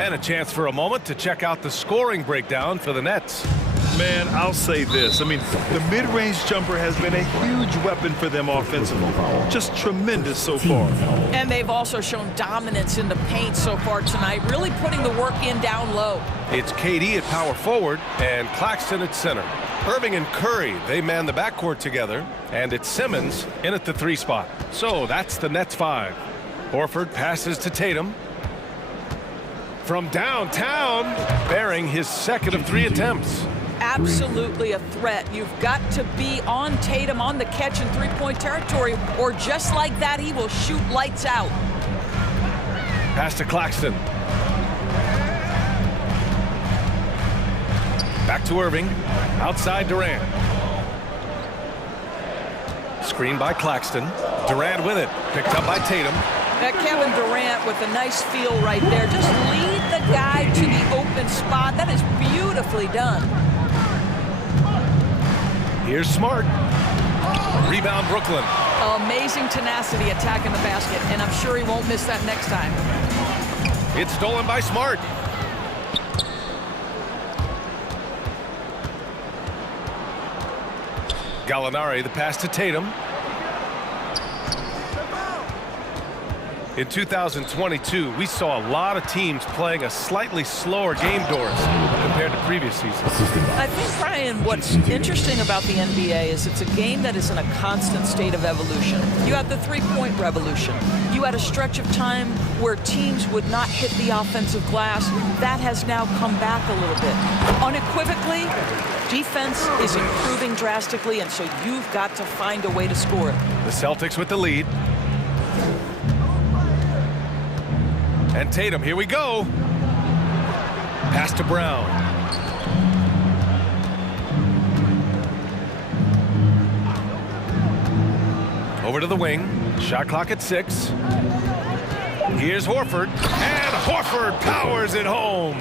And a chance for a moment to check out the scoring breakdown for the Nets. Man, I'll say this. I mean, the mid-range jumper has been a huge weapon for them offensively. Just tremendous so far. And they've also shown dominance in the paint so far tonight, really putting the work in down low. It's KD at power forward and Claxton at center. Irving and Curry, they man the backcourt together, and it's Simmons in at the 3 spot. So that's the Nets 5. Horford passes to Tatum. From downtown, bearing his second of 3 attempts. Absolutely a threat. You've got to be on Tatum on the catch in three-point territory, or just like that, he will shoot lights out. Pass to Claxton. Back to Irving. Outside Durant. Screen by Claxton. Durant with it. Picked up by Tatum. That Kevin Durant with a nice feel right there. Just lead the guy to the open spot. That is beautifully done. Here's Smart. Rebound Brooklyn. Amazing tenacity attacking the basket, and I'm sure he won't miss that next time. It's stolen by Smart. Gallinari, the pass to Tatum. In 2022, we saw a lot of teams playing a slightly slower game, Doris, compared to previous seasons. I think, Brian, what's interesting about the NBA is it's a game that is in a constant state of evolution. You had the three-point revolution. You had a stretch of time where teams would not hit the offensive glass. That has now come back a little bit. Unequivocally, defense is improving drastically, and so you've got to find a way to score it. The Celtics with the lead. And Tatum, here we go. Pass to Brown. Over to the wing. Shot clock at 6. Here's Horford. And Horford powers it home.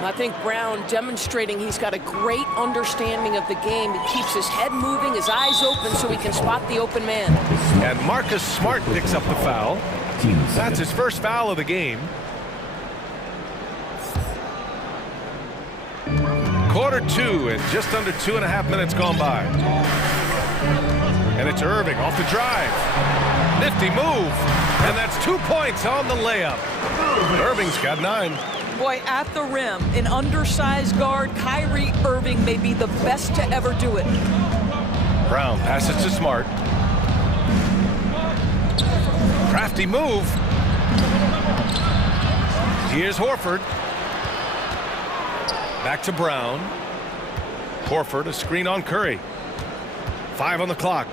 I think Brown demonstrating he's got a great understanding of the game. He keeps his head moving, his eyes open so he can spot the open man. And Marcus Smart picks up the foul. That's his first foul of the game. Quarter 2 and just under 2.5 minutes gone by. And it's Irving off the drive. Nifty move. And that's 2 points on the layup. Irving's got 9. Boy, at the rim, an undersized guard, Kyrie Irving may be the best to ever do it. Brown passes to Smart. Crafty move. Here's Horford. Back to Brown. Horford, a screen on Curry. 5 on the clock.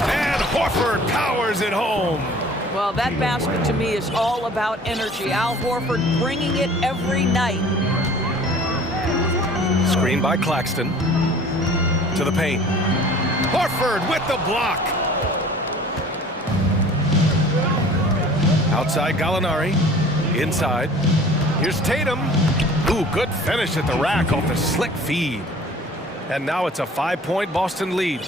And Horford powers it home. Well, that basket to me is all about energy. Al Horford bringing it every night. Screen by Claxton. To the paint. Horford with the block. Outside Gallinari. Inside. Here's Tatum. Ooh, good finish at the rack off the slick feed. And now it's a 5-point Boston lead.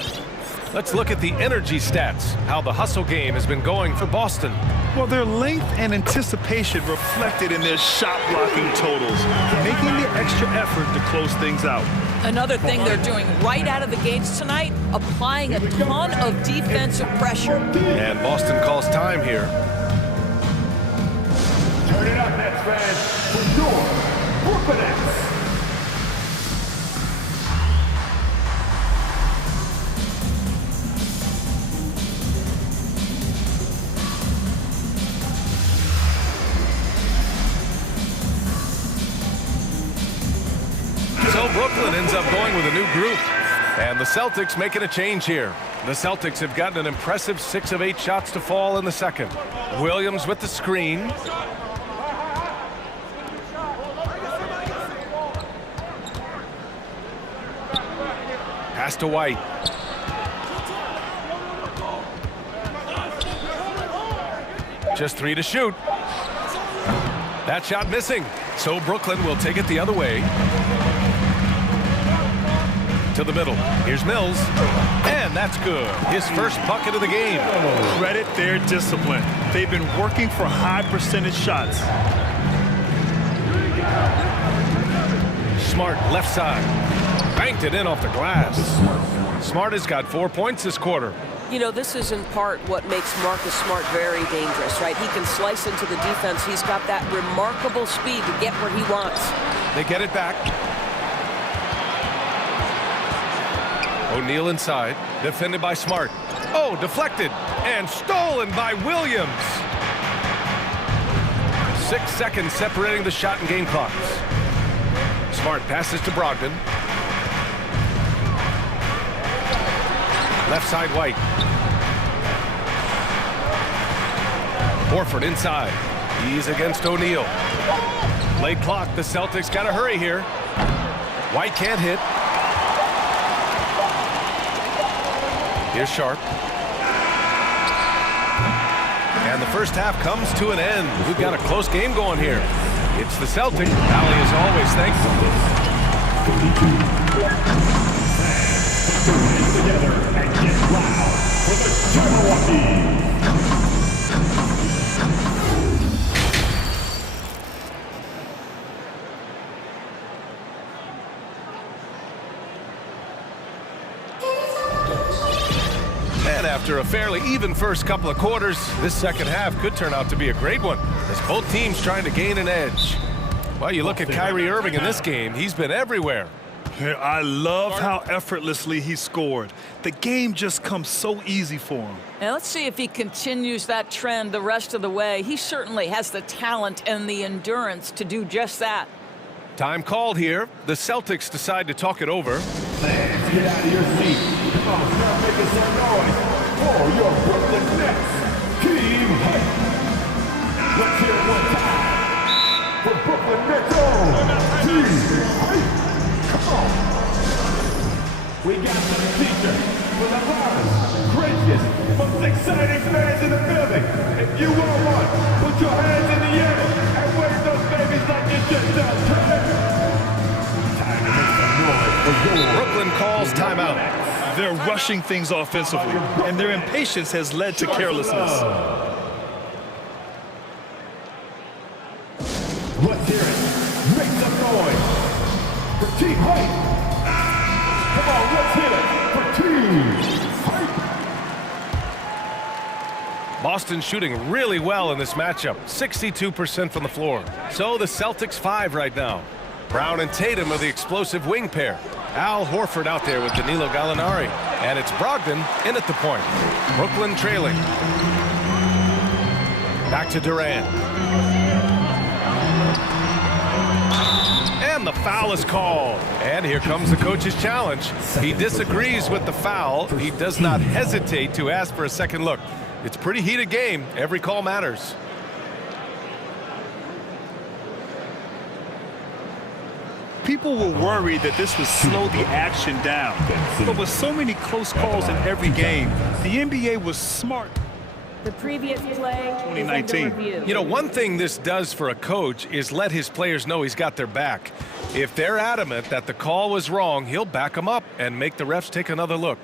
Let's look at the energy stats, how the hustle game has been going for Boston. Well, their length and anticipation reflected in their shot blocking totals, making the extra effort to close things out. Another thing they're doing right out of the gates tonight, applying a ton of defensive pressure. And Boston calls time here. Turn it up, Nets fans, for your Brooklyn Nets. So Brooklyn ends up going with a new group. And the Celtics making a change here. The Celtics have gotten an impressive 6 of 8 shots to fall in the second. Williams with the screen. Pass to White. Just 3 to shoot. That shot missing. So Brooklyn will take it the other way. To the middle. Here's Mills. And that's good. His first bucket of the game. Credit their discipline. They've been working for high percentage shots. Smart left side. Banked it in off the glass. Smart has got 4 points this quarter. You know, this is in part what makes Marcus Smart very dangerous, right? He can slice into the defense. He's got that remarkable speed to get where he wants. They get it back. O'Neal inside, defended by Smart. Oh, deflected and stolen by Williams. 6 seconds separating the shot and game clocks. Smart passes to Brogdon. Left side White. Horford inside. He's against O'Neal. Late clock. The Celtics got to hurry here. White can't hit. Here's Sharp. And the first half comes to an end. We've got a close game going here. It's the Celtics. Valley is always thankful. Together and get loud for the Jabberwocky. And after a fairly even first couple of quarters, this second half could turn out to be a great one, as both teams trying to gain an edge. Well, you look at Kyrie Irving in this game, he's been everywhere. I love how effortlessly he scored. The game just comes so easy for him. Now let's see if he continues that trend the rest of the way. He certainly has the talent and the endurance to do just that. Time called here. The Celtics decide to talk it over. Fans, get out of your seat. Come on, start making some noise for your Brooklyn Nets. Team Hype. Let's hear it one time for Brooklyn Nets own Team Hype. Come on. We got the teacher for the loudest, craziest, most exciting fans in the building. If you want one, put your hands in the air and wave those babies like you just done. Time to make some noise for your Brooklyn calls timeout. They're rushing things offensively, and their impatience has led to carelessness. Let's hear it. Make some noise for Team Hype. Come on, let's hit it for Team Hype. Boston shooting really well in this matchup, 62% from the floor. So the Celtics 5 right now. Brown and Tatum are the explosive wing pair. Al Horford out there with Danilo Gallinari. And it's Brogdon in at the point. Brooklyn trailing. Back to Durant. And the foul is called. And here comes the coach's challenge. He disagrees with the foul. He does not hesitate to ask for a second look. It's a pretty heated game. Every call matters. People were worried that this would slow the action down. But with so many close calls in every game, the NBA was smart. The previous play is under review. You know, one thing this does for a coach is let his players know he's got their back. If they're adamant that the call was wrong, he'll back them up and make the refs take another look.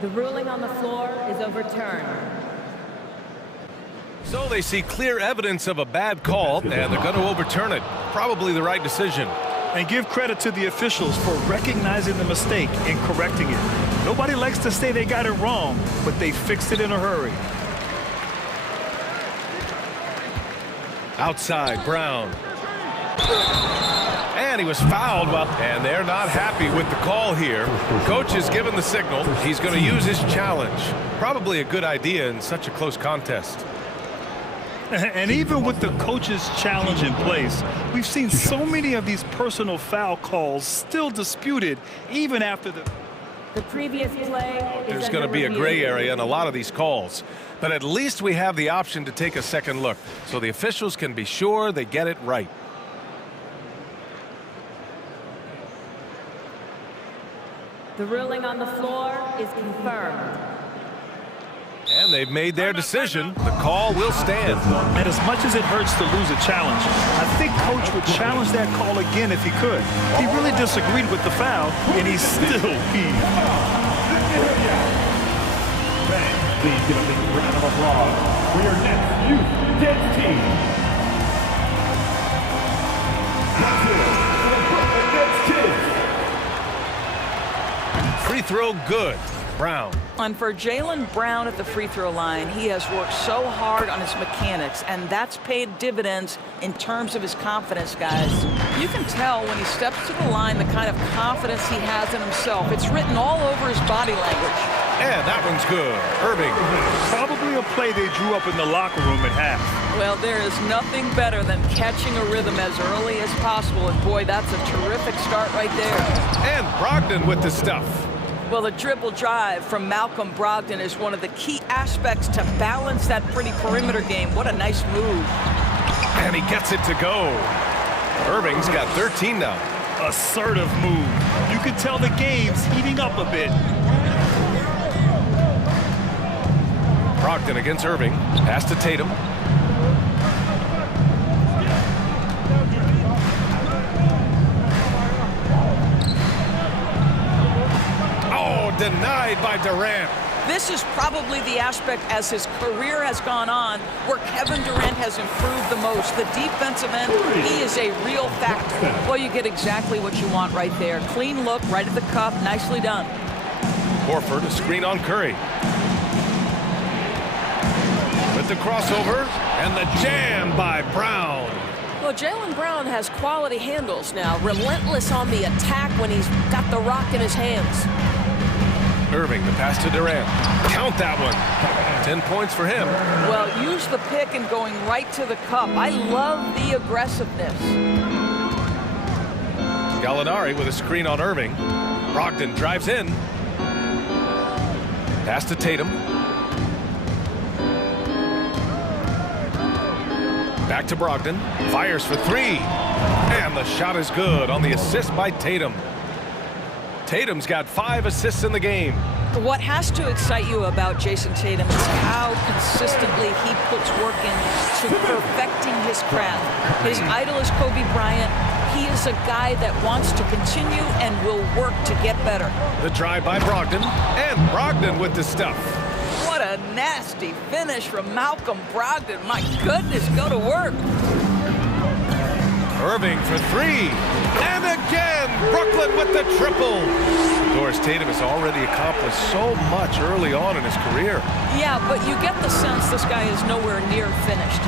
The ruling on the floor is overturned. So they see clear evidence of a bad call, and they're going to overturn it. Probably the right decision. And give credit to the officials for recognizing the mistake and correcting it. Nobody likes to say they got it wrong, but they fixed it in a hurry. Outside, Brown. And he was fouled. Well, and they're not happy with the call here. Coach has given the signal. He's going to use his challenge. Probably a good idea in such a close contest. And even with the coach's challenge in place, we've seen so many of these personal foul calls still disputed even after the previous play. There's going to be a gray area in a lot of these calls, but at least we have the option to take a second look so the officials can be sure they get it right. The ruling on the floor is confirmed. And they've made their decision. The call will stand. And as much as it hurts to lose a challenge, I think Coach would challenge that call again if he could. He really disagreed with the foul, and he's still peeved. Please give a big round of applause for your next youth dance team. Let's hear it for the Brooklyn Nets kids. Free throw good. Brown. And for Jaylen Brown at the free throw line, he has worked so hard on his mechanics, and that's paid dividends in terms of his confidence, guys. You can tell when he steps to the line the kind of confidence he has in himself. It's written all over his body language. And that one's good. Irving. Probably a play they drew up in the locker room at half. Well, there is nothing better than catching a rhythm as early as possible, and boy, that's a terrific start right there. And Brogdon with the stuff. Well, the dribble drive from Malcolm Brogdon is one of the key aspects to balance that pretty perimeter game. What a nice move. And he gets it to go. Irving's got 13 now. Assertive move. You can tell the game's heating up a bit. Brogdon against Irving. Pass to Tatum. Denied by Durant. This is probably the aspect as his career has gone on where Kevin Durant has improved the most. The defensive end, he is a real factor. Well, you get exactly what you want right there. Clean look, right at the cup, nicely done. Horford, a screen on Curry. With the crossover and the jam by Brown. Well, Jaylen Brown has quality handles now. Relentless on the attack when he's got the rock in his hands. Irving, the pass to Durant. Count that one. 10 points for him. Well, use the pick and going right to the cup. I love the aggressiveness. Gallinari with a screen on Irving. Brogdon drives in. Pass to Tatum. Back to Brogdon. Fires for three. And the shot is good on the assist by Tatum. Tatum's got 5 assists in the game. What has to excite you about Jason Tatum is how consistently he puts work into perfecting his craft. His idol is Kobe Bryant. He is a guy that wants to continue and will work to get better. The drive by Brogdon, and Brogdon with the stuff. What a nasty finish from Malcolm Brogdon. My goodness, go to work. Irving for three. And again, Brooklyn with the triple. Doris Tatum has already accomplished so much early on in his career. Yeah, but you get the sense this guy is nowhere near finished.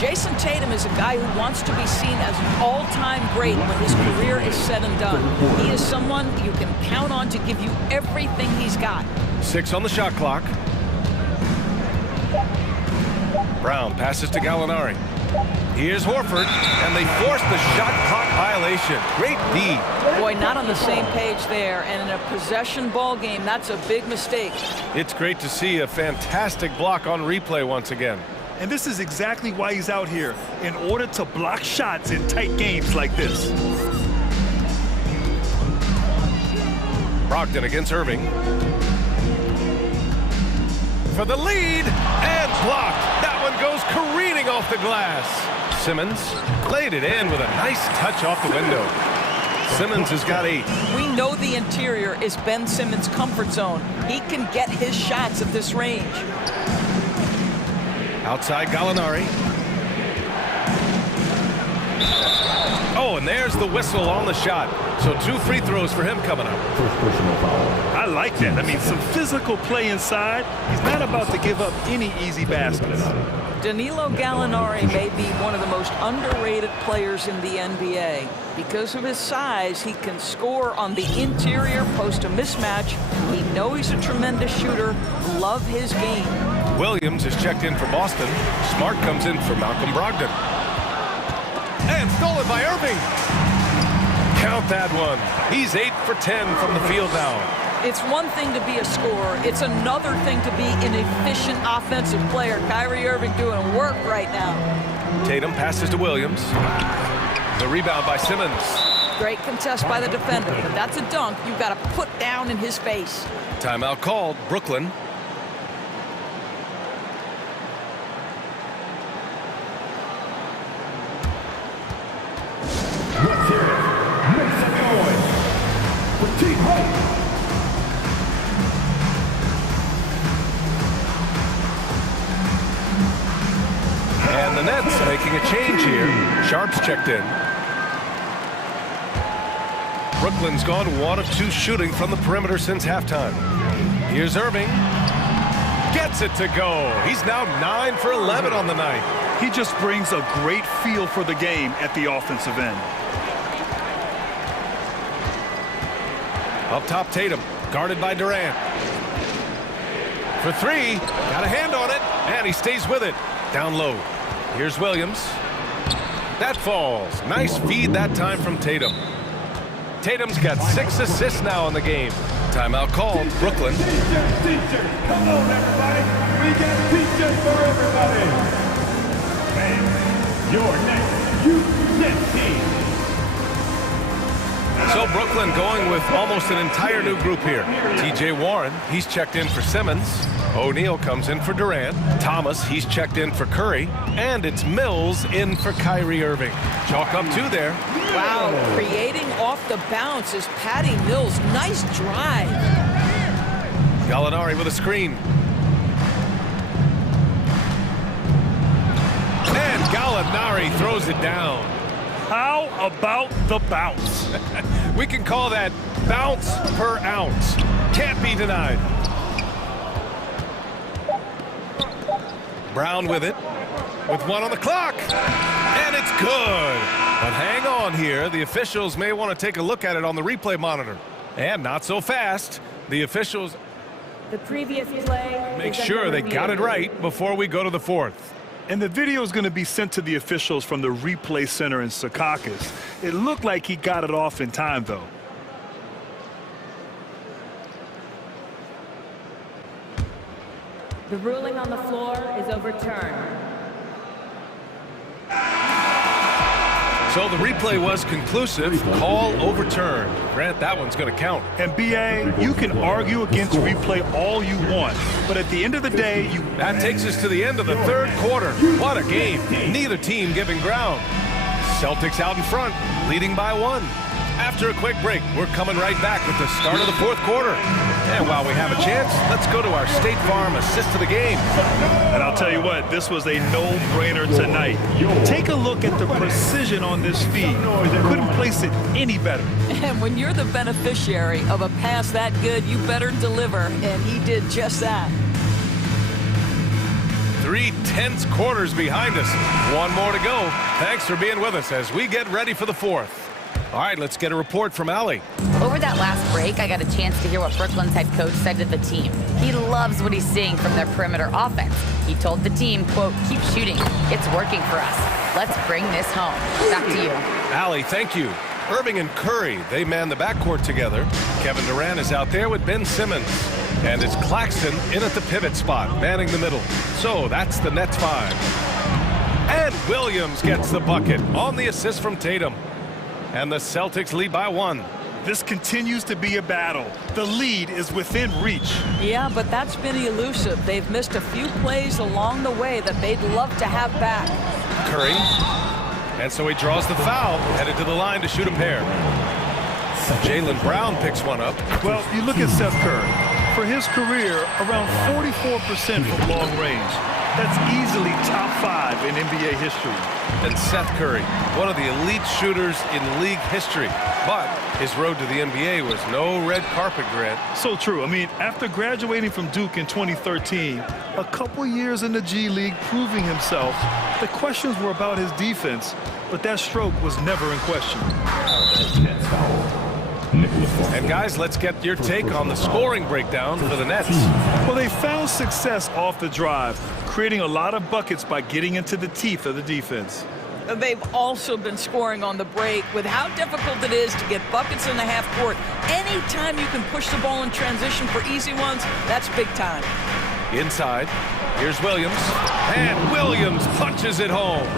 Jason Tatum is a guy who wants to be seen as an all-time great when his career is said and done. He is someone you can count on to give you everything he's got. 6 on the shot clock. Brown passes to Gallinari. Here's Horford, and they force the shot clock violation. Great D. Boy, not on the same page there, and in a possession ball game, that's a big mistake. It's great to see a fantastic block on replay once again. And this is exactly why he's out here, in order to block shots in tight games like this. Brogdon against Irving. For the lead, and blocked. That one goes careening off the glass. Simmons laid it in with a nice touch off the window. Simmons has got 8. We know the interior is Ben Simmons' comfort zone. He can get his shots at this range. Outside Gallinari. Oh, and there's the whistle on the shot. So 2 free throws for him coming up. I like that. I mean, some physical play inside. He's not about to give up any easy baskets. Danilo Gallinari may be one of the most underrated players in the NBA. Because of his size, he can score on the interior, post a mismatch. We know he's a tremendous shooter. Love his game. Williams is checked in for Boston. Smart comes in for Malcolm Brogdon. And stolen by Irving. Count that one. He's 8 for 10 from the field now. It's one thing to be a scorer. It's another thing to be an efficient offensive player. Kyrie Irving doing work right now. Tatum passes to Williams. The rebound by Simmons. Great contest by the defender, but that's a dunk you've got to put down in his face. Timeout called. Brooklyn. Let's hear it. Make some noise for Team Hype. And the Nets making a change here. Sharp's checked in. Brooklyn's gone 1 of 2 shooting from the perimeter since halftime. Here's Irving. Gets it to go. He's now 9 for 11 on the night. He just brings a great feel for the game at the offensive end. Up top, Tatum, guarded by Durant. For 3, got a hand on it, and he stays with it. Down low. Here's Williams. That falls. Nice feed that time from Tatum. Tatum's got 6 assists now in the game. Timeout called. Brooklyn. Teachers, come on, everybody. We got teachers for everybody. And your next youth team. So Brooklyn going with almost an entire new group here. T.J. Warren, he's checked in for Simmons. O'Neal comes in for Durant. Thomas, he's checked in for Curry. And it's Mills in for Kyrie Irving. Chalk up 2 there. Wow, creating off the bounce is Patty Mills. Nice drive. Gallinari with a screen. And Gallinari throws it down. How about the bounce? We can call that bounce per ounce. Can't be denied. Brown with it, with 1 on the clock, and it's good. But hang on here, the officials may want to take a look at it on the replay monitor. And not so fast. The officials The previous play make sure they got it right before we go to the 4th. And the video is going to be sent to the officials from the replay center in Secaucus. It looked like he got it off in time, though. The ruling on the floor is overturned. So the replay was conclusive. Call overturned. Grant, that one's going to count. And BA, you can argue against replay all you want, but at the end of the day, That takes us to the end of the 3rd quarter. What a game. Neither team giving ground. Celtics out in front, leading by 1. After a quick break, we're coming right back with the start of the 4th quarter. And while we have a chance, let's go to our State Farm assist of the game. And I'll tell you what, this was a no-brainer tonight. Take a look at the precision on this feed. Couldn't place it any better. And when you're the beneficiary of a pass that good, you better deliver. And he did just that. 3 tense quarters behind us. 1 more to go. Thanks for being with us as we get ready for the 4th. All right, let's get a report from Allie. Over that last break, I got a chance to hear what Brooklyn's head coach said to the team. He loves what he's seeing from their perimeter offense. He told the team, quote, keep shooting. It's working for us. Let's bring this home. Back to you. Allie, thank you. Irving and Curry, they man the backcourt together. Kevin Durant is out there with Ben Simmons. And it's Claxton in at the pivot spot, manning the middle. So that's the Nets 5. And Williams gets the bucket on the assist from Tatum. And the Celtics lead by 1. This continues to be a battle. The lead is within reach. Yeah, but that's been elusive. They've missed a few plays along the way that they'd love to have back. Curry. And so he draws the foul, headed to the line to shoot a pair. Jaylen Brown picks one up. Well, you look at Seth Curry. For his career, around 44% from long range. That's easily top 5 in NBA history. And Seth Curry, one of the elite shooters in league history. But his road to the NBA was no red carpet, Grant. So true. I mean, after graduating from Duke in 2013, a couple years in the G League proving himself, the questions were about his defense, but that stroke was never in question. And guys, let's get your take on the scoring breakdown for the Nets. Well, they found success off the drive, creating a lot of buckets by getting into the teeth of the defense. They've also been scoring on the break with how difficult it is to get buckets in the half court. Anytime you can push the ball in transition for easy ones, that's big time. Inside, here's Williams. And Williams punches it home.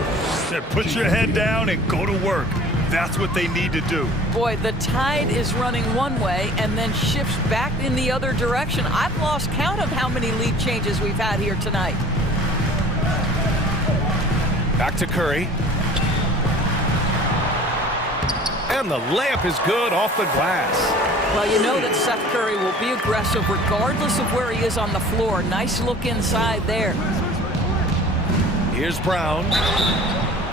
Put your head down and go to work. That's what they need to do. Boy, the tide is running one way and then shifts back in the other direction. I've lost count of how many lead changes we've had here tonight. Back to Curry. And the layup is good off the glass. Well, you know that Seth Curry will be aggressive regardless of where he is on the floor. Nice look inside there. Here's Brown.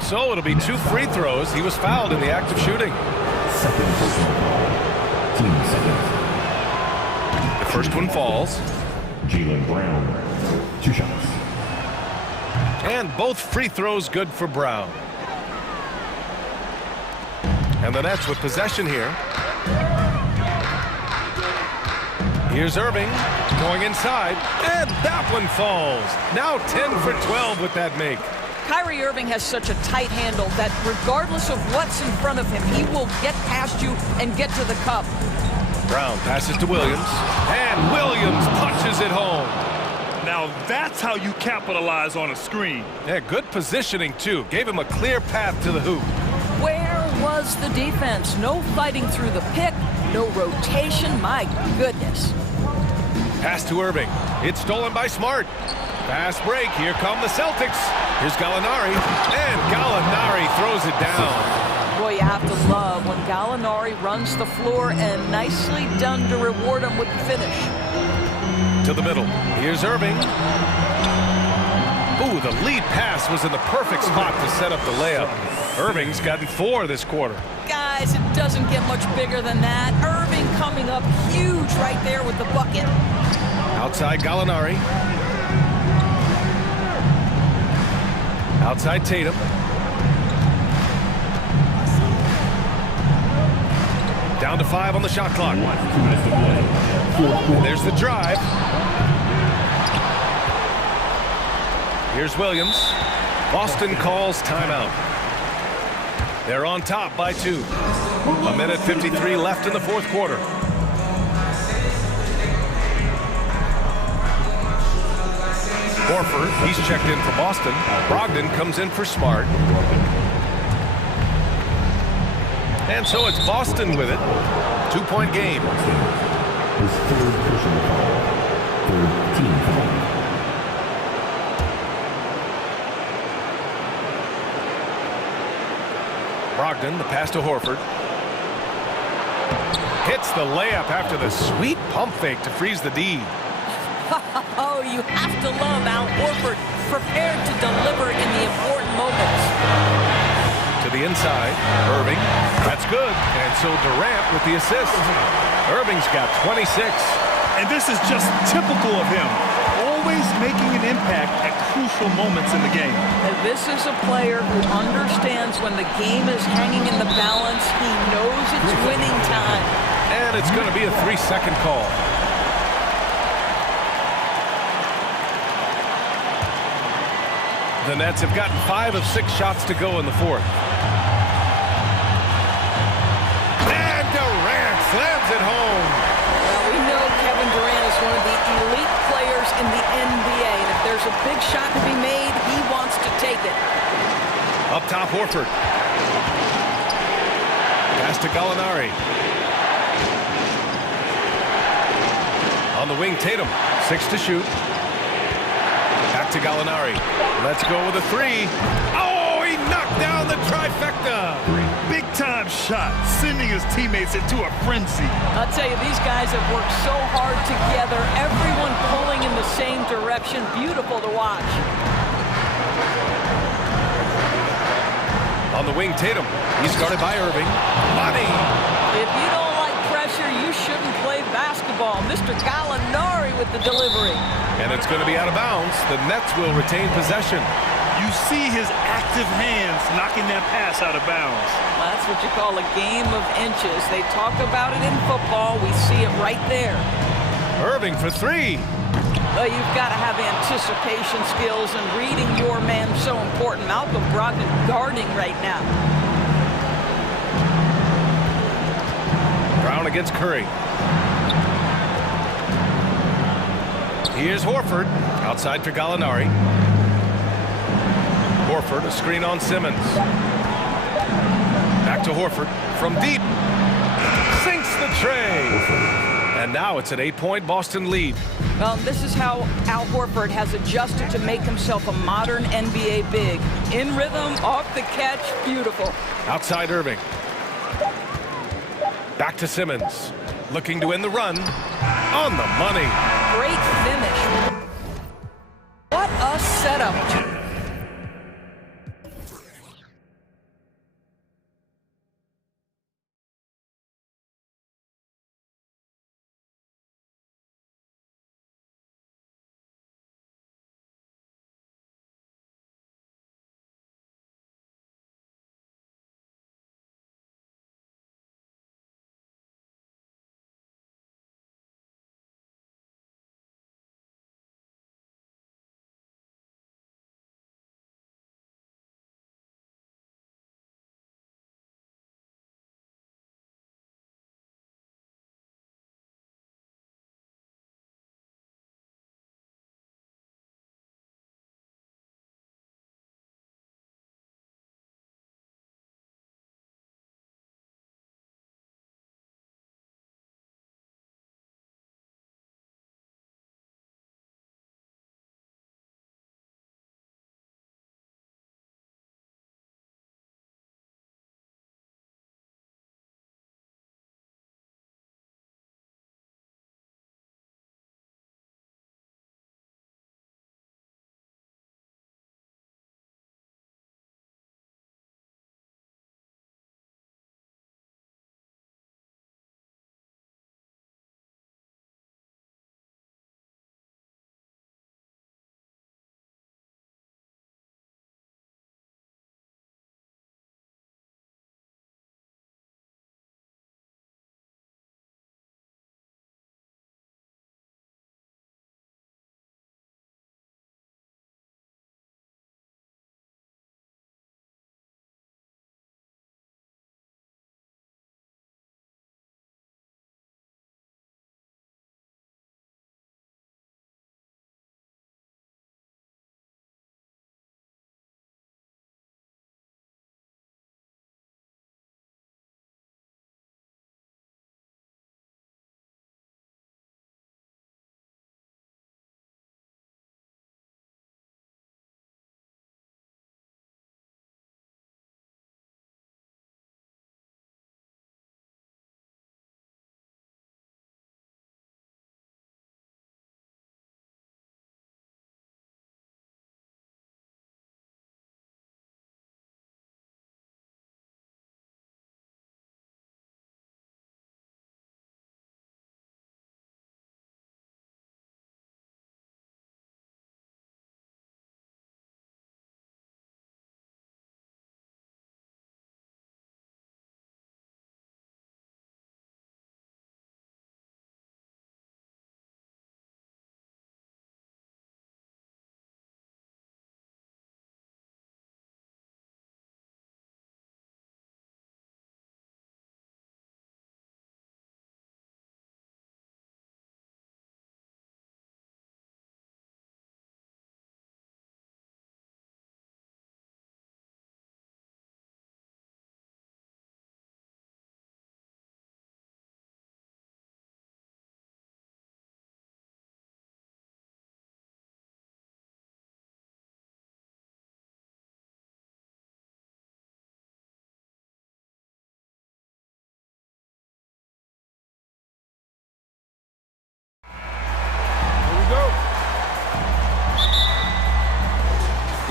So it'll be 2 free throws. He was fouled in the act of shooting. The first one falls. Jaylen Brown, 2 shots. And both free throws good for Brown. And the Nets with possession here. Here's Irving going inside. And that one falls. Now 10 for 12 with that make. Kyrie Irving has such a tight handle that regardless of what's in front of him, he will get past you and get to the cup. Brown passes to Williams. And Williams punches it home. Now that's how you capitalize on a screen. Yeah, good positioning too. Gave him a clear path to the hoop. Where was the defense? No fighting through the pick, no rotation. My goodness. Pass to Irving. It's stolen by Smart. Fast break. Here come the Celtics. Here's Gallinari. And Gallinari throws it down. Boy, you have to love when Gallinari runs the floor, and nicely done to reward him with the finish. To the middle. Here's Irving. Ooh, the lead pass was in the perfect spot to set up the layup. Irving's gotten 4 this quarter. Guys, it doesn't get much bigger than that. Irving coming up huge right there with the bucket. Outside Gallinari. Outside Tatum. Down to 5 on the shot clock. And there's the drive. Here's Williams. Boston calls timeout. They're on top by 2. 1:53 left in the 4th quarter. Horford, he's checked in for Boston. Brogdon comes in for Smart. And so it's Boston with it. 2-point game. His 3rd personal foul. 3rd team foul. Brogdon, the pass to Horford. Hits the layup after the sweet pump fake to freeze the D. Oh, you have to love Al Horford, prepared to deliver in the important moments. To the inside, Irving. That's good. And so Durant with the assist. Irving's got 26. And this is just typical of him. Always making an impact at crucial moments in the game. And this is a player who understands when the game is hanging in the balance. He knows it's winning time. And it's going to be a 3-second call. The Nets have gotten 5 of 6 shots to go in the fourth. And Durant slams it home. Well, we know Kevin Durant is one of the elite players in the NBA. And if there's a big shot to be made, he wants to take it. Up top, Horford. Pass to Gallinari. On the wing, Tatum. 6 to shoot. Back to Gallinari. Let's go with a 3. Oh, he knocked down the trifecta. Big-time shot, sending his teammates into a frenzy. I'll tell you, these guys have worked so hard together. Everyone pulling in the same direction. Beautiful to watch. On the wing, Tatum. He's guarded by Irving. Money. If you don't like pressure, you shouldn't play basketball. Mr. Gallinari with the delivery. And it's going to be out of bounds. The Nets will retain possession. You see his active hands knocking that pass out of bounds. Well, that's what you call a game of inches. They talk about it in football. We see it right there. Irving for 3. Well, you've got to have anticipation skills, and reading your man so important. Malcolm Brogdon guarding right now. Brown against Curry. Here's Horford. Outside for Gallinari. Horford, a screen on Simmons. Back to Horford. From deep. Sinks the tray. And now it's an 8-point Boston lead. Well, this is how Al Horford has adjusted to make himself a modern NBA big. In rhythm, off the catch, beautiful. Outside Irving. Back to Simmons. Looking to end the run. On the money. Great finish. What a setup.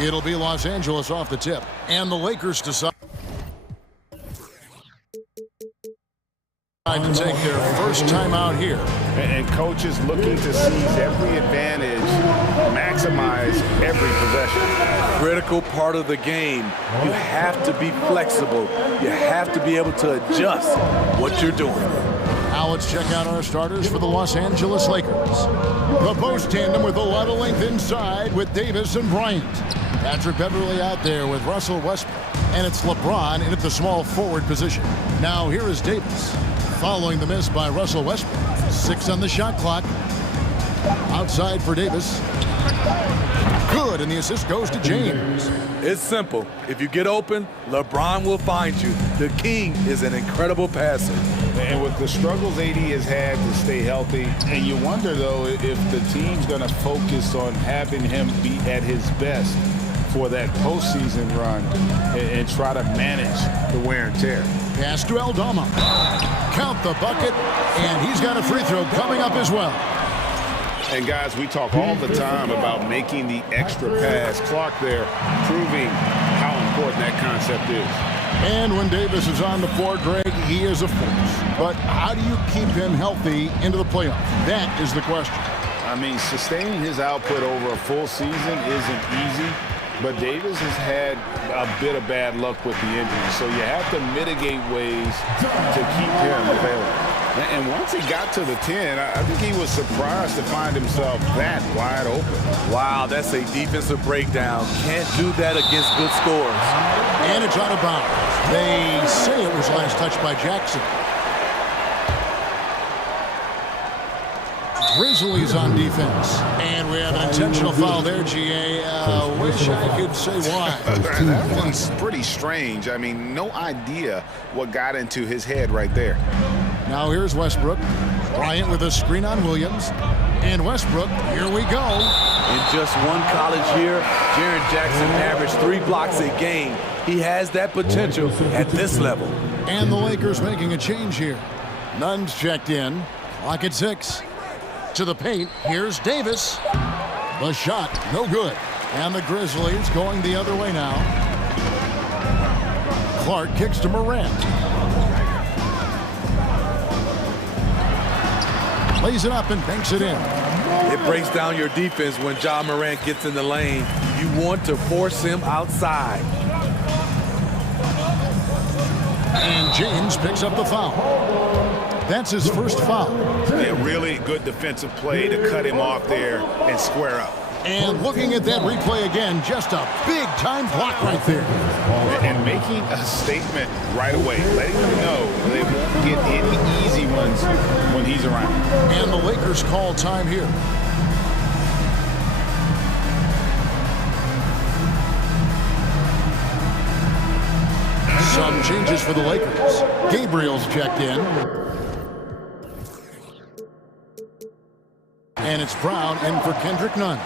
It'll be Los Angeles off the tip, and the Lakers decide to take their first time out here. And coaches looking to seize every advantage, maximize every possession. Critical part of the game. You have to be flexible. You have to be able to adjust what you're doing. Now let's check out our starters for the Los Angeles Lakers. The post tandem with a lot of length inside with Davis and Bryant. Patrick Beverly out there with Russell Westbrook. And it's LeBron in at the small forward position. Now here is Davis. Following the miss by Russell Westbrook. 6 on the shot clock. Outside for Davis. Good, and the assist goes to James. It's simple. If you get open, LeBron will find you. The king is an incredible passer. And with the struggles AD has had to stay healthy, and you wonder, though, if the team's going to focus on having him be at his best for that postseason run and try to manage the wear and tear. Pass to Aldama. Count the bucket, and he's got a free throw coming up as well. And guys, we talk all the time about making the extra pass. Clark there proving how important that concept is. And when Davis is on the floor, Greg, he is a force. But how do you keep him healthy into the playoffs? That is the question. I mean, sustaining his output over a full season isn't easy, but Davis has had a bit of bad luck with the injury, so you have to mitigate ways to keep him available. And once he got to the 10, I think he was surprised to find himself that wide open. Wow, that's a defensive breakdown. Can't do that against good scores. And it's out of bounds. They say it was last touched by Jackson. Grizzlies on defense. And we have an intentional foul there, GA. Wish I could say why. That one's pretty strange. I mean, no idea what got into his head right there. Now here's Westbrook. Bryant with a screen on Williams. And Westbrook, here we go. In just one college year, Jaren Jackson averaged 3 blocks a game. He has that potential at this level. And the Lakers making a change here. Nunn's checked in. Clock at 6. To the paint, here's Davis. The shot, no good. And the Grizzlies going the other way now. Clark kicks to Morant. Lays it up and banks it in. It breaks down your defense when Ja Morant gets in the lane. You want to force him outside. And James picks up the foul. That's his first foul. Yeah, really good defensive play to cut him off there and square up. And looking at that replay again, just a big-time block right there. And making a statement right away, letting them know they won't get any easy ones when he's around. And the Lakers call time here. Some changes for the Lakers. Gabriel's checked in. And it's Brown in for Kendrick Nunn.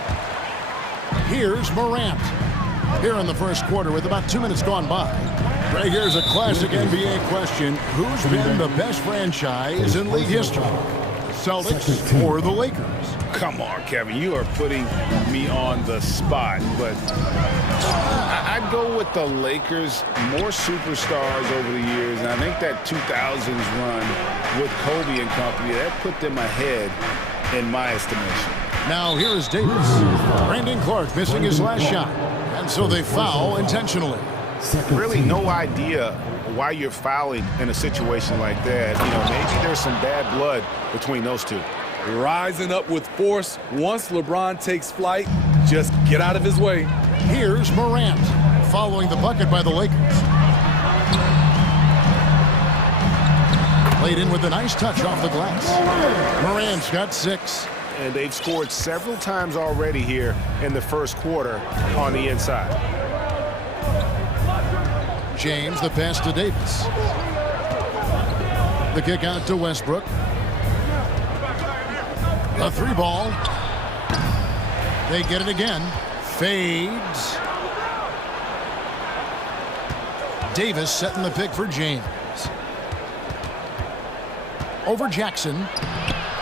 Here's Morant. Here in the first quarter with about 2 minutes gone by. Right here's a classic NBA question. Who's been the best franchise in league history? Celtics or the Lakers? Come on, Kevin, you are putting me on the spot, but I'd go with the Lakers. More superstars over the years, and I think that 2000s run with Kobe and company, that put them ahead in my estimation. Now here is Davis. Brandon Clark missing his last shot, and so they foul intentionally. Really no idea why you're fouling in a situation like that. You know, maybe there's some bad blood between those two. Rising up with force. Once LeBron takes flight, just get out of his way. Here's Morant, following the bucket by the Lakers. Played in with a nice touch off the glass. Morant's got 6. And they've scored several times already here in the first quarter on the inside. James, the pass to Davis. The kick out to Westbrook. A 3-ball. They get it again. Fades. Davis setting the pick for James. Over Jackson.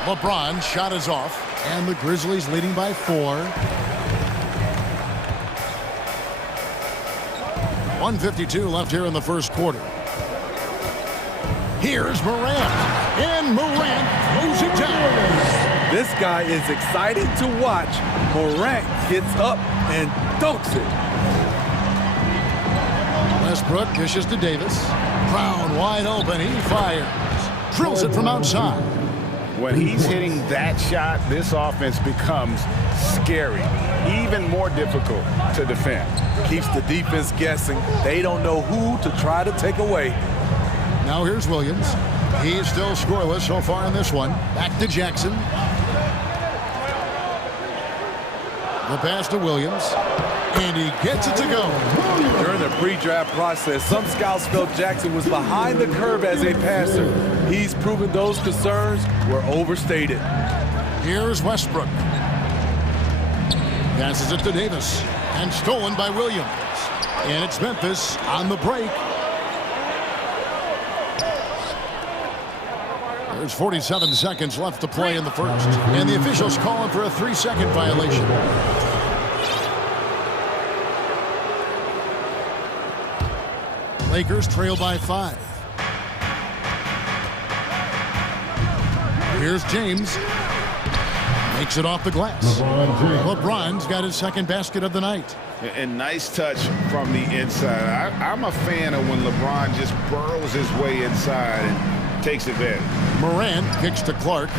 LeBron shot is off. And the Grizzlies leading by 4. 1:52 left here in the first quarter. Here's Morant, and Morant throws it down. This guy is excited to watch. Morant gets up and dunks it. Westbrook dishes to Davis. Brown wide open, he fires. Drills it from outside. When he's hitting that shot, this offense becomes scary, even more difficult to defend. Keeps the defense guessing. They don't know who to try to take away. Now here's Williams. He's still scoreless so far in this one. Back to Jackson. The pass to Williams, and he gets it to go. During the pre-draft process, some scouts felt Jackson was behind the curve as a passer. He's proven those concerns were overstated. Here's Westbrook. Passes it to Davis, and stolen by Williams. And it's Memphis on the break. There's 47 seconds left to play in the first, and the officials calling for a 3-second violation. Lakers trail by 5. Here's James. Makes it off the glass. LeBron's got his second basket of the night. And nice touch from the inside. I'm a fan of when LeBron just burrows his way inside and takes advantage. Morant kicks to Clark.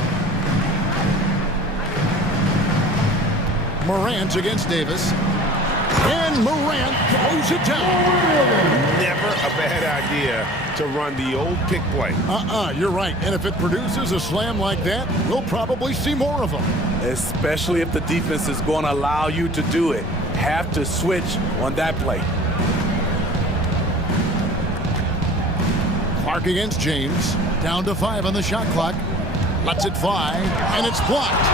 Morant against Davis. And Morant throws it down. Never a bad idea to run the old pick play. You're right. And if it produces a slam like that, we'll probably see more of them. Especially if the defense is going to allow you to do it. Have to switch on that play. Clark against James. Down to 5 on the shot clock. Lets it fly, and it's blocked.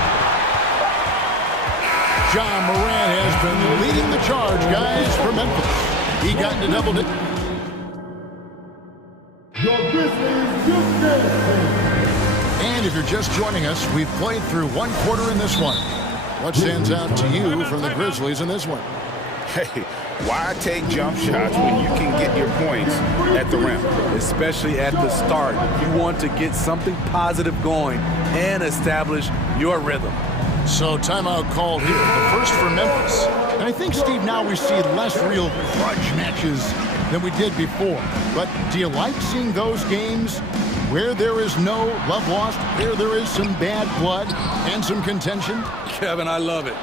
John Morant has been leading the charge, guys, for Memphis. He got into double digits. And if you're just joining us, we've played through one quarter in this one. What stands out to you from the Grizzlies in this one? Hey, why take jump shots when you can get your points at the rim? Especially at the start. You want to get something positive going and establish your rhythm. So timeout called here, the first for Memphis. And I think, Steve, now we see less real grudge matches than we did before. But do you like seeing those games where there is no love lost, where there is some bad blood and some contention? Kevin, I love it.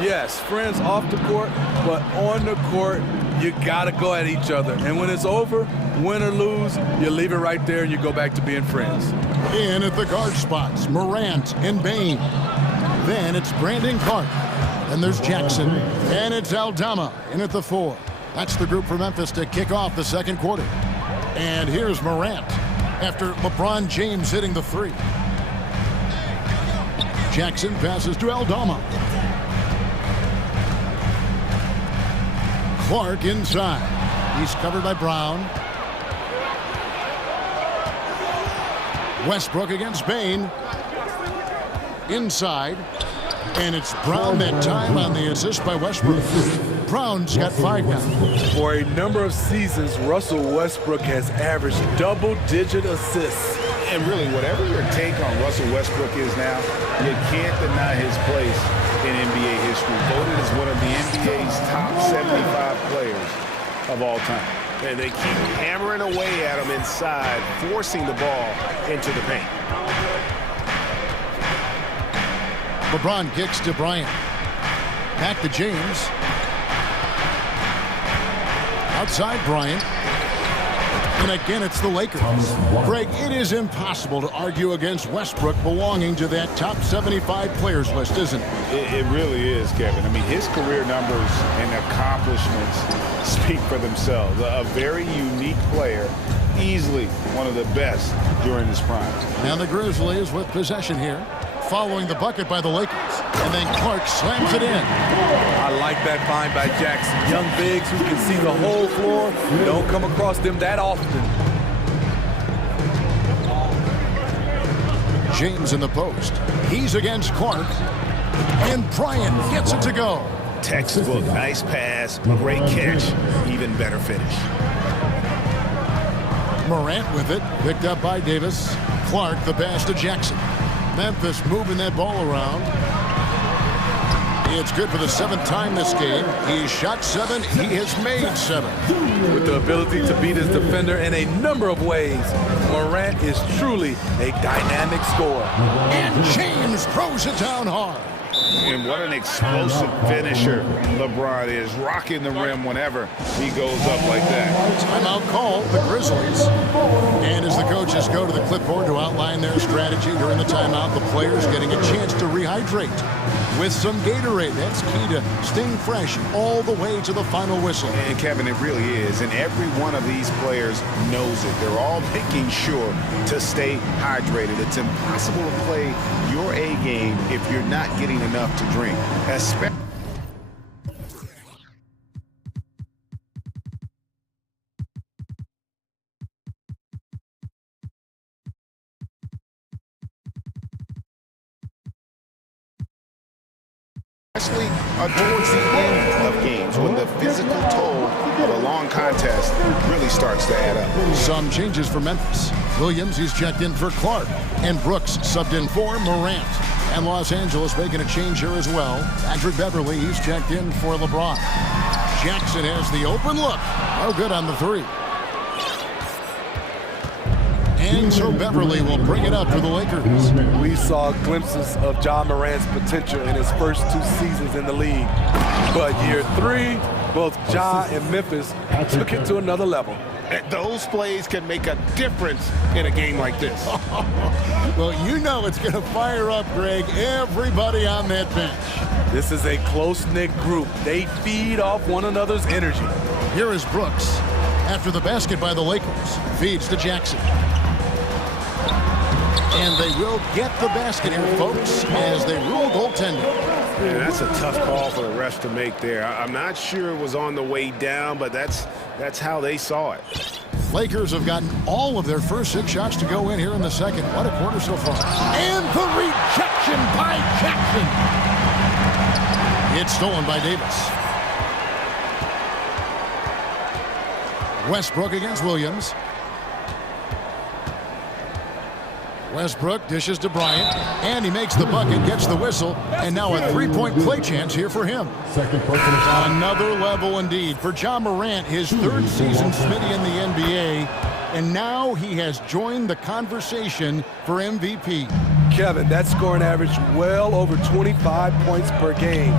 Yes, friends off the court, but on the court, you got to go at each other. And when it's over, win or lose, you leave it right there and you go back to being friends. In at the guard spots, Morant and Bain. Then it's Brandon Clark. And there's Jackson. And it's Aldama in at the 4. That's the group for Memphis to kick off the second quarter. And here's Morant after LeBron James hitting the 3. Jackson passes to Aldama. Clark inside. He's covered by Brown. Westbrook against Bain. Inside. And it's Brown that time on the assist by Westbrook. Brown's got 5 now. For a number of seasons, Russell Westbrook has averaged double-digit assists. And really, whatever your take on Russell Westbrook is now, you can't deny his place in NBA history. Voted as one of the NBA's top 75 players of all time. And they keep hammering away at him inside, forcing the ball into the paint. LeBron kicks to Bryant. Back to James. Outside Bryant. And again, it's the Lakers. Greg, it is impossible to argue against Westbrook belonging to that top 75 players list, isn't it? It really is, Kevin. I mean, his career numbers and accomplishments speak for themselves. A very unique player, easily one of the best during his prime. And the Grizzlies with possession here, following the bucket by the Lakers. And then Clark slams it in. I like that find by Jackson. Young bigs who can see the whole floor. Don't come across them that often. James in the post. He's against Clark. And Bryant gets it to go. Textbook, nice pass, great catch, even better finish. Morant with it, picked up by Davis. Clark, the pass to Jackson. Memphis moving that ball around. It's good for the 7th time this game. He shot 7, he has made 7. With the ability to beat his defender in a number of ways, Morant is truly a dynamic scorer. And James throws it down hard. And what an explosive finisher LeBron is, rocking the rim whenever he goes up like that. Timeout call, the Grizzlies. And as the coaches go to the clipboard to outline their strategy during the timeout, the players getting a chance to rehydrate with some Gatorade. That's key to staying fresh all the way to the final whistle. And Kevin, it really is. And every one of these players knows it. They're all making sure to stay hydrated. It's impossible to play your A game if you're not getting enough to drink, especially towards the end of games when the physical toll of a long contest really starts to add up. Some changes for Memphis. Williams, he's checked in for Clark, and Brooks subbed in for Morant. And Los Angeles making a change here as well. Patrick Beverly, he's checked in for LeBron. Jackson has the open look. No good on the 3. And so Beverly will bring it up for the Lakers. We saw glimpses of Ja Morant's potential in his first 2 seasons in the league. But year 3, both Ja and Memphis took it to another level. Those plays can make a difference in a game like this. Well, you know it's going to fire up, Greg, everybody on that bench. This is a close-knit group. They feed off one another's energy. Here is Brooks. After the basket by the Lakers, feeds to Jackson. And they will get the basket here, folks, as they rule goaltending. Man, that's a tough call for the refs to make there. I'm not sure it was on the way down, but that's how they saw it. Lakers have gotten all of their first 6 shots to go in here in the second. What a quarter so far. And the rejection by Jackson. It's stolen by Davis. Westbrook against Williams. Westbrook dishes to Bryant, and he makes the bucket, gets the whistle, and now a 3-point play chance here for him. Another level indeed for Ja Morant, his 3rd season Smitty in the NBA, and now he has joined the conversation for MVP. Kevin, that scoring average well over 25 points per game.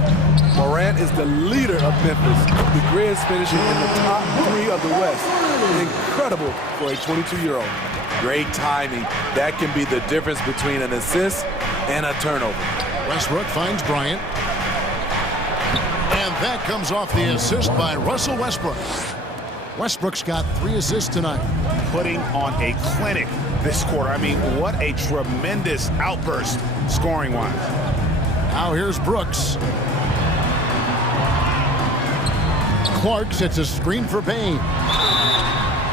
Morant is the leader of Memphis. The Grizz finishing in the top 3 of the West. Incredible for a 22-year-old. Great timing. That can be the difference between an assist and a turnover. Westbrook finds Bryant. And that comes off the assist by Russell Westbrook. Westbrook's got 3 assists tonight. Putting on a clinic this quarter. I mean, what a tremendous outburst scoring-wise. Now here's Brooks. Clark sets a screen for Payne.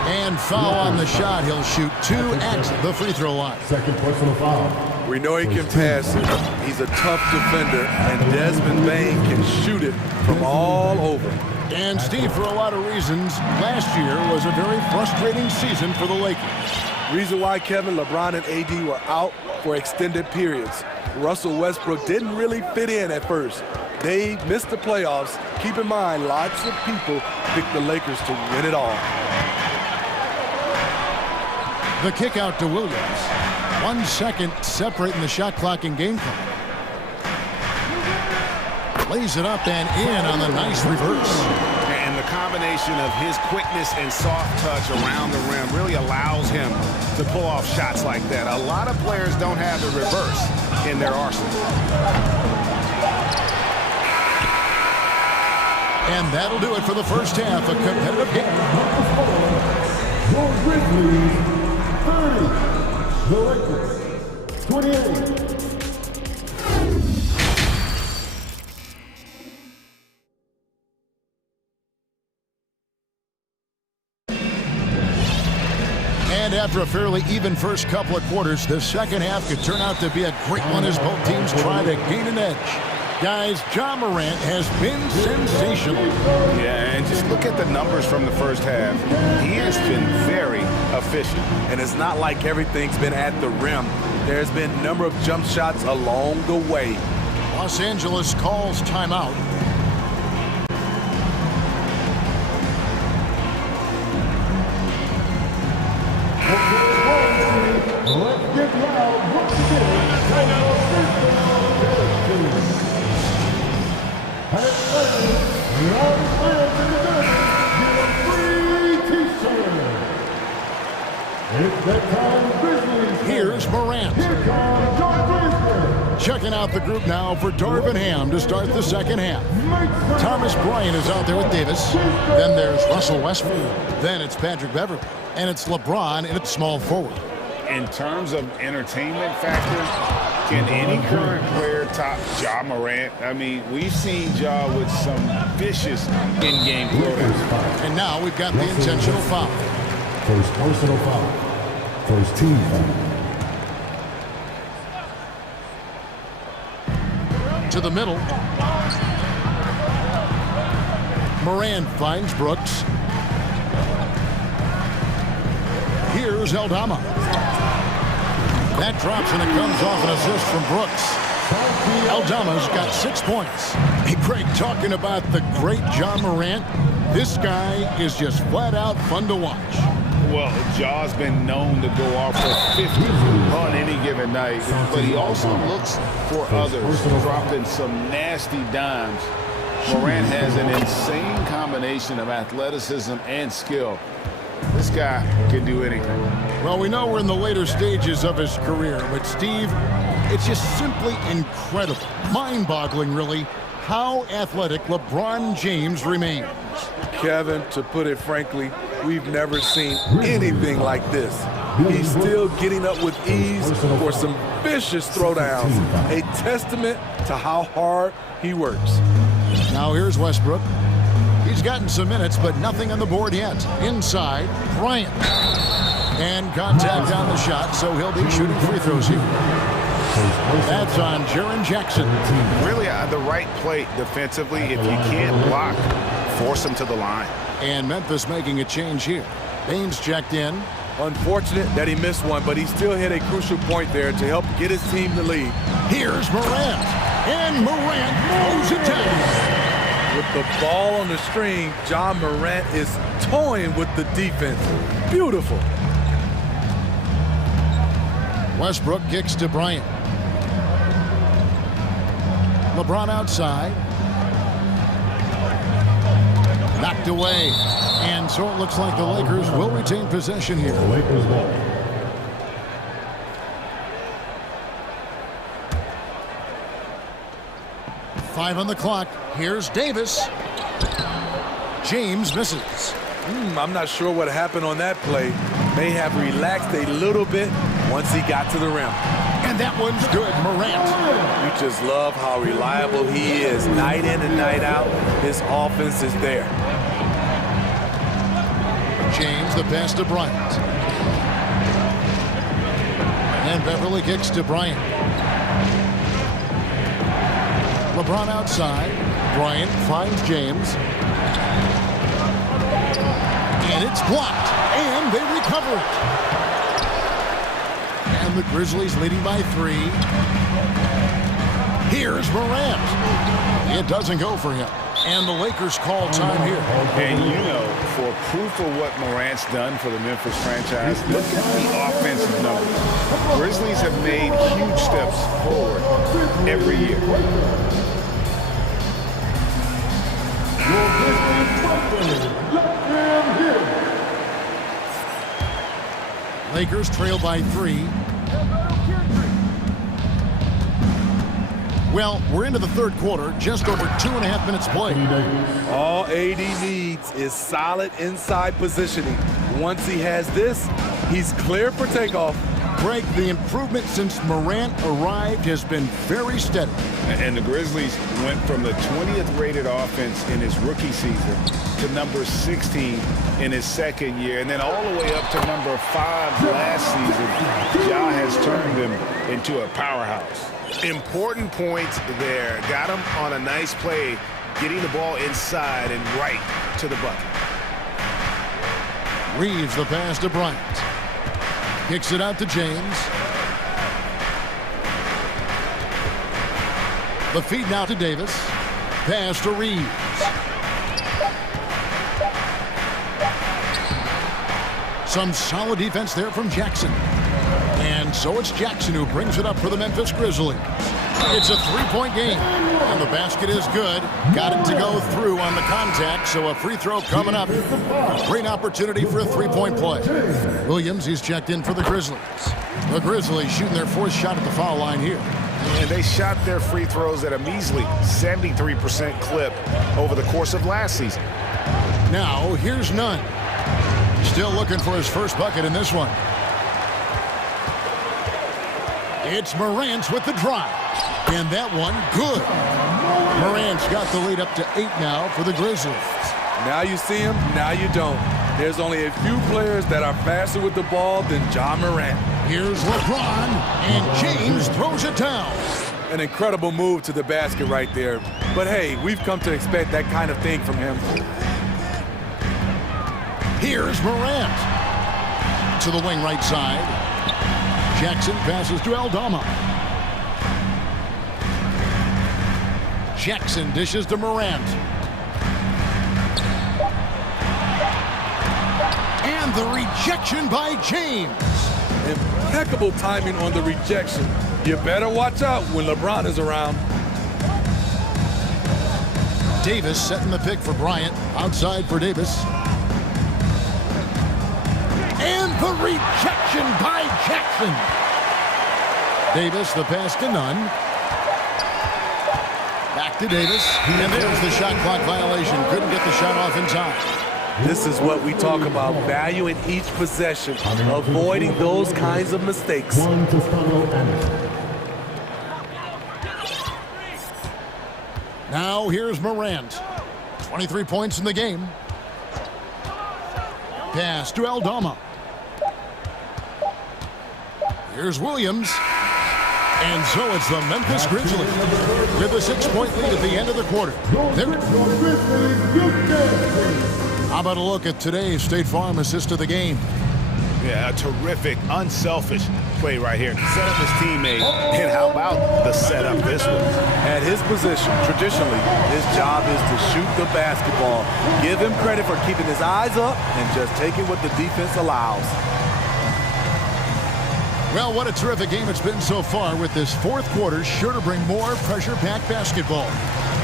And foul on the shot. He'll shoot 2 at the free throw line. Second personal foul. We know he can pass it. He's a tough defender, and Desmond Bain can shoot it from all over. And Steve, for a lot of reasons, last year was a very frustrating season for the Lakers. Reason why, Kevin, LeBron and AD were out for extended periods. Russell Westbrook didn't really fit in at first. They missed the playoffs. Keep in mind, lots of people picked the Lakers to win it all. The kick out to Williams. 1 second separating the shot clock and game clock. Lays it up and in on the nice reverse. And the combination of his quickness and soft touch around the rim really allows him to pull off shots like that. A lot of players don't have the reverse in their arsenal. And that'll do it for the first half. A competitive game. Your Grizzlies, 30. The Lakers, 28. And after a fairly even first couple of quarters, the second half could turn out to be a great one as both teams try to gain an edge. Guys, Ja Morant has been sensational. Yeah, and just look at the numbers from the first half. He has been very efficient. And it's not like everything's been at the rim. There's been a number of jump shots along the way. Los Angeles calls timeout. Let's get loud once again. Here's Morant. Checking out the group now for Darvin Ham to start the second half. Thomas Bryant is out there with Davis. Then there's Russell Westbrook. Then it's Patrick Beverley. And it's LeBron in its small forward. In terms of entertainment factor, can any current player top Ja Morant? I mean, we've seen Ja with some vicious in-game throwdowns. And now we've got the intentional foul. First personal foul. First team foul. To the middle. Morant finds Brooks. Here's Aldama. That drops and it comes off an assist from Brooks. Aldama's got 6 points. Hey, Greg, talking about the great Ja Morant, this guy is just flat out fun to watch. Well, Ja's been known to go off for 50 on any given night, but he also looks for others, dropping some nasty dimes. Morant has an insane combination of athleticism and skill. This guy can do anything. Well, we know we're in the later stages of his career, but Steve, it's just simply incredible, mind-boggling, really, how athletic LeBron James remains. Kevin, to put it frankly, we've never seen anything like this. He's still getting up with ease for some vicious throwdowns, a testament to how hard he works. Now here's Westbrook. He's gotten some minutes, but nothing on the board yet. Inside, Bryant. And contact on the shot, so he'll be shooting free throws here. That's on Jaren Jackson. Really the right play defensively. If you can't block, force him to the line. And Memphis making a change here. Baines checked in. Unfortunate that he missed one, but he still hit a crucial point there to help get his team the lead. Here's Morant. And Morant throws it down. With the ball on the string, Ja Morant is toying with the defense. Beautiful. Westbrook kicks to Bryant. LeBron outside. Knocked away. And so it looks like the Lakers will retain possession here. Lakers ball. Five on the clock. Here's Davis. James misses. I'm not sure what happened on that play. May have relaxed a little bit once he got to the rim. And that one's good. Morant. You just love how reliable he is. Night in and night out, his offense is there. James, the pass to Bryant. And Beverly kicks to Bryant. LeBron outside. Bryant finds James. And it's blocked. And they recover it. And the Grizzlies leading by 3. Here's Morant. It doesn't go for him. And the Lakers call time here. And you know, for proof of what Morant's done for the Memphis franchise, look at the offensive numbers. Grizzlies have made huge steps forward every year. Lakers trail by 3. Well, we're into the third quarter, just over 2.5 minutes played. All AD needs is solid inside positioning. Once he has this, he's clear for takeoff. Greg, the improvement since Morant arrived has been very steady. And the Grizzlies went from the 20th rated offense in his rookie season to number 16 in his second year, and then all the way up to number 5 last season. Ja has turned them into a powerhouse. Important points there. Got him on a nice play, getting the ball inside and right to the bucket. Reeves the pass to Bryant. Kicks it out to James. The feed now to Davis. Pass to Reeves. Some solid defense there from Jackson. And so it's Jackson who brings it up for the Memphis Grizzlies. It's a three-point game, and the basket is good. Got it to go through on the contact, so a free throw coming up. A great opportunity for a three-point play. Williams, he's checked in for the Grizzlies. The Grizzlies shooting their fourth shot at the foul line here. And they shot their free throws at a measly 73% clip over the course of last season. Now, here's Nunn. Still looking for his first bucket in this one. It's Morant with the drive. And that one, good. Morant's got the lead up to 8 now for the Grizzlies. Now you see him, now you don't. There's only a few players that are faster with the ball than John Morant. Here's LeBron, and James throws it down. An incredible move to the basket right there. But hey, we've come to expect that kind of thing from him. Here's Morant. To the wing right side. Jackson passes to Aldama. Jackson dishes to Morant. And the rejection by James. Impeccable timing on the rejection. You better watch out when LeBron is around. Davis setting the pick for Bryant. Outside for Davis. And the rejection by Jackson. Davis, the pass to Nunn. Back to Davis. And there's the shot clock violation. Couldn't get the shot off in time. This is what we talk about, valuing each possession, avoiding those kinds of mistakes. Now here's Morant. 23 points in the game. Pass to Aldama. Here's Williams. And so it's the Memphis Grizzlies with a 6-point lead at the end of the quarter. How about a look at today's State Farm assist of the game? Yeah, a terrific, unselfish play right here. Set up his teammate. And how about the setup this one? At his position, traditionally, his job is to shoot the basketball. Give him credit for keeping his eyes up and just taking what the defense allows. Well, what a terrific game it's been so far, with this fourth quarter sure to bring more pressure-packed basketball.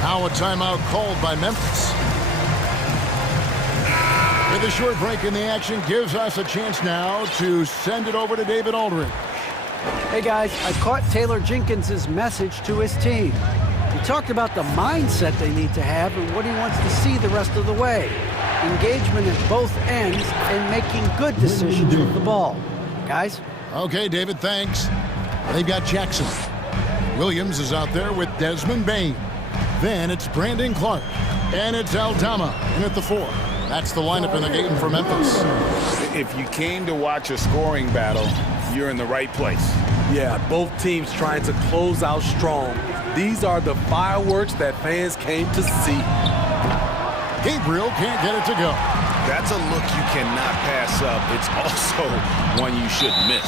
Now a timeout called by Memphis. With a short break in the action gives us a chance now to send it over to David Aldridge. Hey guys, I caught Taylor Jenkins' message to his team. He talked about the mindset they need to have and what he wants to see the rest of the way. Engagement at both ends and making good decisions with the ball. Guys? Okay, David, thanks. They've got Jackson. Williams is out there with Desmond Bain. Then it's Brandon Clark. And it's Aldama in at the 4. That's the lineup in the game for Memphis. If you came to watch a scoring battle, you're in the right place. Yeah, both teams trying to close out strong. These are the fireworks that fans came to see. Gabriel can't get it to go. That's a look you cannot pass up. It's also one you should miss.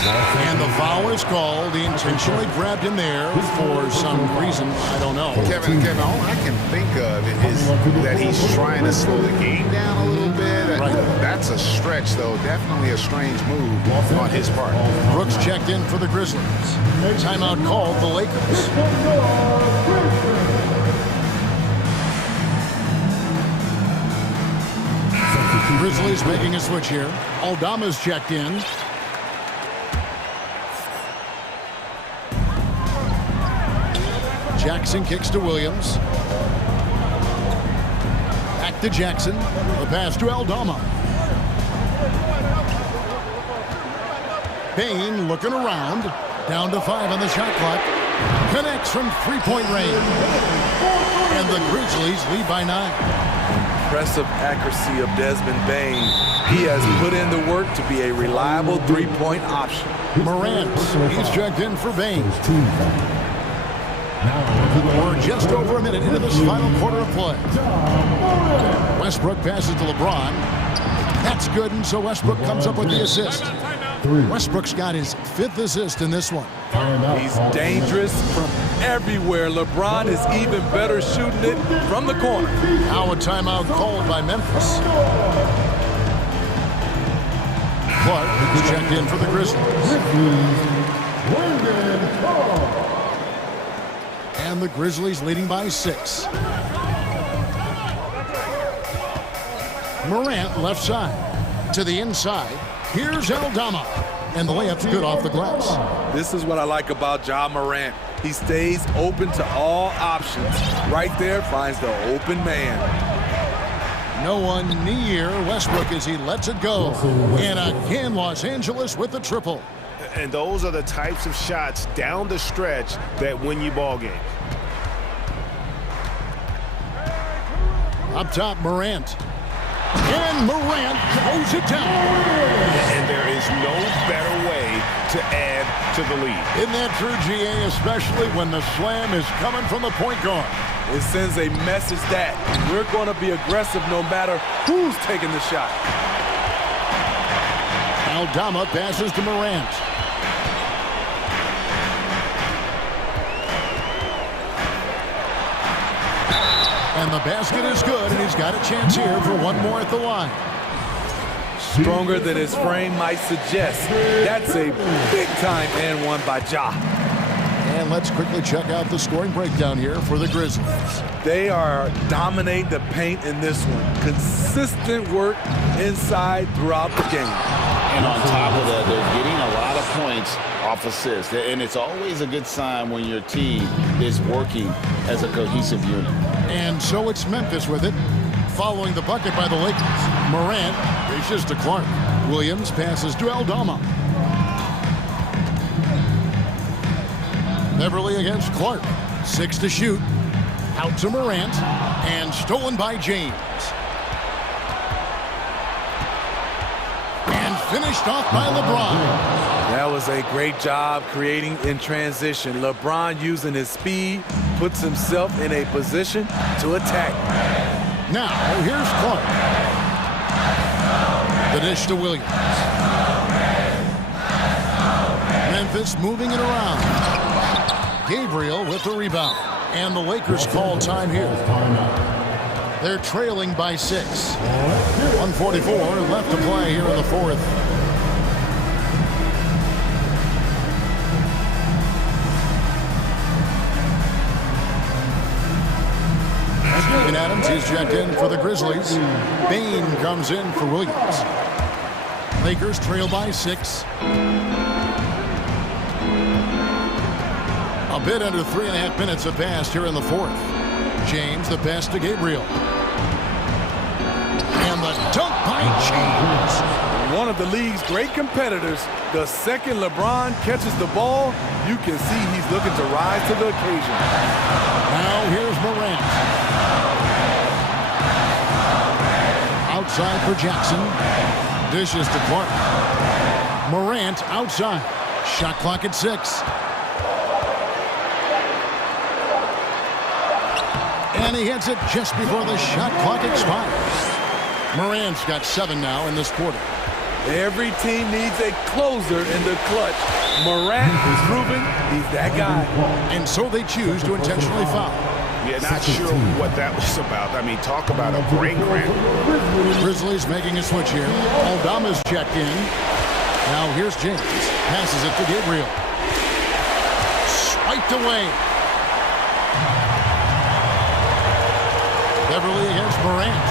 And the foul is called. He intentionally grabbed him there for some reason. I don't know. Kevin, all I can think of is that he's trying to slow the game down a little bit. Right. That's a stretch, though. Definitely a strange move on his part. Brooks checked in for the Grizzlies. Timeout called the Lakers. Grizzlies making a switch here. Aldama's checked in. Jackson kicks to Williams. Back to Jackson. The pass to Aldama. Bain looking around. Down to 5 on the shot clock. Connects from three-point range. And the Grizzlies lead by 9. Impressive accuracy of Desmond Bain. He has put in the work to be a reliable three-point option. Morant, he's checked in for Bain. We're just over a minute into this final quarter of play. Westbrook passes to LeBron. That's good, and so Westbrook comes up with the assist. Westbrook's got his 5th assist in this one. He's dangerous from everywhere. LeBron is even better shooting it from the corner. Now a timeout called by Memphis. Clark is checked in for the Grizzlies. And the Grizzlies leading by 6. Morant left side to the inside. Here's Aldama. And the layup's good off the glass. This is what I like about Ja Morant. He stays open to all options. Right there, finds the open man. No one near Westbrook as he lets it go. And again, Los Angeles with the triple. And those are the types of shots down the stretch that win you ball games. Up top, Morant. And Morant throws it down. And there is no better way to add to the lead. Isn't that true, GA, especially when the slam is coming from the point guard? It sends a message that we're going to be aggressive no matter who's taking the shot. Aldama passes to Morant. And the basket is good, and he's got a chance here for one more at the line. Stronger than his frame might suggest. That's a big-time and one by Ja. And let's quickly check out the scoring breakdown here for the Grizzlies. They are dominating the paint in this one. Consistent work inside throughout the game. And on top of that, they're getting a lot of points off assists. And it's always a good sign when your team is working as a cohesive unit. And so it's Memphis with it. Following the bucket by the Lakers. Morant reaches to Clark. Williams passes to Aldama. Beverly against Clark. 6 to shoot. Out to Morant. And stolen by James. And finished off by LeBron. That was a great job creating in transition. LeBron using his speed puts himself in a position to attack. Now, here's Clark. The dish to Williams. Memphis moving it around. Gabriel with the rebound. And the Lakers call time here. They're trailing by 6. 1:44 left to play here in the 4th. Steven Adams is checked in for the Grizzlies. Bain comes in for Williams. Lakers trail by 6. A bit under 3.5 minutes have passed here in the 4th. James, the pass to Gabriel. And the dunk by James. One of the league's great competitors. The second LeBron catches the ball, you can see he's looking to rise to the occasion. Now here's Morant. Outside for Jackson. Dishes to Clark. Morant outside. Shot clock at 6. And he hits it just before the shot clock expires. Morant's got 7 now in this quarter. Every team needs a closer in the clutch. Morant is proving he's that guy. And so they choose to intentionally foul. Yeah, not sure what that was about. I mean, talk about a brain cramp. Grizzlies making a switch here. Aldama's checked in. Now here's James. Passes it to Gabriel. Swiped away. Beverly against Morant.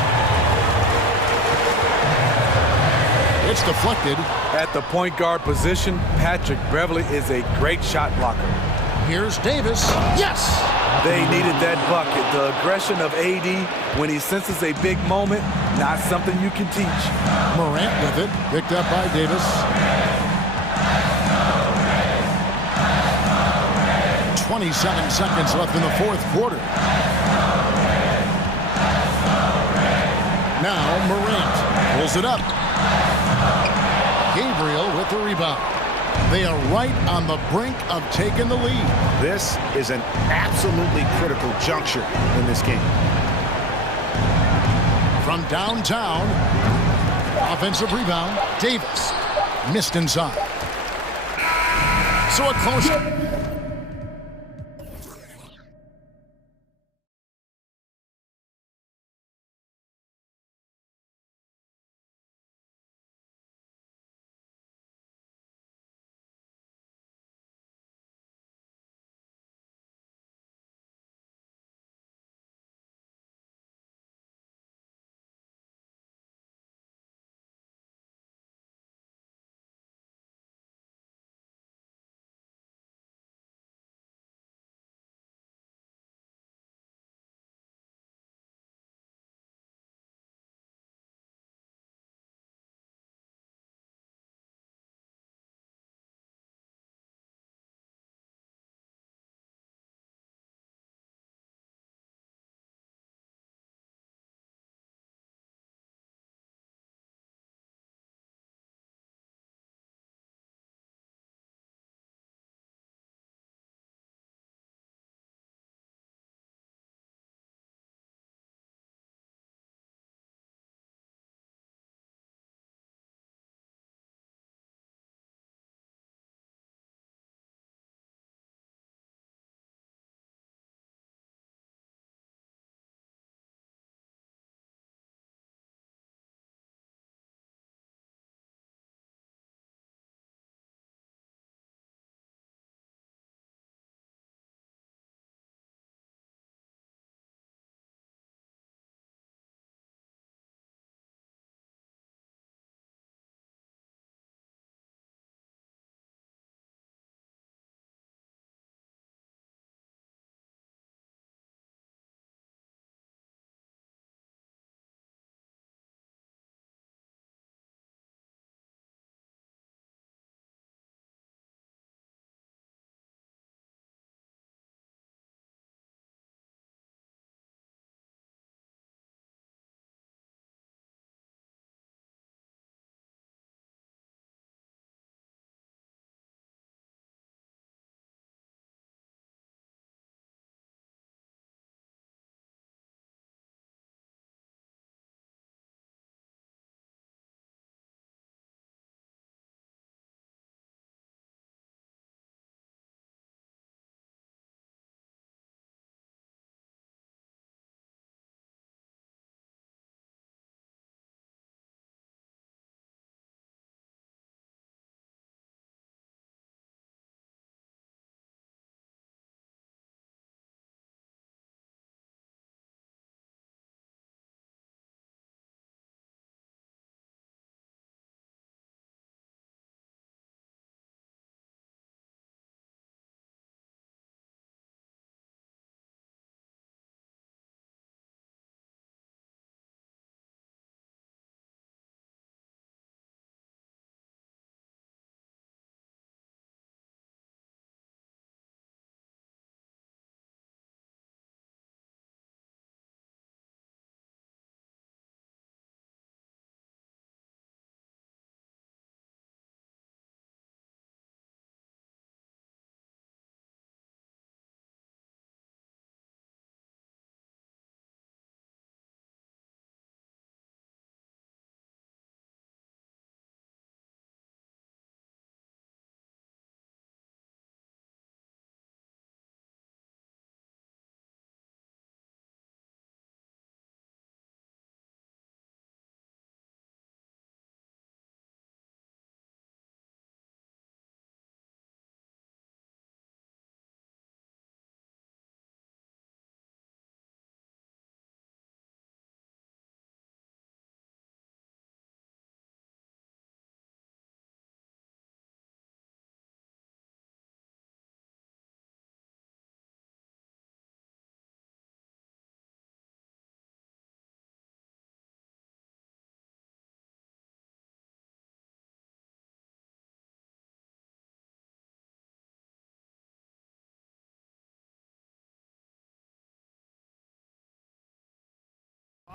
It's deflected. At the point guard position, Patrick Beverly is a great shot blocker. Here's Davis. Yes! They needed that bucket. The aggression of AD when he senses a big moment, not something you can teach. Morant with it. Picked up by Davis. 27 seconds left in the 4th quarter. Now Morant pulls it up. Gabriel with the rebound. They are right on the brink of taking the lead. This is an absolutely critical juncture in this game. From downtown, offensive rebound, Davis missed inside. So a close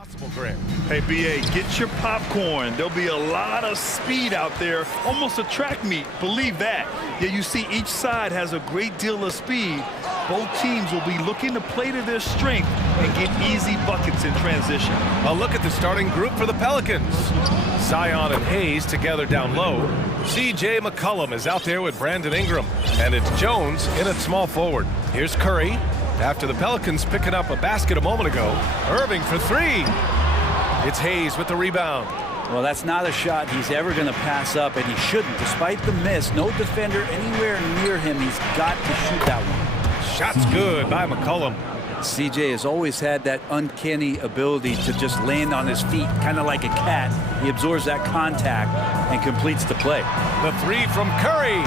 Possible, Grant. Hey, BA, get your popcorn. There'll be a lot of speed out there, almost a track meet, believe that. Yeah, you see each side has a great deal of speed. Both teams will be looking to play to their strength and get easy buckets in transition. A look at the starting group for the Pelicans. Zion and Hayes together down low. C.J. McCollum is out there with Brandon Ingram. And it's Jones in at small forward. Here's Curry. After the Pelicans picking up a basket a moment ago. Irving for three. It's Hayes with the rebound. Well, that's not a shot he's ever going to pass up, and he shouldn't. Despite the miss, no defender anywhere near him. He's got to shoot that one. Shot's good by McCollum. CJ has always had that uncanny ability to just land on his feet, kind of like a cat. He absorbs that contact and completes the play. The three from Curry.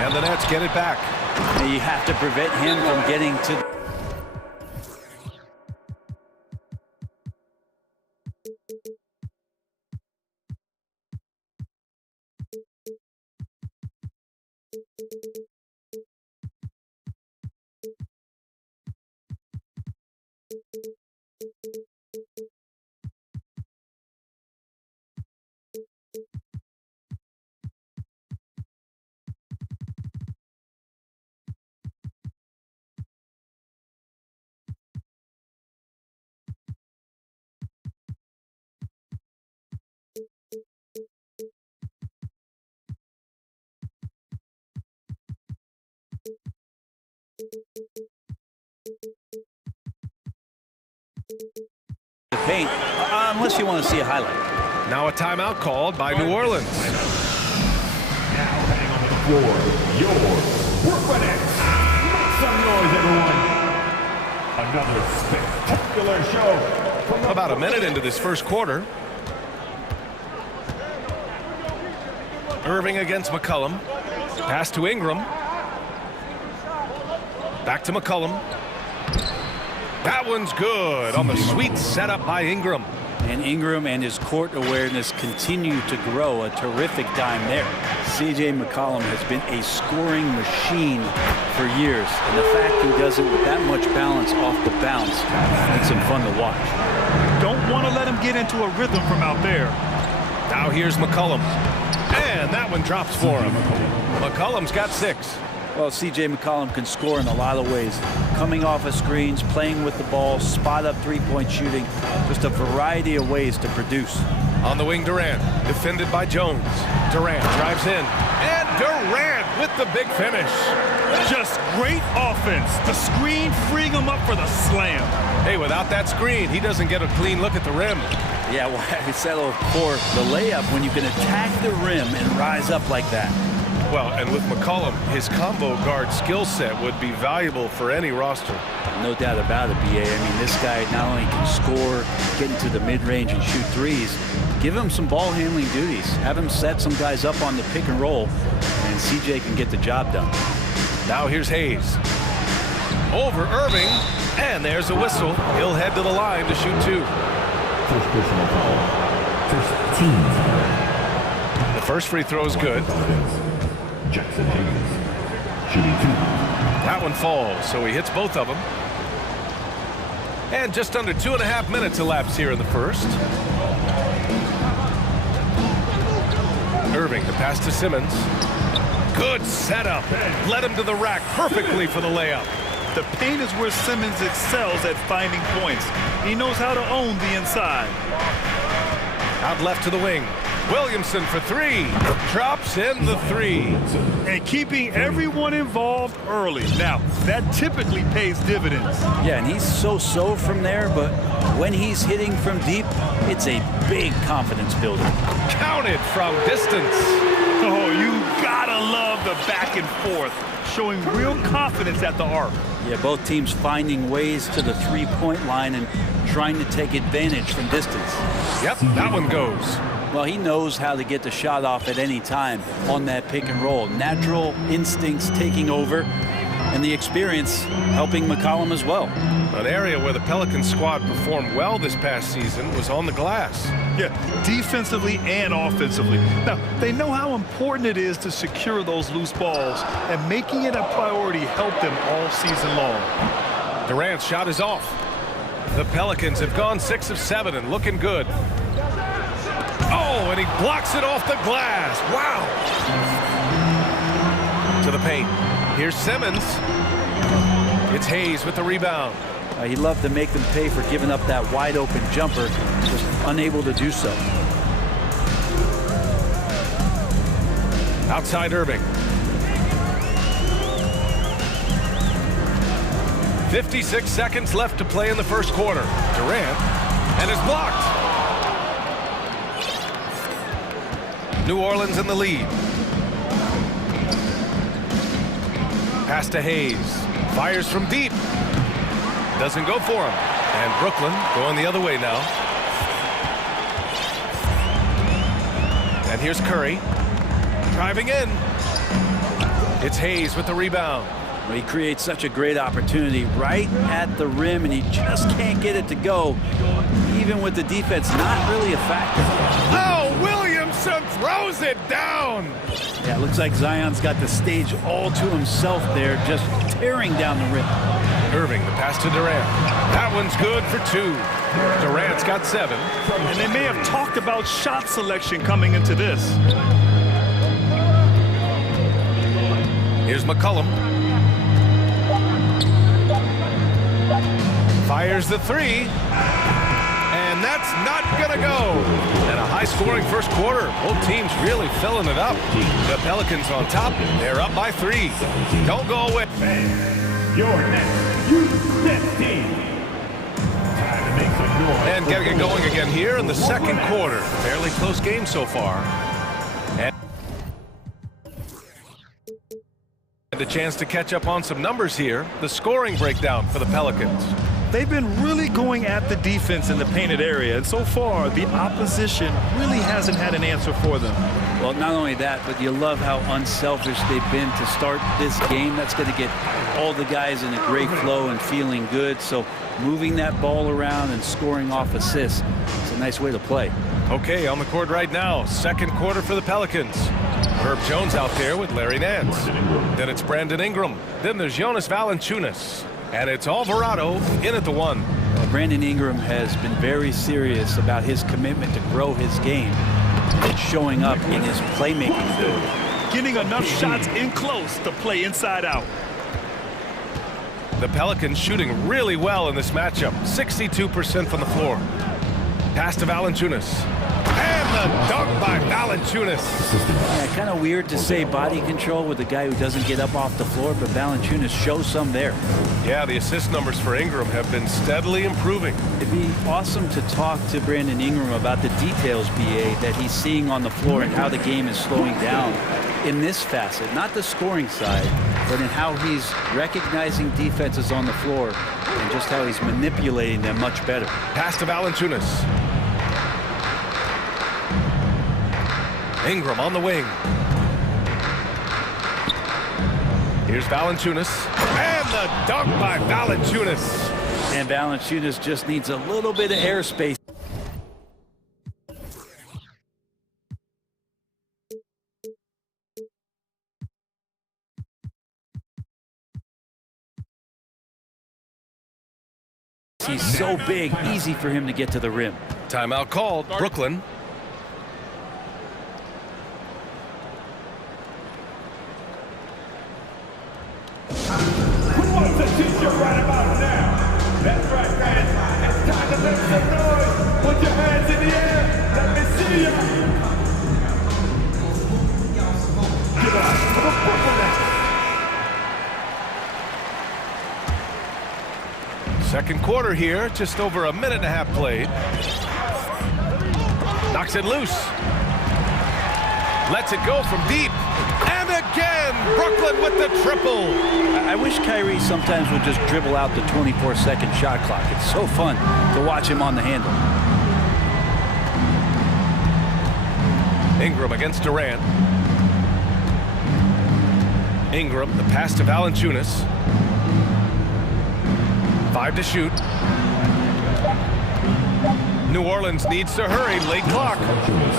And the Nets get it back. And you have to prevent him from getting to... the paint, unless you want to see a highlight. Now a timeout called by New Orleans. Now heading on the floor, your Brooklyn Nets. Make some noise, everyone. Another spectacular show. From About a minute into this first quarter. Irving against McCollum. Pass to Ingram. Back to McCollum. That one's good on the sweet setup by Ingram. And Ingram and his court awareness continue to grow. A terrific dime there. C.J. McCollum has been a scoring machine for years. And the fact he does it with that much balance off the bounce makes him fun to watch. Don't want to let him get into a rhythm from out there. Now here's McCollum. And that one drops for him. McCollum's got 6. Well, C.J. McCollum can score in a lot of ways. Coming off of screens, playing with the ball, spot-up three-point shooting. Just a variety of ways to produce. On the wing, Durant, defended by Jones. Durant drives in. And Durant with the big finish. Just great offense. The screen freeing him up for the slam. Hey, without that screen, he doesn't get a clean look at the rim. Yeah, well, I settled for the layup when you can attack the rim and rise up like that. Well, and with McCollum, his combo guard skill set would be valuable for any roster. No doubt about it, BA. I mean, this guy not only can score, get into the mid-range and shoot threes, give him some ball handling duties. Have him set some guys up on the pick and roll, and CJ can get the job done. Now here's Hayes. Over Irving, and there's a whistle. He'll head to the line to shoot 2. First personal foul. First team. The first free throw is good. Jackson Hayes, shooting 2. That one falls, so he hits both of them. And just under 2.5 minutes elapsed here in the first. Irving, the pass to Simmons. Good setup. Led him to the rack perfectly for the layup. The paint is where Simmons excels at finding points. He knows how to own the inside. Out left to the wing. Williamson for 3. Drops in the 3. And keeping everyone involved early. Now, that typically pays dividends. Yeah, and he's so-so from there, but when he's hitting from deep, it's a big confidence builder. Counted from distance. Oh, you gotta love the back and forth, showing real confidence at the arc. Yeah, both teams finding ways to the three-point line and trying to take advantage from distance. Yep, that one goes. Well, he knows how to get the shot off at any time on that pick and roll. Natural instincts taking over, and the experience helping McCollum as well. An area where the Pelicans squad performed well this past season was on the glass. Yeah, defensively and offensively. Now, they know how important it is to secure those loose balls, and making it a priority helped them all season long. Durant's shot is off. The Pelicans have gone 6 of 7 and looking good. Oh, and he blocks it off the glass. Wow. To the paint. Here's Simmons. It's Hayes with the rebound. He loved to make them pay for giving up that wide open jumper, just unable to do so. Outside Irving. 56 seconds left to play in the first quarter. Durant, and it's blocked. New Orleans in the lead. Pass to Hayes. Fires from deep. Doesn't go for him. And Brooklyn going the other way now. And here's Curry. Driving in. It's Hayes with the rebound. Well, he creates such a great opportunity right at the rim, and he just can't get it to go, even with the defense not really a factor. Oh, Williamson throws it down. Yeah, it looks like Zion's got the stage all to himself there, just tearing down the rim. Irving, the pass to Durant. That one's good for 2. Durant's got 7. And they may have talked about shot selection coming into this. Here's McCollum. Fires the 3. And that's not going to go. And a high-scoring first quarter. Both teams really filling it up. The Pelicans on top. They're up by 3. Don't go away. Your next youth next team. Time to make some noise. And getting it going again here in the second quarter. Fairly close game so far. And a chance to catch up on some numbers here. The scoring breakdown for the Pelicans. They've been really going at the defense in the painted area, and so far the opposition really hasn't had an answer for them. Well, not only that, but you love how unselfish they've been to start this game. That's going to get all the guys in a great flow and feeling good. So moving that ball around and scoring off assists, it's a nice way to play. Okay, on the court right now, second quarter for the Pelicans. Herb Jones out there with Larry Nance. Then it's Brandon Ingram. Then there's Jonas Valanciunas. And it's Alvarado in at the 1. Well, Brandon Ingram has been very serious about his commitment to grow his game. It's showing up in his playmaking ability. Getting enough shots in close to play inside out. The Pelicans shooting really well in this matchup. 62% from the floor. Pass to Valanciunas. And the dunk by Valanciunas. Yeah, kind of weird to say body control with a guy who doesn't get up off the floor, but Valanciunas shows some there. Yeah, the assist numbers for Ingram have been steadily improving. It'd be awesome to talk to Brandon Ingram about the details, BA, that he's seeing on the floor and how the game is slowing down in this facet. Not the scoring side, but in how he's recognizing defenses on the floor and just how he's manipulating them much better. Pass to Valanciunas. Ingram on the wing. Here's Valanciunas. And the dunk by Valanciunas. And Valanciunas just needs a little bit of airspace. He's so big, easy for him to get to the rim. Timeout called. Brooklyn. Who wants a t-shirt right about now? That's right, guys. It's time to make some noise. Put your hands in the air. Let me see you. Give it up for the Brooklyn Nets. Second quarter here, just over a minute and a half played. Knocks it loose. Lets it go from deep. And again, Brooklyn with the triple. I wish Kyrie sometimes would just dribble out the 24-second shot clock. It's so fun to watch him on the handle. Ingram against Durant. Ingram, the pass to Valanciunas. 5 to shoot. New Orleans needs to hurry. Late clock.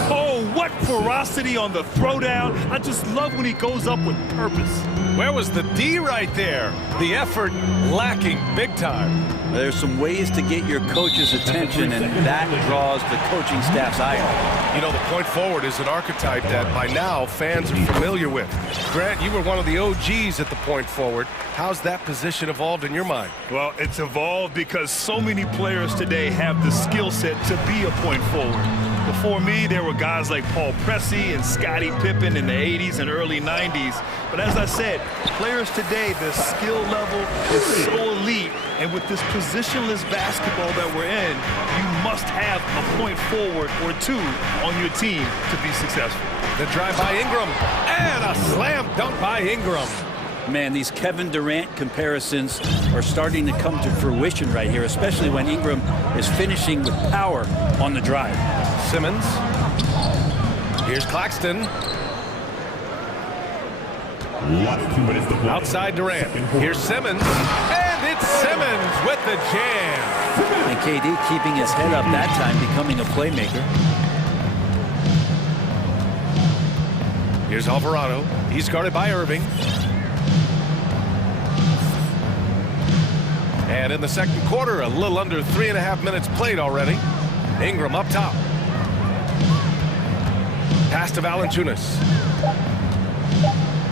Oh, What ferocity on the throwdown. I just love when he goes up with purpose. Where was the D right there? The effort lacking big time. There's some ways to get your coach's attention, and that draws the coaching staff's ire. You know, the point forward is an archetype that by now fans are familiar with. Grant, you were one of the OGs at the point forward. How's that position evolved in your mind? Well, it's evolved because so many players today have the skill set to be a point forward. Before me, there were guys like Paul Pressey and Scottie Pippen in the 80s and early 90s. But as I said, players today, the skill level is so elite. And with this positionless basketball that we're in, you must have a point forward or two on your team to be successful. The drive by Ingram and a slam dunk by Ingram. Man, these Kevin Durant comparisons are starting to come to fruition right here, especially when Ingram is finishing with power on the drive. Simmons. Here's Claxton. Outside Durant. Here's Simmons. And it's Simmons with the jam. And KD keeping his head up that time, becoming a playmaker. Here's Alvarado. He's guarded by Irving. And in the second quarter, a little under 3.5 minutes played already. Ingram up top. Pass to Valanciunas.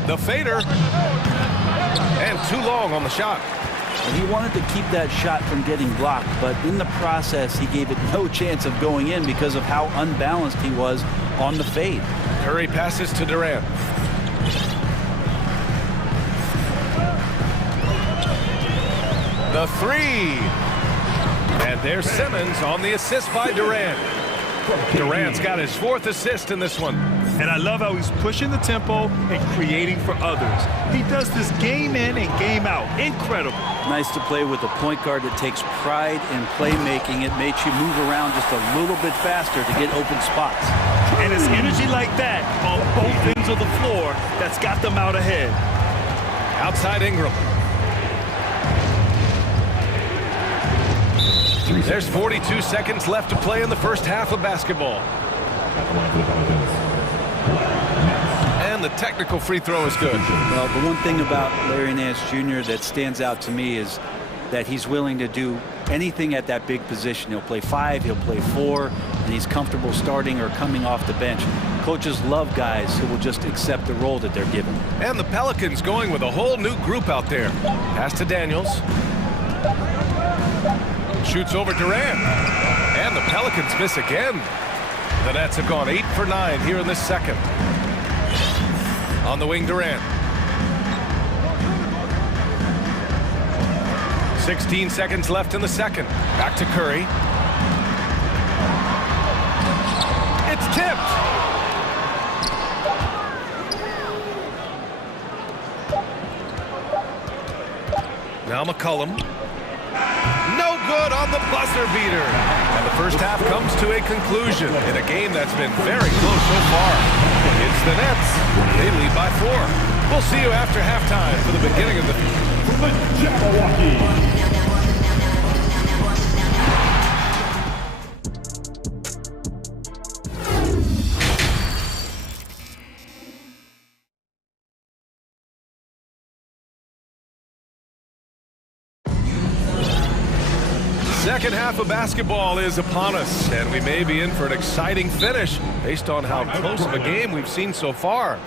The fader. And too long on the shot. And he wanted to keep that shot from getting blocked, but in the process, he gave it no chance of going in because of how unbalanced he was on the fade. Curry passes to Durant. The three. And there's Simmons on the assist by Durant. Durant's got his 4th assist in this one. And I love how he's pushing the tempo and creating for others. He does this game in and game out. Incredible. Nice to play with a point guard that takes pride in playmaking. It makes you move around just a little bit faster to get open spots. And it's energy like that on both ends of the floor that's got them out ahead. Outside Ingram. There's 42 seconds left to play in the first half of basketball. And the technical free throw is good. Well, the one thing about Larry Nance Jr. that stands out to me is that he's willing to do anything at that big position. He'll play 5, he'll play 4, and he's comfortable starting or coming off the bench. Coaches love guys who will just accept the role that they're given. And the Pelicans going with a whole new group out there. Pass to Daniels. Shoots over Durant. And the Pelicans miss again. The Nets have gone 8 for 9 here in this second. On the wing, Durant. 16 seconds left in the second. Back to Curry. It's tipped. Now McCollum. No good on the buzzer beater. And the first half comes to a conclusion in a game that's been very close so far. It's the Nets. They lead by 4. We'll see you after halftime for the beginning of the... Second half of basketball is upon us, and we may be in for an exciting finish based on how close of a game we've seen so far.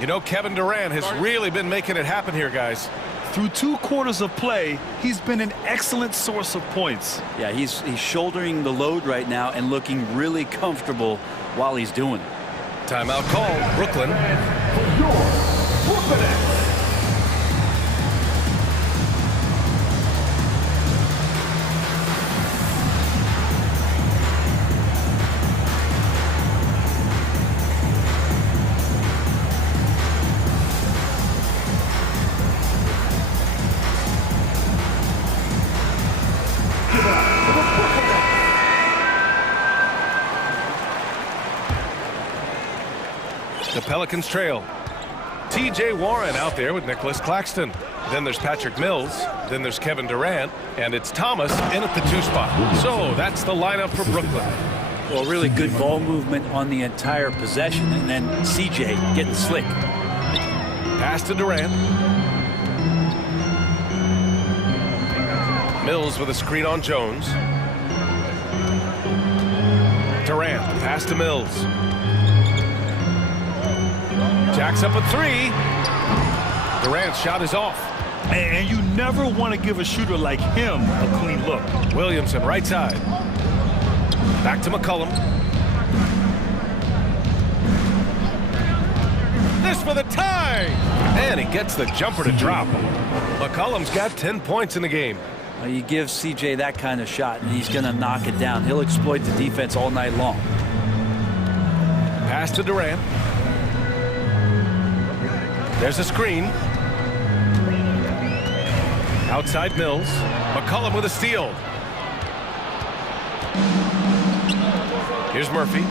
You know, Kevin Durant has really been making it happen here, guys. Through 2 quarters of play, he's been an excellent source of points. Yeah, he's shouldering the load right now and looking really comfortable while he's doing it. Timeout called. Brooklyn. The Pelicans trail. T.J. Warren out there with Nicholas Claxton. Then there's Patrick Mills. Then there's Kevin Durant. And it's Thomas in at the 2 spot. So that's the lineup for Brooklyn. Well, really good ball movement on the entire possession, and then CJ getting slick. Pass to Durant. Mills with a screen on Jones. Durant, pass to Mills. Jacks up a three. Durant's shot is off. And you never want to give a shooter like him a clean look. Williamson, right side. Back to McCollum. This for the tie! And he gets the jumper to drop. McCollum's got 10 points in the game. Well, you give CJ that kind of shot, and he's going to knock it down. He'll exploit the defense all night long. Pass to Durant. There's a screen. Outside Mills. McCollum with a steal. Here's Murphy.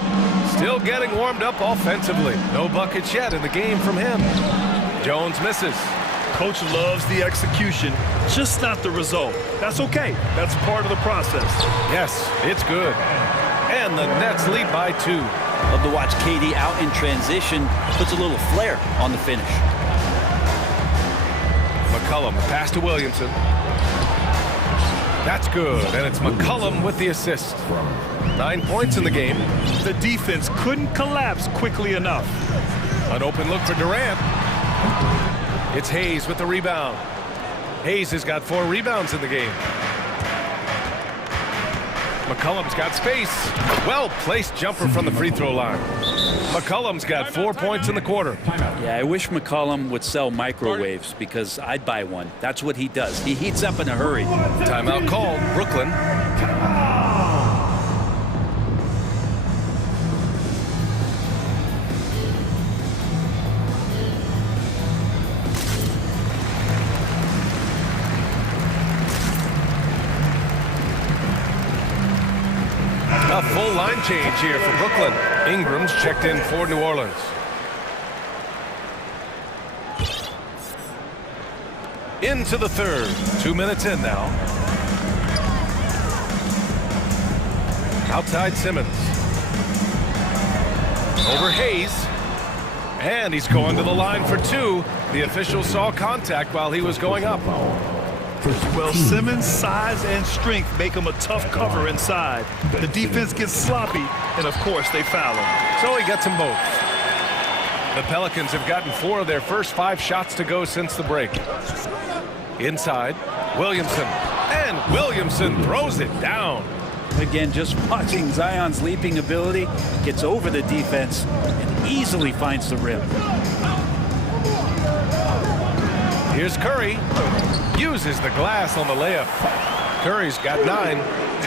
Still getting warmed up offensively. No buckets yet in the game from him. Jones misses. Coach loves the execution, just not the result. That's okay. That's part of the process. Yes, it's good. And the Nets lead by 2. Love to watch KD out in transition. Puts a little flair on the finish. McCollum, pass to Williamson. That's good, and it's McCollum with the assist. 9 points in the game. The defense couldn't collapse quickly enough. An open look for Durant. It's Hayes with the rebound. Hayes has got 4 rebounds in the game. McCollum's got space. Well-placed jumper from the free throw line. McCollum's got 4 points in the quarter. Yeah, I wish McCollum would sell microwaves because I'd buy one. That's what he does. He heats up in a hurry. Timeout called. Brooklyn. A full line change here for Brooklyn. Ingram's checked in for New Orleans. Into the third. 2 minutes in now. Outside Simmons. Over Hayes. And he's going to the line for 2. The official saw contact while he was going up. Well, Simmons' size and strength make him a tough cover inside. The defense gets sloppy, and of course they foul him. So he gets them both. The Pelicans have gotten 4 of their first 5 shots to go since the break. Inside, Williamson. And Williamson throws it down. Again, just watching Zion's leaping ability, gets over the defense and easily finds the rim. Here's Curry. Uses the glass on the layup. Curry's got 9.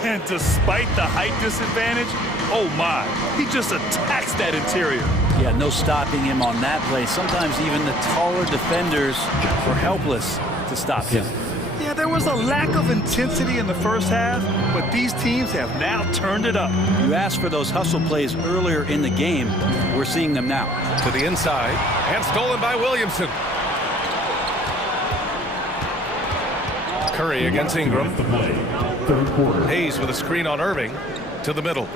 And despite the height disadvantage, oh my, he just attacks that interior. Yeah, no stopping him on that play. Sometimes even the taller defenders were helpless to stop him. Yeah, there was a lack of intensity in the first half, but these teams have now turned it up. You asked for those hustle plays earlier in the game. We're seeing them now. To the inside, and stolen by Williamson. Curry against Ingram. Hayes with a screen on Irving. To the middle.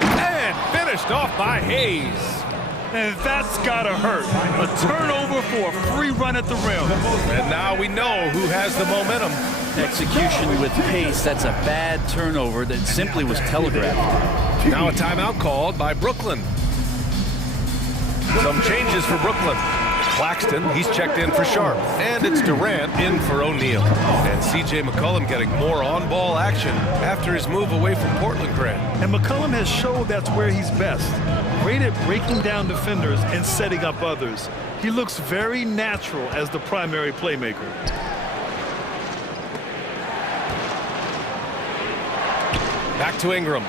And finished off by Hayes. And that's gotta hurt. A turnover for a free run at the rim. And now we know who has the momentum. Execution with pace. That's a bad turnover that simply was telegraphed. Now a timeout called by Brooklyn. Some changes for Brooklyn. Claxton, he's checked in for Sharp. And it's Durant in for O'Neal. And C.J. McCollum getting more on-ball action after his move away from Portland Grand. And McCollum has showed that's where he's best. Great at breaking down defenders and setting up others. He looks very natural as the primary playmaker. Back to Ingram.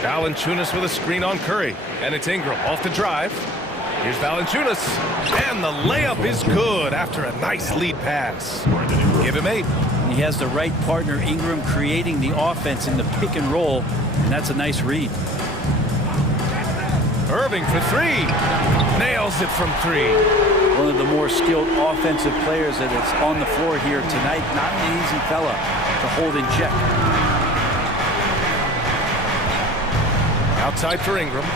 Valanciunas with a screen on Curry. And it's Ingram off the drive. Here's Valanciunas. And the layup is good after a nice lead pass. Give him 8. He has the right partner, Ingram, creating the offense in the pick and roll. And that's a nice read. Irving for 3. Nails it from 3. One of the more skilled offensive players that is on the floor here tonight. Not an easy fella to hold in check. Outside for Ingram.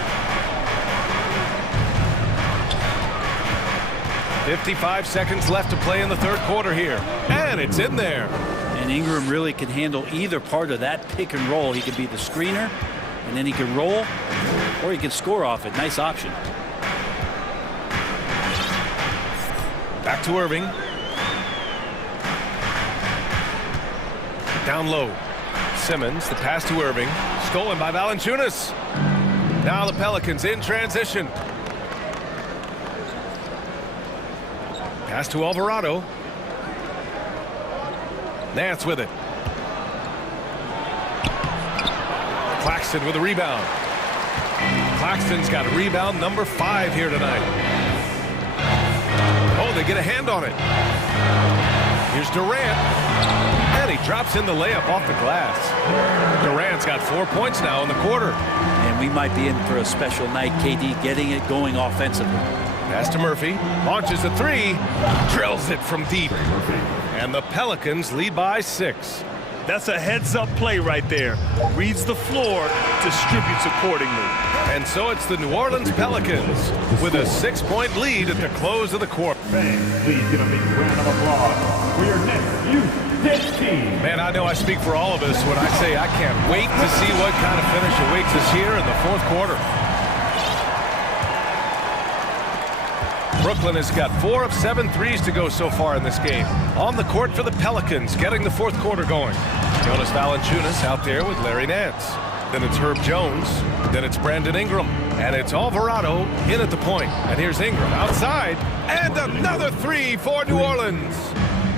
55 seconds left to play in the third quarter here. And it's in there. And Ingram really can handle either part of that pick and roll. He can be the screener, and then he can roll, or he can score off it. Nice option. Back to Irving. Down low. Simmons, the pass to Irving. Stolen by Valanciunas. Now the Pelicans in transition. Pass to Alvarado. Nance with it. Claxton with a rebound. Claxton's got rebound number 5 here tonight. Oh, they get a hand on it. Here's Durant. And he drops in the layup off the glass. Durant's got 4 points now in the quarter. And we might be in for a special night, KD, getting it going offensively. Pass to Murphy. Launches a 3. Drills it from deep. And the Pelicans lead by 6. That's a heads-up play right there. Reads the floor, distributes accordingly. And so it's the New Orleans Pelicans with a 6-point lead at the close of the quarter. Fans, please give a big round of applause for your next youth team. Man, I know I speak for all of us when I say I can't wait to see what kind of finish awaits us here in the fourth quarter. Brooklyn has got 4 of 7 threes to go so far in this game. On the court for the Pelicans, getting the fourth quarter going. Jonas Valanciunas out there with Larry Nance. Then it's Herb Jones. Then it's Brandon Ingram. And it's Alvarado in at the point. And here's Ingram outside. And another 3 for New Orleans.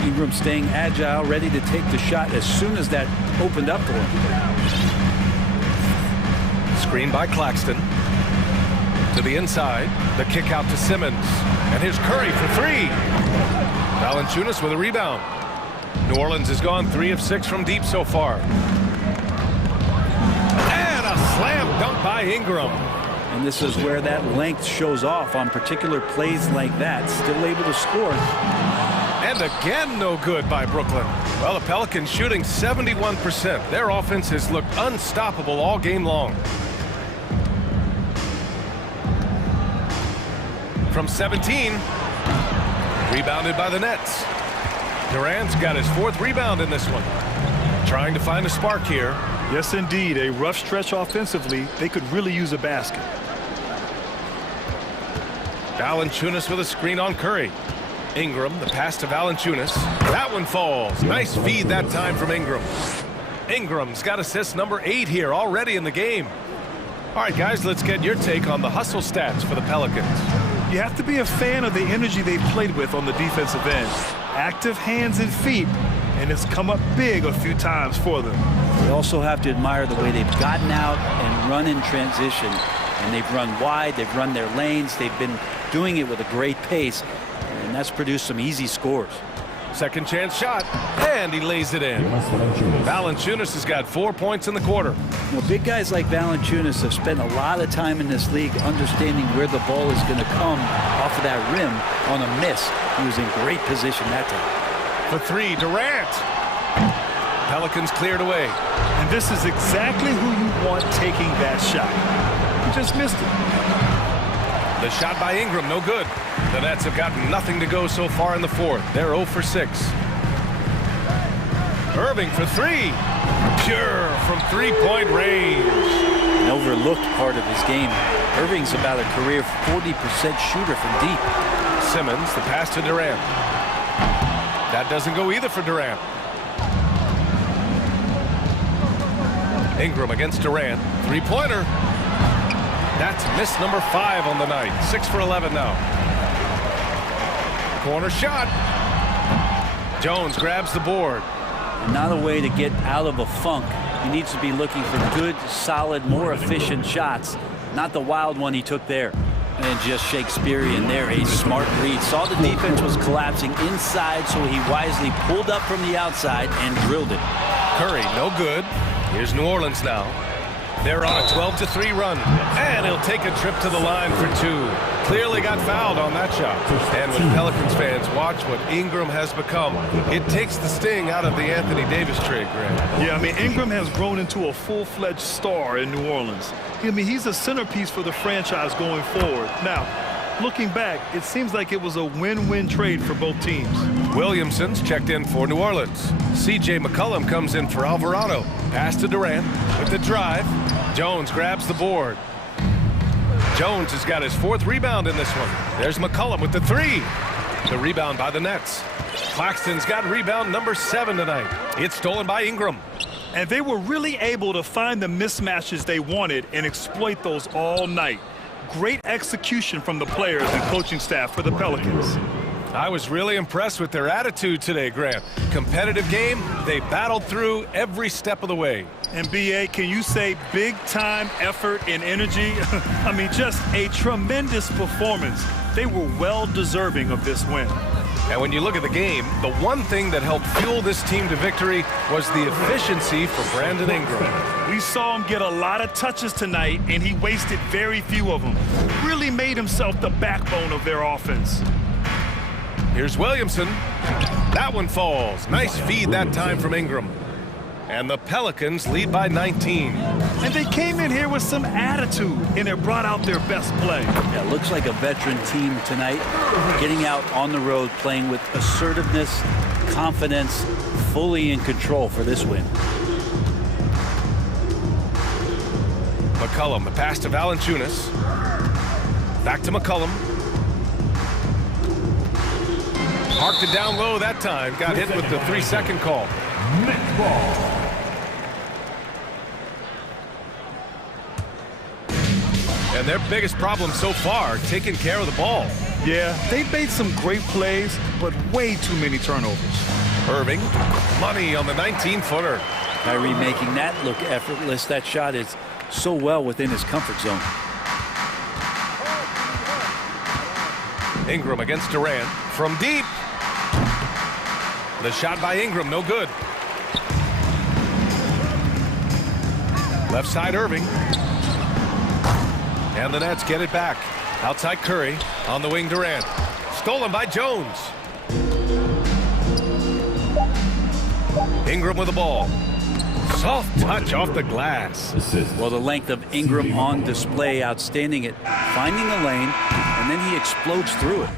Ingram staying agile, ready to take the shot as soon as that opened up for him. Screen by Claxton. To the inside. The kick out to Simmons. And here's Curry for 3. Valanciunas with a rebound. New Orleans has gone 3 of 6 from deep so far. And a slam dunk by Ingram. And this is where that length shows off on particular plays like that. Still able to score. And again, no good by Brooklyn. Well, the Pelicans shooting 71%. Their offense has looked unstoppable all game long. From 17. Rebounded by the Nets. Durant's got his 4th rebound in this one. Trying to find a spark here. Yes, indeed. A rough stretch offensively. They could really use a basket. Valanciunas with a screen on Curry. Ingram, the pass to Valanciunas. That one falls. Nice feed that time from Ingram. Ingram's got assist number 8 here already in the game. All right, guys, let's get your take on the hustle stats for the Pelicans. You have to be a fan of the energy they've played with on the defensive end. Active hands and feet, and it's come up big a few times for them. You also have to admire the way they've gotten out and run in transition. And they've run wide, they've run their lanes, they've been doing it with a great pace, and that's produced some easy scores. Second chance shot, and he lays it in. Valanciunas has got 4 points in the quarter. You know, big guys like Valanciunas have spent a lot of time in this league understanding where the ball is going to come off of that rim on a miss. He was in great position that time. For 3, Durant. Pelicans cleared away. And this is exactly who you want taking that shot. You just missed it. The shot by Ingram, no good. The Nets have gotten nothing to go so far in the fourth. They're 0 for 6. Irving for 3. Pure from 3-point range. An overlooked part of his game. Irving's about a career 40% shooter from deep. Simmons, the pass to Durant. That doesn't go either for Durant. Ingram against Durant. 3-pointer. That's miss number 5 on the night. 6 for 11 now. Corner shot. Jones grabs the board. Not a way to get out of a funk. He needs to be looking for good, solid, more efficient shots. Not the wild one he took there. And just Shakespearean there, a smart read. Saw the defense was collapsing inside, so he wisely pulled up from the outside and drilled it. Curry, no good. Here's New Orleans now. They're on a 12-3 run, and he'll take a trip to the line for two. Clearly got fouled on that shot. And when Pelicans fans watch what Ingram has become, it takes the sting out of the Anthony Davis trade, Grant. Yeah, I mean, Ingram has grown into a full-fledged star in New Orleans. I mean, he's a centerpiece for the franchise going forward. Now, looking back, it seems like it was a win-win trade for both teams. Williamson's checked in for New Orleans. C.J. McCollum comes in for Alvarado. Pass to Durant with the drive. Jones grabs the board. Jones has got his 4th rebound in this one. There's McCollum with the 3. The rebound by the Nets. Claxton's got rebound number 7 tonight. It's stolen by Ingram. And they were really able to find the mismatches they wanted and exploit those all night. Great execution from the players and coaching staff for the Pelicans. I was really impressed with their attitude today, Grant. Competitive game, they battled through every step of the way. And B.A., can you say big-time effort and energy? I mean, just a tremendous performance. They were well-deserving of this win. And when you look at the game, the one thing that helped fuel this team to victory was the efficiency for Brandon Ingram. We saw him get a lot of touches tonight, and he wasted very few of them. Really made himself the backbone of their offense. Here's Williamson. That one falls. Nice feed that time from Ingram. And the Pelicans lead by 19. And they came in here with some attitude, and it brought out their best play. Yeah, looks like a veteran team tonight, getting out on the road, playing with assertiveness, confidence, fully in control for this win. McCollum, the pass to Valanciunas. Back to McCollum. Parked it down low that time. Got hit with the 3-second call. Next ball. And their biggest problem so far, taking care of the ball. Yeah, they've made some great plays, but way too many turnovers. Irving, money on the 19-footer. Kyrie making that look effortless. That shot is so well within his comfort zone. Ingram against Durant from deep. The shot by Ingram, no good. Left side Irving. And the Nets get it back. Outside Curry, on the wing Durant. Stolen by Jones. Ingram with the ball. Soft touch off the glass. Well, the length of Ingram on display, outstanding at finding a lane, and then he explodes through it.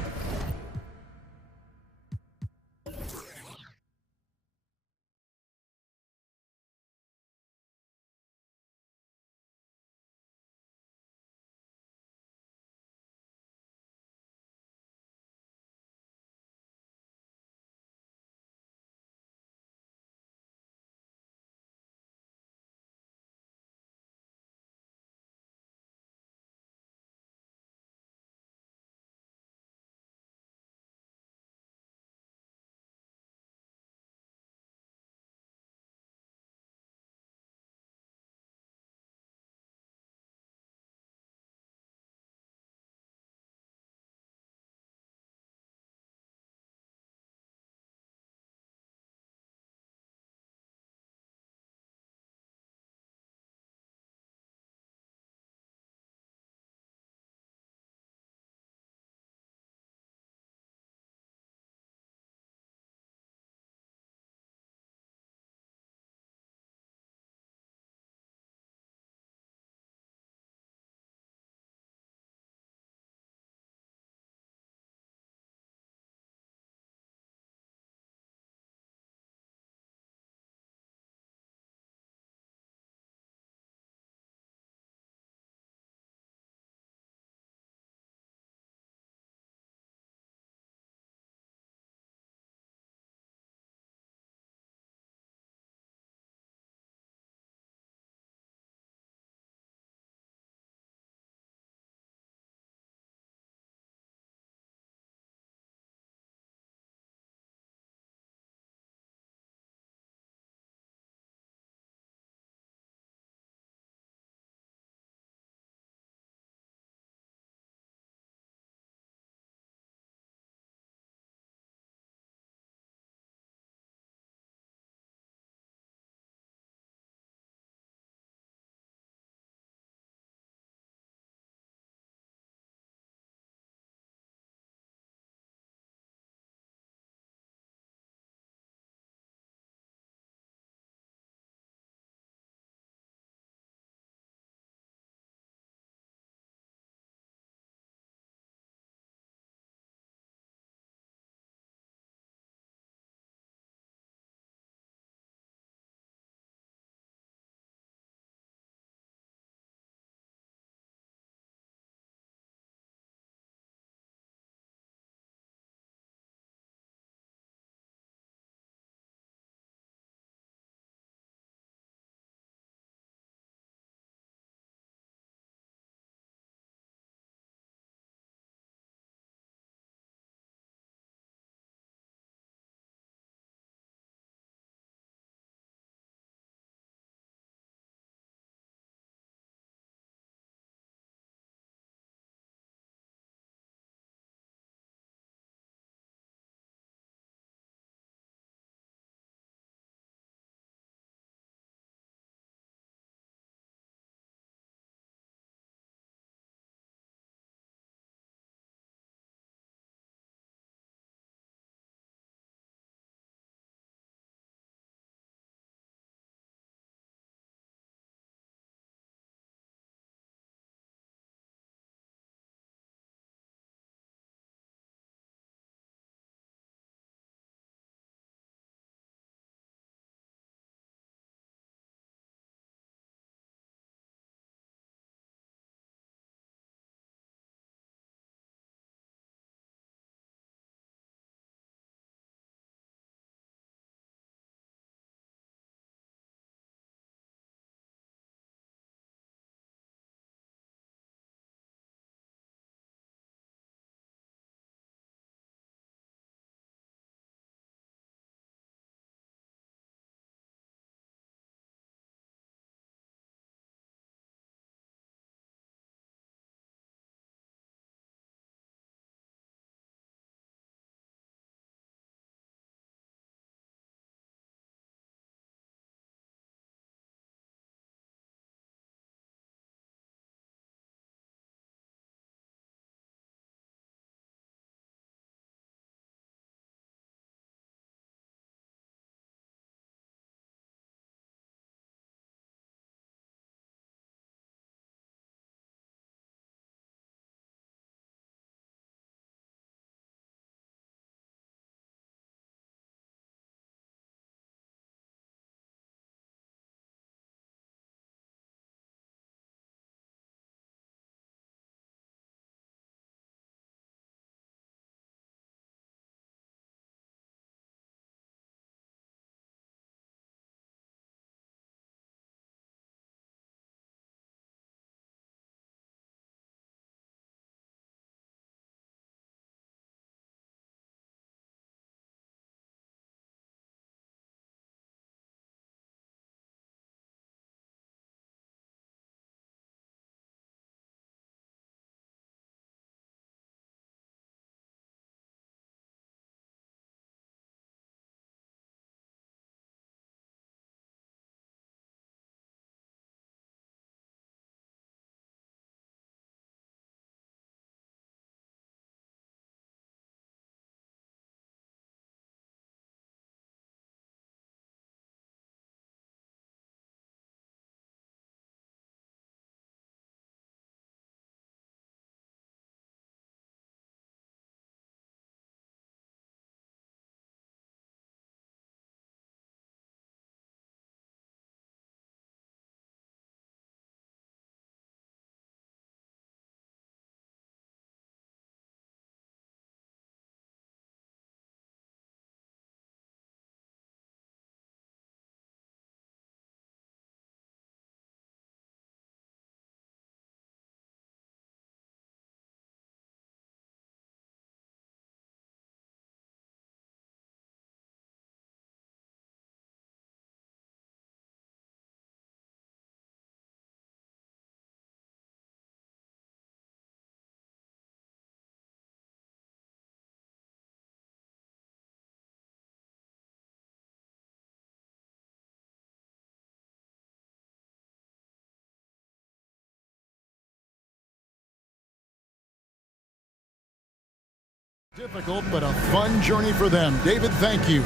Difficult, but a fun journey for them. David, thank you.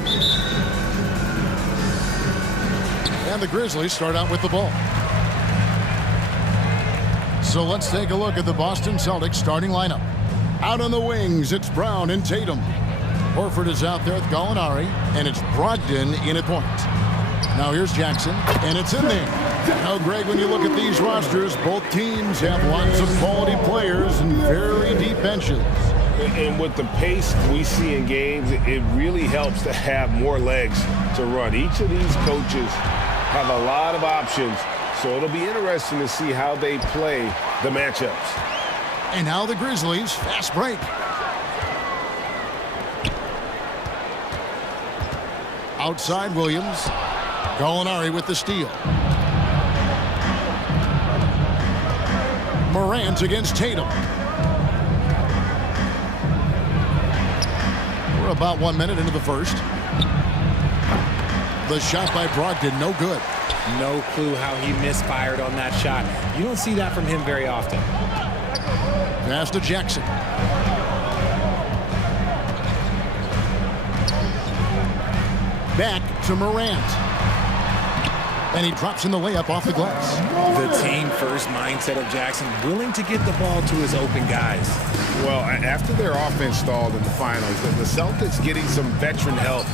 And the Grizzlies start out with the ball. So let's take a look at the Boston Celtics starting lineup. Out on the wings, it's Brown and Tatum. Horford is out there with Gallinari, and it's Brogdon in at point. Now here's Jackson, and it's in there. Now, Greg, when you look at these rosters, both teams have lots of quality players and very deep benches. And with the pace we see in games, it really helps to have more legs to run. Each of these coaches have a lot of options, so it'll be interesting to see how they play the matchups. And now the Grizzlies, fast break. Outside Williams. Gallinari with the steal. Morant against Tatum. We're about 1 minute into the first. The shot by Brogdon, no good. No clue how he misfired on that shot. You don't see that from him very often. Pass to Jackson. Back to Morant. And he drops in the layup off the glass. The team-first mindset of Jackson, willing to get the ball to his open guys. Well, after their offense stalled in the finals, the Celtics getting some veteran help.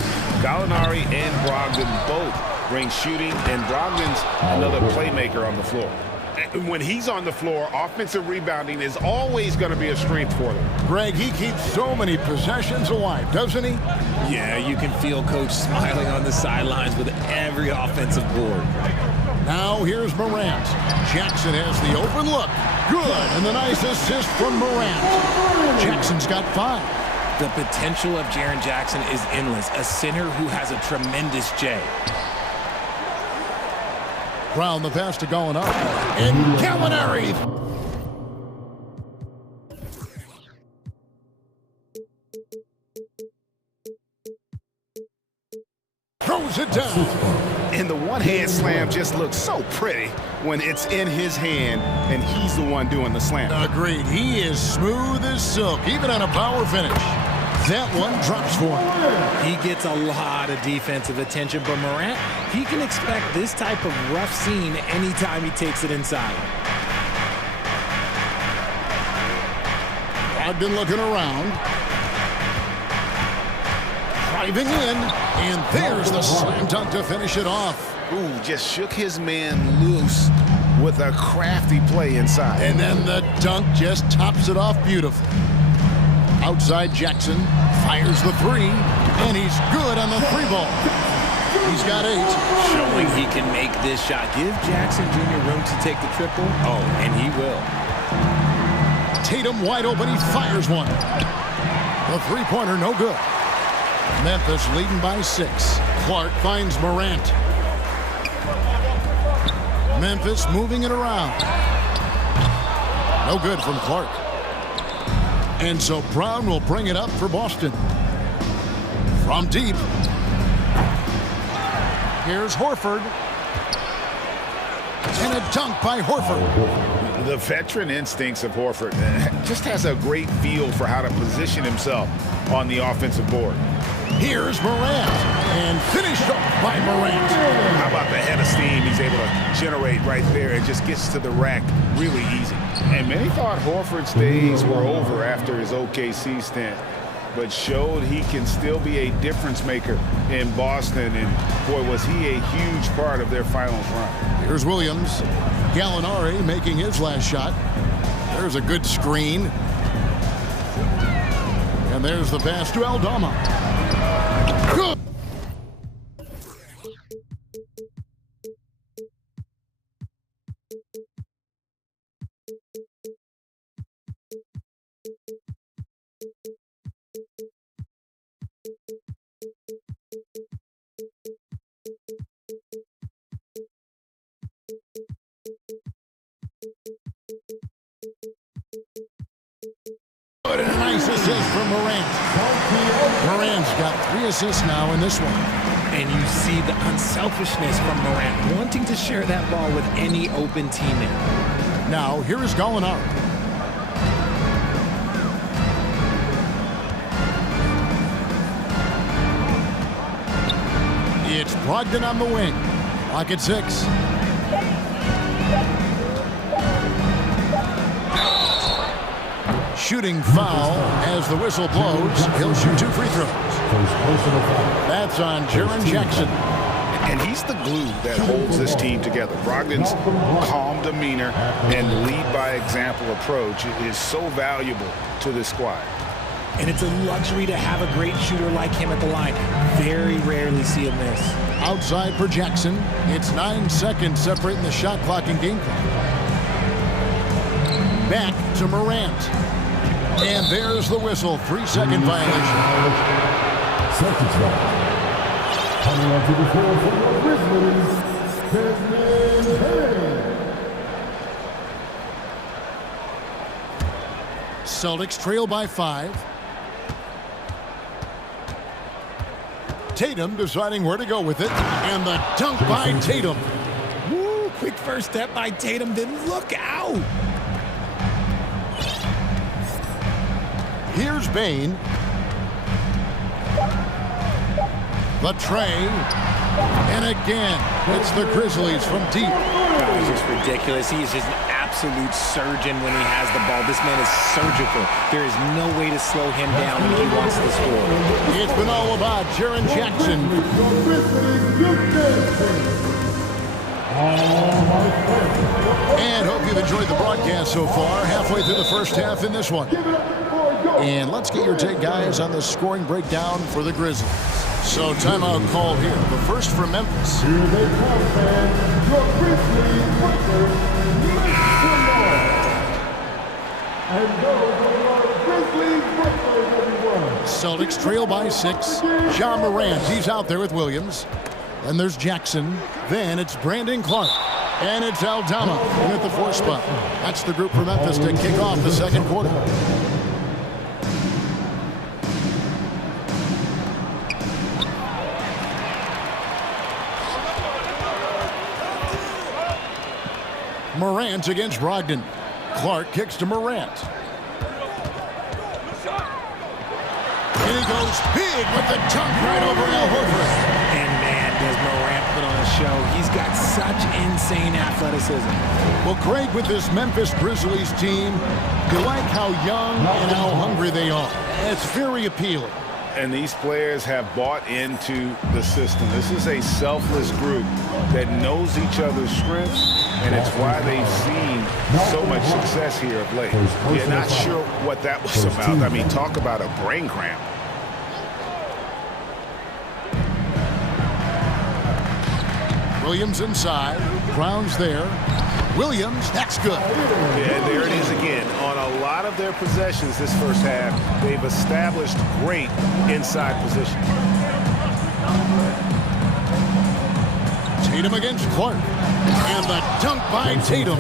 Gallinari and Brogdon both bring shooting, and Brogdon's another playmaker on the floor. When he's on the floor, offensive rebounding is always going to be a strength for them. Greg, he keeps so many possessions alive, doesn't he? Yeah, you can feel Coach smiling on the sidelines with every offensive board. Now here's Morant. Jackson has the open look. Good, and the nice assist from Morant. Jackson's got 5. The potential of Jaren Jackson is endless, a center who has a tremendous J. Brown the pass to Gallinari. And Gallinari. Throws it down. And the one-hand slam just looks so pretty when it's in his hand and he's the one doing the slam. Agreed. He is smooth as silk, even on a power finish. That one drops for him. He gets a lot of defensive attention, but Morant, he can expect this type of rough scene anytime he takes it inside. Brogdon looking around. Driving in, and there's the slam dunk to finish it off. Ooh, just shook his man loose with a crafty play inside. And then the dunk just tops it off beautifully. Outside Jackson, fires the 3, and he's good on the 3 ball. He's got 8. Showing he can make this shot. Give Jackson Jr. room to take the triple. Oh, and he will. Tatum wide open, he fires one. The 3-pointer, no good. Memphis leading by 6. Clark finds Morant. Memphis moving it around. No good from Clark. And so Brown will bring it up for Boston. From deep. Here's Horford. And a dunk by Horford. The veteran instincts of Horford just has a great feel for how to position himself on the offensive board. Here's Morant. And finished off by Morant. How about the head of steam he's able to generate right there? It just gets to the rack really easy. And many thought Horford's days were over after his OKC stint, but showed he can still be a difference maker in Boston. And boy, was he a huge part of their finals run. Here's Williams. Gallinari making his last shot. There's a good screen. And there's the pass to Aldama. Good. And a nice assist from Morant. Morant's got 3 assists now in this one. And you see the unselfishness from Morant, wanting to share that ball with any open teammate. Now, here is Gallinari. It's Brogdon on the wing. Clock at 6. Shooting foul as the whistle blows. He'll shoot 2 free throws. That's on Jaren Jackson. And he's the glue that holds this team together. Brogdon's calm demeanor and lead by example approach is so valuable to this squad. And it's a luxury to have a great shooter like him at the line. Very rarely see him miss. Outside for Jackson. It's 9 seconds separating the shot clock and game clock. Back to Morant. And there's the whistle. 3-second violation. Celtics foul. Coming onto the floor for the Grizzlies, Desmond Hayes. Celtics trail by 5. Tatum deciding where to go with it. And the dunk by Tatum. Woo, quick first step by Tatum. Then look out. Here's Bane. The tray. And again, it's the Grizzlies from deep. That was just ridiculous. He is just an absolute surgeon when he has the ball. This man is surgical. There is no way to slow him down when he wants to score. It's been all about Jaren Jackson. And hope you've enjoyed the broadcast so far. Halfway through the first half in this one. And let's get your take, guys, on the scoring breakdown for the Grizzlies. So timeout called here. The first for Memphis. Here they come, fans. Your Grizzlies breakers, make some noise. And those are your Grizzlies breakers, everyone. Celtics trail by 6. Ja Morant, he's out there with Williams. And there's Jackson. Then it's Brandon Clark. And it's Aldama in at the 4 spot. That's the group for Memphis to kick off the second quarter. Morant against Brogdon. Clark kicks to Morant. And he goes big with the dunk right over Al Horford. And man, does Morant put on a show. He's got such insane athleticism. Well, Craig, with this Memphis Grizzlies team, you like how young and how hungry they are. It's very appealing. And these players have bought into the system. This is a selfless group that knows each other's strengths, and it's why they've seen so much success here of late. You're not sure what that was about. I mean, talk about a brain cramp. Williams inside. Brown's there. Williams, that's good. Yeah, there it is again. On a lot of their possessions this first half, they've established great inside position. Tatum against Clark. And the dunk by Tatum.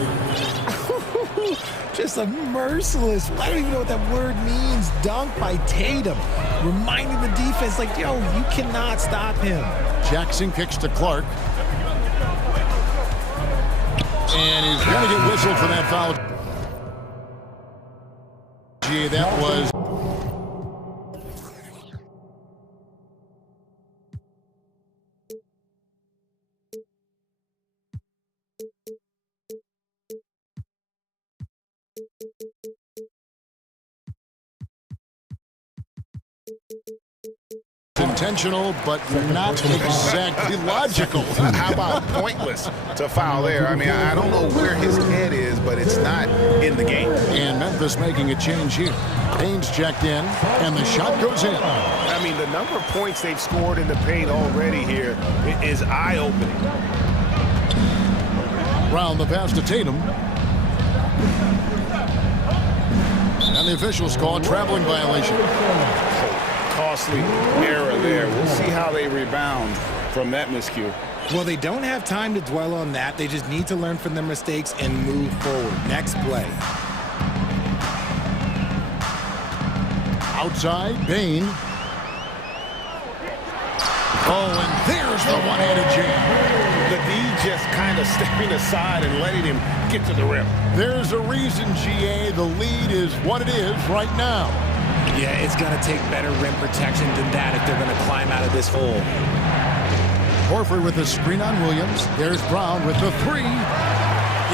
Just a merciless, I don't even know what that word means, dunk by Tatum. Reminding the defense, like, yo, you cannot stop him. Jackson kicks to Clark. And he's going to get whistled for that foul. Gee, that was... intentional, but not exactly logical. How about pointless to foul there? I mean, I don't know where his head is, but it's not in the game. And Memphis making a change here. Payne's checked in, and the shot goes in. I mean, the number of points they've scored in the paint already here is eye-opening. Round the pass to Tatum. And the officials call a traveling violation. Costly error there. We'll see how they rebound from that miscue. Well, they don't have time to dwell on that. They just need to learn from their mistakes and move forward. Next play. Outside, Bane. Oh, and there's the one-handed jam. The D just kind of stepping aside and letting him get to the rim. There's a reason, GA, the lead is what it is right now. Yeah, it's going to take better rim protection than that if they're going to climb out of this hole. Horford with a screen on Williams. There's Brown with the three.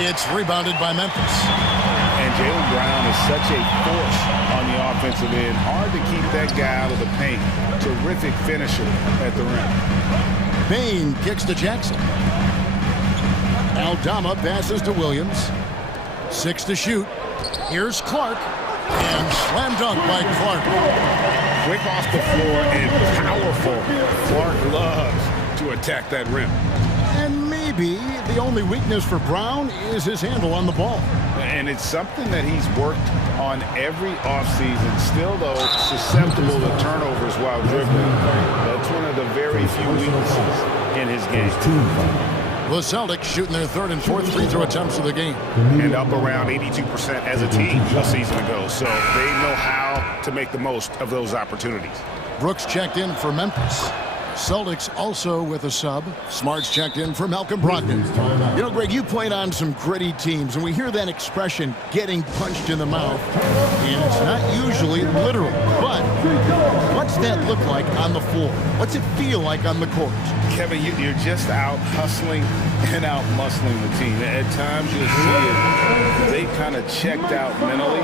It's rebounded by Memphis. And Jaylen Brown is such a force on the offensive end. Hard to keep that guy out of the paint. Terrific finisher at the rim. Bain kicks to Jackson. Aldama passes to Williams. 6 to shoot. Here's Clark. And slam dunk by Clark. Quick off the floor and powerful. Clark loves to attack that rim. And maybe the only weakness for Brown is his handle on the ball. And it's something that he's worked on every offseason. Still, though, susceptible to turnovers while dribbling. That's one of the very few weaknesses in his game. The Celtics shooting their third and fourth free throw attempts of the game. And up around 82% as a team a season ago. So they know how to make the most of those opportunities. Brooks checked in for Memphis. Celtics also with a sub. Smart's checked in for Malcolm Brogdon. You know, Greg, you played on some gritty teams, and we hear that expression, getting punched in the mouth. And it's not usually literal, but what's that look like on the floor? What's it feel like on the court? Kevin, you're just out hustling and out muscling the team. At times you'll see it. They kind of checked out mentally,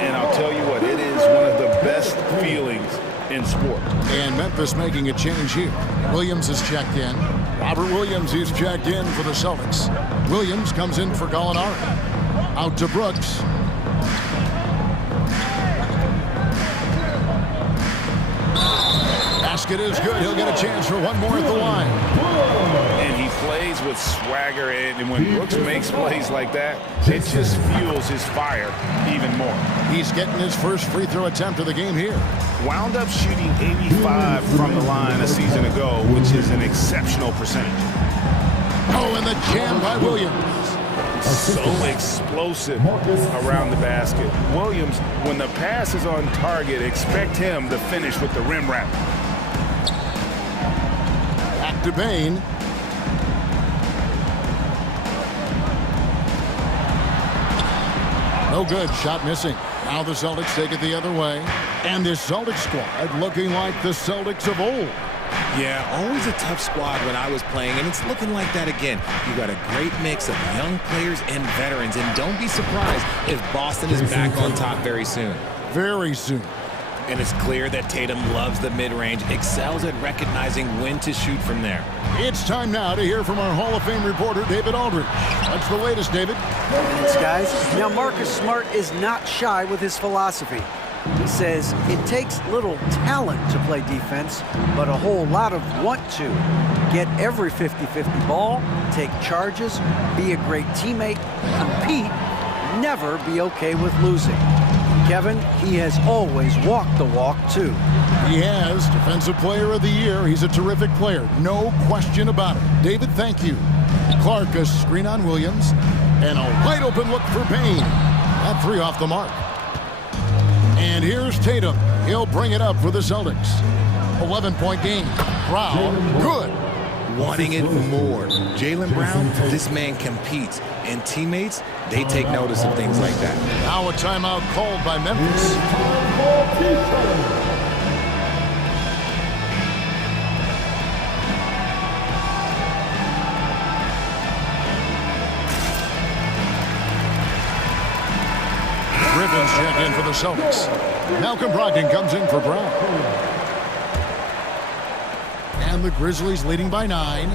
and I'll tell you what, it is one of the best feelings in sport. And Memphis making a change here. Williams is checked in. Robert Williams is checked in for the Celtics. Williams comes in for Gallinari. Out to Brooks. Basket is good. He'll get a chance for one more at the line. And he plays with swagger, and when Brooks makes plays like that, it just fuels his fire even more. He's getting his first free throw attempt of the game here. Wound up shooting 85 from the line a season ago, which is an exceptional percentage. Oh, and the jam by Williams. So explosive around the basket. Williams, when the pass is on target, expect him to finish with the rim wrap. Back to Bain. No good. Shot missing. Now the Celtics take it the other way. And this Celtics squad looking like the Celtics of old. Yeah, always a tough squad when I was playing, and it's looking like that again. You got a great mix of young players and veterans, and don't be surprised if Boston is back on top very soon. Very soon. And it's clear that Tatum loves the mid-range, excels at recognizing when to shoot from there. It's time now to hear from our Hall of Fame reporter, David Aldridge. What's the latest, David? Thanks, guys. Now, Marcus Smart is not shy with his philosophy. He says it takes little talent to play defense, but a whole lot of want to. Get every 50-50 ball, take charges, be a great teammate, compete, never be okay with losing. Kevin, he has always walked the walk, too. He has. Defensive Player of the Year. He's a terrific player. No question about it. David, thank you. Clark, a screen on Williams. And a wide-open look for Payne. That three off the mark. And here's Tatum. He'll bring it up for the Celtics. 11-point game. Brown, good. Wanting it more. Jaylen Brown, this man competes. And teammates, they take notice of things like that. Now a timeout called by Memphis. Griffin's checked in for the Celtics. Malcolm Brogdon comes in for Brown. And the Grizzlies leading by 9.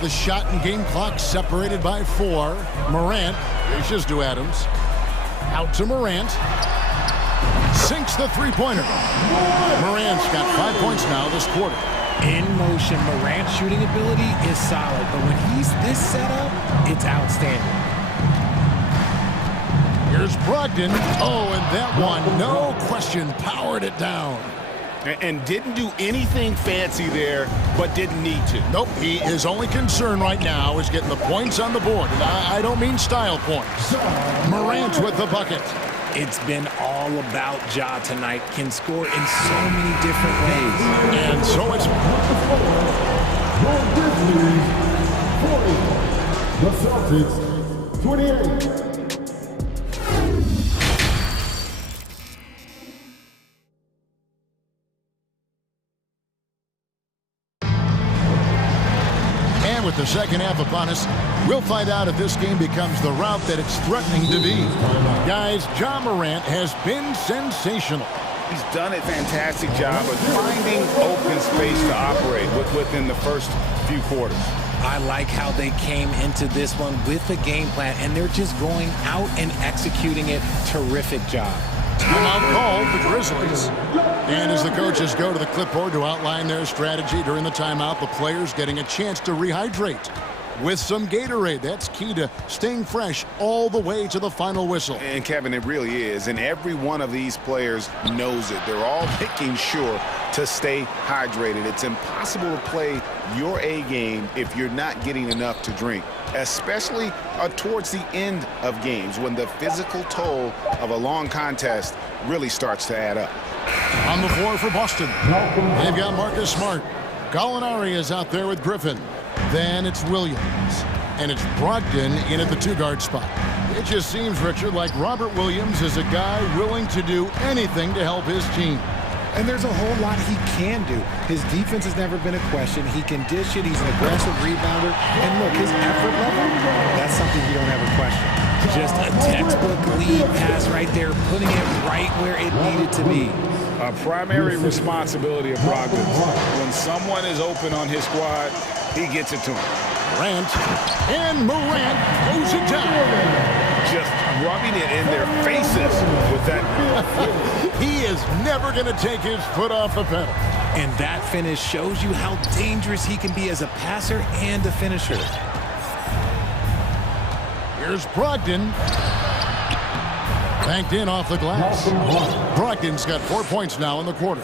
The shot and game clock separated by 4. Morant dishes to Adams. Out to Morant. Sinks the three-pointer. Morant's got 5 points now this quarter. In motion, Morant's shooting ability is solid, but when he's this set up, it's outstanding. Here's Brogdon. Oh, and that one, no question, powered it down. And didn't do anything fancy there, but didn't need to. Nope, his only concern right now is getting the points on the board. And I don't mean style points. Morant with the bucket. It's been all about Ja tonight. Can score in so many different ways. And so it's... The Celtics, 28. the second half upon us. We'll find out if this game becomes the route that it's threatening to be. Guys, Ja Morant has been sensational. He's done a fantastic job of finding open space to operate within the first few quarters. I like how they came into this one with a game plan, and they're just going out and executing it. Terrific job. Timeout called the Grizzlies. And as the coaches go to the clipboard to outline their strategy during the timeout, the players getting a chance to rehydrate with some Gatorade. That's key to staying fresh all the way to the final whistle. And Kevin, it really is. And every one of these players knows it. They're all making sure to stay hydrated. It's impossible to play your A game if you're not getting enough to drink, especially towards the end of games when the physical toll of a long contest really starts to add up. On the floor for Boston, they've got Marcus Smart. Gallinari is out there with Griffin. Then it's Williams. And it's Brogdon in at the two-guard spot. It just seems, Richard, like Robert Williams is a guy willing to do anything to help his team. And there's a whole lot he can do. His defense has never been a question. He can dish it. He's an aggressive rebounder. And look, his effort level, that's something you don't ever question. Just a textbook lead pass right there, putting it right where it needed to be. A primary responsibility of Brogdon. When someone is open on his squad, he gets it to him. Morant throws it down. Just rubbing it in their faces with that. He is never going to take his foot off the pedal. And that finish shows you how dangerous he can be as a passer and a finisher. Here's Brogdon. Banked in off the glass. Brogdon's got 4 points now in the quarter.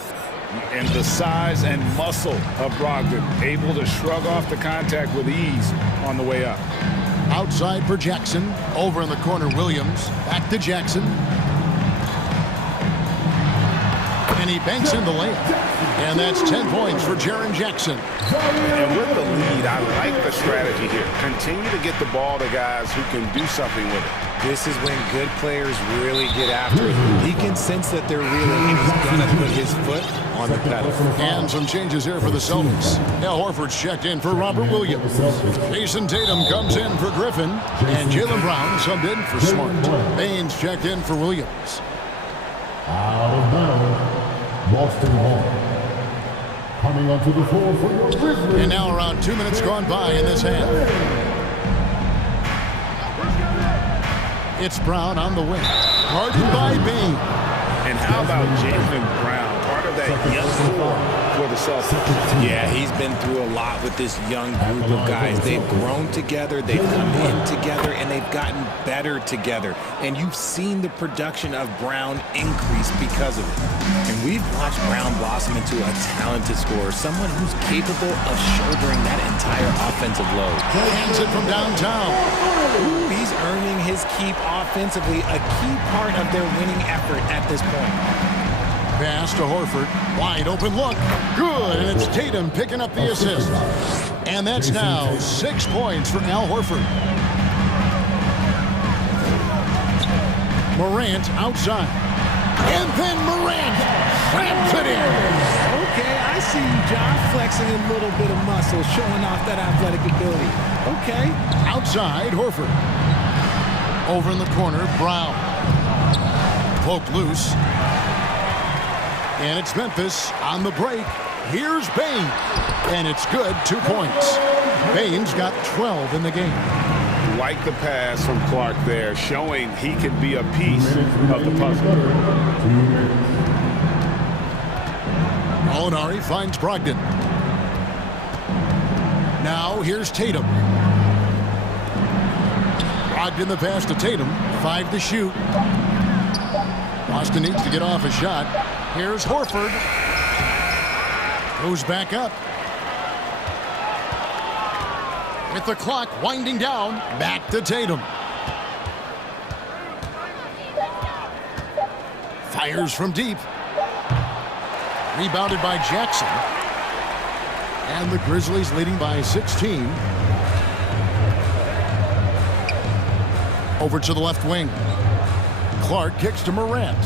And the size and muscle of Brogdon, able to shrug off the contact with ease on the way up. Outside for Jackson. Over in the corner, Williams. Back to Jackson. And he banks in the layup. And that's 10 points for Jaren Jackson. And with the lead, I like the strategy here. Continue to get the ball to guys who can do something with it. This is when good players really get after it. He can sense that they're reeling, and he's going to put his foot on the pedal. And some changes here for the Celtics. Al Horford's checked in for Robert Williams. Jason Tatum comes in for Griffin. And Jaylen Brown subbed in for Smart. Baines checked in for Williams. Out of bounds, Boston Hall. Coming onto the floor for your Grizzlies. And now around 2 minutes gone by in this half. It's Brown on the wing. Guarded by Baines. And how about Jaylen Brown, part of that young core for the Celtics? Yeah, he's been through a lot with this young group of guys. They've grown together, they've come in together, and they've gotten better together. And you've seen the production of Brown increase because of it. And we've watched Brown blossom into a talented scorer, someone who's capable of shouldering that entire offensive load. Hands it from downtown. Ooh, he's earning his keep offensively, a key part of their winning effort at this point. Pass to Horford. Wide open look. Good. And it's Tatum picking up the assist. And that's now 6 points for Al Horford. Morant outside. And then Morant slams it in. Okay, I see you, John, flexing a little bit of muscle, showing off that athletic ability. Okay. Outside, Horford. Over in the corner, Brown. Poked loose. And it's Memphis on the break. Here's Baines. And it's good, 2 points. Baines got 12 in the game. Like the pass from Clark there, showing he can be a piece of the puzzle. Gallinari finds Brogdon. Now here's Tatum. Brogdon the pass to Tatum. 5 to shoot. Boston needs to get off a shot. Here's Horford. Goes back up. With the clock winding down, back to Tatum. Fires from deep. Rebounded by Jackson. And the Grizzlies leading by 16. Over to the left wing. Clark kicks to Morant.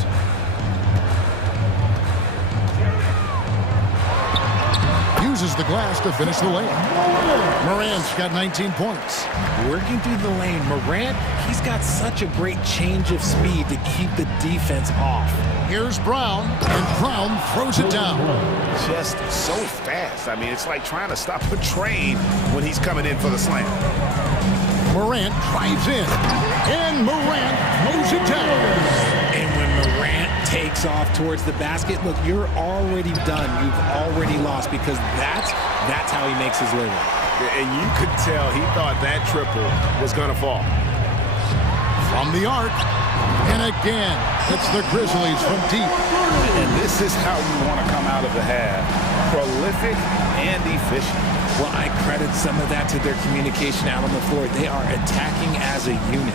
uses the glass to finish the layup. Morant's got 19 points. Working through the lane, Morant, he's got such a great change of speed to keep the defense off. Here's Brown, and Brown throws it down. Just so fast. I mean, it's like trying to stop a train when he's coming in for the slam. Morant drives in, and Morant mows it down. And when Morant takes off towards the basket, look, you're already done. You've already lost because that's how he makes his living. And you could tell he thought that triple was going to fall. From the arc, and again, it's the Grizzlies from deep. And this is how you want to come out of the half. Prolific and efficient. Well, I credit some of that to their communication out on the floor. They are attacking as a unit.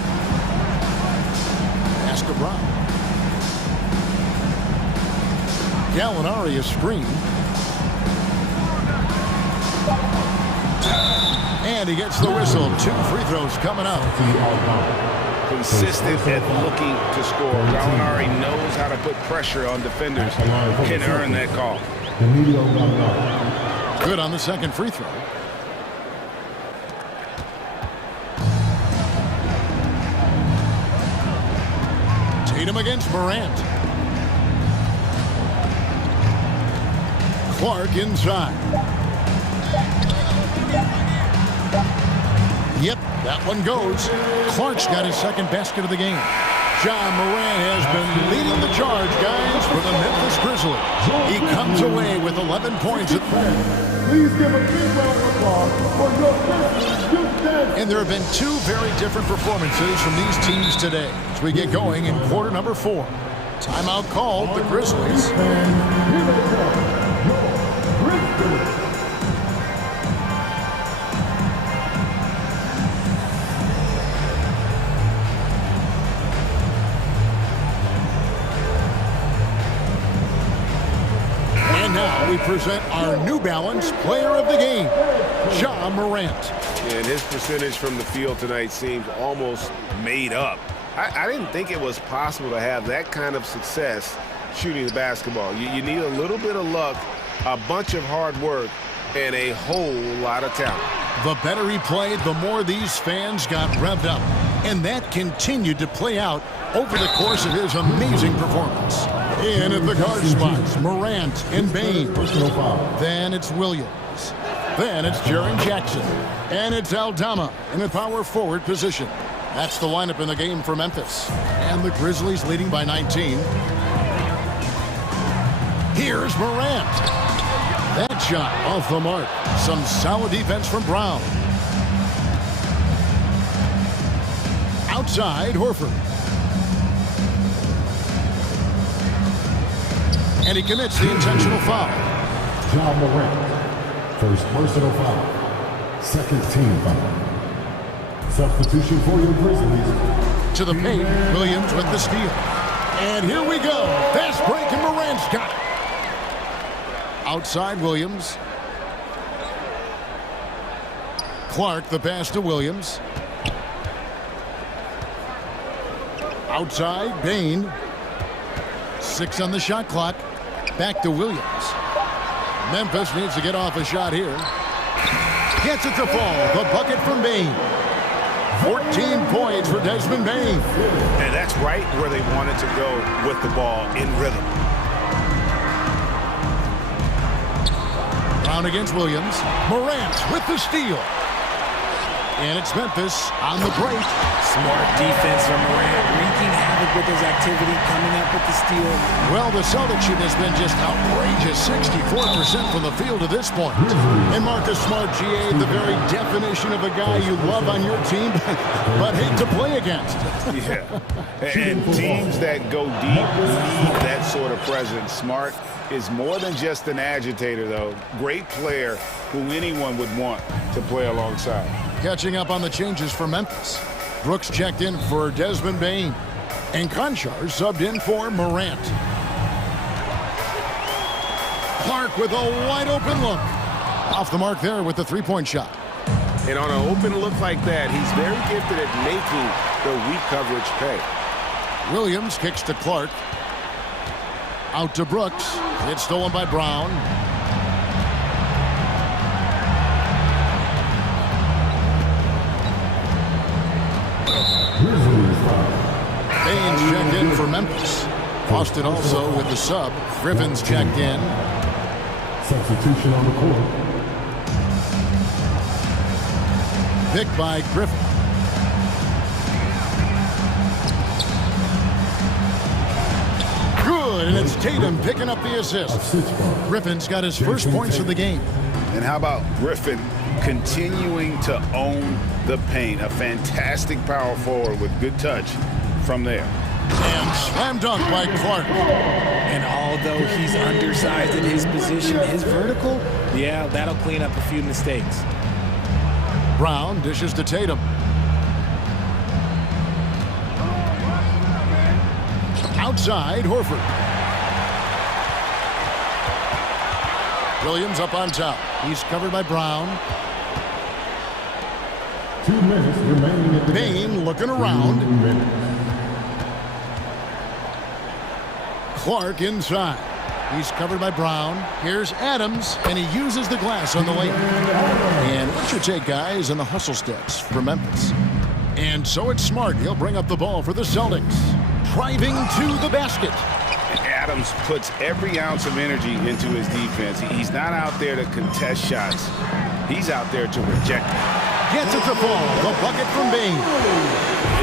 Pass to Brown. Gallinari is screened. And he gets the whistle. 2 free throws coming up. Consistent at looking to score. Gallinari knows how to put pressure on defenders. Can earn that call. Good on the second free throw. Tatum against Morant. Clark inside. Yep, that one goes. Clark's got his second basket of the game. John Morant has been leading the charge, guys, for the Memphis Grizzlies. He comes away with 11 points. Please give a big round of applause for your Grizzlies youth dance. And there have been 2 very different performances from these teams today as we get going in quarter number 4. Timeout called, the Grizzlies. Here they come, your Grizzlies. Now we present our New Balance Player of the Game, Ja Morant. And his percentage from the field tonight seems almost made up. I didn't think it was possible to have that kind of success shooting the basketball. You need a little bit of luck, a bunch of hard work, and a whole lot of talent. The better he played, the more these fans got revved up. And that continued to play out over the course of his amazing performance. In at the guard spots, Morant and Bain. Then it's Williams. Then it's Jaren Jackson. And it's Aldama in a power forward position. That's the lineup in the game for Memphis. And the Grizzlies leading by 19. Here's Morant. That shot off the mark. Some solid defense from Brown. Outside, Horford. And he commits the intentional foul. Ja Morant, first personal foul, second team foul. Substitution for your Grizzlies. To the paint, Williams with the steal. And here we go. Fast break, and Morant's got it. Outside, Williams. Clark, the pass to Williams. Outside, Bain. 6 on the shot clock. Back to Williams. Memphis needs to get off a shot here. Gets it to fall. The bucket from Bain. 14 points for Desmond Bain. And that's right where they wanted to go with the ball in rhythm. Brown against Williams. Morant with the steal. And it's Memphis on the break. Smart defense from Morant, wreaking havoc with his activity, coming up with the steal. Well, the Celtics shooting has been just outrageous, 64% from the field to this point. And Marcus Smart, GA, the very definition of a guy you love on your team, but hate to play against. Yeah, and teams that go deep need that sort of presence. Smart is more than just an agitator, though. Great player who anyone would want to play alongside. Catching up on the changes for Memphis. Brooks checked in for Desmond Bain. And Conchar subbed in for Morant. Clark with a wide open look. Off the mark there with the three-point shot. And on an open look like that, he's very gifted at making the weak coverage pay. Williams kicks to Clark. Out to Brooks. It's stolen by Brown. Memphis. Boston also with the sub. Griffin's checked in. Substitution on the court. Picked by Griffin. Good, and it's Tatum picking up the assist. Griffin's got his first points of the game. And how about Griffin continuing to own the paint? A fantastic power forward with good touch from there. And slam dunk by Clark. And although he's undersized in his position, his vertical, yeah, that'll clean up a few mistakes. Brown dishes to Tatum. Outside, Horford. Williams up on top. He's covered by Brown. 2 minutes remaining at the Payne looking around. Clark inside. He's covered by Brown. Here's Adams, and he uses the glass on the lane. And what's your take, guys, on the hustle steps for Memphis? And so it's Smart. He'll bring up the ball for the Celtics. Driving to the basket. Adams puts every ounce of energy into his defense. He's not out there to contest shots. He's out there to reject them. Gets it to fall. The bucket from Bain.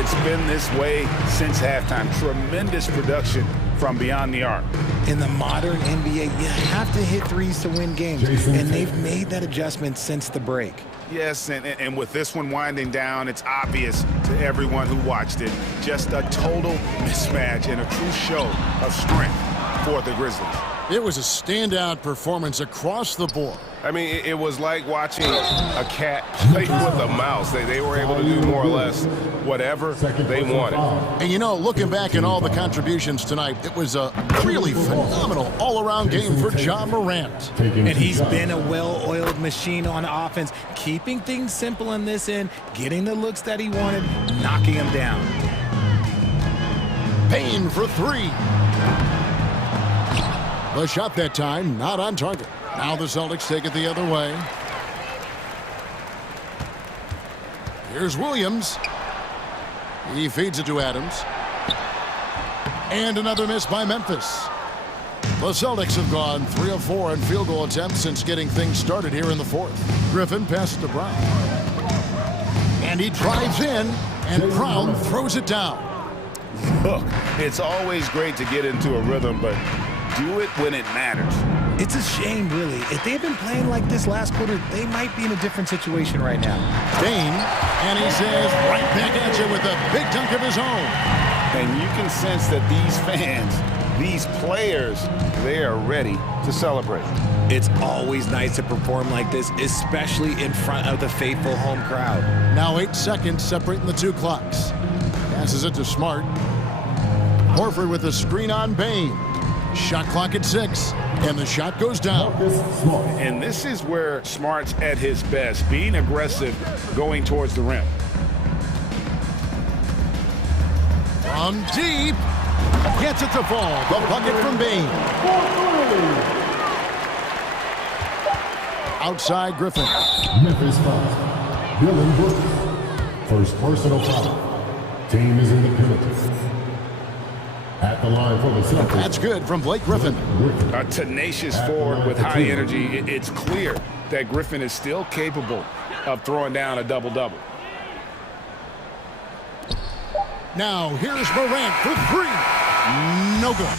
It's been this way since halftime. Tremendous production from beyond the arc. In the modern NBA, you have to hit threes to win games, and they've made that adjustment since the break. Yes, and with this one winding down, it's obvious to everyone who watched it. Just a total mismatch and a true show of strength for the Grizzlies. It was a standout performance across the board. I mean, it was like watching a cat play with a mouse. They were able to do more or less whatever they wanted. And you know, looking back at all the contributions tonight, it was a really phenomenal all-around game for Ja Morant. And he's been a well-oiled machine on offense, keeping things simple in this end, getting the looks that he wanted, knocking them down. Payne for three. The shot that time, not on target. Now the Celtics take it the other way. Here's Williams. He feeds it to Adams. And another miss by Memphis. The Celtics have gone 3 of 4 in field goal attempts since getting things started here in the fourth. Griffin passes to Brown. And he drives in, and Brown throws it down. Look, it's always great to get into a rhythm, but do it when it matters. It's a shame, really. If they had been playing like this last quarter, they might be in a different situation right now. Dane, and he says right back at you with a big dunk of his own. And you can sense that these fans, these players, they are ready to celebrate. It's always nice to perform like this, especially in front of the faithful home crowd. Now 8 seconds separating the two clocks. Passes it to Smart. Horford with a screen on Bain. Shot clock at 6, and the shot goes down. And this is where Smart's at his best, being aggressive, going towards the rim. From deep, gets it to fall. The bucket from Bain. Outside Griffin. Memphis foul. Dylan Brooks. First personal foul. Team is in the penalty. At the line for the Celtics. That's good from Blake Griffin. A tenacious forward with high energy. It's clear that Griffin is still capable of throwing down a double-double. Now here's Morant for three. No good.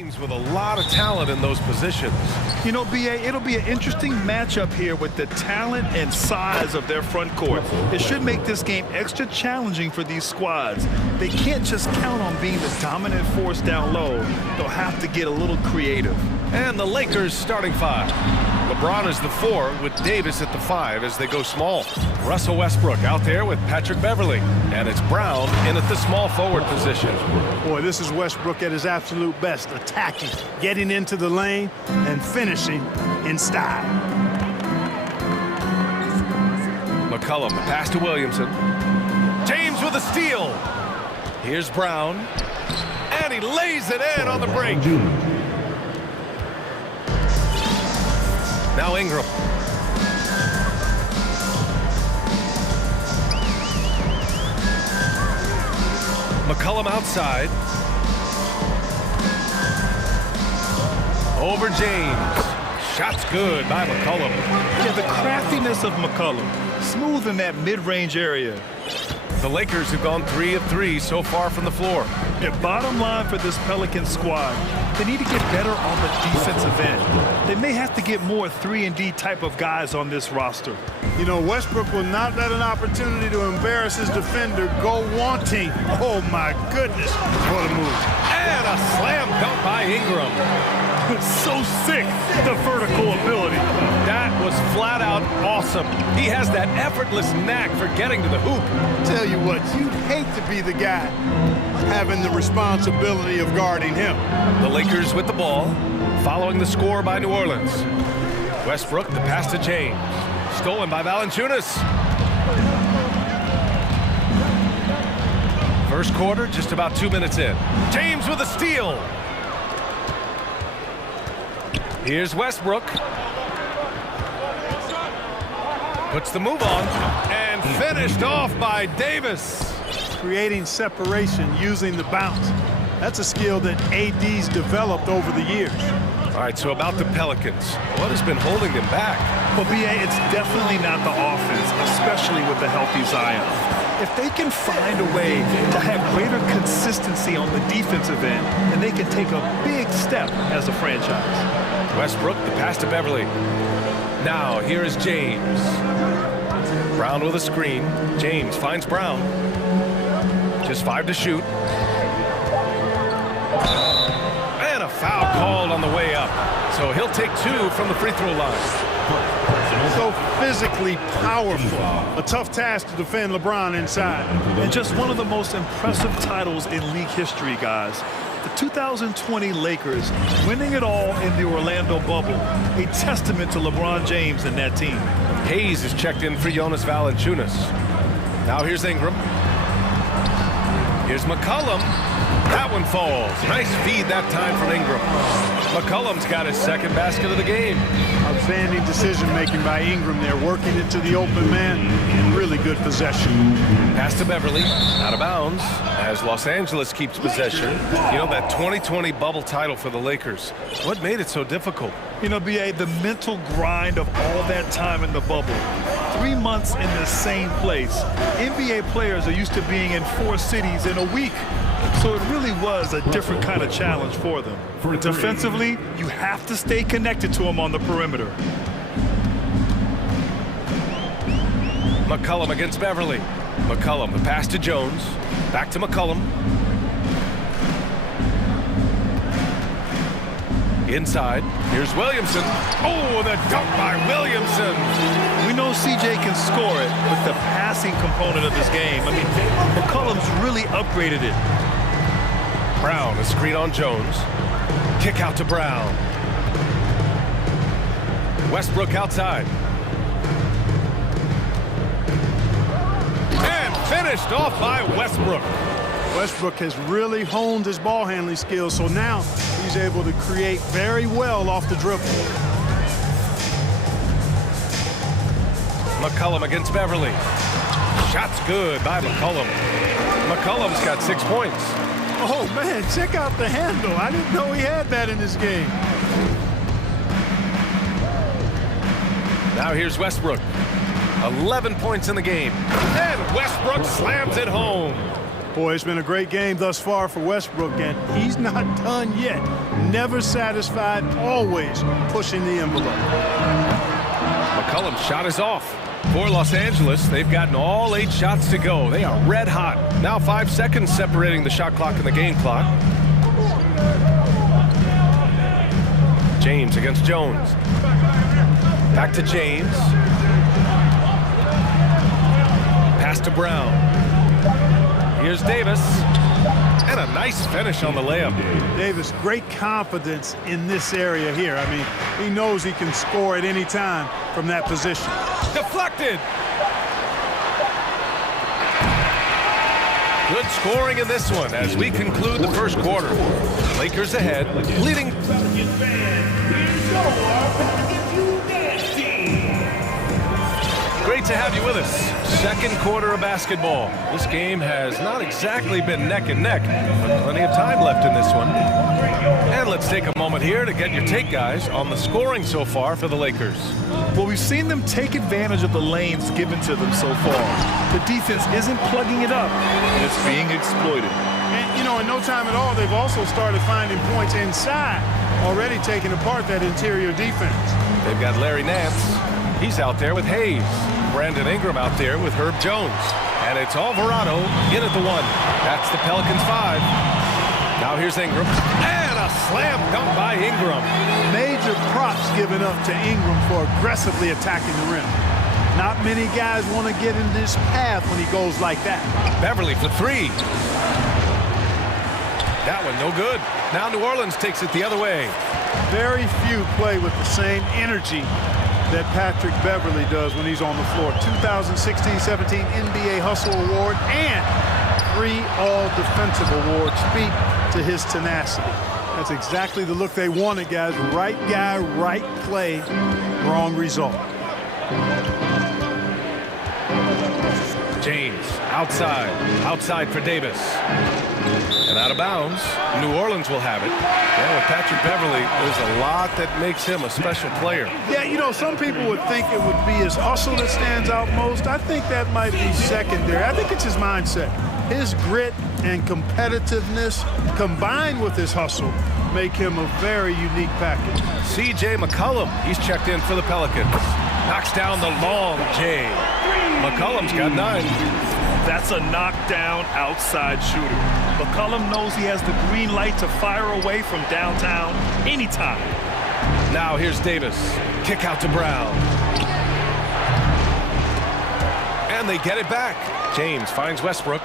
Teams with a lot of talent in those positions. You know, BA, it'll be an interesting matchup here with the talent and size of their front court. It should make this game extra challenging for these squads. They can't just count on being the dominant force down low. They'll have to get a little creative. And the Lakers starting five. LeBron is the 4 with Davis at the 5 as they go small. Russell Westbrook out there with Patrick Beverly. And it's Brown in at the small forward position. Boy, this is Westbrook at his absolute best, attacking, getting into the lane, and finishing in style. McCollum, the pass to Williamson. James with a steal. Here's Brown. And he lays it in on the break. Now Ingram. McCollum outside. Over James. Shot's good by McCollum. Yeah, the craftiness of McCollum. Smooth in that mid-range area. The Lakers have gone 3 of 3 so far from the floor. Yeah, bottom line for this Pelican squad, they need to get better on the defensive end. They may have to get more 3-and-D type of guys on this roster. You know, Westbrook will not let an opportunity to embarrass his defender go wanting. Oh, my goodness. What a move. And a slam dunk by Ingram. So sick, the vertical ability. That was flat out awesome. He has that effortless knack for getting to the hoop. Tell you what, you'd hate to be the guy having the responsibility of guarding him. The Lakers with the ball, following the score by New Orleans. Westbrook, the pass to James. Stolen by Valanciunas. First quarter, just about 2 minutes in. James with a steal. Here's Westbrook. Puts the move on and finished off by Davis. Creating separation using the bounce. That's a skill that AD's developed over the years. All right, so about the Pelicans. What has been holding them back? Well, BA, it's definitely not the offense, especially with the healthy Zion. If they can find a way to have greater consistency on the defensive end, then they can take a big step as a franchise. Westbrook, the pass to Beverly. Now, here is James. Brown with a screen. James finds Brown. Just 5 to shoot. And a foul called on the way up. So he'll take 2 from the free throw line. So physically powerful. A tough task to defend LeBron inside. And just one of the most impressive titles in league history, guys. The 2020 Lakers winning it all in the Orlando bubble. A testament to LeBron James and that team. Hayes is checked in for Jonas Valanciunas. Now here's Ingram. Here's McCollum. That one falls. Nice feed that time from Ingram. McCollum's got his second basket of the game. Outstanding decision-making by Ingram there, working it to the open man. Really good possession. Pass to Beverly, out of bounds, as Los Angeles keeps possession. You know, that 2020 bubble title for the Lakers. What made it so difficult? You know, BA, the mental grind of all that time in the bubble. 3 months in the same place. NBA players are used to being in 4 cities in a week. So it really was a different kind of challenge for them. Defensively, you have to stay connected to them on the perimeter. McCollum against Beverly. McCollum, the pass to Jones. Back to McCollum. Inside, here's Williamson. Oh, the dunk by Williamson. We know CJ can score it with the passing component of this game. I mean, McCollum's really upgraded it. Brown, a screen on Jones. Kick out to Brown. Westbrook outside. And finished off by Westbrook. Westbrook has really honed his ball handling skills, so now he's able to create very well off the dribble. McCollum against Beverly. Shot's good by McCollum. McCollum's got 6 points. Oh, man, check out the handle. I didn't know he had that in his game. Now here's Westbrook. 11 points in the game. And Westbrook slams it home. Boy, it's been a great game thus far for Westbrook, and he's not done yet. Never satisfied, always pushing the envelope. McCollum's shot is off. For Los Angeles, they've gotten all 8 shots to go. They are red hot. Now 5 seconds separating the shot clock and the game clock. James against Jones. Back to James. Pass to Brown. Here's Davis. And a nice finish on the layup. Davis, great confidence in this area here. I mean, he knows he can score at any time from that position. Deflected. Good scoring in this one as we conclude the first quarter. Lakers ahead, leading. Great to have you with us. Second quarter of basketball. This game has not exactly been neck and neck, but plenty of time left in this one. And let's take a moment here to get your take, guys, on the scoring so far for the Lakers. Well, we've seen them take advantage of the lanes given to them so far. The defense isn't plugging it up, and it's being exploited. And, you know, in no time at all, they've also started finding points inside, already taking apart that interior defense. They've got Larry Nance. He's out there with Hayes. Brandon Ingram out there with Herb Jones. And it's Alvarado in at the 1. That's the Pelicans 5. Now here's Ingram. And a slam dunk by Ingram. Major props given up to Ingram for aggressively attacking the rim. Not many guys want to get in this path when he goes like that. Beverly for 3. That one no good. Now New Orleans takes it the other way. Very few play with the same energy that Patrick Beverly does when he's on the floor. 2016-17 NBA Hustle Award and 3 All-Defensive Awards speak to his tenacity. That's exactly the look they wanted, guys. Right guy, right play, wrong result. James, outside for Davis. And out of bounds, New Orleans will have it. Yeah, with Patrick Beverly, there's a lot that makes him a special player. Yeah, you know, some people would think it would be his hustle that stands out most. I think that might be secondary. I think it's his mindset. His grit and competitiveness combined with his hustle make him a very unique package. C.J. McCollum, he's checked in for the Pelicans. Knocks down the long J. McCollum's got 9. That's a knockdown outside shooter. McCollum knows he has the green light to fire away from downtown anytime. Now here's Davis. Kick out to Brown. And they get it back. James finds Westbrook.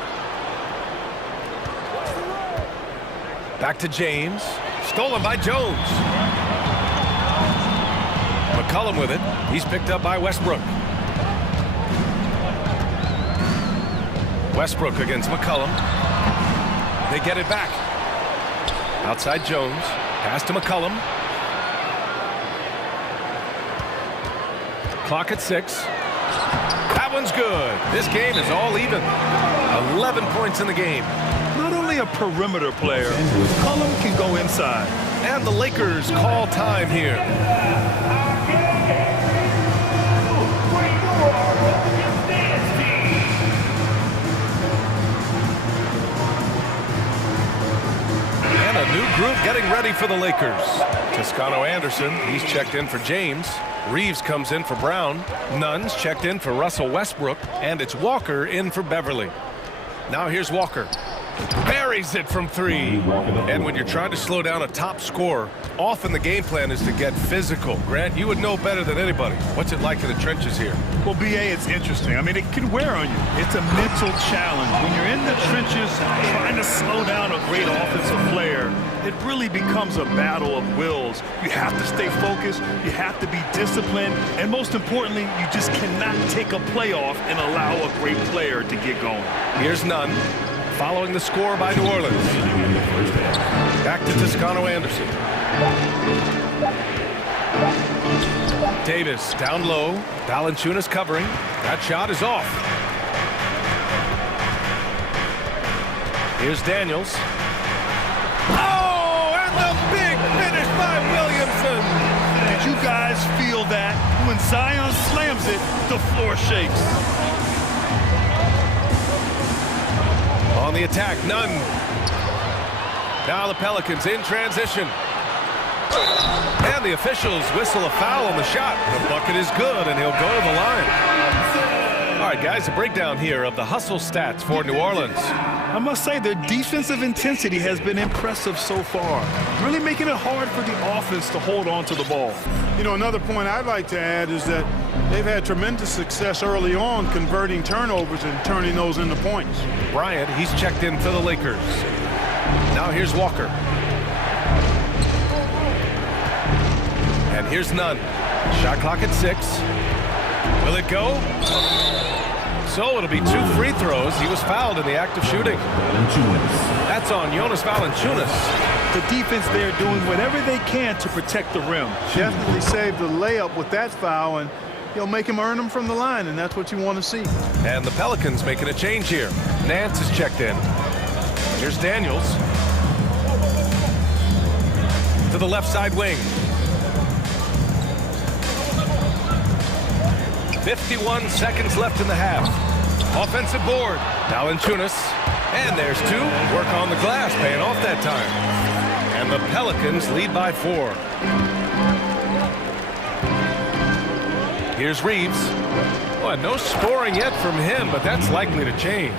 Back to James. Stolen by Jones. McCollum with it. He's picked up by Westbrook. Westbrook against McCollum. They get it back. Outside Jones. Pass to McCollum. Clock at 6. That one's good. This game is all even. 11 points in the game. Not only a perimeter player, McCollum can go inside. And the Lakers call time here. And a new group getting ready for the Lakers. Toscano Anderson, he's checked in for James. Reeves comes in for Brown. Nunn's checked in for Russell Westbrook. And it's Walker in for Beverly. Now here's Walker. Buries it from 3. And when you're trying to slow down a top scorer, often the game plan is to get physical. Grant, you would know better than anybody. What's it like in the trenches here? Well, B.A., it's interesting. I mean, it can wear on you. It's a mental challenge. When you're in the trenches trying to slow down a great offensive player, it really becomes a battle of wills. You have to stay focused. You have to be disciplined. And most importantly, you just cannot take a play off and allow a great player to get going. Here's Nunn. Following the score by New Orleans. Back to Toscano Anderson. Davis down low. Valanciunas covering. That shot is off. Here's Daniels. Oh, and the big finish by Williamson. Did you guys feel that? When Zion slams it, the floor shakes. On the attack, none. Now the Pelicans in transition. And the officials whistle a foul on the shot. The bucket is good, and he'll go to the line. All right, guys, a breakdown here of the hustle stats for New Orleans. I must say their defensive intensity has been impressive so far, really making it hard for the offense to hold on to the ball. You know, another point I'd like to add is that they've had tremendous success early on converting turnovers and turning those into points. Bryant, he's checked in for the Lakers. Now here's Walker. And here's Nunn. Shot clock at 6. Will it go? So it'll be 2 free throws. He was fouled in the act of shooting. That's on Jonas Valanciunas. The defense there doing whatever they can to protect the rim. Definitely saved the layup with that foul, and he'll make him earn them from the line, and that's what you want to see. And the Pelicans making a change here. Nance is checked in. Here's Daniels. To the left side wing. 51 seconds left in the half. Offensive board. Valanciunas. And there's 2. Work on the glass, paying off that time. And the Pelicans lead by 4. Here's Reeves. Well, no scoring yet from him, but that's likely to change.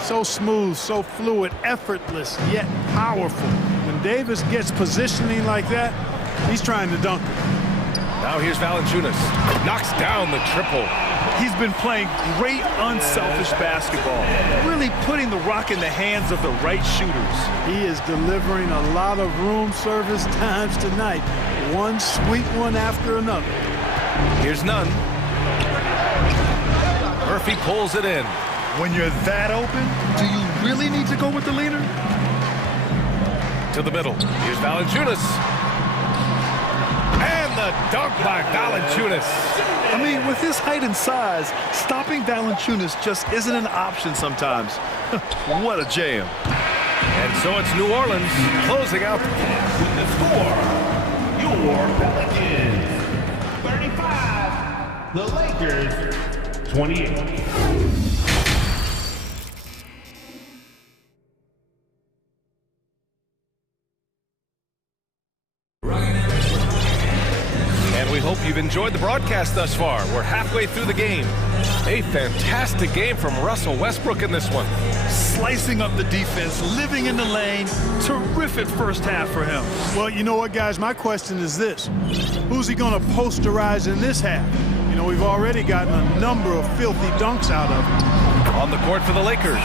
So smooth, so fluid, effortless, yet powerful. When Davis gets positioning like that, he's trying to dunk it. Now here's Valanciunas. Knocks down the triple. He's been playing great unselfish basketball, really putting the rock in the hands of the right shooters. He is delivering a lot of room service times tonight. One sweet one after another. Here's Nunn. Murphy pulls it in. When you're that open, do you really need to go with the leader? To the middle. Here's Valanciunas. And the dunk by Valanciunas. I mean, with his height and size, stopping Valanciunas just isn't an option sometimes. What a jam. And so it's New Orleans closing out. With the score, your Pelicans 35, the Lakers 28. We hope you've enjoyed the broadcast thus far. We're halfway through the game. A fantastic game from Russell Westbrook in this one. Slicing up the defense, living in the lane. Terrific first half for him. Well, you know what, guys? My question is this. Who's he going to posterize in this half? You know, we've already gotten a number of filthy dunks out of him. On the court for the Lakers.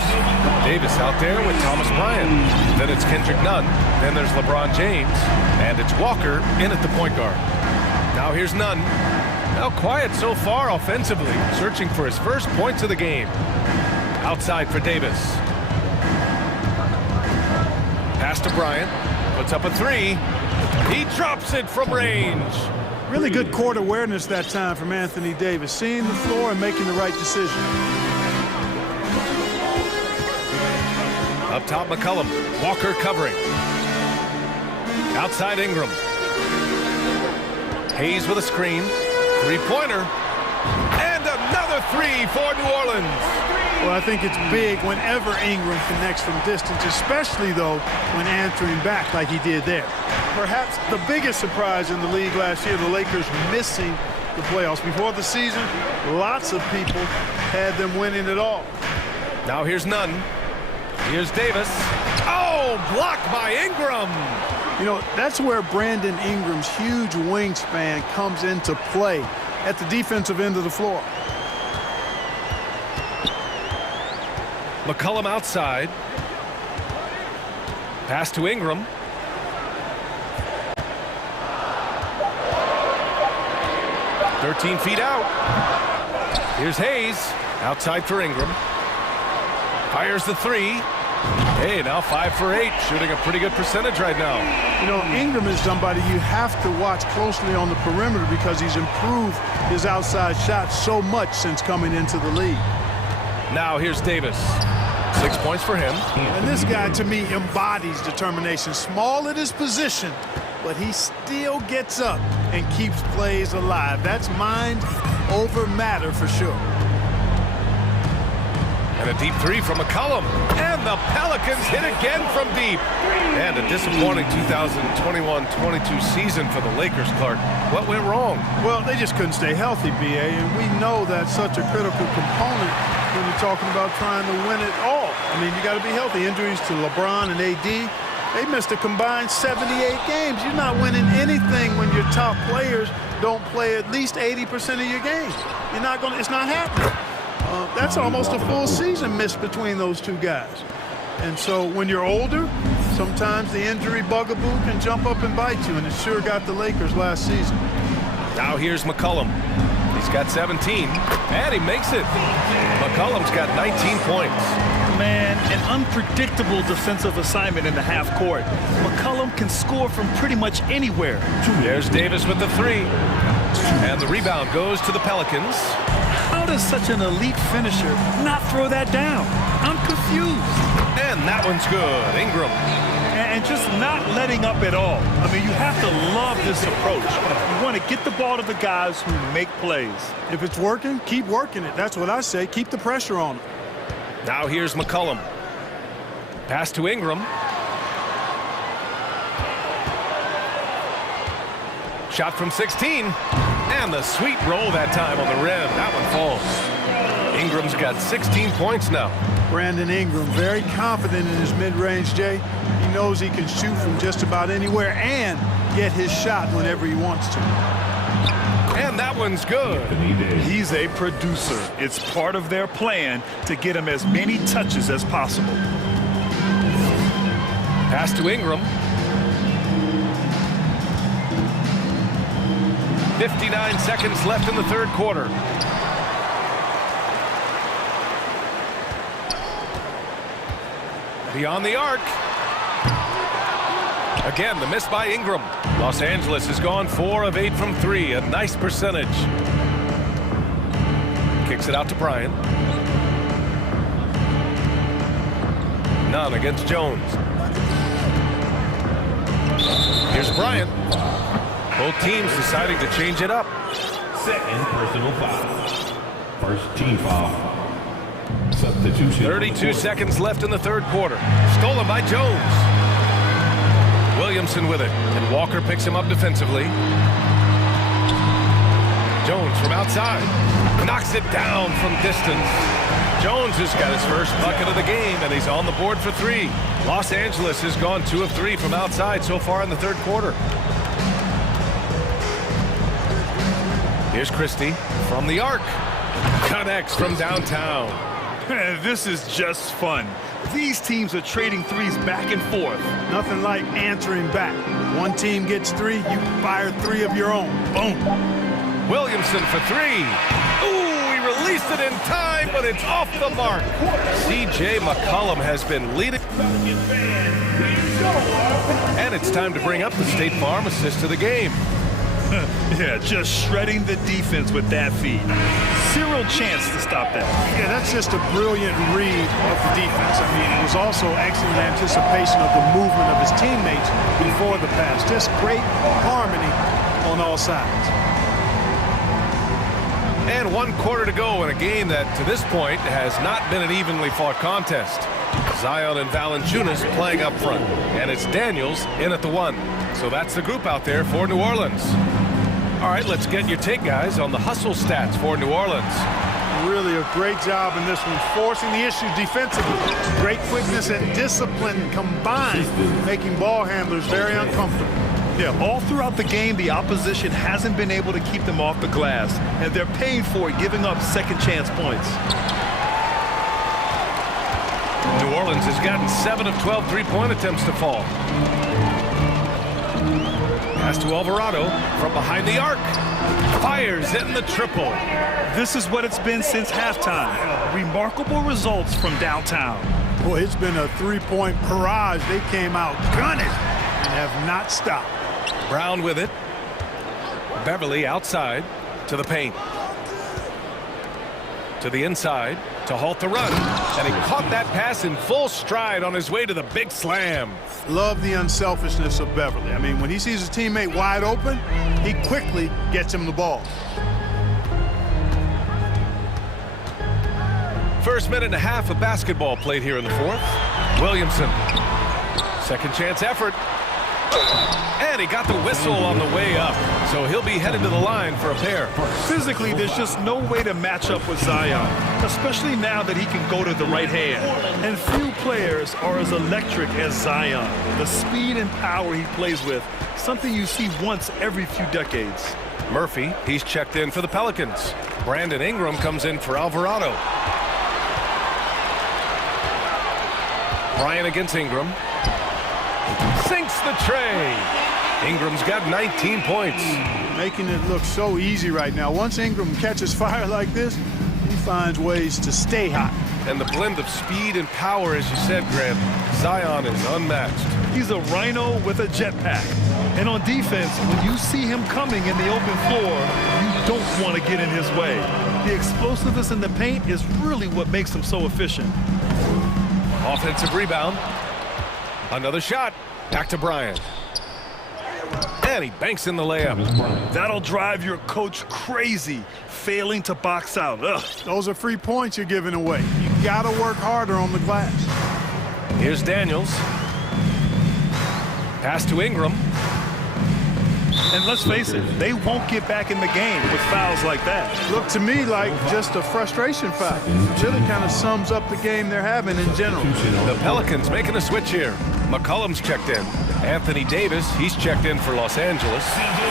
Davis out there with Thomas Bryant. Then it's Kendrick Nunn. Then there's LeBron James. And it's Walker in at the point guard. Now here's Nunn. Now quiet so far offensively, searching for his first points of the game. Outside for Davis. Pass to Bryant. Puts up a 3. He drops it from range. Really good court awareness that time from Anthony Davis. Seeing the floor and making the right decision. Up top, McCollum. Walker covering. Outside Ingram. Hayes with a screen. 3-pointer. And another 3 for New Orleans. Well, I think it's big whenever Ingram connects from distance, especially, though, when answering back like he did there. Perhaps the biggest surprise in the league last year, the Lakers missing the playoffs. Before the season, lots of people had them winning it all. Now here's Nunn. Here's Davis. Oh, blocked by Ingram. You know, that's where Brandon Ingram's huge wingspan comes into play at the defensive end of the floor. McCollum outside. Pass to Ingram. "13 feet out. Here's Hayes. Outside for Ingram. Fires the 3. Hey, now 5 for 8, shooting a pretty good percentage right now. You know, Ingram is somebody you have to watch closely on the perimeter because he's improved his outside shot so much since coming into the league. Now here's Davis. 6 points for him. And this guy, to me, embodies determination. Small at his position, but he still gets up and keeps plays alive. That's mind over matter for sure. And a deep three from McCollum. And the Pelicans hit again from deep. And a disappointing 2021-22 season for the Lakers, Clark. What went wrong? Well, they just couldn't stay healthy, B.A., and we know that's such a critical component when you're talking about trying to win it all. I mean, you got to be healthy. Injuries to LeBron and AD, they missed a combined 78 games. You're not winning anything when your top players don't play at least 80% of your games. It's not happening. That's almost a full season missed between those two guys. And so when you're older, sometimes the injury bugaboo can jump up and bite you, and it sure got the Lakers last season. Now here's McCollum. He's got 17, and he makes it. McCollum's got 19 points. Man, an unpredictable defensive assignment in the half court. McCollum can score from pretty much anywhere. There's Davis with the three. And the rebound goes to the Pelicans. How does such an elite finisher not throw that down? I'm confused. And that one's good. Ingram. And just not letting up at all. I mean, you have to love this approach. You want to get the ball to the guys who make plays. If it's working, keep working it. That's what I say. Keep the pressure on them. Now here's McCollum. Pass to Ingram. Shot from 16. And the sweet roll that time on the rim. That one falls. Ingram's got 16 points now. Brandon Ingram, very confident in his mid-range, Jay. He knows he can shoot from just about anywhere and get his shot whenever he wants to. And that one's good. He's a producer. It's part of their plan to get him as many touches as possible. Pass to Ingram. 59 seconds left in the third quarter. Beyond the arc. Again, the miss by Ingram. Los Angeles has gone 4 of 8 from 3, a nice percentage. Kicks it out to Bryant. None against Jones. Here's Bryant. Both teams deciding to change it up. Second personal foul. First team foul. Substitution. 32 seconds left in the third quarter. Stolen by Jones. Williamson with it, and Walker picks him up defensively. Jones from outside. Knocks it down from distance. Jones has got his first bucket of the game, and he's on the board for 3. Los Angeles has gone 2 of 3 from outside so far in the third quarter. Here's Christie from the arc. Connects from downtown. This is just fun. These teams are trading threes back and forth. Nothing like answering back. One team gets 3, you fire 3 of your own. Boom. Williamson for 3. Ooh, he released it in time, but it's off the mark. C.J. McCollum has been leading. And it's time to bring up the State Farm assist of the game. Yeah, just shredding the defense with that feed. Zero chance to stop that. Yeah, that's just a brilliant read of the defense. I mean, it was also excellent anticipation of the movement of his teammates before the pass. Just great harmony on all sides. And 1 quarter to go in a game that, to this point, has not been an evenly fought contest. Zion and Valanciunas playing up front, and it's Daniels in at the 1. So that's the group out there for New Orleans. All right, let's get your take, guys, on the hustle stats for New Orleans. Really a great job in this one, forcing the issue defensively. Great quickness and discipline combined, making ball handlers very uncomfortable. Yeah, all throughout the game, the opposition hasn't been able to keep them off the glass, and they're paying for it, giving up second chance points. New Orleans has gotten 7 of 12 three-point attempts to fall. Pass to Alvarado from behind the arc. Fires in the triple. This is what it's been since halftime. Remarkable results from downtown. Boy, it's been a 3-point barrage. They came out gunning and have not stopped. Brown with it. Beverly outside to the paint. To the inside to halt the run. And he caught that pass in full stride on his way to the big slam. Love the unselfishness of Beverly. I mean, when he sees his teammate wide open, he quickly gets him the ball. First minute and a half of basketball played here in the fourth. Williamson, second chance effort. And he got the whistle on the way up, so he'll be headed to the line for a pair. Physically, there's just no way to match up with Zion, especially now that he can go to the right hand. And few players are as electric as Zion. The speed and power he plays with, something you see once every few decades. Murphy, he's checked in for the Pelicans. Brandon Ingram comes in for Alvarado. Bryant against Ingram. Sinks the tray. Ingram's got 19 points. Making it look so easy right now. Once Ingram catches fire like this, he finds ways to stay hot. And the blend of speed and power, as you said, Grant, Zion is unmatched. He's a rhino with a jetpack. And on defense, when you see him coming in the open floor, you don't want to get in his way. The explosiveness in the paint is really what makes him so efficient. Offensive rebound. Another shot. Back to Bryant. And he banks in the layup. That'll drive your coach crazy, failing to box out. Ugh. Those are free points you're giving away. You gotta work harder on the glass. Here's Daniels. Pass to Ingram. And let's face it, they won't get back in the game with fouls like that. Look to me like just a frustration foul. It really kind of sums up the game they're having in general. The Pelicans making a switch here. McCollum's checked in. Anthony Davis, he's checked in for Los Angeles.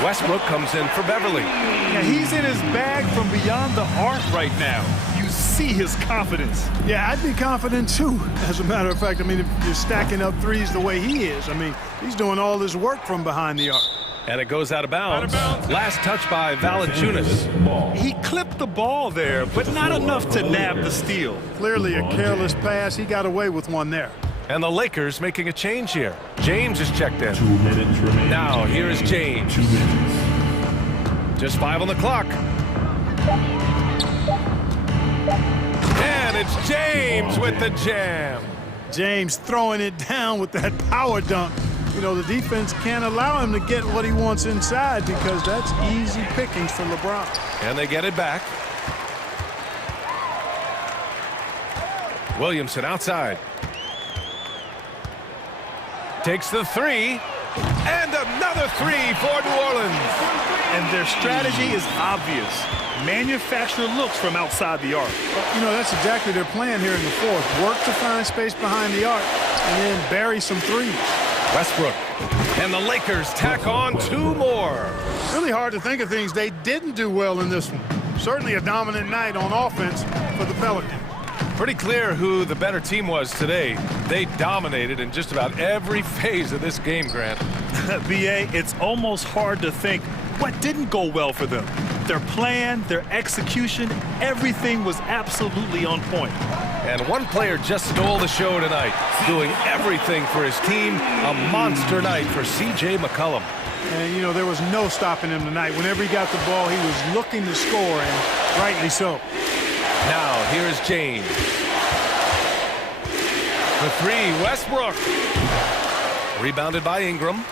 Westbrook comes in for Beverly. Yeah, he's in his bag from beyond the arc right now. You see his confidence. Yeah, I'd be confident too. As a matter of fact, I mean, if you're stacking up threes the way he is, I mean, he's doing all this work from behind the arc. And it goes out of bounds. Last touch by Valanciunas. He clipped the ball there, but not enough to nab the steal. Clearly a careless pass. He got away with one there. And the Lakers making a change here. James is checked in. 2 minutes remaining. Now, here is James. 2 minutes. Just 5 on the clock. And it's James with the jam. James throwing it down with that power dunk. You know, the defense can't allow him to get what he wants inside because that's easy pickings for LeBron. And they get it back. Williamson outside. Takes the three. And another three for New Orleans. And their strategy is obvious. Manufacture looks from outside the arc. You know, that's exactly their plan here in the fourth. Work to find space behind the arc and then bury some threes. Westbrook. And the Lakers tack on 2 more. Really hard to think of things they didn't do well in this one. Certainly a dominant night on offense for the Pelicans. Pretty clear who the better team was today. They dominated in just about every phase of this game, Grant. BA, it's almost hard to think what didn't go well for them. Their plan, their execution, everything was absolutely on point. And one player just stole the show tonight, doing everything for his team. A monster night for C.J. McCollum. And, you know, there was no stopping him tonight. Whenever he got the ball, he was looking to score, and rightly so. Now, here is James. The three, Westbrook. Rebounded by Ingram.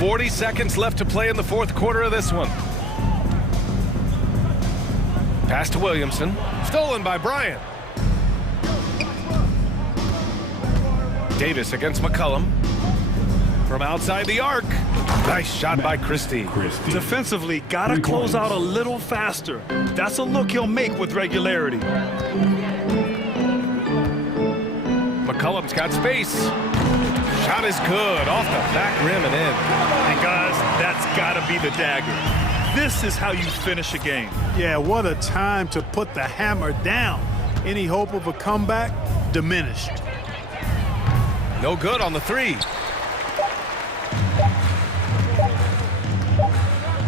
40 seconds left to play in the fourth quarter of this one. Pass to Williamson. Stolen by Bryant. Davis against McCollum. From outside the arc. Nice shot by Christie. Defensively, gotta close out a little faster. That's a look he'll make with regularity. McCollum's got space. Shot is good. Off the back rim and in. And guys, that's gotta be the dagger. This is how you finish a game. Yeah, what a time to put the hammer down. Any hope of a comeback diminished. No good on the three.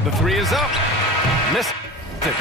The three is up. Missed it.